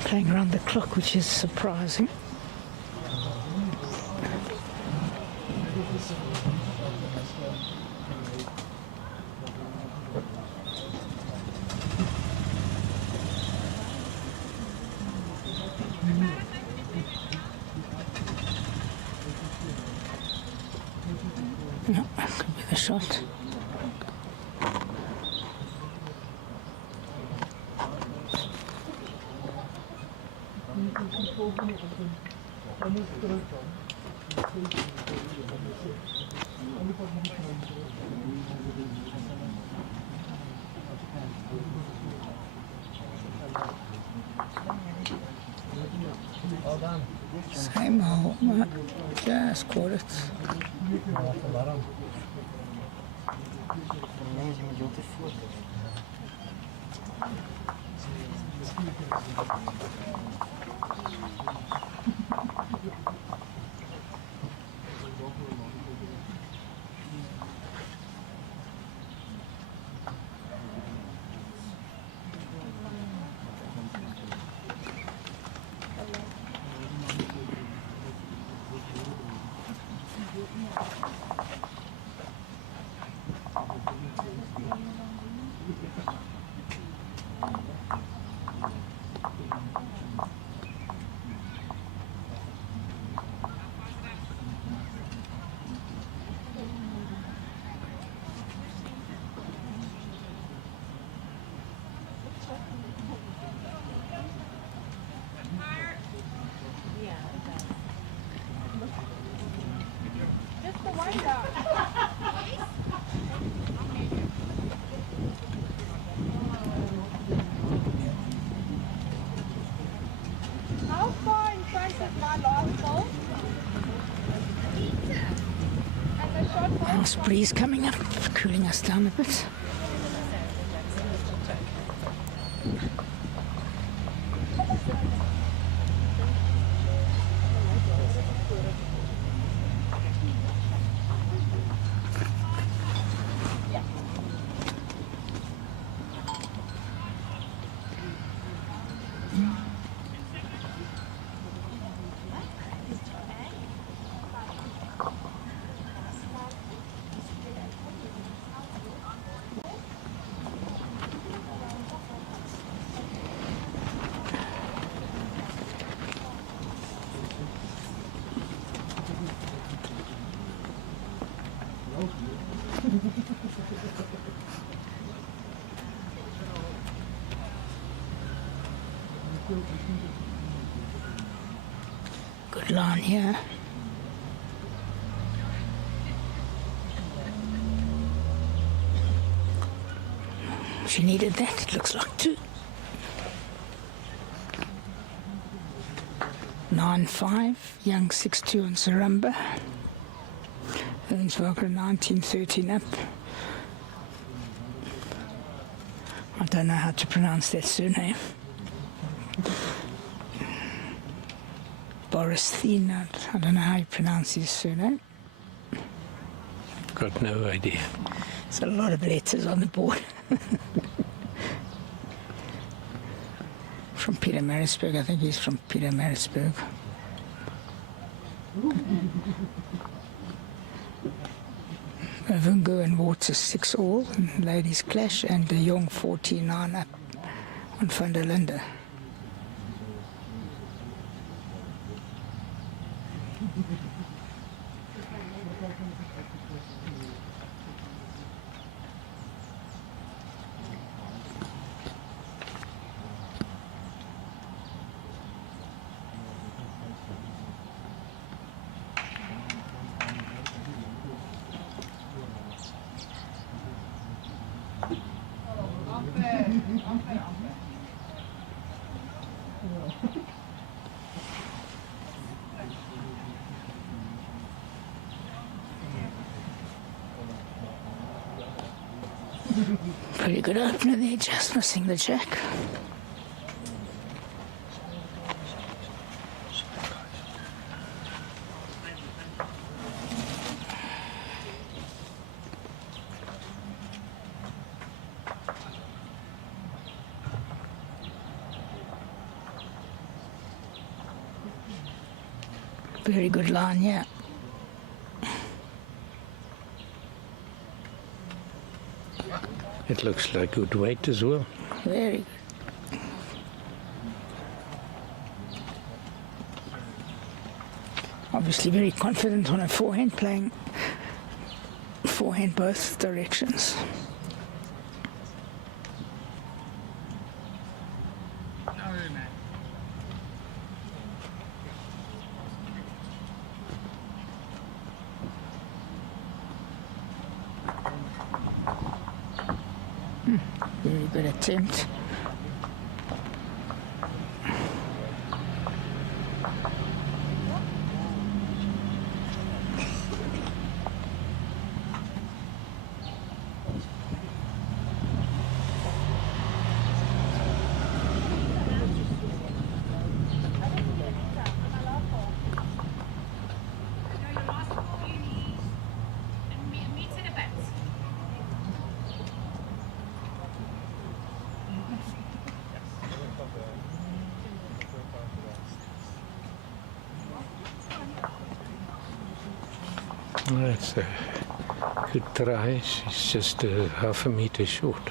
playing around the clock, which is surprising. No, that could be the shot. Same hole, no, just caught it. How far in front of my last ball? And the shot ball? Nice breeze coming up, cooling us down a bit. Good line here. She needed that, it looks like 2. 9-5, Young 6-2 on Saramba. Owenswalker 19-13 up. I don't know how to pronounce that surname. Boris Thien, I don't know how you pronounce his surname. Got no idea. There's a lot of letters on the board. From Peter Marisburg, I think he's from Peter Marisburg. Vungo and Waters 6 all, and Ladies Clash, and De Jong 49 up on Van der Linde. Pretty good opener there, just missing the jack. Very good line, yeah. It looks like good weight as well. Very good. Obviously very confident on a forehand, playing forehand both directions. Very good attempt. That's a good try. She's just half a meter short.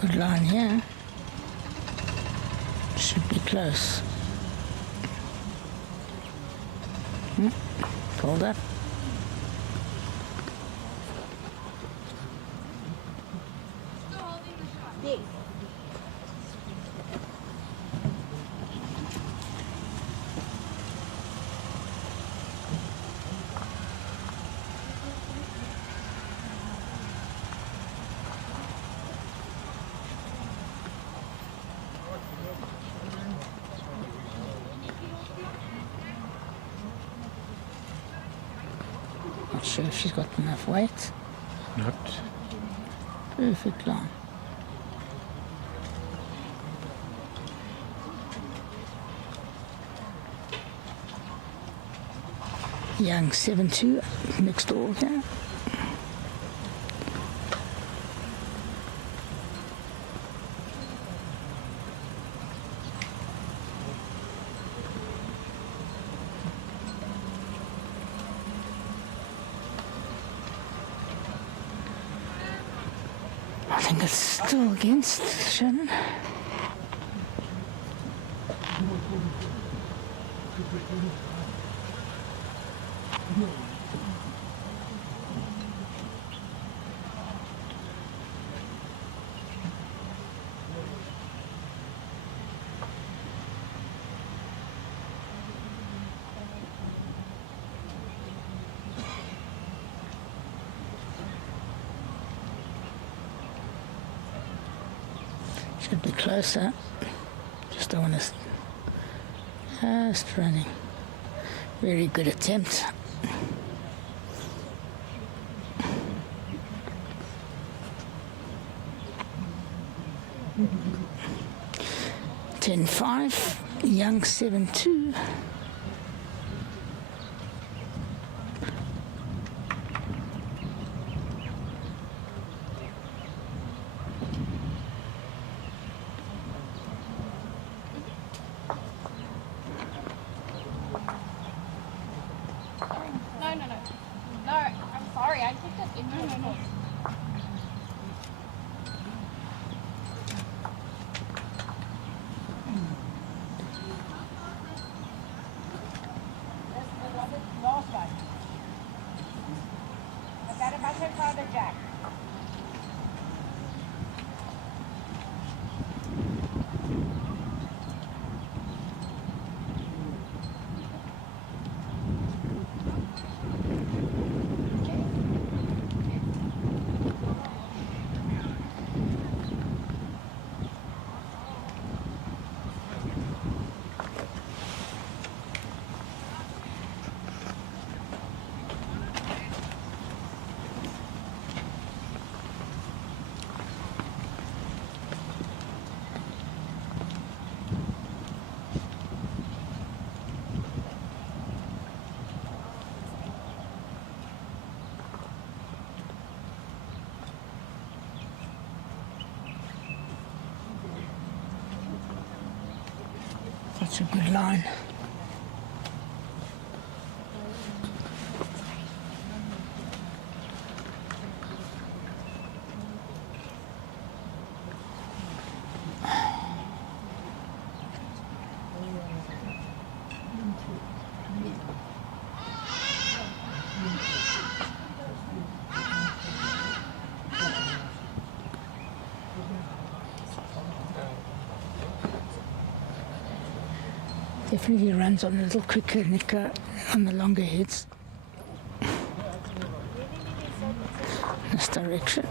Good line here. Should be close. Hold up. Yes. Not sure if she's got enough weight. Not. Perfect line. Young 7-2 next door here. I think it's still against Shannon. Should be closer. Just don't want to. Just running. Very good attempt. (10-5), young 7-2. It's a good line. Definitely runs on a little quicker nicker on the longer heads. This direction.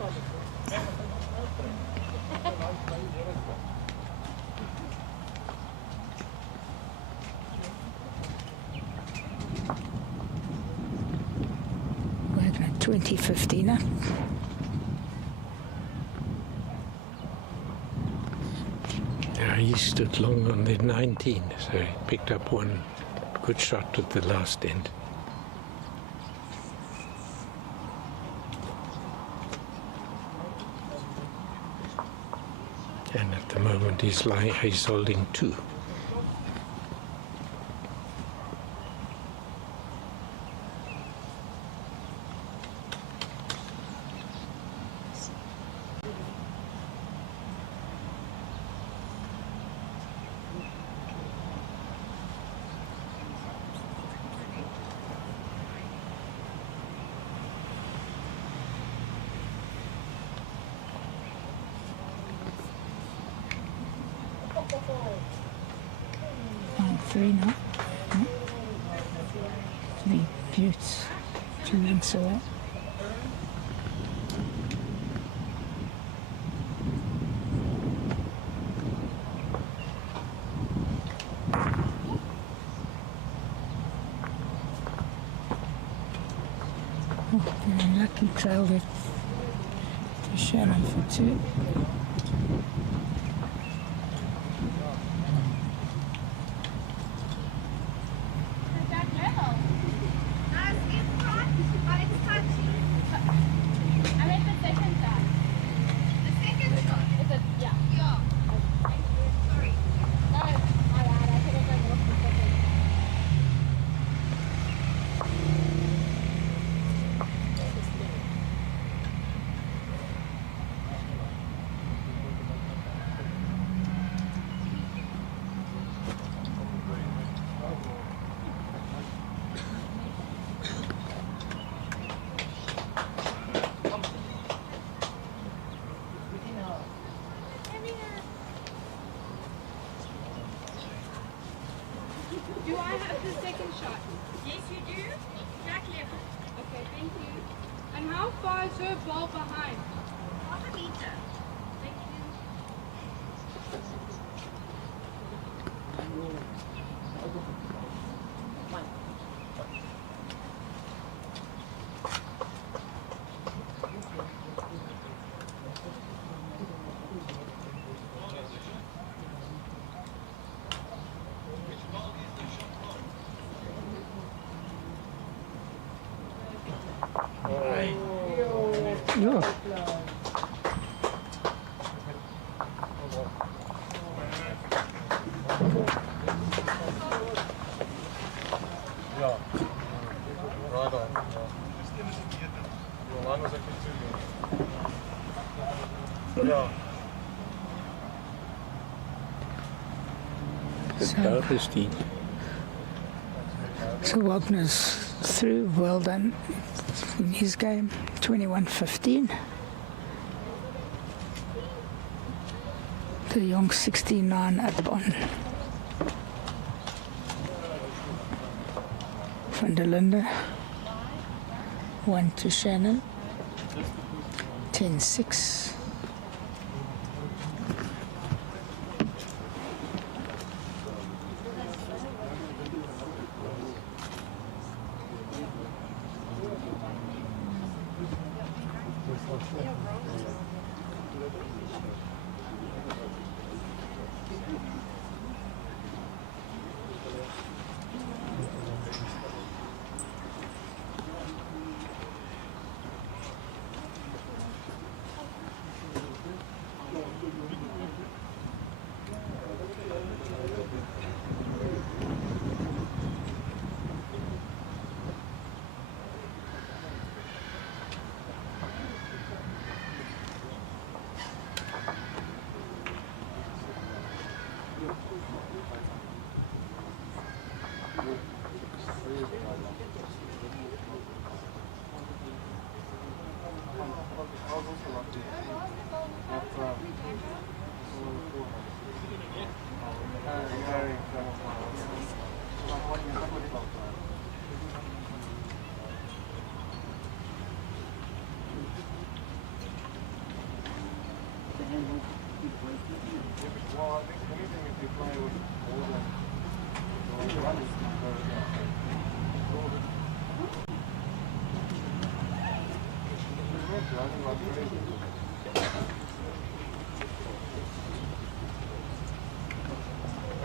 We're at 2015 up. He stood long on the 19, so he picked up one good shot at the last end. And at the moment he's holding 2. Three now. Three Buttes, 2 lengths away. Lucky trailed it to Shannon for 2. Do I have the second shot? Yes, you do. Jack left. Okay, thank you. And how far is her ball behind? Half a meter. Thank you. Yeah. Right on. The line was actually too good. So Wagner's through, well done in his game, 21-15. De Jong 69 up on Van der Linde. 1 to Shannon. 10-6.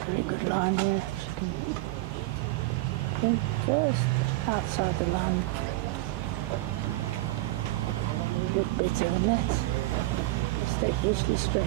Very good line there. Okay, just outside the line. A bit better than that. Stay usually straight.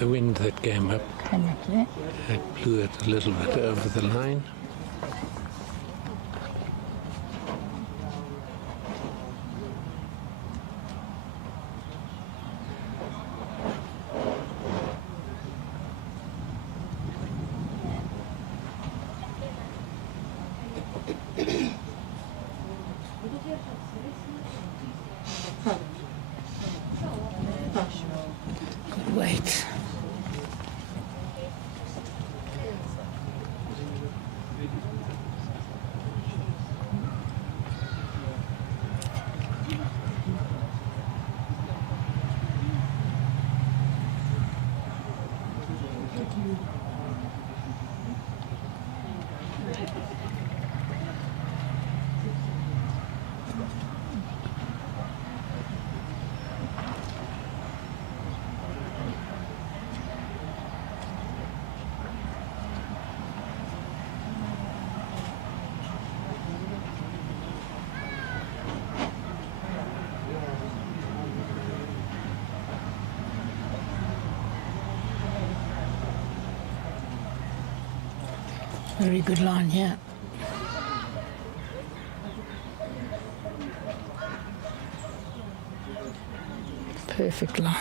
The wind that came up, it blew it a little bit over the line. Good weight. Very good line here. Perfect line.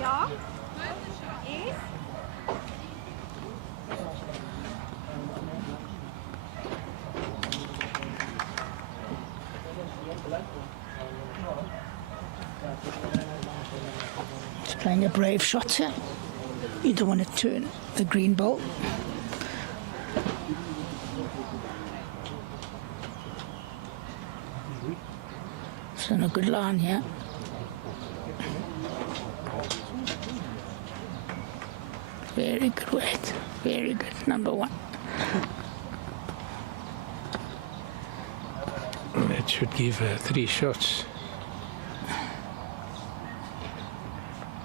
Ja? Yes? He's playing a brave shot here. You don't want to turn the green ball. It's on a good line here. Very good weight. Very good. Number one. That should give her 3 shots.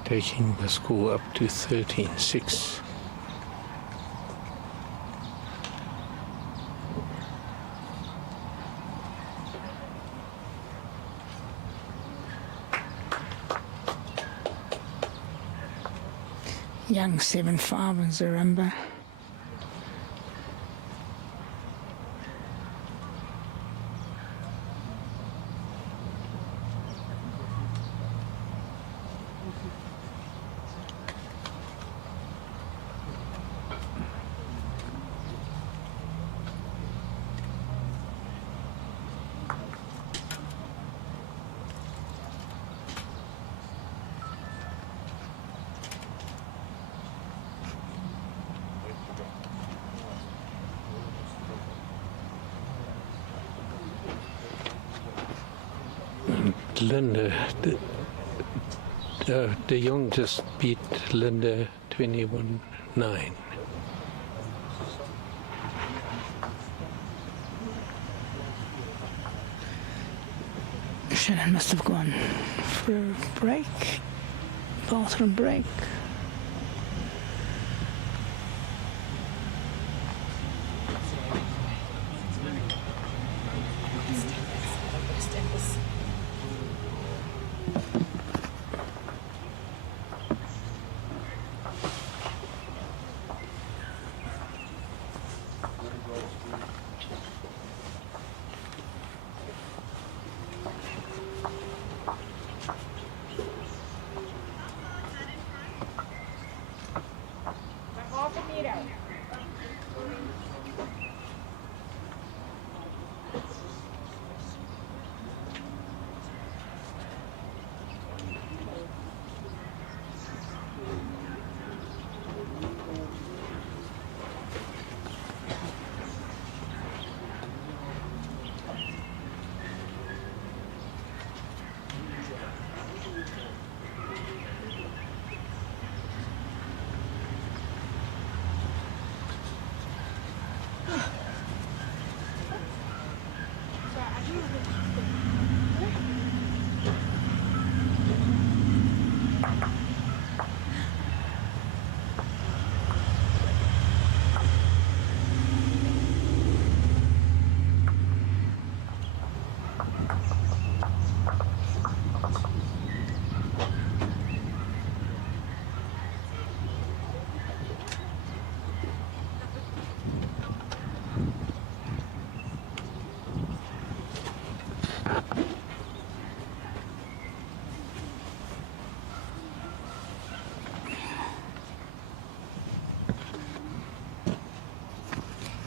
Taking the score up to 13-6. Young 7-5 in Zaramba. Linda De Jong just beat Linda 21-9. Shannon must have gone for a break, bathroom break.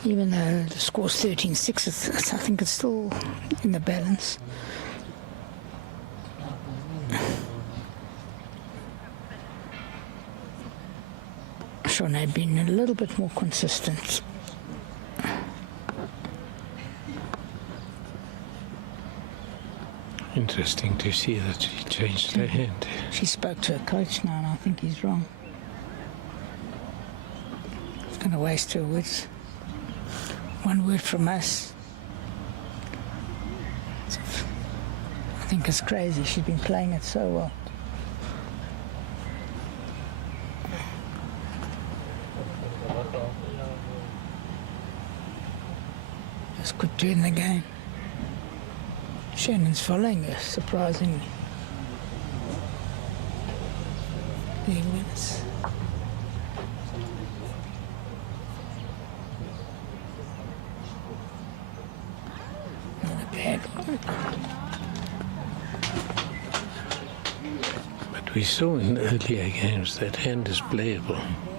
Even though the score's 13-6, I think it's still in the balance. Charne had been a little bit more consistent. Interesting to see that she changed her hand. She spoke to her coach now, and I think he's wrong. He's going to waste her words. One word from us. I think it's crazy. She's been playing it so well. Just quit doing the game. Shannon's following her, surprisingly. Big winners. But we saw in earlier games that hand is playable.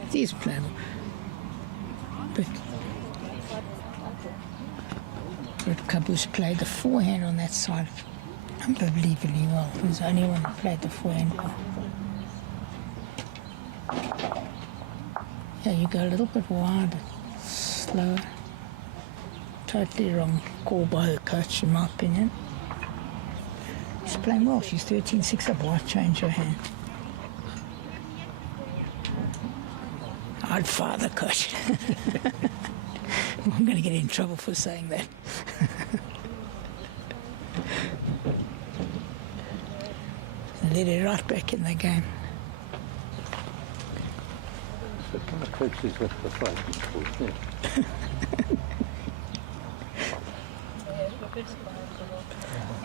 It is playable. But Cabous played the forehand on that side unbelievably well. He was the only one who played the forehand well. Yeah, you go a little bit wide, slower. Totally wrong call by her coach, in my opinion. She's playing well. She's 13-6 up. Why change her hand? I'd fire the coach. I'm going to get in trouble for saying that. Let her right back in the game. The coach is with the fight.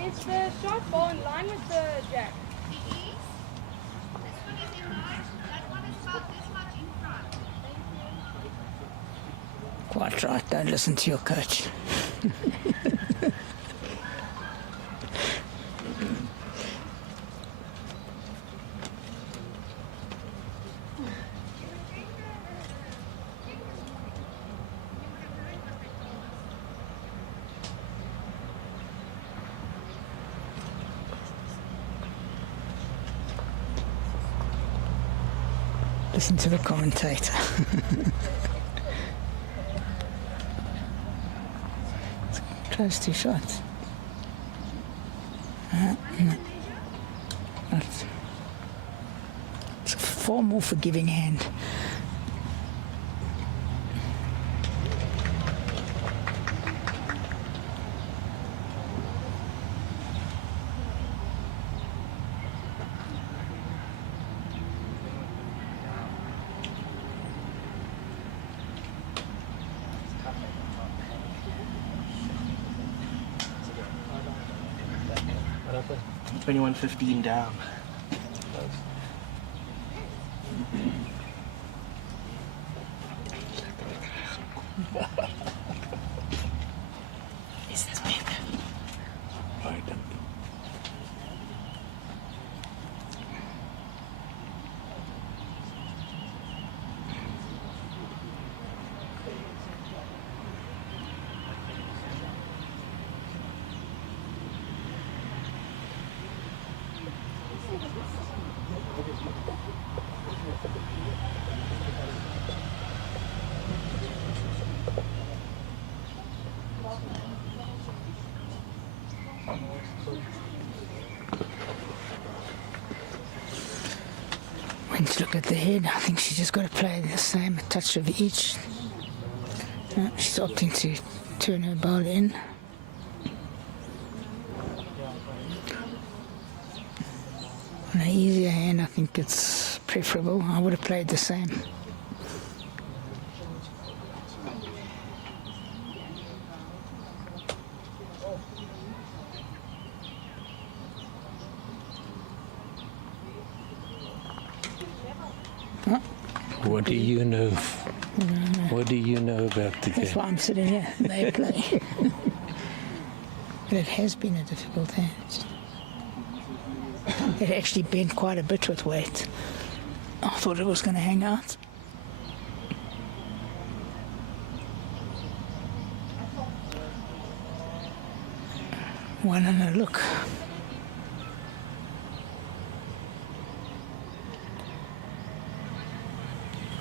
Is the short ball in line with the jack? Quite right, don't listen to your coach. Listen to the commentator. Close to shots. No. far more forgiving hand. What happened? 21-15 down. Is this better? Aidan. When you look at the head, I think she's just got to play the same, a touch of each. No, she's opting to turn her bowl in. On an easier hand, I think it's preferable. I would have played the same. What do you know? What do you know about the game? That's why I'm sitting here. They play. But it has been a difficult hand. It actually bent quite a bit with weight. I thought it was going to hang out. One and a look.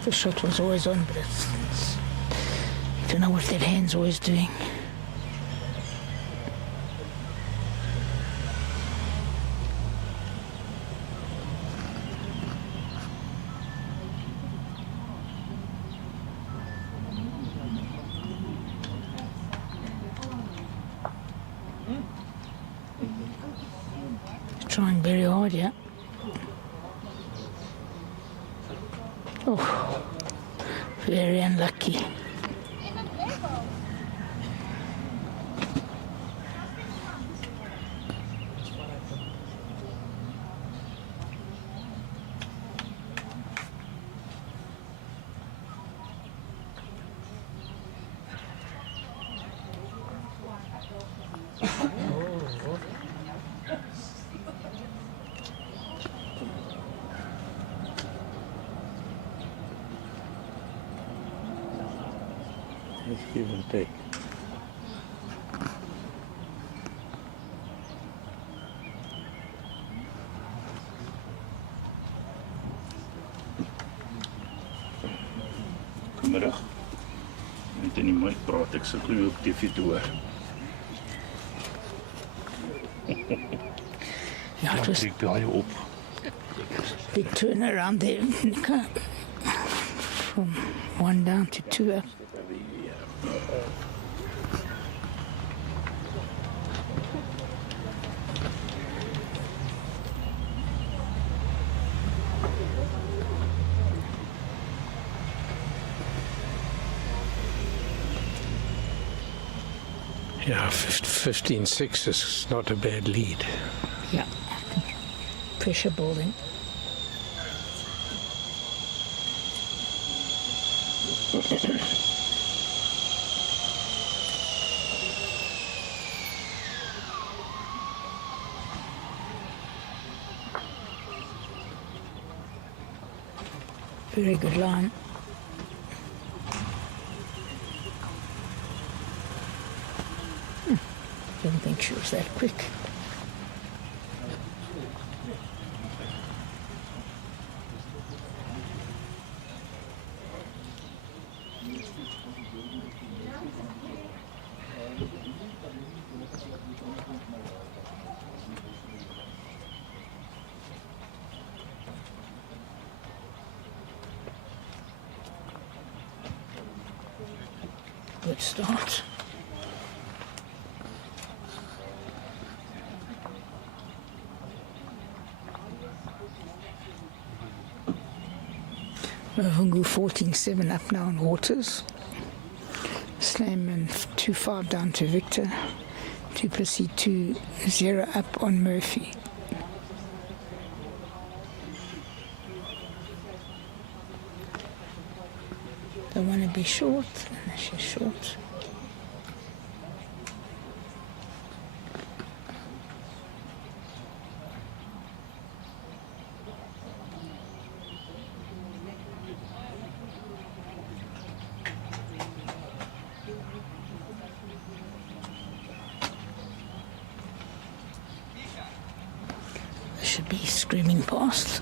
The shot was always on, but I don't know what that hand's always doing. Trying very hard, yeah. Oh, very unlucky. Let's give and take. Goedemiddag. Net in die mic praat ek sukkel om op TV te hoor. Ja, het was Ek baie op. big turnaround there. From 1 down to 2 up. Yeah, 15-6 is not a bad lead. Yeah. Pressure building. Very good line. Didn't think she was that quick. good start. Hungu 14-7 up now on Waters. Snyman 2-5 down to Victor. Duplessis 2-0 up on Murphy. They want to be short, and she's short. They should be screaming past.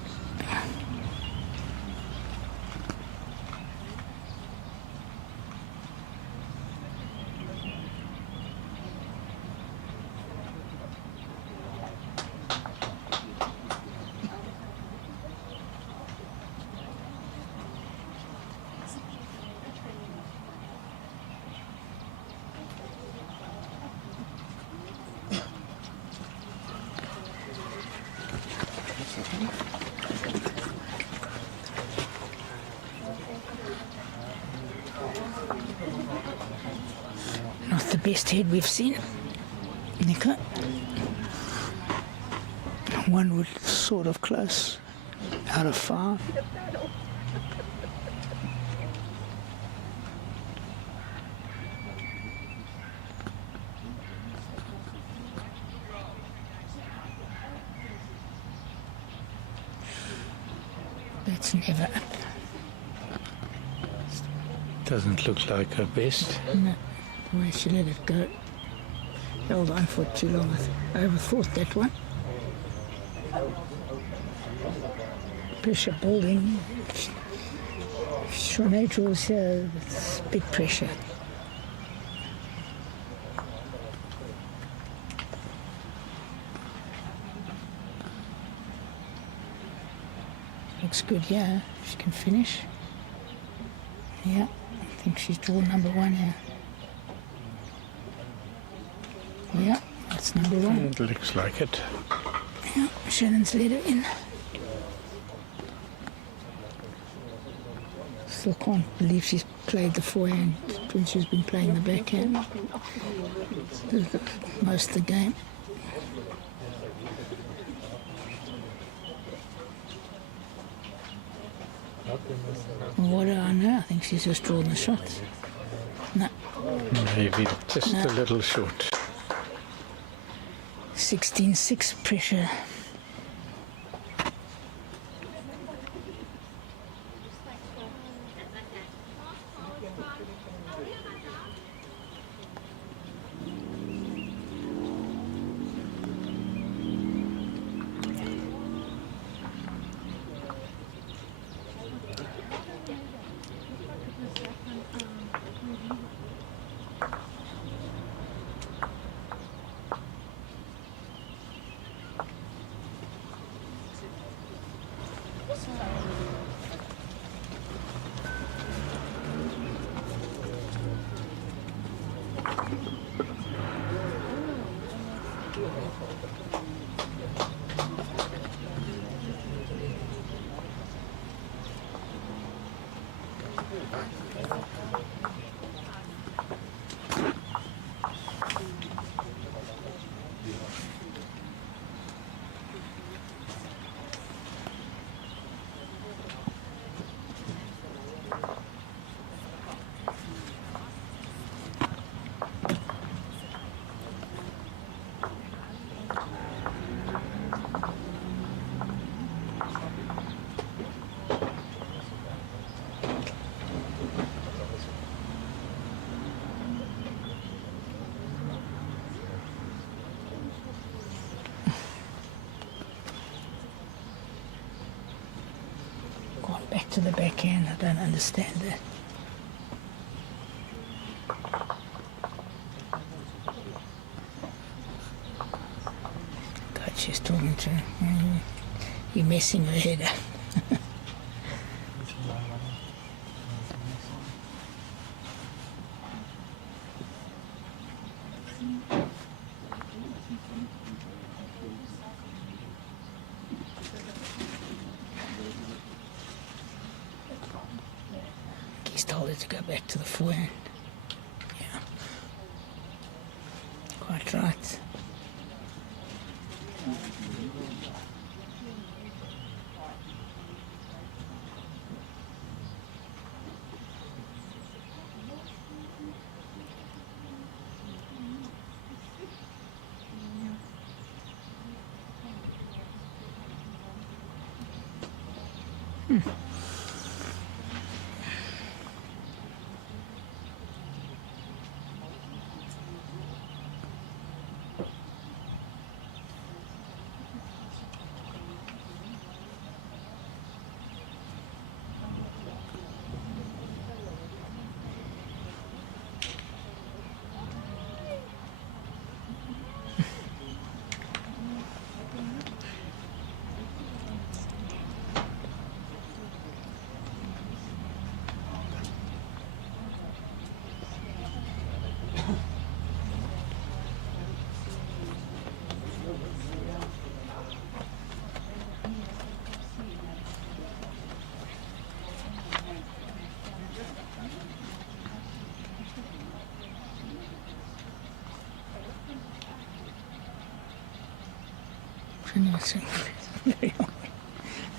Not the best head we've seen, Nico. One would sort of close out of 5. That's never up. Doesn't look like her best. No, the way she let it go. Held on for too long. I overthought that one. Pressure building. Charne draws here, it's big pressure. Looks good, yeah. She can finish. Yeah, I think she's drawn number 1 here. Yeah, that's number 1. It looks like it. Yeah, Shannon's let her in. Still can't believe she's played the forehand when she's been playing the backhand most of the game. What do I know? I think she's just drawn the shots. No. Maybe just No. a little short. 16-6 pressure. Back to the backhand, I don't understand that. God, she's talking to her. You're messing her head up. He's told her to go back to the forehand. Yeah. Quite right.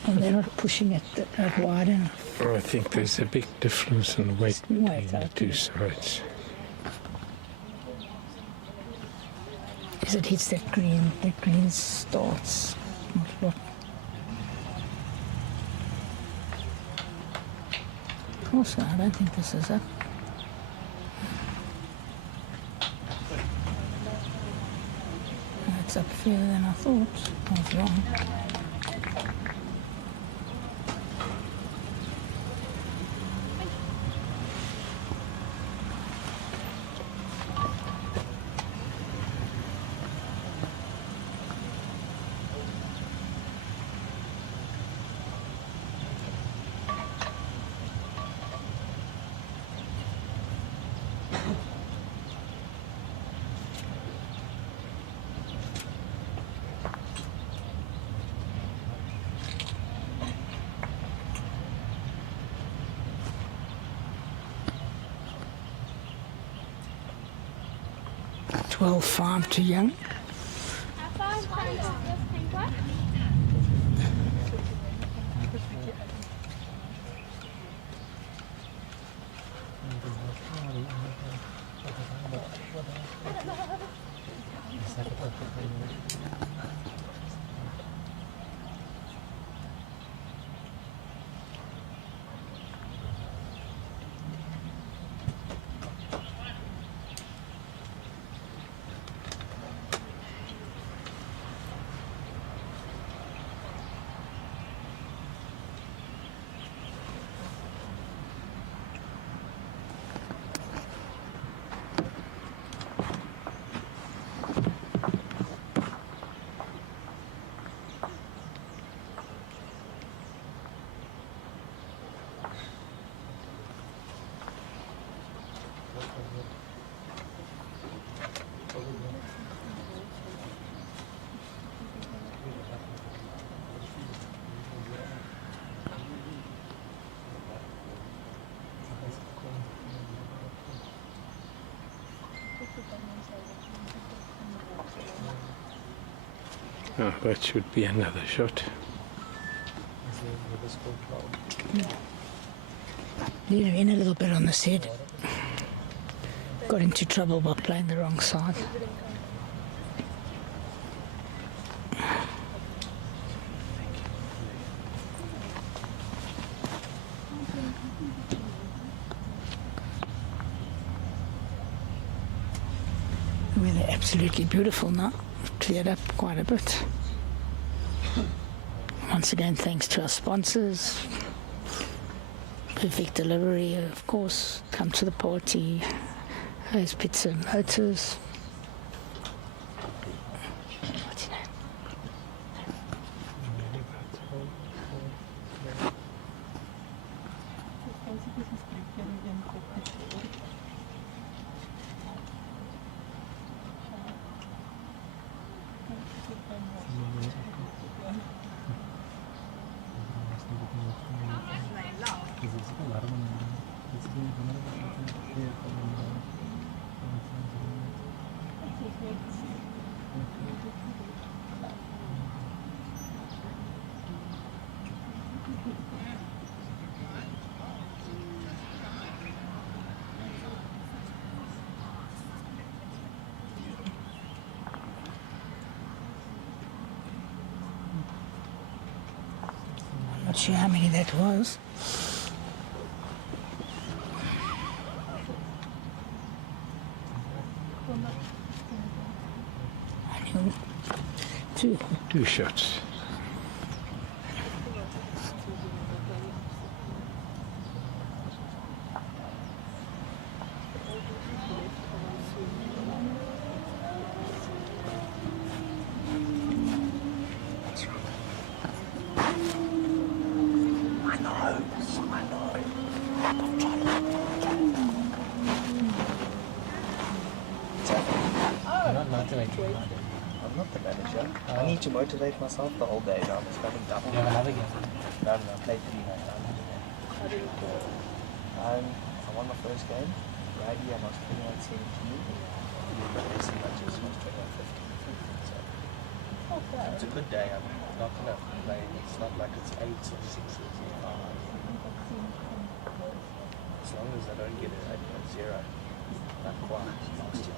And they're not pushing it that wide enough. I think there's a big difference in weight between the two sides. As it hits that green starts. Not what. Also, I don't think this is up. It's up further than I thought. I was wrong. $12.5 to Young. Oh, that should be another shot. Need him in a little bit on the set. Got into trouble by playing the wrong side. The weather absolutely beautiful now. Cleared up quite a bit. Once again, thanks to our sponsors. Perfect delivery, of course. Come to the party. There's Pizza and Motors. What's your name? sure how many that was. Two shots. I'm not the manager. I need to motivate myself the whole day. Now I'm spending double. You have another game? No, I played 3 nights. I won my first game. Brady, I lost 21-17. Racing matches was 21-15. So it's a good day. I'm not gonna play. It's not like it's 8s or 6s or 5. As long as I don't get it at 0. Not quite last year.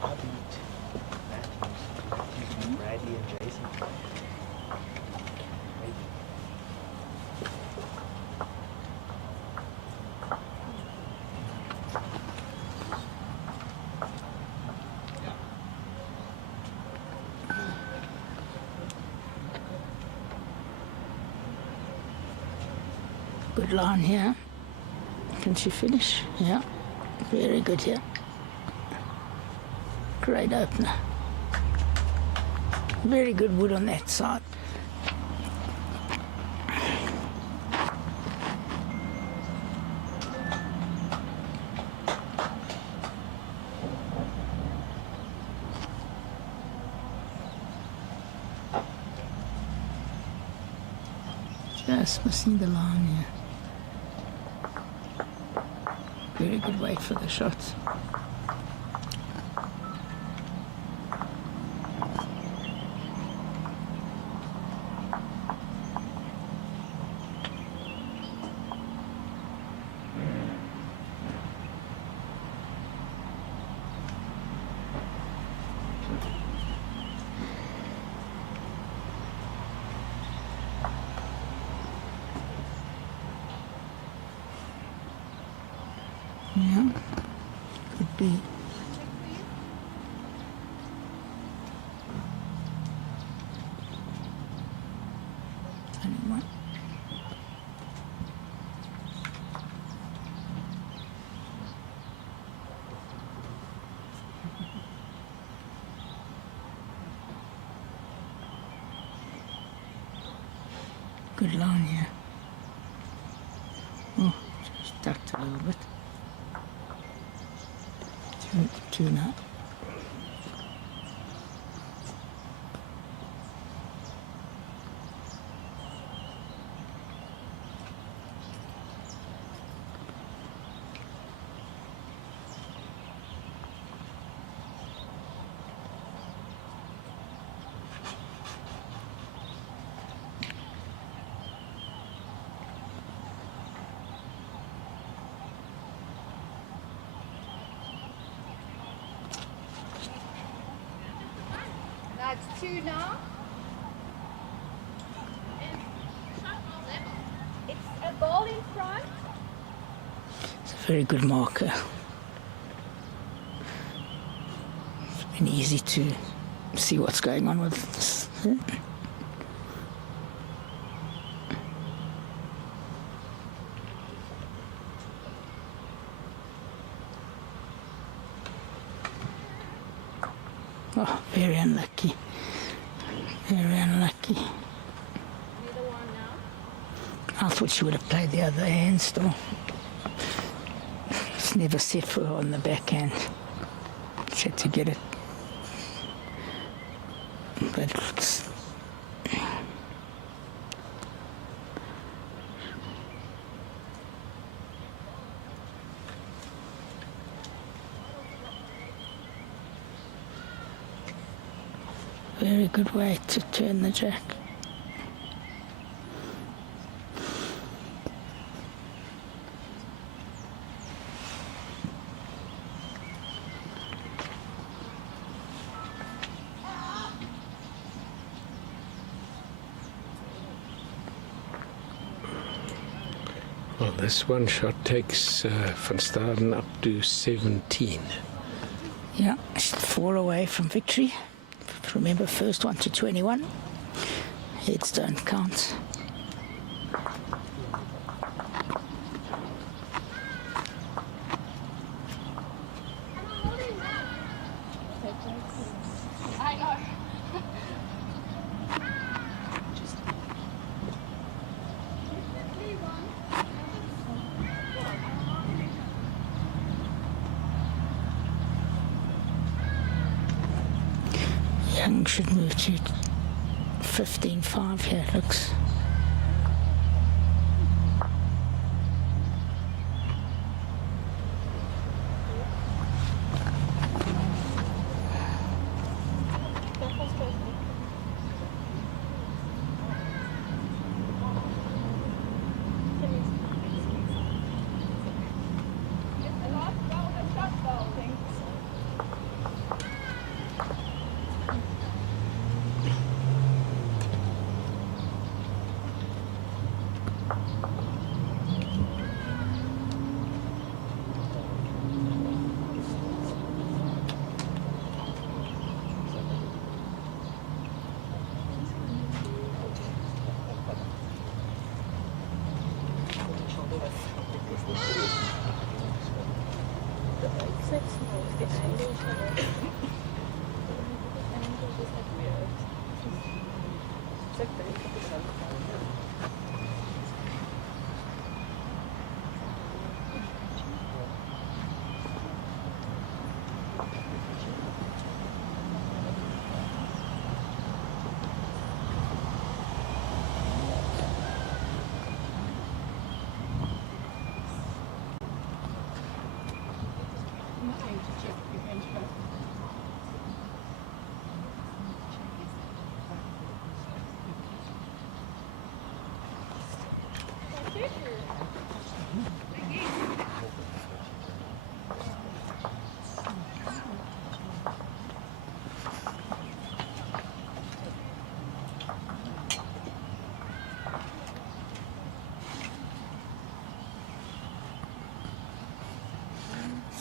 I beat Bradley and Jason. Maybe. Good line here. Can she finish? Yeah. Very good here. Great opener. Very good wood on that side. Just missing the line here. Very good weight for the shots. Yeah, could be. Anyone? Good line here. Oh, just ducked a little bit. Two now. That's 2 now. It's a ball in front. It's a very good marker. It's been easy to see what's going on with this. Oh, very unlucky. Very unlucky. I thought she would have played the other hand still. It's never set for her on the backhand. She had to get it. But it's very good way to turn the jack. Well, this one shot takes Van Staaden up to 17. Yeah, 4 away from victory. Remember, first one to 21. Heads don't count. I know. Young should move to 15.5 here, it looks.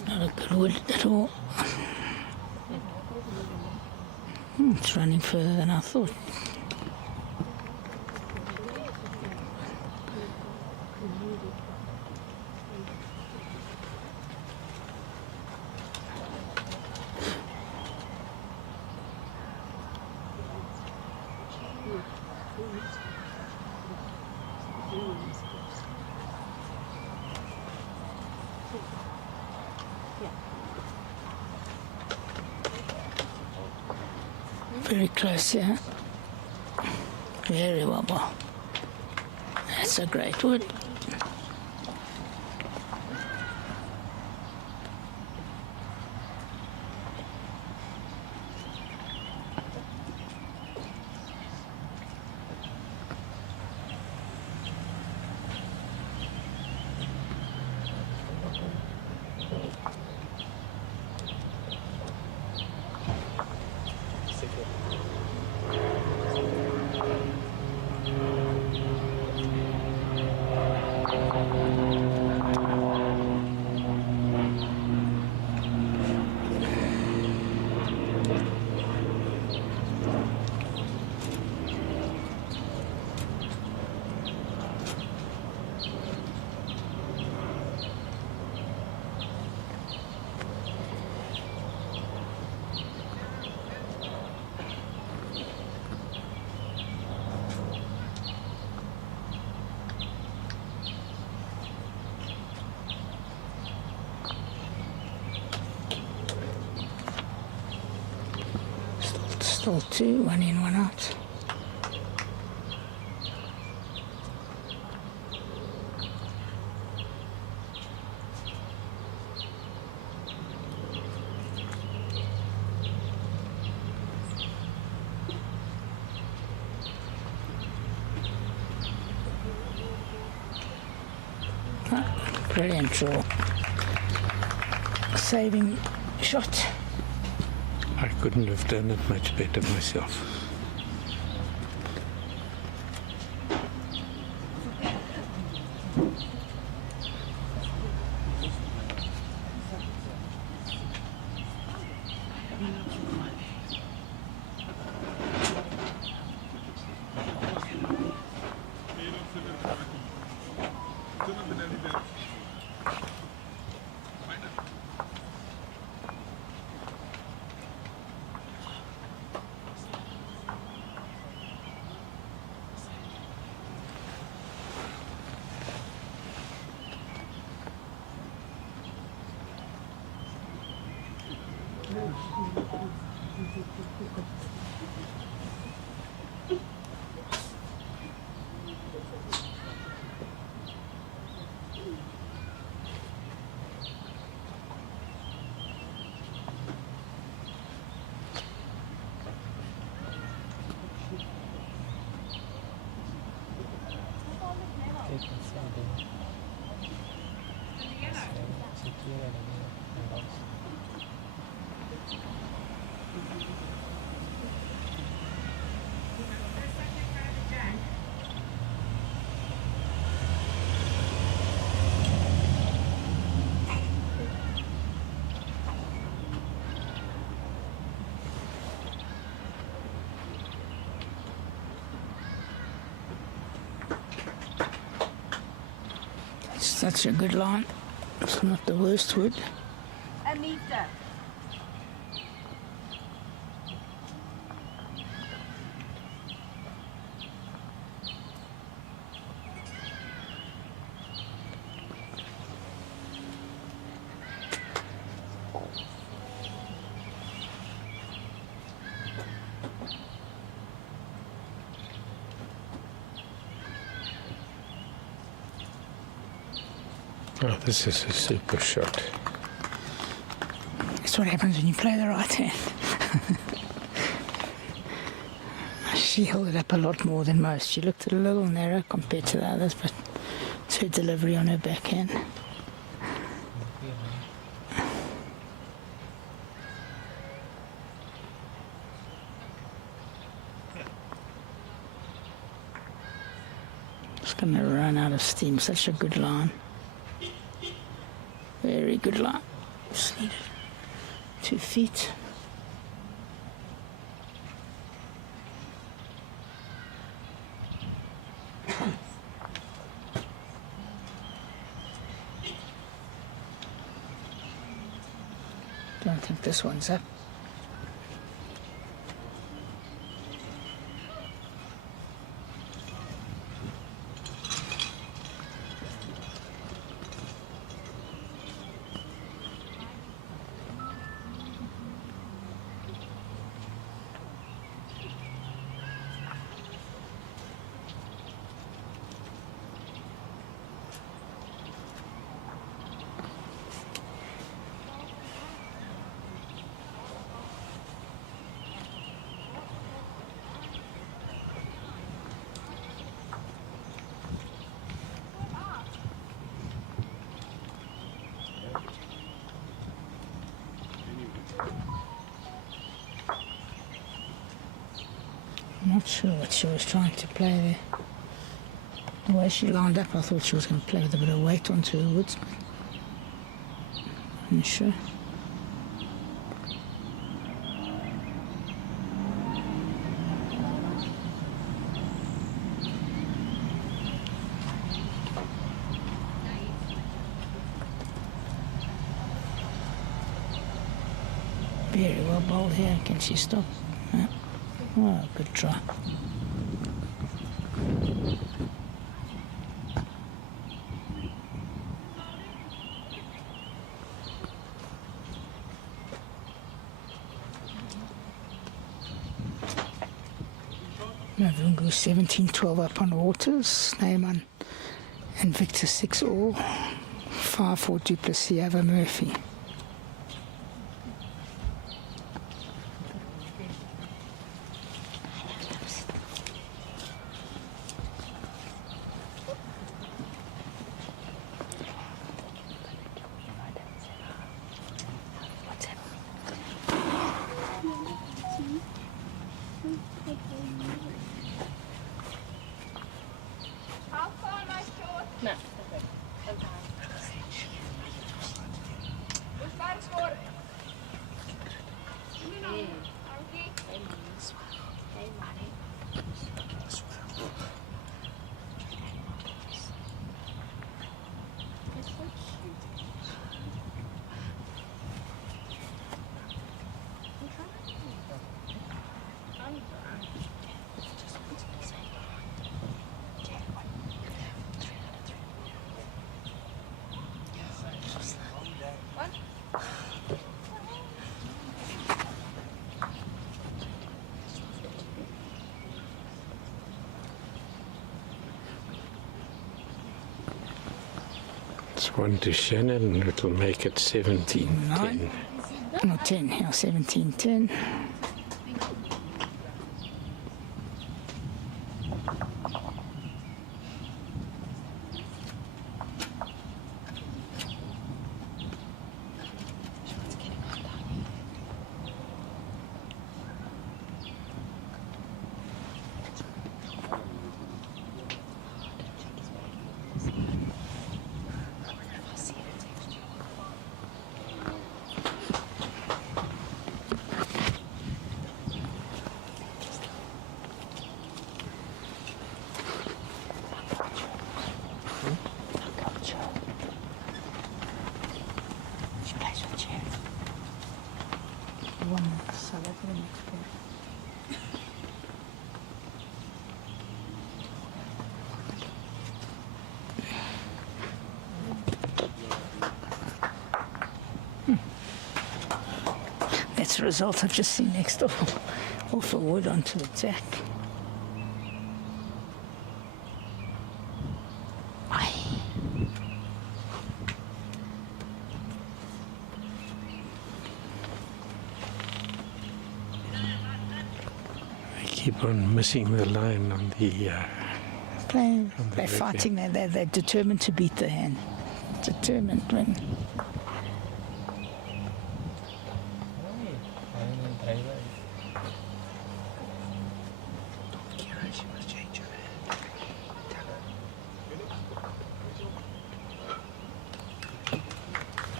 Not a good wood at all. It's running further than I thought. Very close, yeah. Very well. That's a great wood. Still two, one in, one out. Brilliant draw. Saving shot. I couldn't have done it much better myself. That's a good line. It's not the worst wood. A meter. Oh, this is a super shot. That's what happens when you play the right hand. She held it up a lot more than most. She looked a little narrow compared to the others, but it's her delivery on her backhand. It's going to run out of steam. Such a good line. Very good line. Just needed 2 feet. Don't think this one's up. I'm not sure what she was trying to play there. The way she lined up, I thought she was going to play with a bit of weight onto the woods. I'm not sure. Very well bowled here. Can she stop? Yeah. Oh, good try. Mavungu 17-12 up on Waters. Snyman and Victor 6 all. 5-4 Duplessis over Murphy. It's 1 to Shannon, and it'll make it 17-10. No, 10, yeah, 17-10. This result I've just seen next door. Off a wood onto the tack. Keep on missing the line on the. They're fighting. They're determined to beat the hand. Determined when.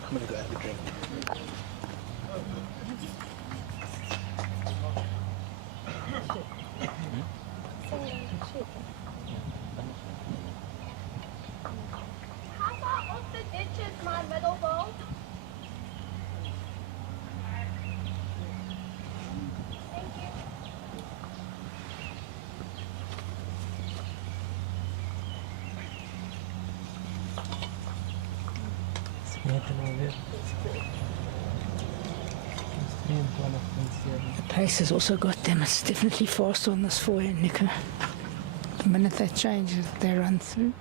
I'm gonna go have a drink. How far off the ditch is my middle bowl? Thank you. The pace has also got them. It's definitely faster on this forehand, Nico. The minute they change, they run through.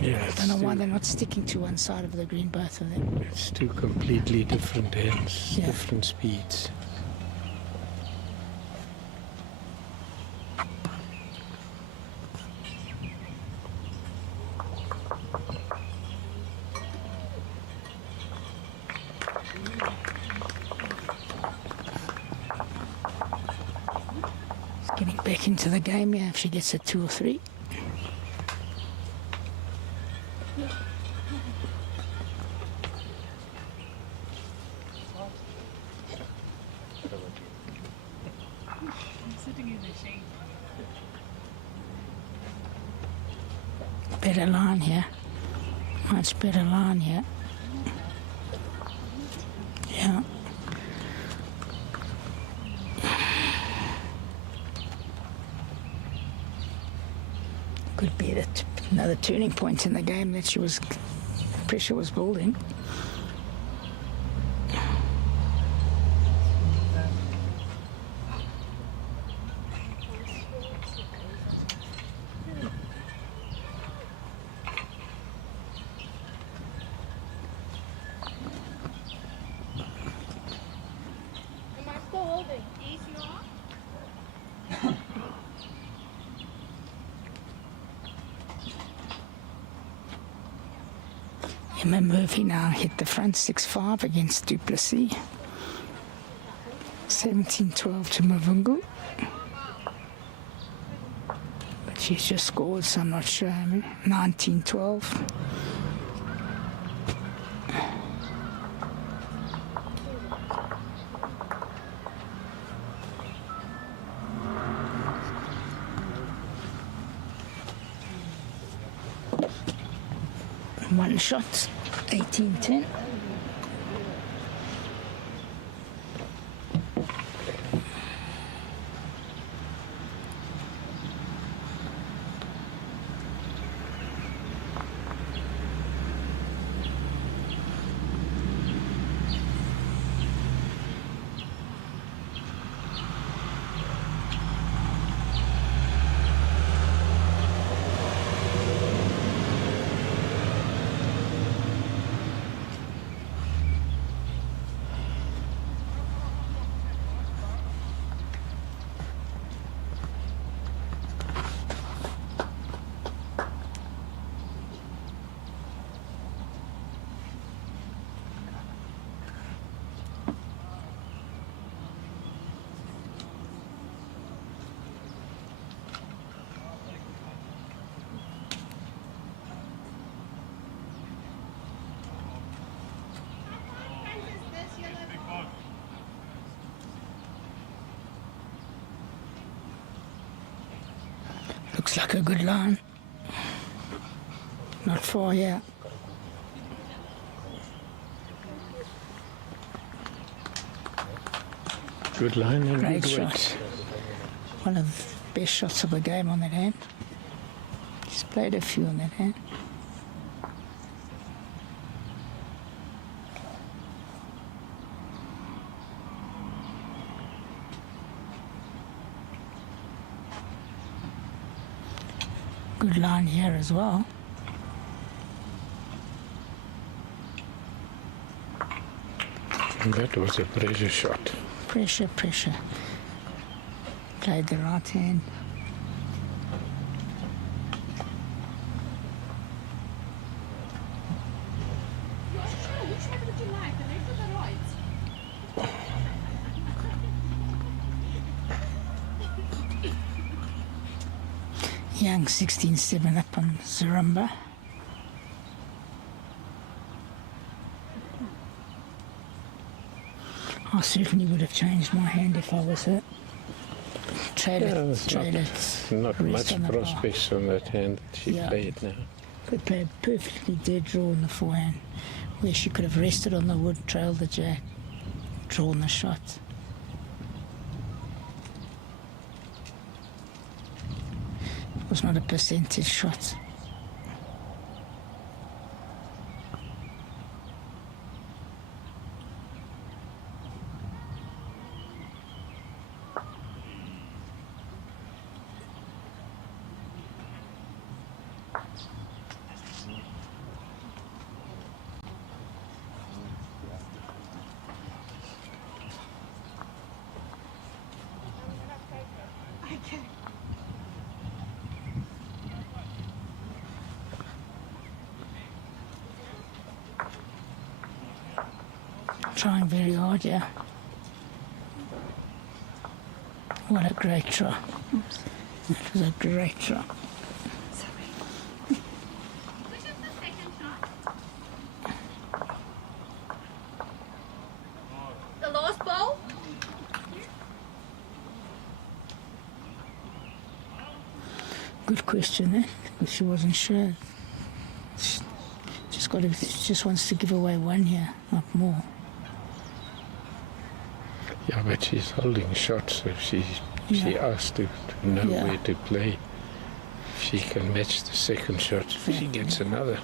Yeah, I don't know why they're not sticking to one side of the green, both of them. It's two completely different hands, different speeds. Getting back into the game, yeah, if she gets a 2 or 3. Better line here. Much better line here. Yeah. Could be another turning point in the game that pressure was building. Am I still holding? Yes, you are. Emma Murphy now hit the front 6-5 against Duplessis. 17-12 to Mavungu. But she's just scored, so I'm not sure. 19-12. One shot, 18-10. Looks like a good line. Not far yet. Good line and Great good shot. weight. One of the best shots of the game on that hand. He's played a few on that hand. Good line here as well. And that was a pressure shot. Pressure. Played the right hand. Which one would you like, the left or the right? Young 16-7 up on Zarumba. I certainly would have changed my hand if I was her. Not much prospects on that hand that she played now. Could play a perfectly dead draw in the forehand, where she could have rested on the wood, trailed the jack, drawn the shot. It was not a percentage shot. Trying very hard, yeah. What a great try. That was a great try. The last ball? Good question there, because she wasn't sure. She just wants to give away one here, not more. Yeah, but she's holding shots, so she asked to know where to play. If she can match the second shot, she gets another.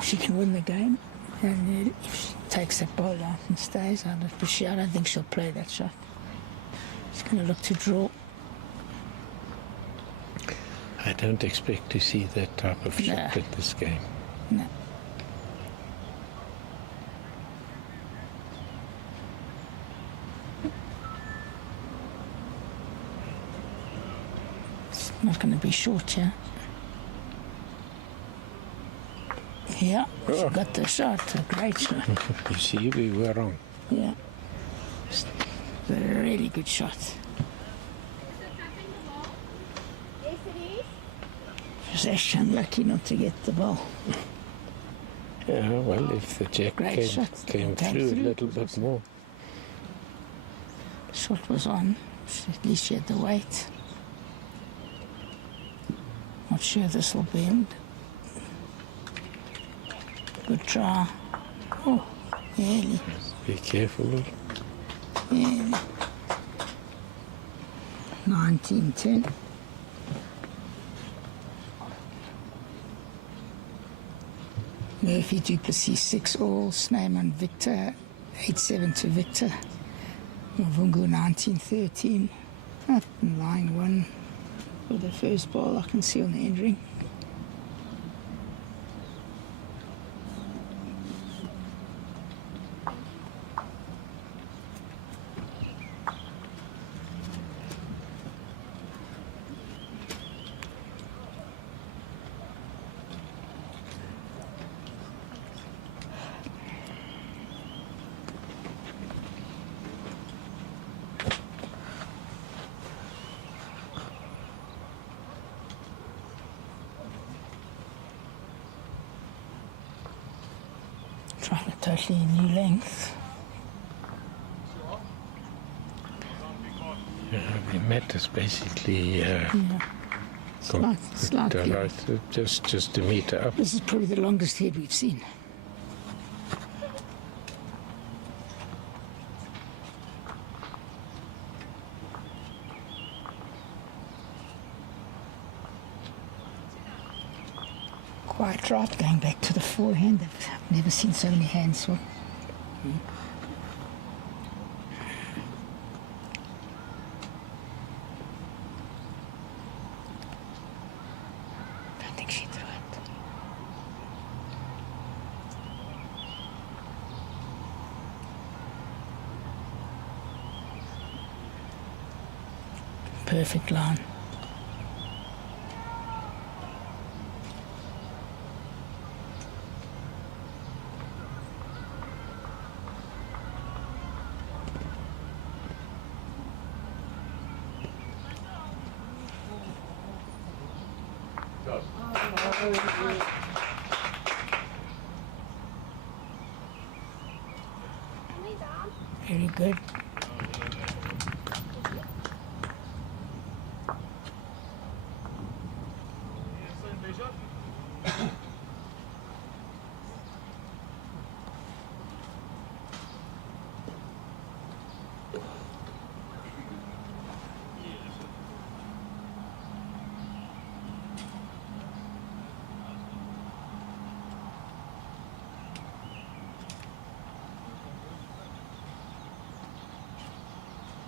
She can win the game, and if she takes that ball out and stays out of, but I don't think she'll play that shot. She's going to look to draw. I don't expect to see that type of shot at this game. No. Not going to be short, yeah. Yeah, she got the shot, a great shot. You see, we were wrong. Yeah. A really good shot. Yes, it is. She was actually unlucky not to get the ball. Yeah, well, if the jack came through a little bit more. The shot was on, at least she had the weight. Not sure this will bend. Good try. Oh, nearly. Be careful. Yeah. 19-10. Murphy, Duplessis 6 all. Snyman, Victor 8-7 to Victor. Mavungu 19-13. Up in line 1. For the first ball I can see on the end ring. Trying a totally new length. Yeah, the mat is basically slightly. Just a meter up. This is probably the longest head we've seen. Quite right, going back to the forehand. I've never seen so many hands swing. think she threw it. Perfect line. Very good.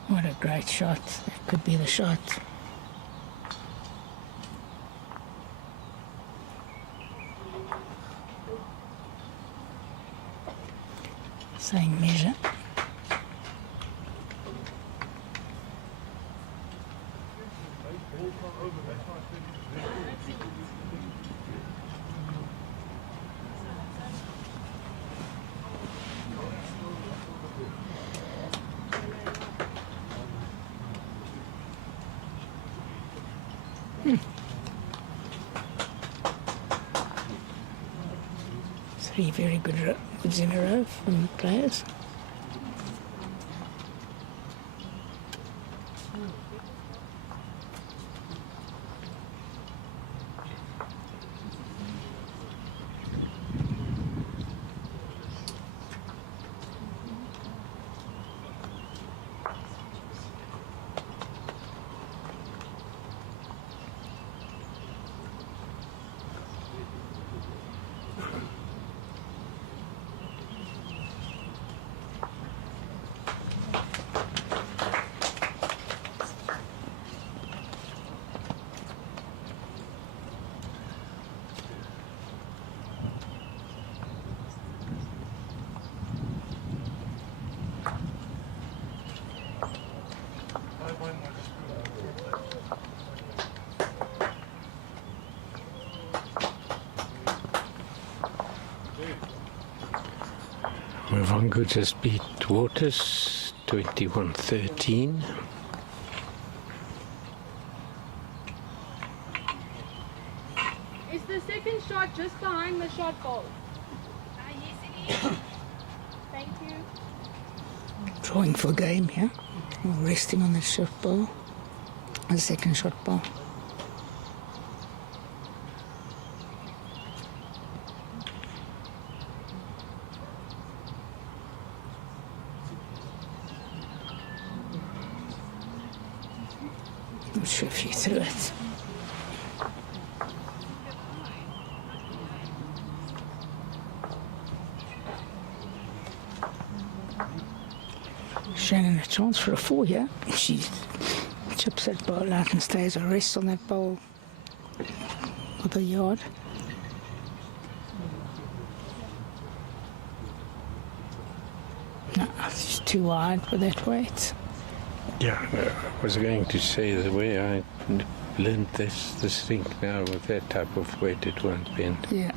What a great shot. That could be the shot. Same measure. Three very good goods in a row from the players. Mavunga just beat Waters 21-13. Is the second shot just behind the shot goal? Yes, it is. Thank you. Drawing for game here. Resting on the shot ball. The second shot ball. Not sure if you threw it. Shannon a chance for a 4 here. She chips that ball out and stays a rest on that ball with a yard. No, it's too wide for that weight. Yeah, I was going to say the way I learned this thing now with that type of weight it won't bend. Yeah.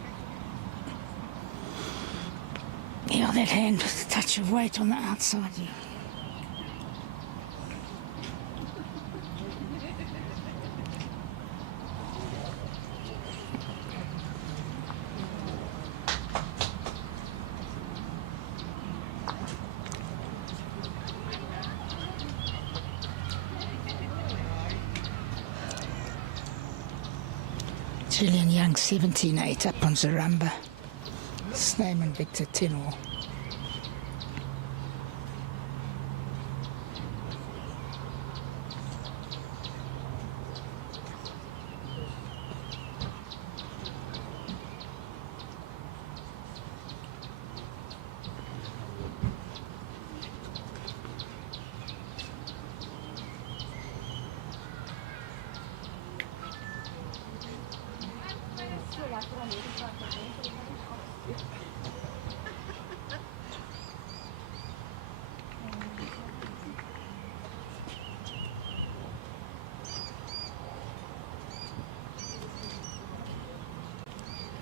Yeah, that hand with a touch of weight on the outside. Yeah. Gillian Young 17-8 up on Zaramba. Snyman Victor 10-all.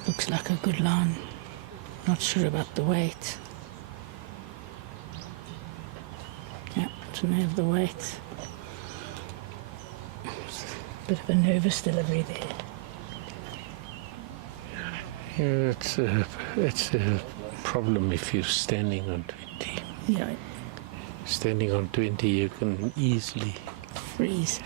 Looks like a good line. Not sure about the weight. Yeah, doesn't have the weight. Bit of a nervous delivery there. Yeah, it's a problem if you're standing on 20. Yeah. Standing on 20, you can easily freeze.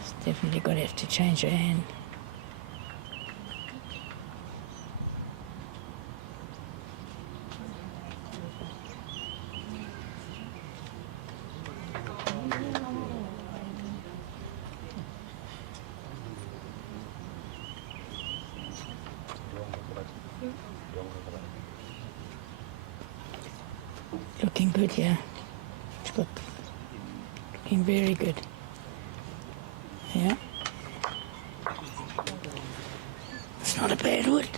It's definitely going to have to change your hand. Looking good, yeah. It's good. Looking very good. Yeah. It's not a bad wood.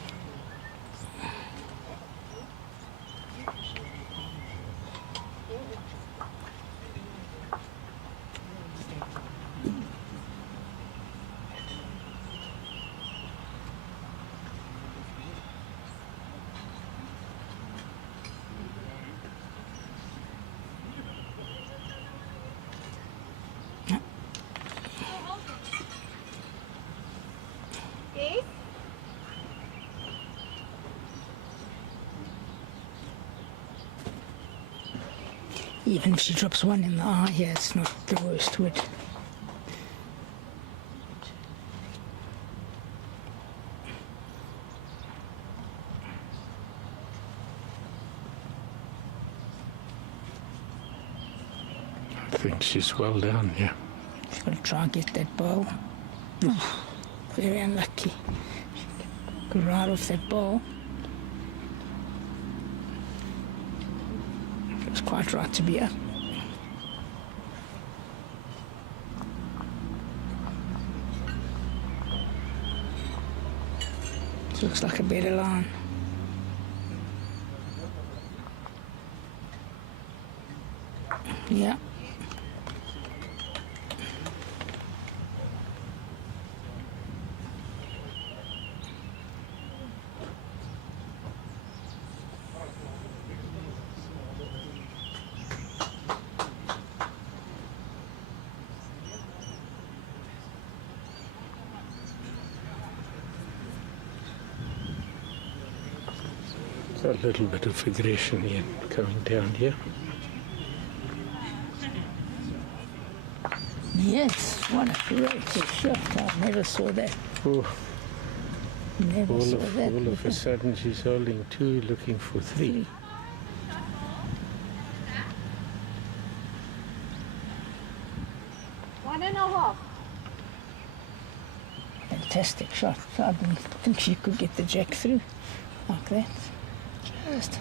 Even if she drops one in the eye, yeah, it's not the worst wood. I think she's well down, yeah. She's got to try and get that ball. Oh, very unlucky. Go right off that ball. It's quite right to be up. This looks like a better line. Yeah. A little bit of aggression here coming down here. Yes, what a great shot. I never saw that. Oh. Never saw that. All of a sudden she's holding 2, looking for 3. One and a half. Fantastic shot. I didn't think she could get the jack through like that. Just.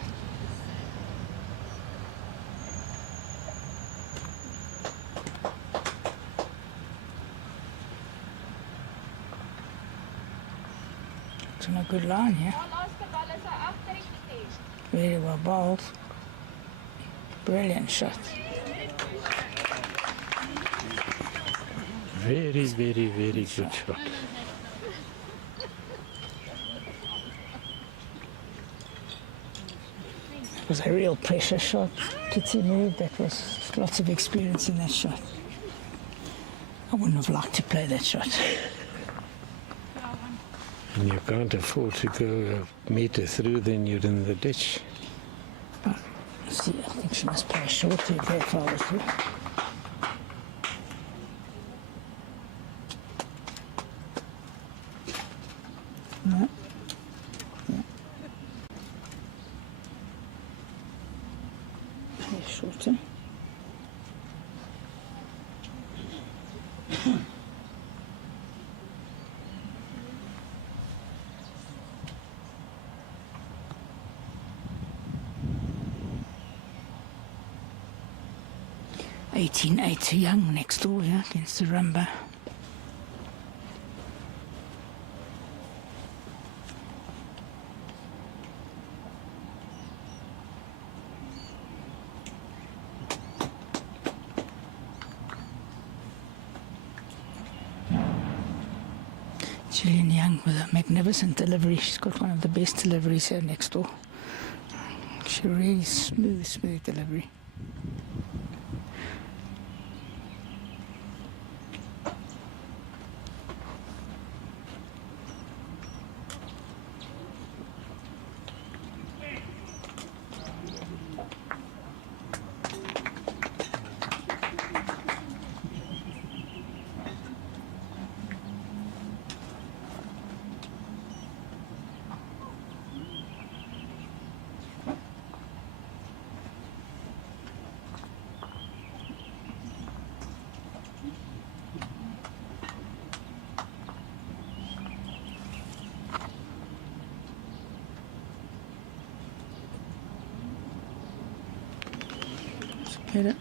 It's on a good line here. Very well bowled. Brilliant shot. Very, very, very good shot. It was a real pressure shot. Kitty moved. That was lots of experience in that shot. I wouldn't have liked to play that shot. And you can't afford to go a metre through, then you're in the ditch. See, I think she must play short to if I follows through. No. Yeah. Play shorter. 18-8 to Young next door, yeah, against the Rumba. Gillian Young with a magnificent delivery. She's got one of the best deliveries here next door. She really smooth delivery. Aidan.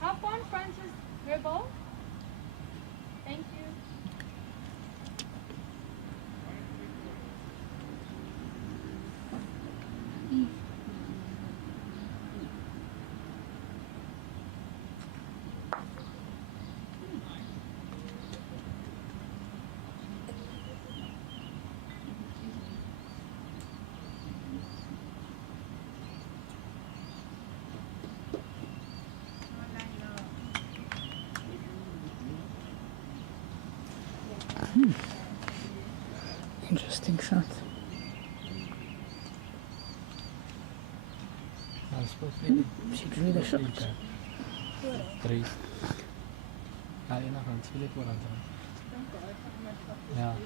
Have fun, Francis. Your ball. Thank you. Interesting shot. She drew the shot. 3. Enak kan, sulit pun ada. Ya.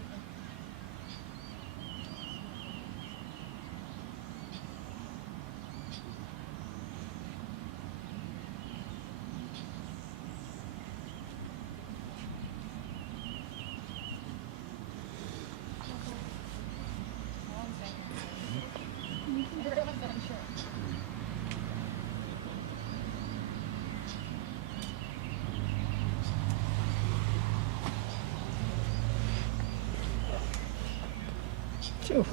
Sure.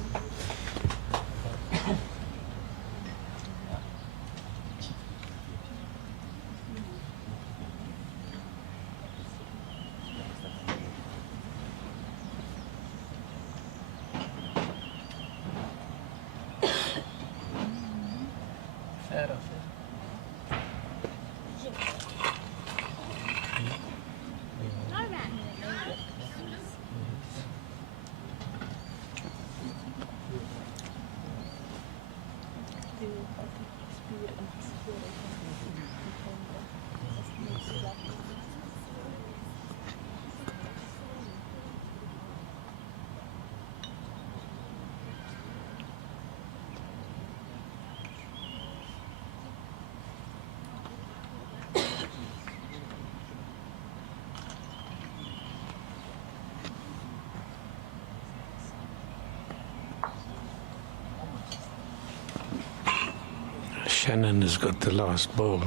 Shannon has got the last ball,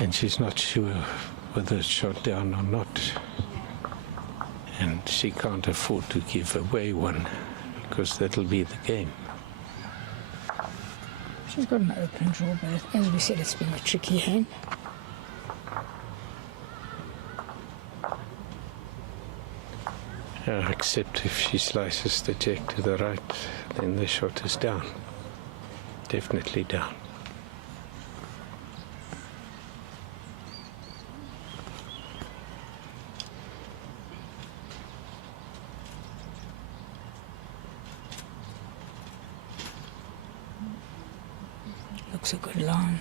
and she's not sure whether it's shot down or not. And she can't afford to give away one, because that'll be the game. She's got an open draw, but as we said, it's been a tricky hand. Except if she slices the jack to the right, then the shot is down. Definitely down. Looks a good line.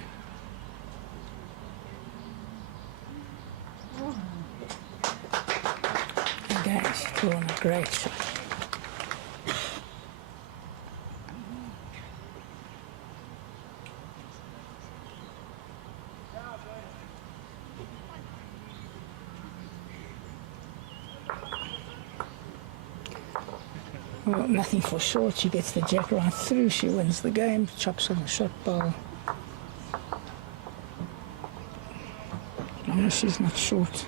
Again, she's drawn a great shot. Well, nothing for short. She gets the jack right through. She wins the game. Chops on the shot ball. long as she's not short.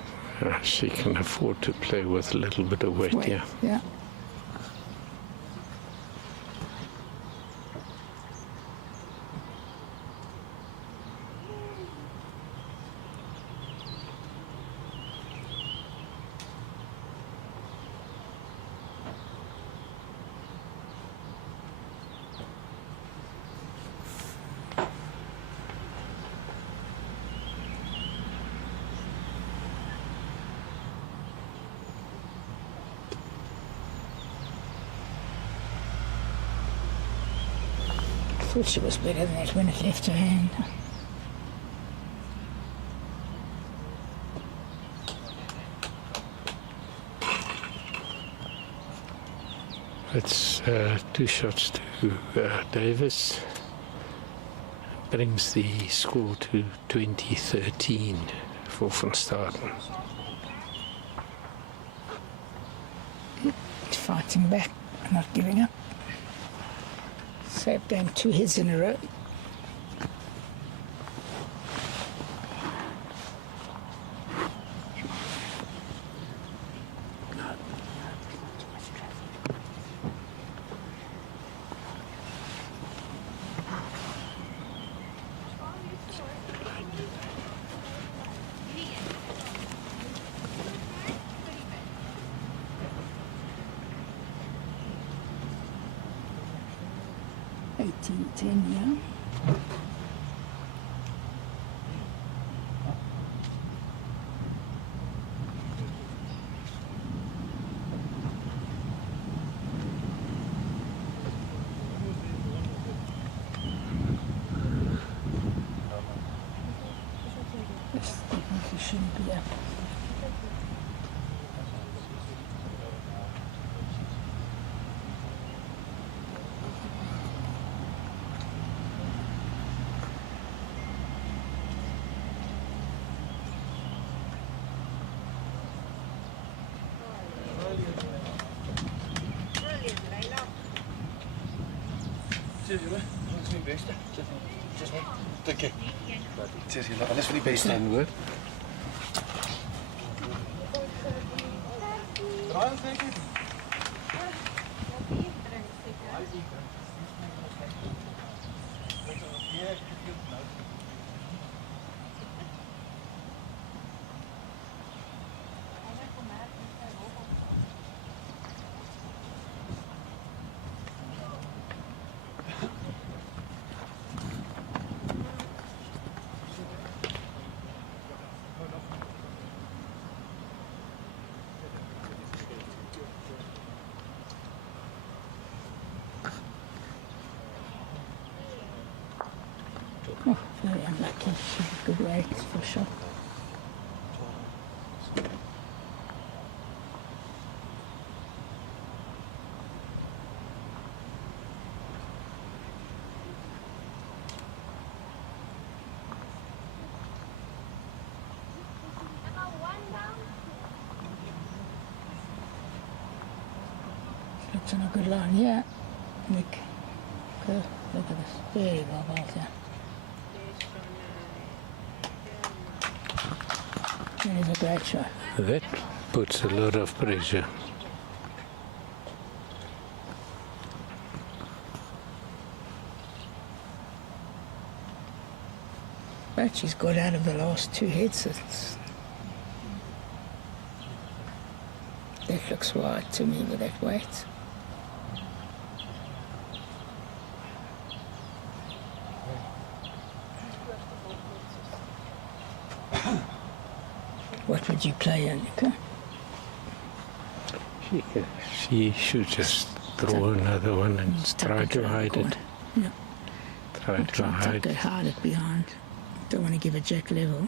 She can afford to play with a little bit of weight, yeah. Yeah. I thought she was better than that when it left her hand. It's 2 shots to Davies. Brings the score to 2013 for Van Staaden. Fighting back, not giving up. Saved them 2 hits in a row. Shouldn't be up. Cecil, wat is mijn beste? Cecil, dank je. Cecil, alles voor die beste. Hoor. Oh, very unlucky. Good weight for sure. Looks on a good line, yeah. Nick, good. Look at this. Very well bowled, yeah. It is a great shot. That puts a lot of pressure. But she's got out of the last 2 hits. That looks wide to me with that weight. What would you play, Annika? She should just throw another one and try to hide it. Yeah. Try to hide it. Hide it behind. Don't want to give a jack level.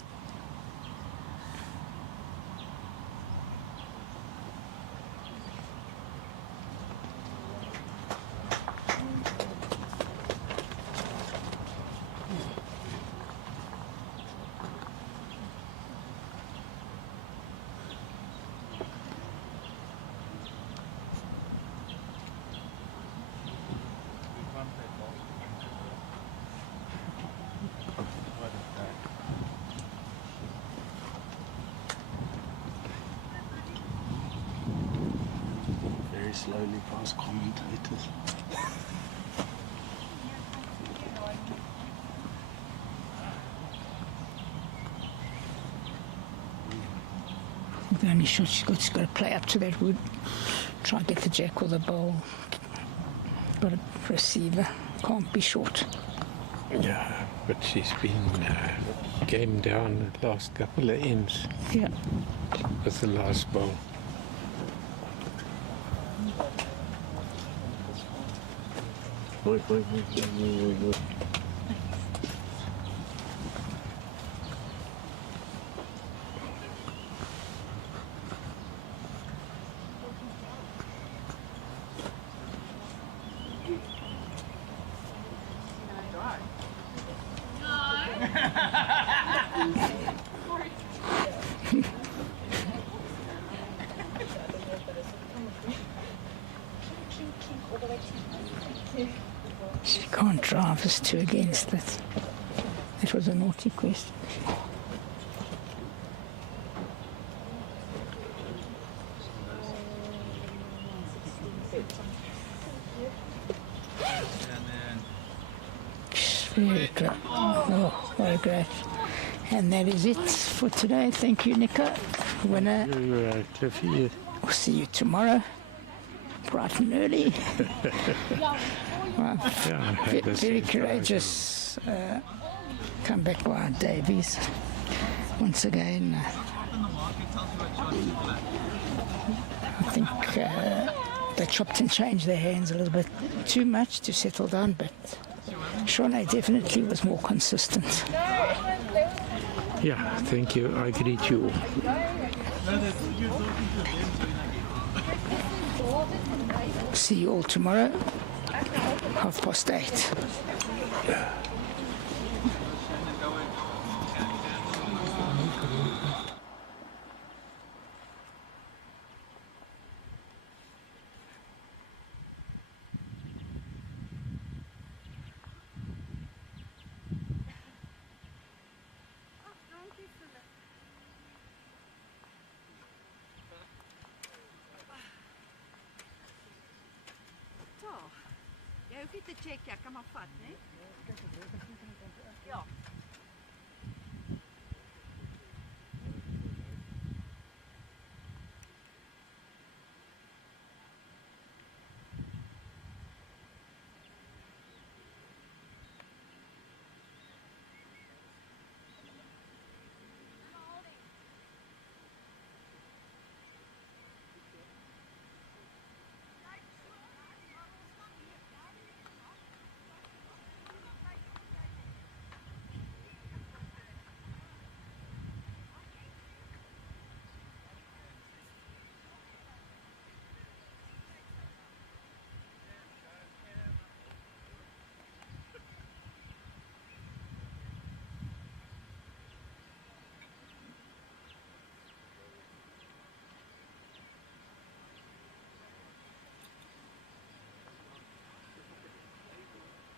slowly past commentators. The only shot she's got to play up to that wood. Try and get the jack or the bowl. But a receiver can't be short. Yeah, but she's been game down the last couple of ends. Yeah. With the last bowl. Wait. She can't drive us two against it. It was a naughty question. Very great. Oh, very great. And that is it for today. Thank you, Nico. Winner. Cliffy. We'll see you tomorrow, bright and early. Well, very courageous comeback by Davies. Once again, I think they chopped and changed their hands a little bit too much to settle down, but Charne definitely was more consistent. Yeah, thank you. I greet you all. See you all tomorrow, 8:30. Jy hoef nie te check, jy kan maar vat, né? Ja.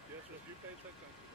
Yes, you paid that.